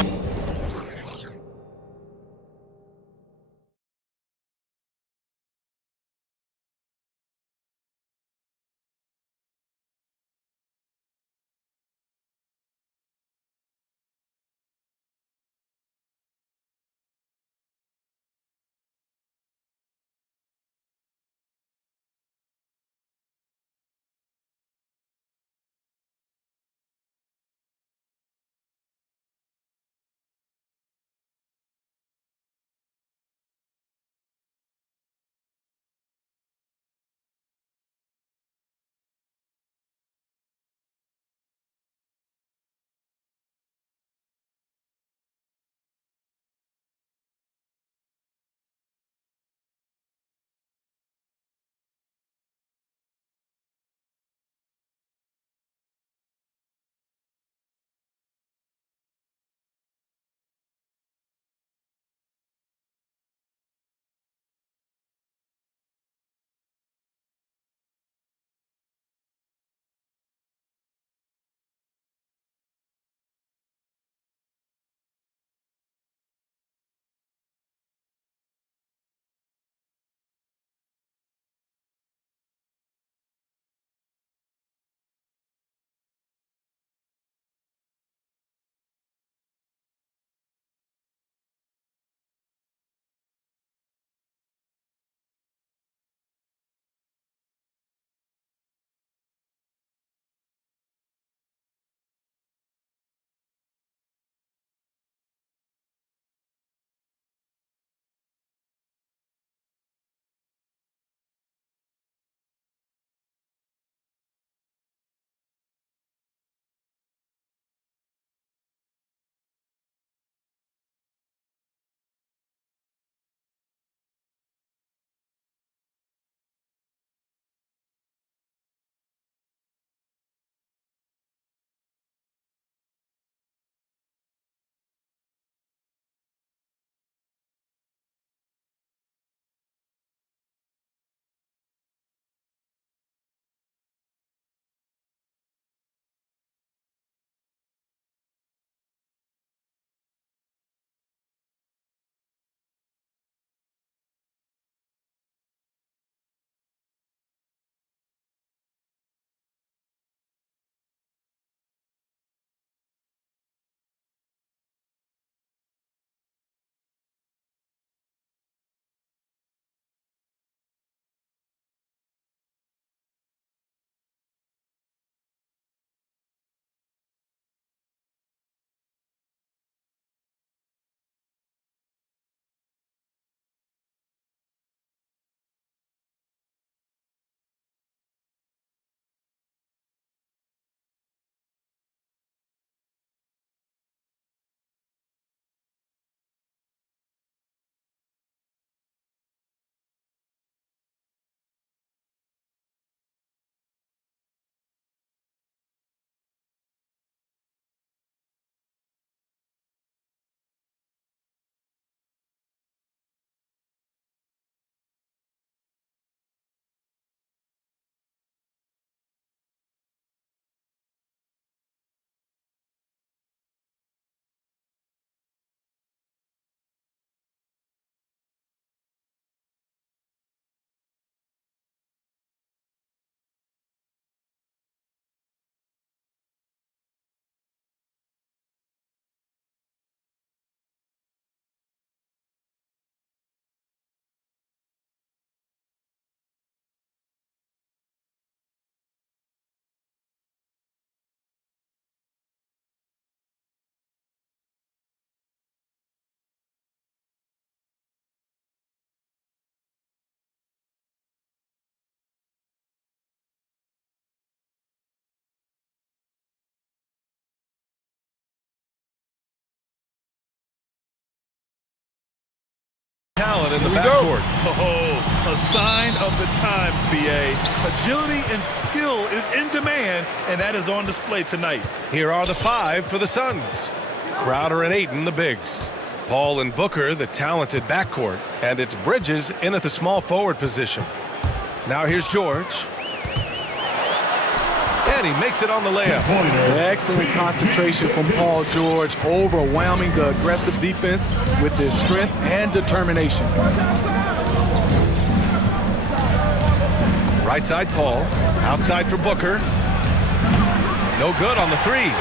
backcourt. Oh, a sign of the times, B.A. Agility and skill is in demand, and that is on display tonight. Here are the 5 for the Suns. Crowder and Ayton, the bigs. Paul and Booker, the talented backcourt. And it's Bridges in at the small forward position. Now here's George. And he makes it on the layup. Excellent concentration from Paul George, overwhelming the aggressive defense with his strength and determination. Right side, Paul. Outside for Booker. No good on the 3.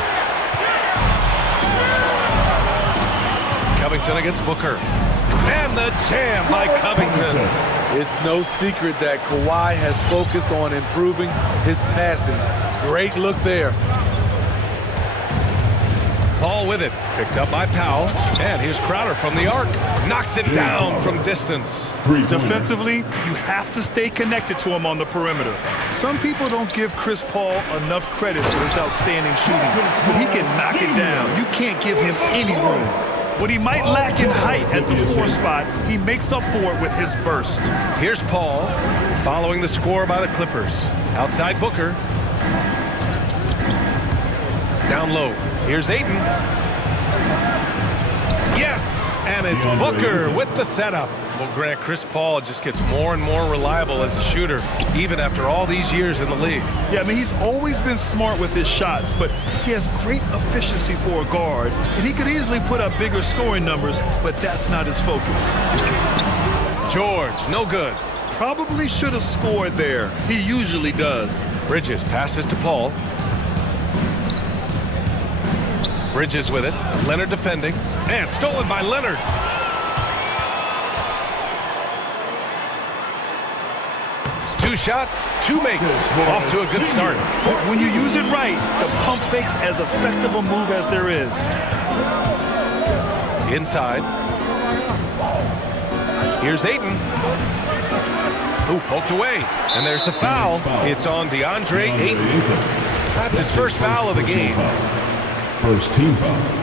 Covington against Booker. And the jam by Covington. It's no secret that Kawhi has focused on improving his passing. Great look there. Paul with it. Picked up by Powell. And here's Crowder from the arc. Knocks it down from distance. Defensively, you have to stay connected to him on the perimeter. Some people don't give Chris Paul enough credit for his outstanding shooting, but he can knock it down. You can't give him any room. What he might lack in height at the 4 spot, he makes up for it with his burst. Here's Paul, following the score by the Clippers. Outside Booker. Down low. Here's Ayton. Yes! And it's Booker with the setup. Well, Grant, Chris Paul just gets more and more reliable as a shooter, even after all these years in the league. Yeah, I mean, he's always been smart with his shots, but he has great efficiency for a guard, and he could easily put up bigger scoring numbers, but that's not his focus. George, no good. Probably should have scored there. He usually does. Bridges passes to Paul. Bridges with it. Leonard defending. And stolen by Leonard. Two shots, 2 makes. Off to a good start. When you use it right, the pump fake's as effective a move as there is. Inside. Here's Ayton. Who poked away. And there's the foul. It's on DeAndre Ayton. That's his first foul of the game. First team foul.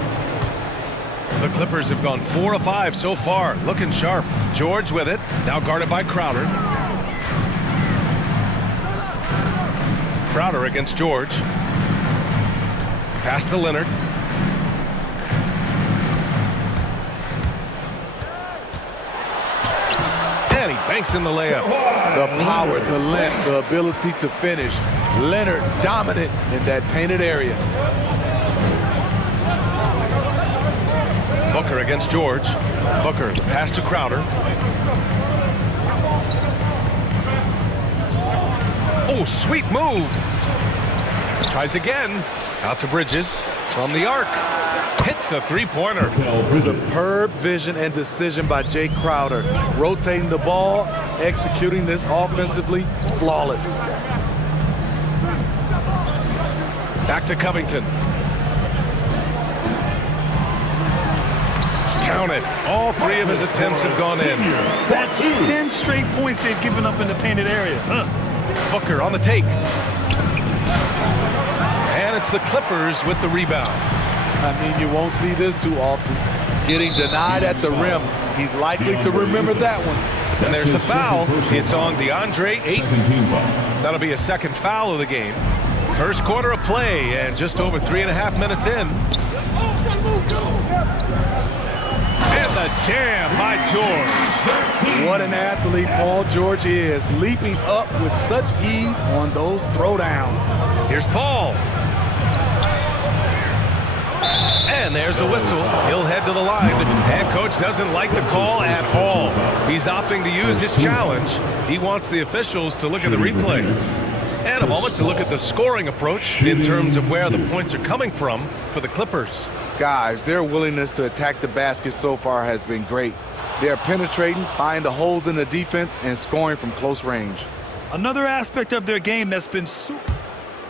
The Clippers have gone 4 of 5 so far. Looking sharp. George with it. Now guarded by Crowder. Crowder against George. Pass to Leonard. And he banks in the layup. The power, the length, the ability to finish. Leonard dominant in that painted area. Booker against George. Booker, the pass to Crowder. Oh, sweet move. Tries again. Out to Bridges. From the arc. Hits a 3-pointer. Superb vision and decision by Jay Crowder. Rotating the ball, executing this offensively, flawless. Back to Covington. Count it. All 3 of his attempts have gone in. That's 10 straight points they've given up in the painted area. Booker on the take. And it's the Clippers with the rebound. I mean, you won't see this too often. Getting denied at the rim. He's likely to remember that one. And there's the foul. It's on DeAndre Ayton. That'll be a second foul of the game. First quarter of play and just over 3.5 minutes in. And the jam by George. What an athlete Paul George is, leaping up with such ease on those throwdowns. Here's Paul. And there's a whistle. He'll head to the line. The head coach doesn't like the call at all. He's opting to use his challenge. He wants the officials to look at the replay. And a moment to look at the scoring approach in terms of where the points are coming from for the Clippers. Guys, their willingness to attack the basket so far has been great. They're penetrating, finding the holes in the defense, and scoring from close range. Another aspect of their game that's been super.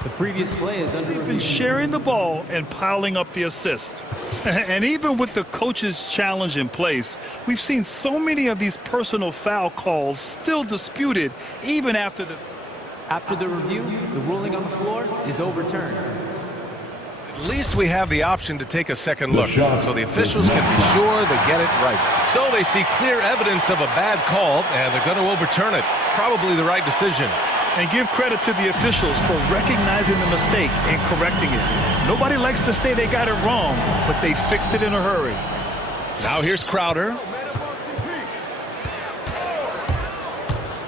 The previous play is under They've review. been sharing the ball and piling up the assist. And even with the coach's challenge in place, we've seen so many of these personal foul calls still disputed even after the... After the review, the ruling on the floor is overturned. least we have the option to take a second look, so the officials can be sure they get it right. So they see clear evidence of a bad call, and they're going to overturn it. Probably the right decision. And give credit to the officials for recognizing the mistake and correcting it. Nobody likes to say they got it wrong, but they fixed it in a hurry. Now here's Crowder.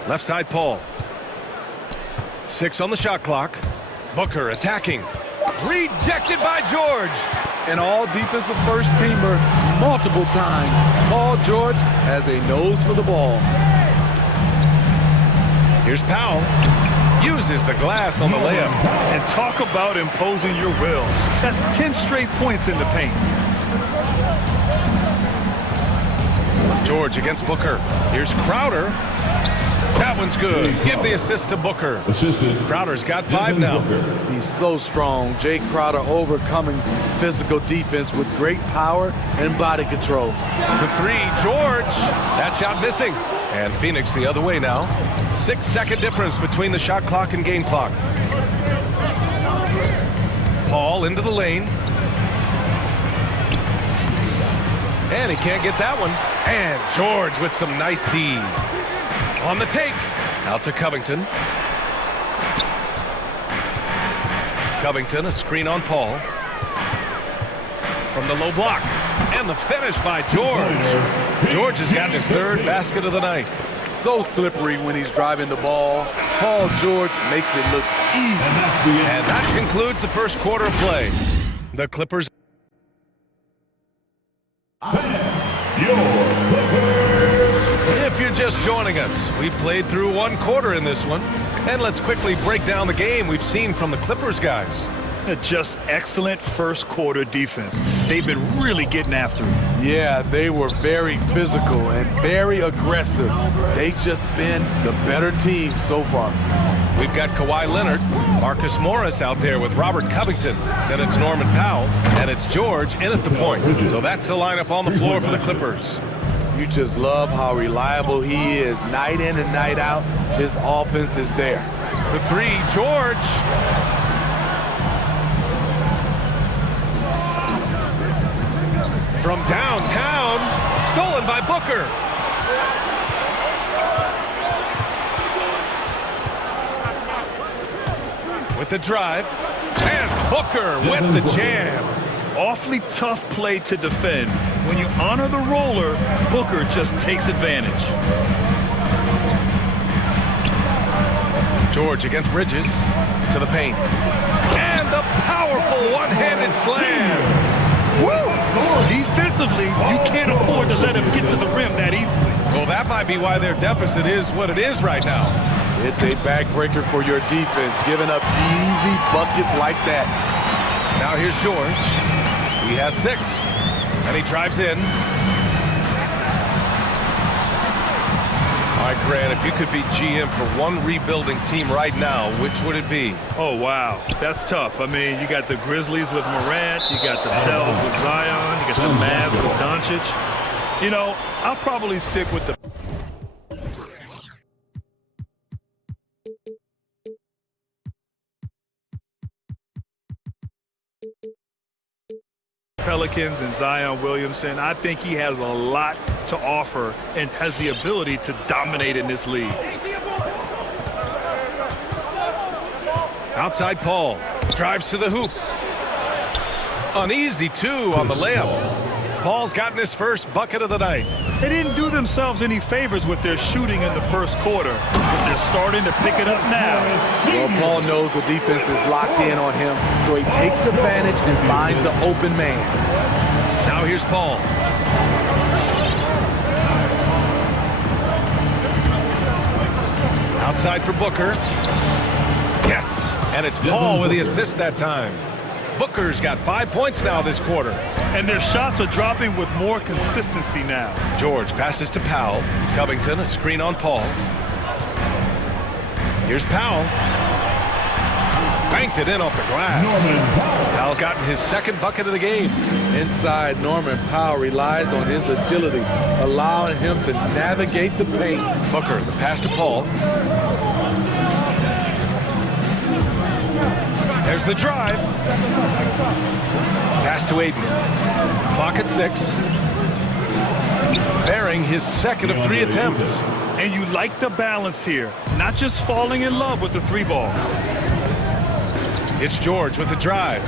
Left side Paul. 6 on the shot clock. Booker attacking. Rejected by George. An all-defensive first-teamer multiple times. Paul George has a nose for the ball. Here's Powell. Uses the glass on the layup. And talk about imposing your will. That's 10 straight points in the paint. George against Booker. Here's Crowder. That one's good. Give the assist to Booker. Crowder's got 5 now. He's so strong. Jay Crowder overcoming physical defense with great power and body control. For 3, George. That shot missing. And Phoenix the other way now. 6-second difference between the shot clock and game clock. Paul into the lane. And he can't get that one. And George with some nice D. On the take. Out to Covington. Covington, a screen on Paul. From the low block. And the finish by George. George has gotten his 3rd basket of the night. So slippery when he's driving the ball. Paul George makes it look easy. And that concludes the first quarter of play. The Clippers. If you're just joining us, we played through 1 quarter in this one. And let's quickly break down the game we've seen from the Clippers guys. Just excellent first quarter defense. They've been really getting after it. Yeah, they were very physical and very aggressive. They've just been the better team so far. We've got Kawhi Leonard, Marcus Morris out there with Robert Covington. Then it's Norman Powell, and it's George in at the point. So that's the lineup on the floor for the Clippers. You just love how reliable he is. Night in and night out, his offense is there. For 3, George. From downtown, stolen by Booker. With the drive, and Booker with the jam. Awfully tough play to defend. When you honor the roller, Booker just takes advantage. George against Bridges, to the paint. And the powerful one-handed slam. Woo! Defensively, you can't afford to let him get to the rim that easily. Well, that might be why their deficit is what it is right now. It's a backbreaker for your defense, giving up easy buckets like that. Now here's George. He has 6, and he drives in. All right, Grant, if you could be GM for one rebuilding team right now, which would it be? Oh, wow. That's tough. I mean, you got the Grizzlies with Morant. You got the Pels with Zion. You got the Mavs with Doncic. You know, I'll probably stick with the Pelicans and Zion Williamson. I think he has a lot to offer and has the ability to dominate in this league. Outside Paul. Drives to the hoop. An easy 2 on the layup. Paul's gotten his first bucket of the night. They didn't do themselves any favors with their shooting in the first quarter, but they're starting to pick it up now. Well, Paul knows the defense is locked in on him, so he takes advantage and finds the open man. Now here's Paul. Outside for Booker. Yes, and it's Paul with the assist that time. Booker's got 5 points now this quarter. And their shots are dropping with more consistency now. George passes to Powell. Covington, a screen on Paul. Here's Powell. Banked it in off the glass. Powell's gotten his 2nd bucket of the game. Inside, Norman Powell relies on his agility, allowing him to navigate the paint. Booker, the pass to Paul. There's the drive. Pass to Aiden. Clock at 6. Bearing his second of 3 attempts. And you like the balance here, not just falling in love with the 3 ball. It's George with the drive.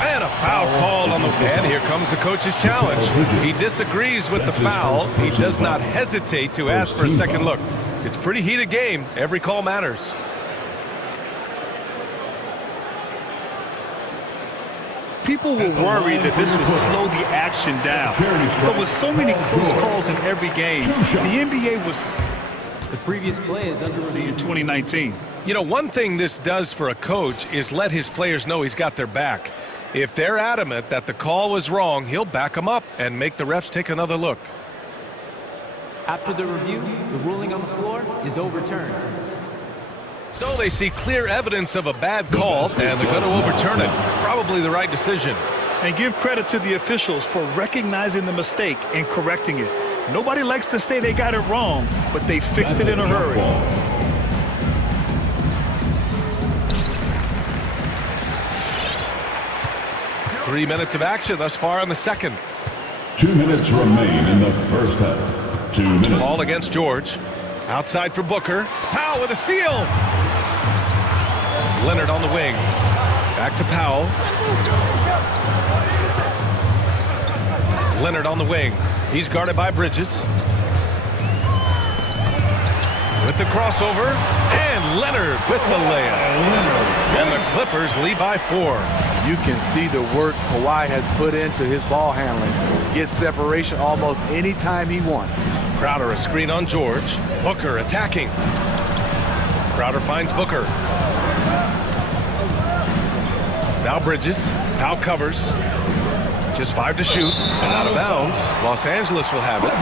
And a foul called on the... And here comes the coach's challenge. He disagrees with the foul. He does not hesitate to ask for a second look. It's a pretty heated game. Every call matters. People were worried that this would slow the action down. But with so many close calls in every game, the NBA was... The previous play is under in 2019. You know, one thing this does for a coach is let his players know he's got their back. If they're adamant that the call was wrong, he'll back them up and make the refs take another look. After the review, the ruling on the floor is overturned. So they see clear evidence of a bad call, and they're going to overturn it. Probably the right decision. And give credit to the officials for recognizing the mistake and correcting it. Nobody likes to say they got it wrong, but they fixed it in a hurry. 3 minutes of action thus far in the second. 2 minutes remain in the first half. 2 minutes. Ball against George. Outside for Booker. Powell with a steal. Leonard on the wing. Back to Powell. Leonard on the wing. He's guarded by Bridges. With the crossover. And Leonard with the layup. And the Clippers lead by 4. You can see the work Kawhi has put into his ball handling. Gets separation almost any time he wants. Crowder a screen on George. Booker attacking. Crowder finds Booker. Now Bridges. Powell covers. Just 5 to shoot. And out of bounds. Los Angeles will have it.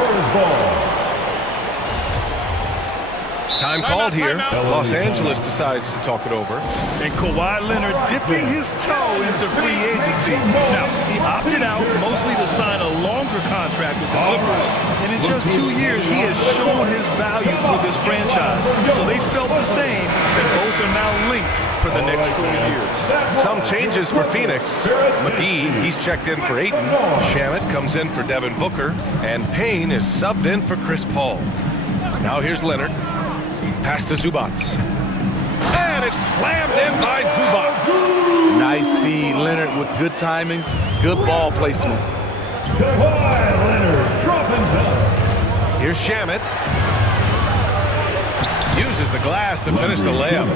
Time called here. Los Angeles decides to talk it over. And Kawhi Leonard dipping his toe into free agency. Now, he opted out mostly to sign a longer contract with the Clippers. And in just 2 years, he has shown his value for this franchise. So they felt the same, and both are now linked for the next 4 years. Some changes for Phoenix. McGee, he's checked in for Ayton. Shamet comes in for Devin Booker. And Payne is subbed in for Chris Paul. Now here's Leonard. Pass to Zubats. And it's slammed in by Zubats. Nice feed, Leonard with good timing, good ball placement. Here's Shamet. Uses the glass to finish the layup.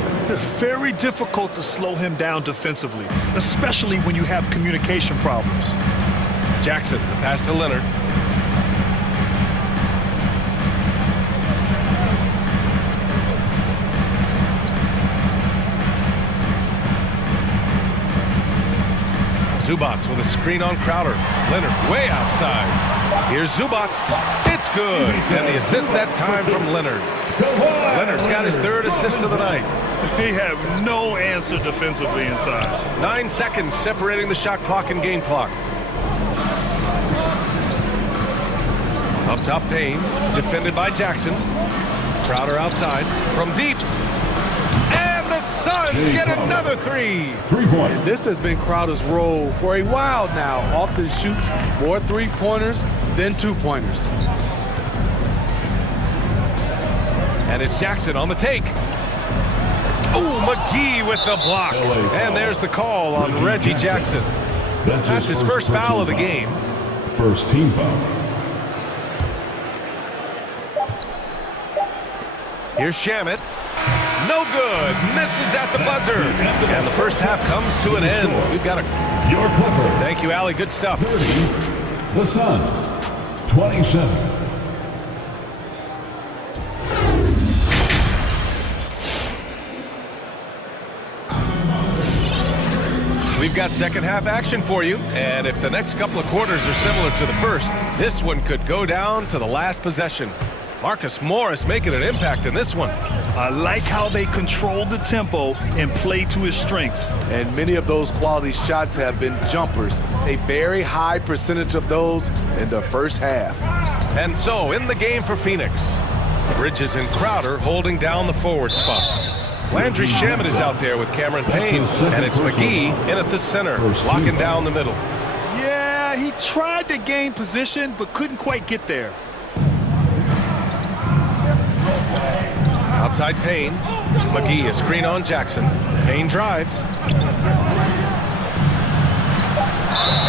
Very difficult to slow him down defensively, especially when you have communication problems. Jackson, the pass to Leonard. Zubats with a screen on Crowder. Leonard way outside. Here's Zubats. It's good. And the assist that time from Leonard. Leonard's got his 3rd assist of the night. They have no answer defensively inside. 9 seconds separating the shot clock and game clock. Up top, Payne. Defended by Jackson. Crowder outside. From deep. Suns get another 3. 3 points. This has been Crowder's role for a while now. Often shoots more 3-pointers than 2-pointers. And it's Jackson on the take. Oh, McGee with the block. And there's the call on Reggie Jackson. That's his first foul of the game. First team foul. Here's Shamet. No good. Misses at the buzzer. And the first half comes to an end. We've got a... Your Clippers. Thank you, Allie. Good stuff. 30. The Suns. 27. We've got second half action for you. And if the next couple of quarters are similar to the first, this one could go down to the last possession. Marcus Morris making an impact in this one. I like how they control the tempo and play to his strengths. And many of those quality shots have been jumpers. A very high percentage of those in the first half. And so in the game for Phoenix, Bridges and Crowder holding down the forward spots. Landry Shamet is out there with Cameron Payne, and it's McGee in at the center, locking down the middle. Yeah, he tried to gain position, but couldn't quite get there. Outside Payne. McGee, a screen on Jackson. Payne drives.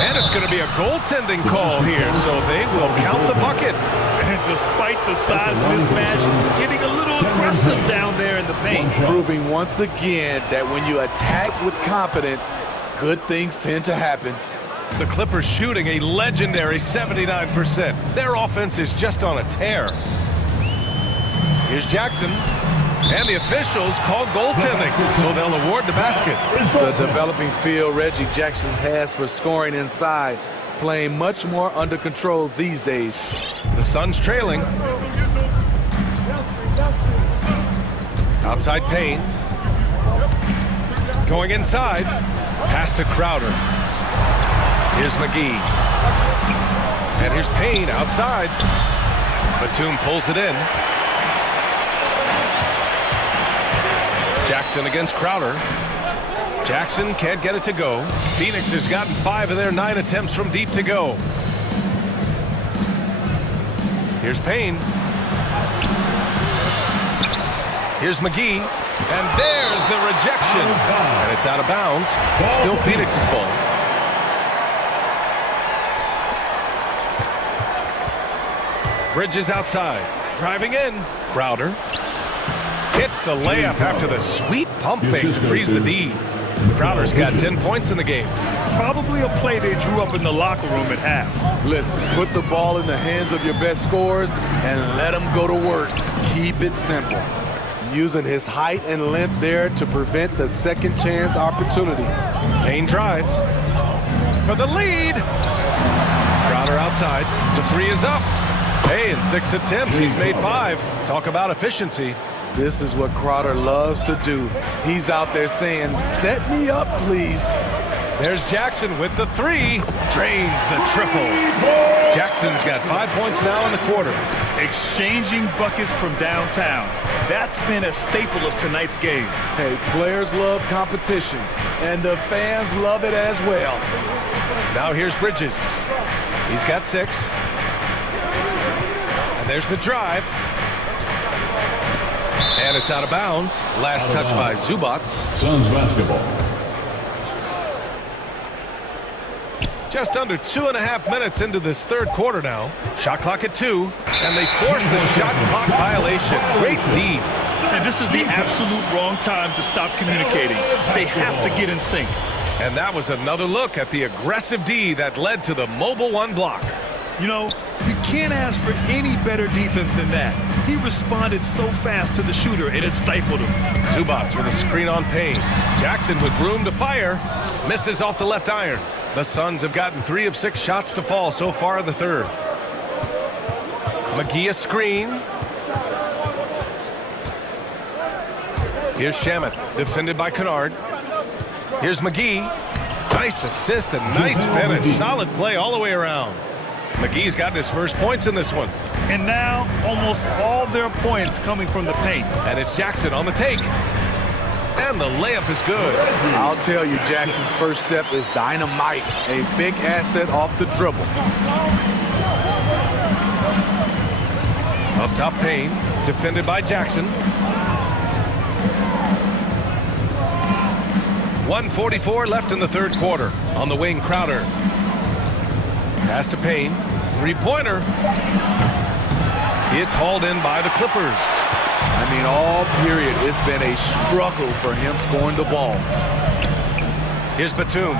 And it's going to be a goaltending call here, so they will count the bucket. And despite the size mismatch, getting a little aggressive down there in the paint. Proving once again that when you attack with confidence, good things tend to happen. The Clippers shooting a legendary 79%. Their offense is just on a tear. Here's Jackson. And the officials call goaltending, so they'll award the basket. The developing feel Reggie Jackson has for scoring inside, playing much more under control these days. The Suns trailing. Outside Payne. Going inside. Pass to Crowder. Here's McGee. And here's Payne outside. Batum pulls it in. Jackson against Crowder. Jackson can't get it to go. Phoenix has gotten 5 of their 9 attempts from deep to go. Here's Payne. Here's McGee. And there's the rejection. And it's out of bounds. Still Phoenix's ball. Bridges outside. Driving in. Crowder. Hits the layup after the sweet pump fake to freeze the D. Crowder's got 10 points in the game. Probably a play they drew up in the locker room at half. Listen, put the ball in the hands of your best scorers and let them go to work. Keep it simple. Using his height and length there to prevent the second chance opportunity. Payne drives for the lead. Crowder outside. The 3 is up. Hey, in 6 attempts, he's made 5. Talk about efficiency. This is what Crowder loves to do. He's out there saying, set me up, please. There's Jackson with the 3. Drains the triple. Jackson's got 5 points now in the quarter. Exchanging buckets from downtown. That's been a staple of tonight's game. Hey, players love competition, and the fans love it as well. Now here's Bridges. He's got 6. And there's the drive. And it's out of bounds. Last touch by Zubats. Suns basketball. Just under 2.5 minutes into this third quarter now. Shot clock at 2. And they force the shot clock violation. Great D. And this is the absolute wrong time to stop communicating. They have to get in sync. And that was another look at the aggressive D that led to the mobile 1 block. You know, you can't ask for any better defense than that. He responded so fast to the shooter, and it stifled him. Zubats with a screen on Payne. Jackson with room to fire. Misses off the left iron. The Suns have gotten 3 of 6 shots to fall so far in the third. McGee a screen. Here's Shamet, defended by Kennard. Here's McGee. Nice assist and nice finish. Solid play all the way around. McGee's gotten his first points in this one. And now, almost all their points coming from the paint. And it's Jackson on the take. And the layup is good. I'll tell you, Jackson's first step is dynamite. A big asset off the dribble. Up top, Payne, defended by Jackson. 1:44 left in the third quarter. On the wing, Crowder. Pass to Payne. 3-pointer. It's hauled in by the Clippers. I mean, all period, it's been a struggle for him scoring the ball. Here's Batum.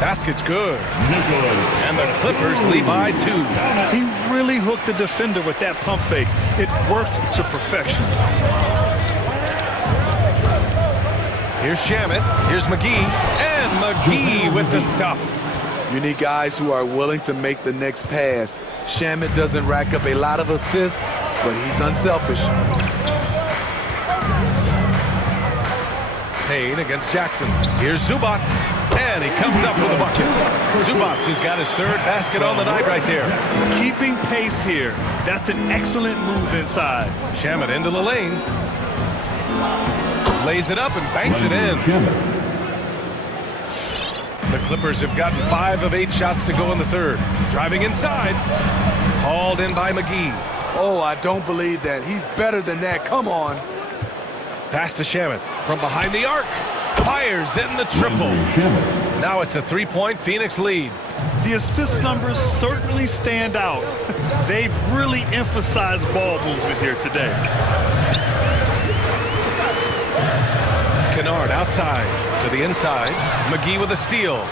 Basket's good. And the Clippers lead by 2. He really hooked the defender with that pump fake. It worked to perfection. Here's Shamet. Here's McGee. And McGee with the stuff. You need guys who are willing to make the next pass. Shamet doesn't rack up a lot of assists, but he's unselfish. Payne against Jackson. Here's Zubats. And he comes up with a bucket. Zubats has got his 3rd basket on the night right there. Keeping pace here. That's an excellent move inside. Shamet into the lane. Lays it up and banks it in. The Clippers have gotten 5 of 8 shots to go in the third. Driving inside. Hauled in by McGee. Oh, I don't believe that. He's better than that. Come on. Pass to Shamet from behind the arc. Fires in the triple. Now it's a 3-point Phoenix lead. The assist numbers certainly stand out. They've really emphasized ball movement here today. Kennard outside to the inside. McGee with a steal.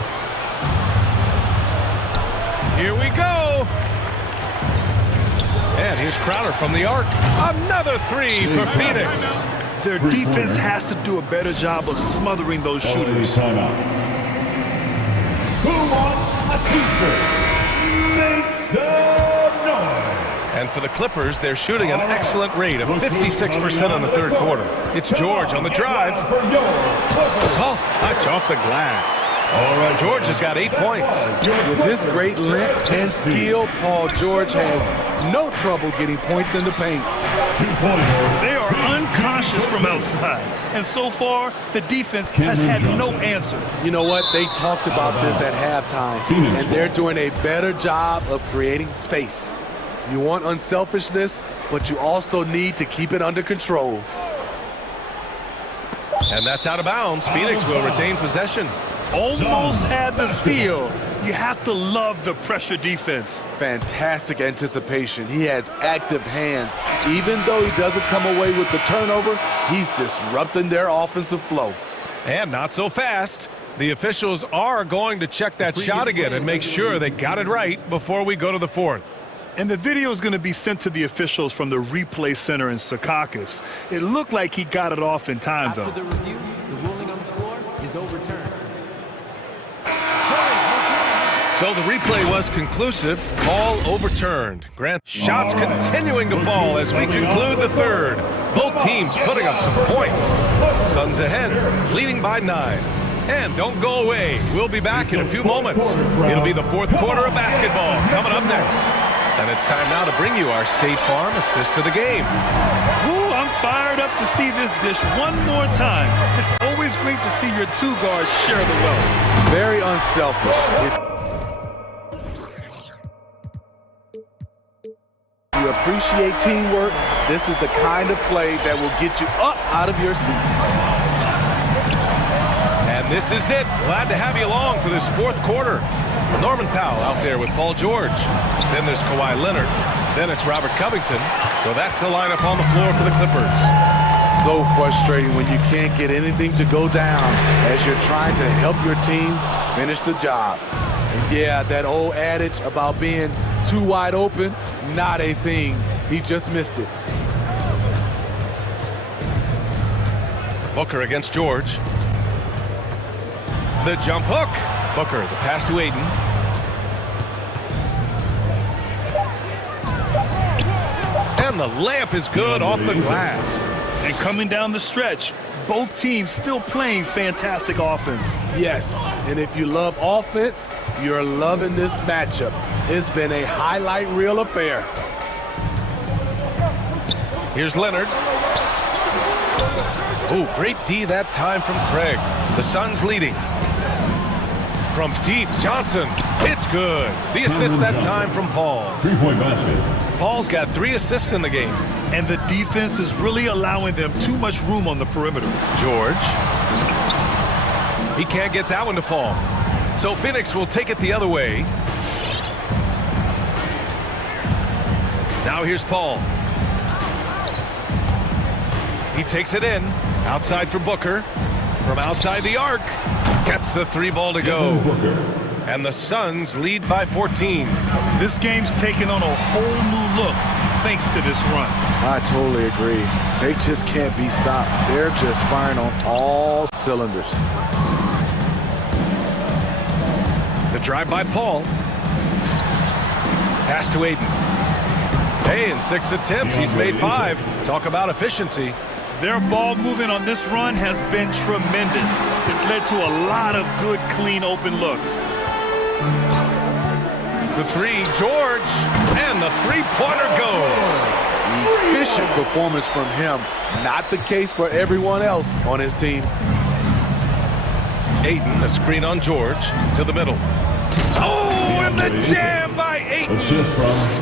Here we go. And here's Crowder from the arc. Another 3 for Phoenix. Their defense has to do a better job of smothering those shooters. Who wants a t-shirt? Make some noise. And for the Clippers, they're shooting an excellent rate of 56% in the third quarter. It's George on the drive. Soft touch off the glass. George has got 8 points. With his great length and skill, Paul George has no trouble getting points in the paint. They are unconscious from outside, and so far, the defense has had no answer. You know what? They talked about this at halftime, and they're doing a better job of creating space. You want unselfishness, but you also need to keep it under control. And that's out of bounds. Phoenix will retain possession. Almost had the steal. You have to love the pressure defense. Fantastic anticipation. He has active hands. Even though he doesn't come away with the turnover, he's disrupting their offensive flow. And not so fast. The officials are going to check that shot again and make sure they got it right before we go to the fourth. And the video is going to be sent to the officials from the replay center in Secaucus. It looked like he got it off in time, though. After the review, the ruling on the floor is overturned. So the replay was conclusive. Call overturned. Grant, shots continuing to fall as we conclude the third. Both teams putting up some points. Suns ahead, leading by 9. And don't go away. We'll be back in a few moments. It'll be the fourth quarter of basketball coming up next. And it's time now to bring you our State Farm assist to the game. Ooh, I'm fired up to see this dish one more time. It's always great to see your two guards share the wealth. Very unselfish. If you appreciate teamwork, this is the kind of play that will get you up out of your seat. And this is it. Glad to have you along for this fourth quarter. Norman Powell out there with Paul George. Then there's Kawhi Leonard. Then it's Robert Covington. So that's the lineup on the floor for the Clippers. So frustrating when you can't get anything to go down as you're trying to help your team finish the job. And yeah, that old adage about being too wide open, not a thing. He just missed it. Booker against George. The jump hook. Booker, the pass to Aiden. And the layup is good off the glass. And coming down the stretch, both teams still playing fantastic offense. Yes, and if you love offense, you're loving this matchup. It's been a highlight reel affair. Here's Leonard. Oh, great D that time from Craig. The Suns leading. From deep, Johnson. It's good. The assist that time from Paul. 3-point basket. Paul's got 3 assists in the game. And the defense is really allowing them too much room on the perimeter. George. He can't get that one to fall. So Phoenix will take it the other way. Now here's Paul. He takes it in. Outside for Booker. From outside the arc. Gets the 3 ball to go. And the Suns lead by 14. This game's taken on a whole new look thanks to this run. I totally agree. They just can't be stopped. They're just firing on all cylinders. The drive by Paul. Pass to Aiden. Hey, in 6 attempts, he's made 5. Talk about efficiency. Their ball movement on this run has been tremendous. It's led to a lot of good, clean, open looks. The 3, George, and the 3-pointer goes. efficient performance from him. Not the case for everyone else on his team. Ayton, a screen on George, to the middle. Oh, and the jam by Ayton.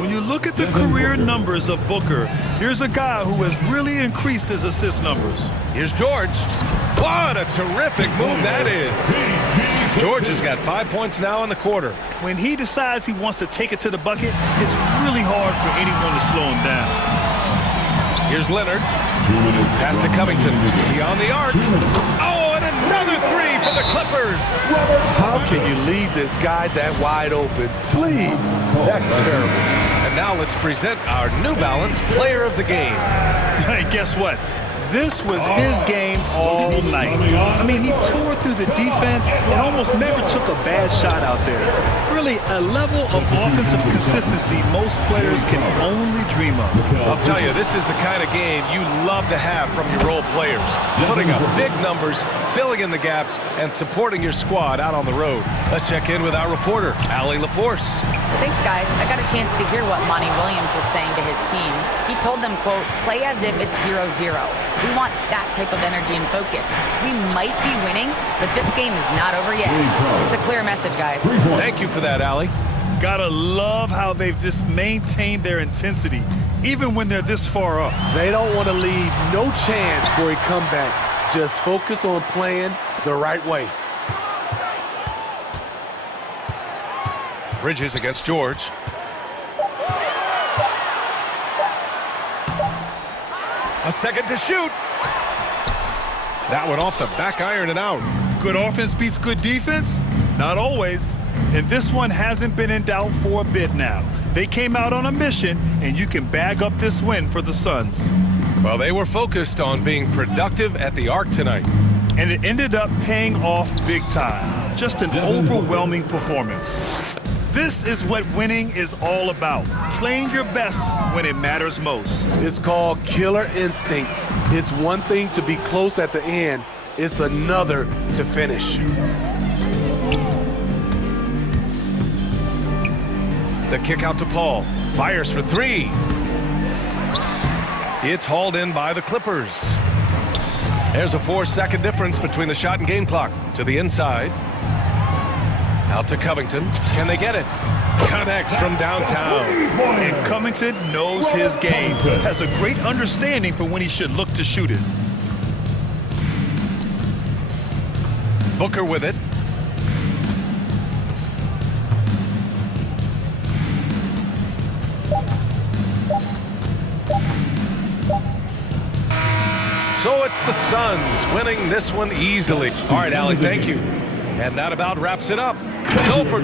When you look at the career numbers of Booker, here's a guy who has really increased his assist numbers. Here's George. What a terrific move that is. George has got 5 points now in the quarter. When he decides he wants to take it to the bucket, it's really hard for anyone to slow him down. Here's Leonard. Pass to Covington. Beyond the arc. Oh, and another three for the Clippers. How can you leave this guy that wide open? Please. That's terrible. And now let's present our New Balance Player of the Game. Hey, guess what? This was his game all night. I mean, he tore through the defense and almost never took a bad shot out there. Really, a level of offensive consistency most players can only dream of. I'll tell you, this is the kind of game you love to have from your role players. Putting up big numbers, filling in the gaps, and supporting your squad out on the road. Let's check in with our reporter, Allie LaForce. Thanks, guys. I got a chance to hear what Monty Williams was saying to his team. He told them, quote, play as if it's 0-0. We want that type of energy and focus. We might be winning, but this game is not over yet. It's a clear message, guys. Thank you for that, Allie. Gotta love how they've just maintained their intensity, even when they're this far up. They don't want to leave no chance for a comeback. Just focus on playing the right way. Bridges against George. A second to shoot. That one off the back iron and out. Good offense beats good defense? Not always. And this one hasn't been in doubt for a bit now. They came out on a mission, and you can bag up this win for the Suns. Well, they were focused on being productive at the arc tonight. And it ended up paying off big time. Just an overwhelming performance. This is what winning is all about. Playing your best when it matters most. It's called killer instinct. It's one thing to be close at the end. It's another to finish. The kick out to Paul. Fires for three. It's hauled in by the Clippers. There's a 4-second difference between the shot and game clock. To the inside. Out to Covington. Can they get it? Connects from downtown. And Covington knows his game. Has a great understanding for when he should look to shoot it. Booker with it. So it's the Suns winning this one easily. All right, Allie, thank you. And that about wraps it up. So for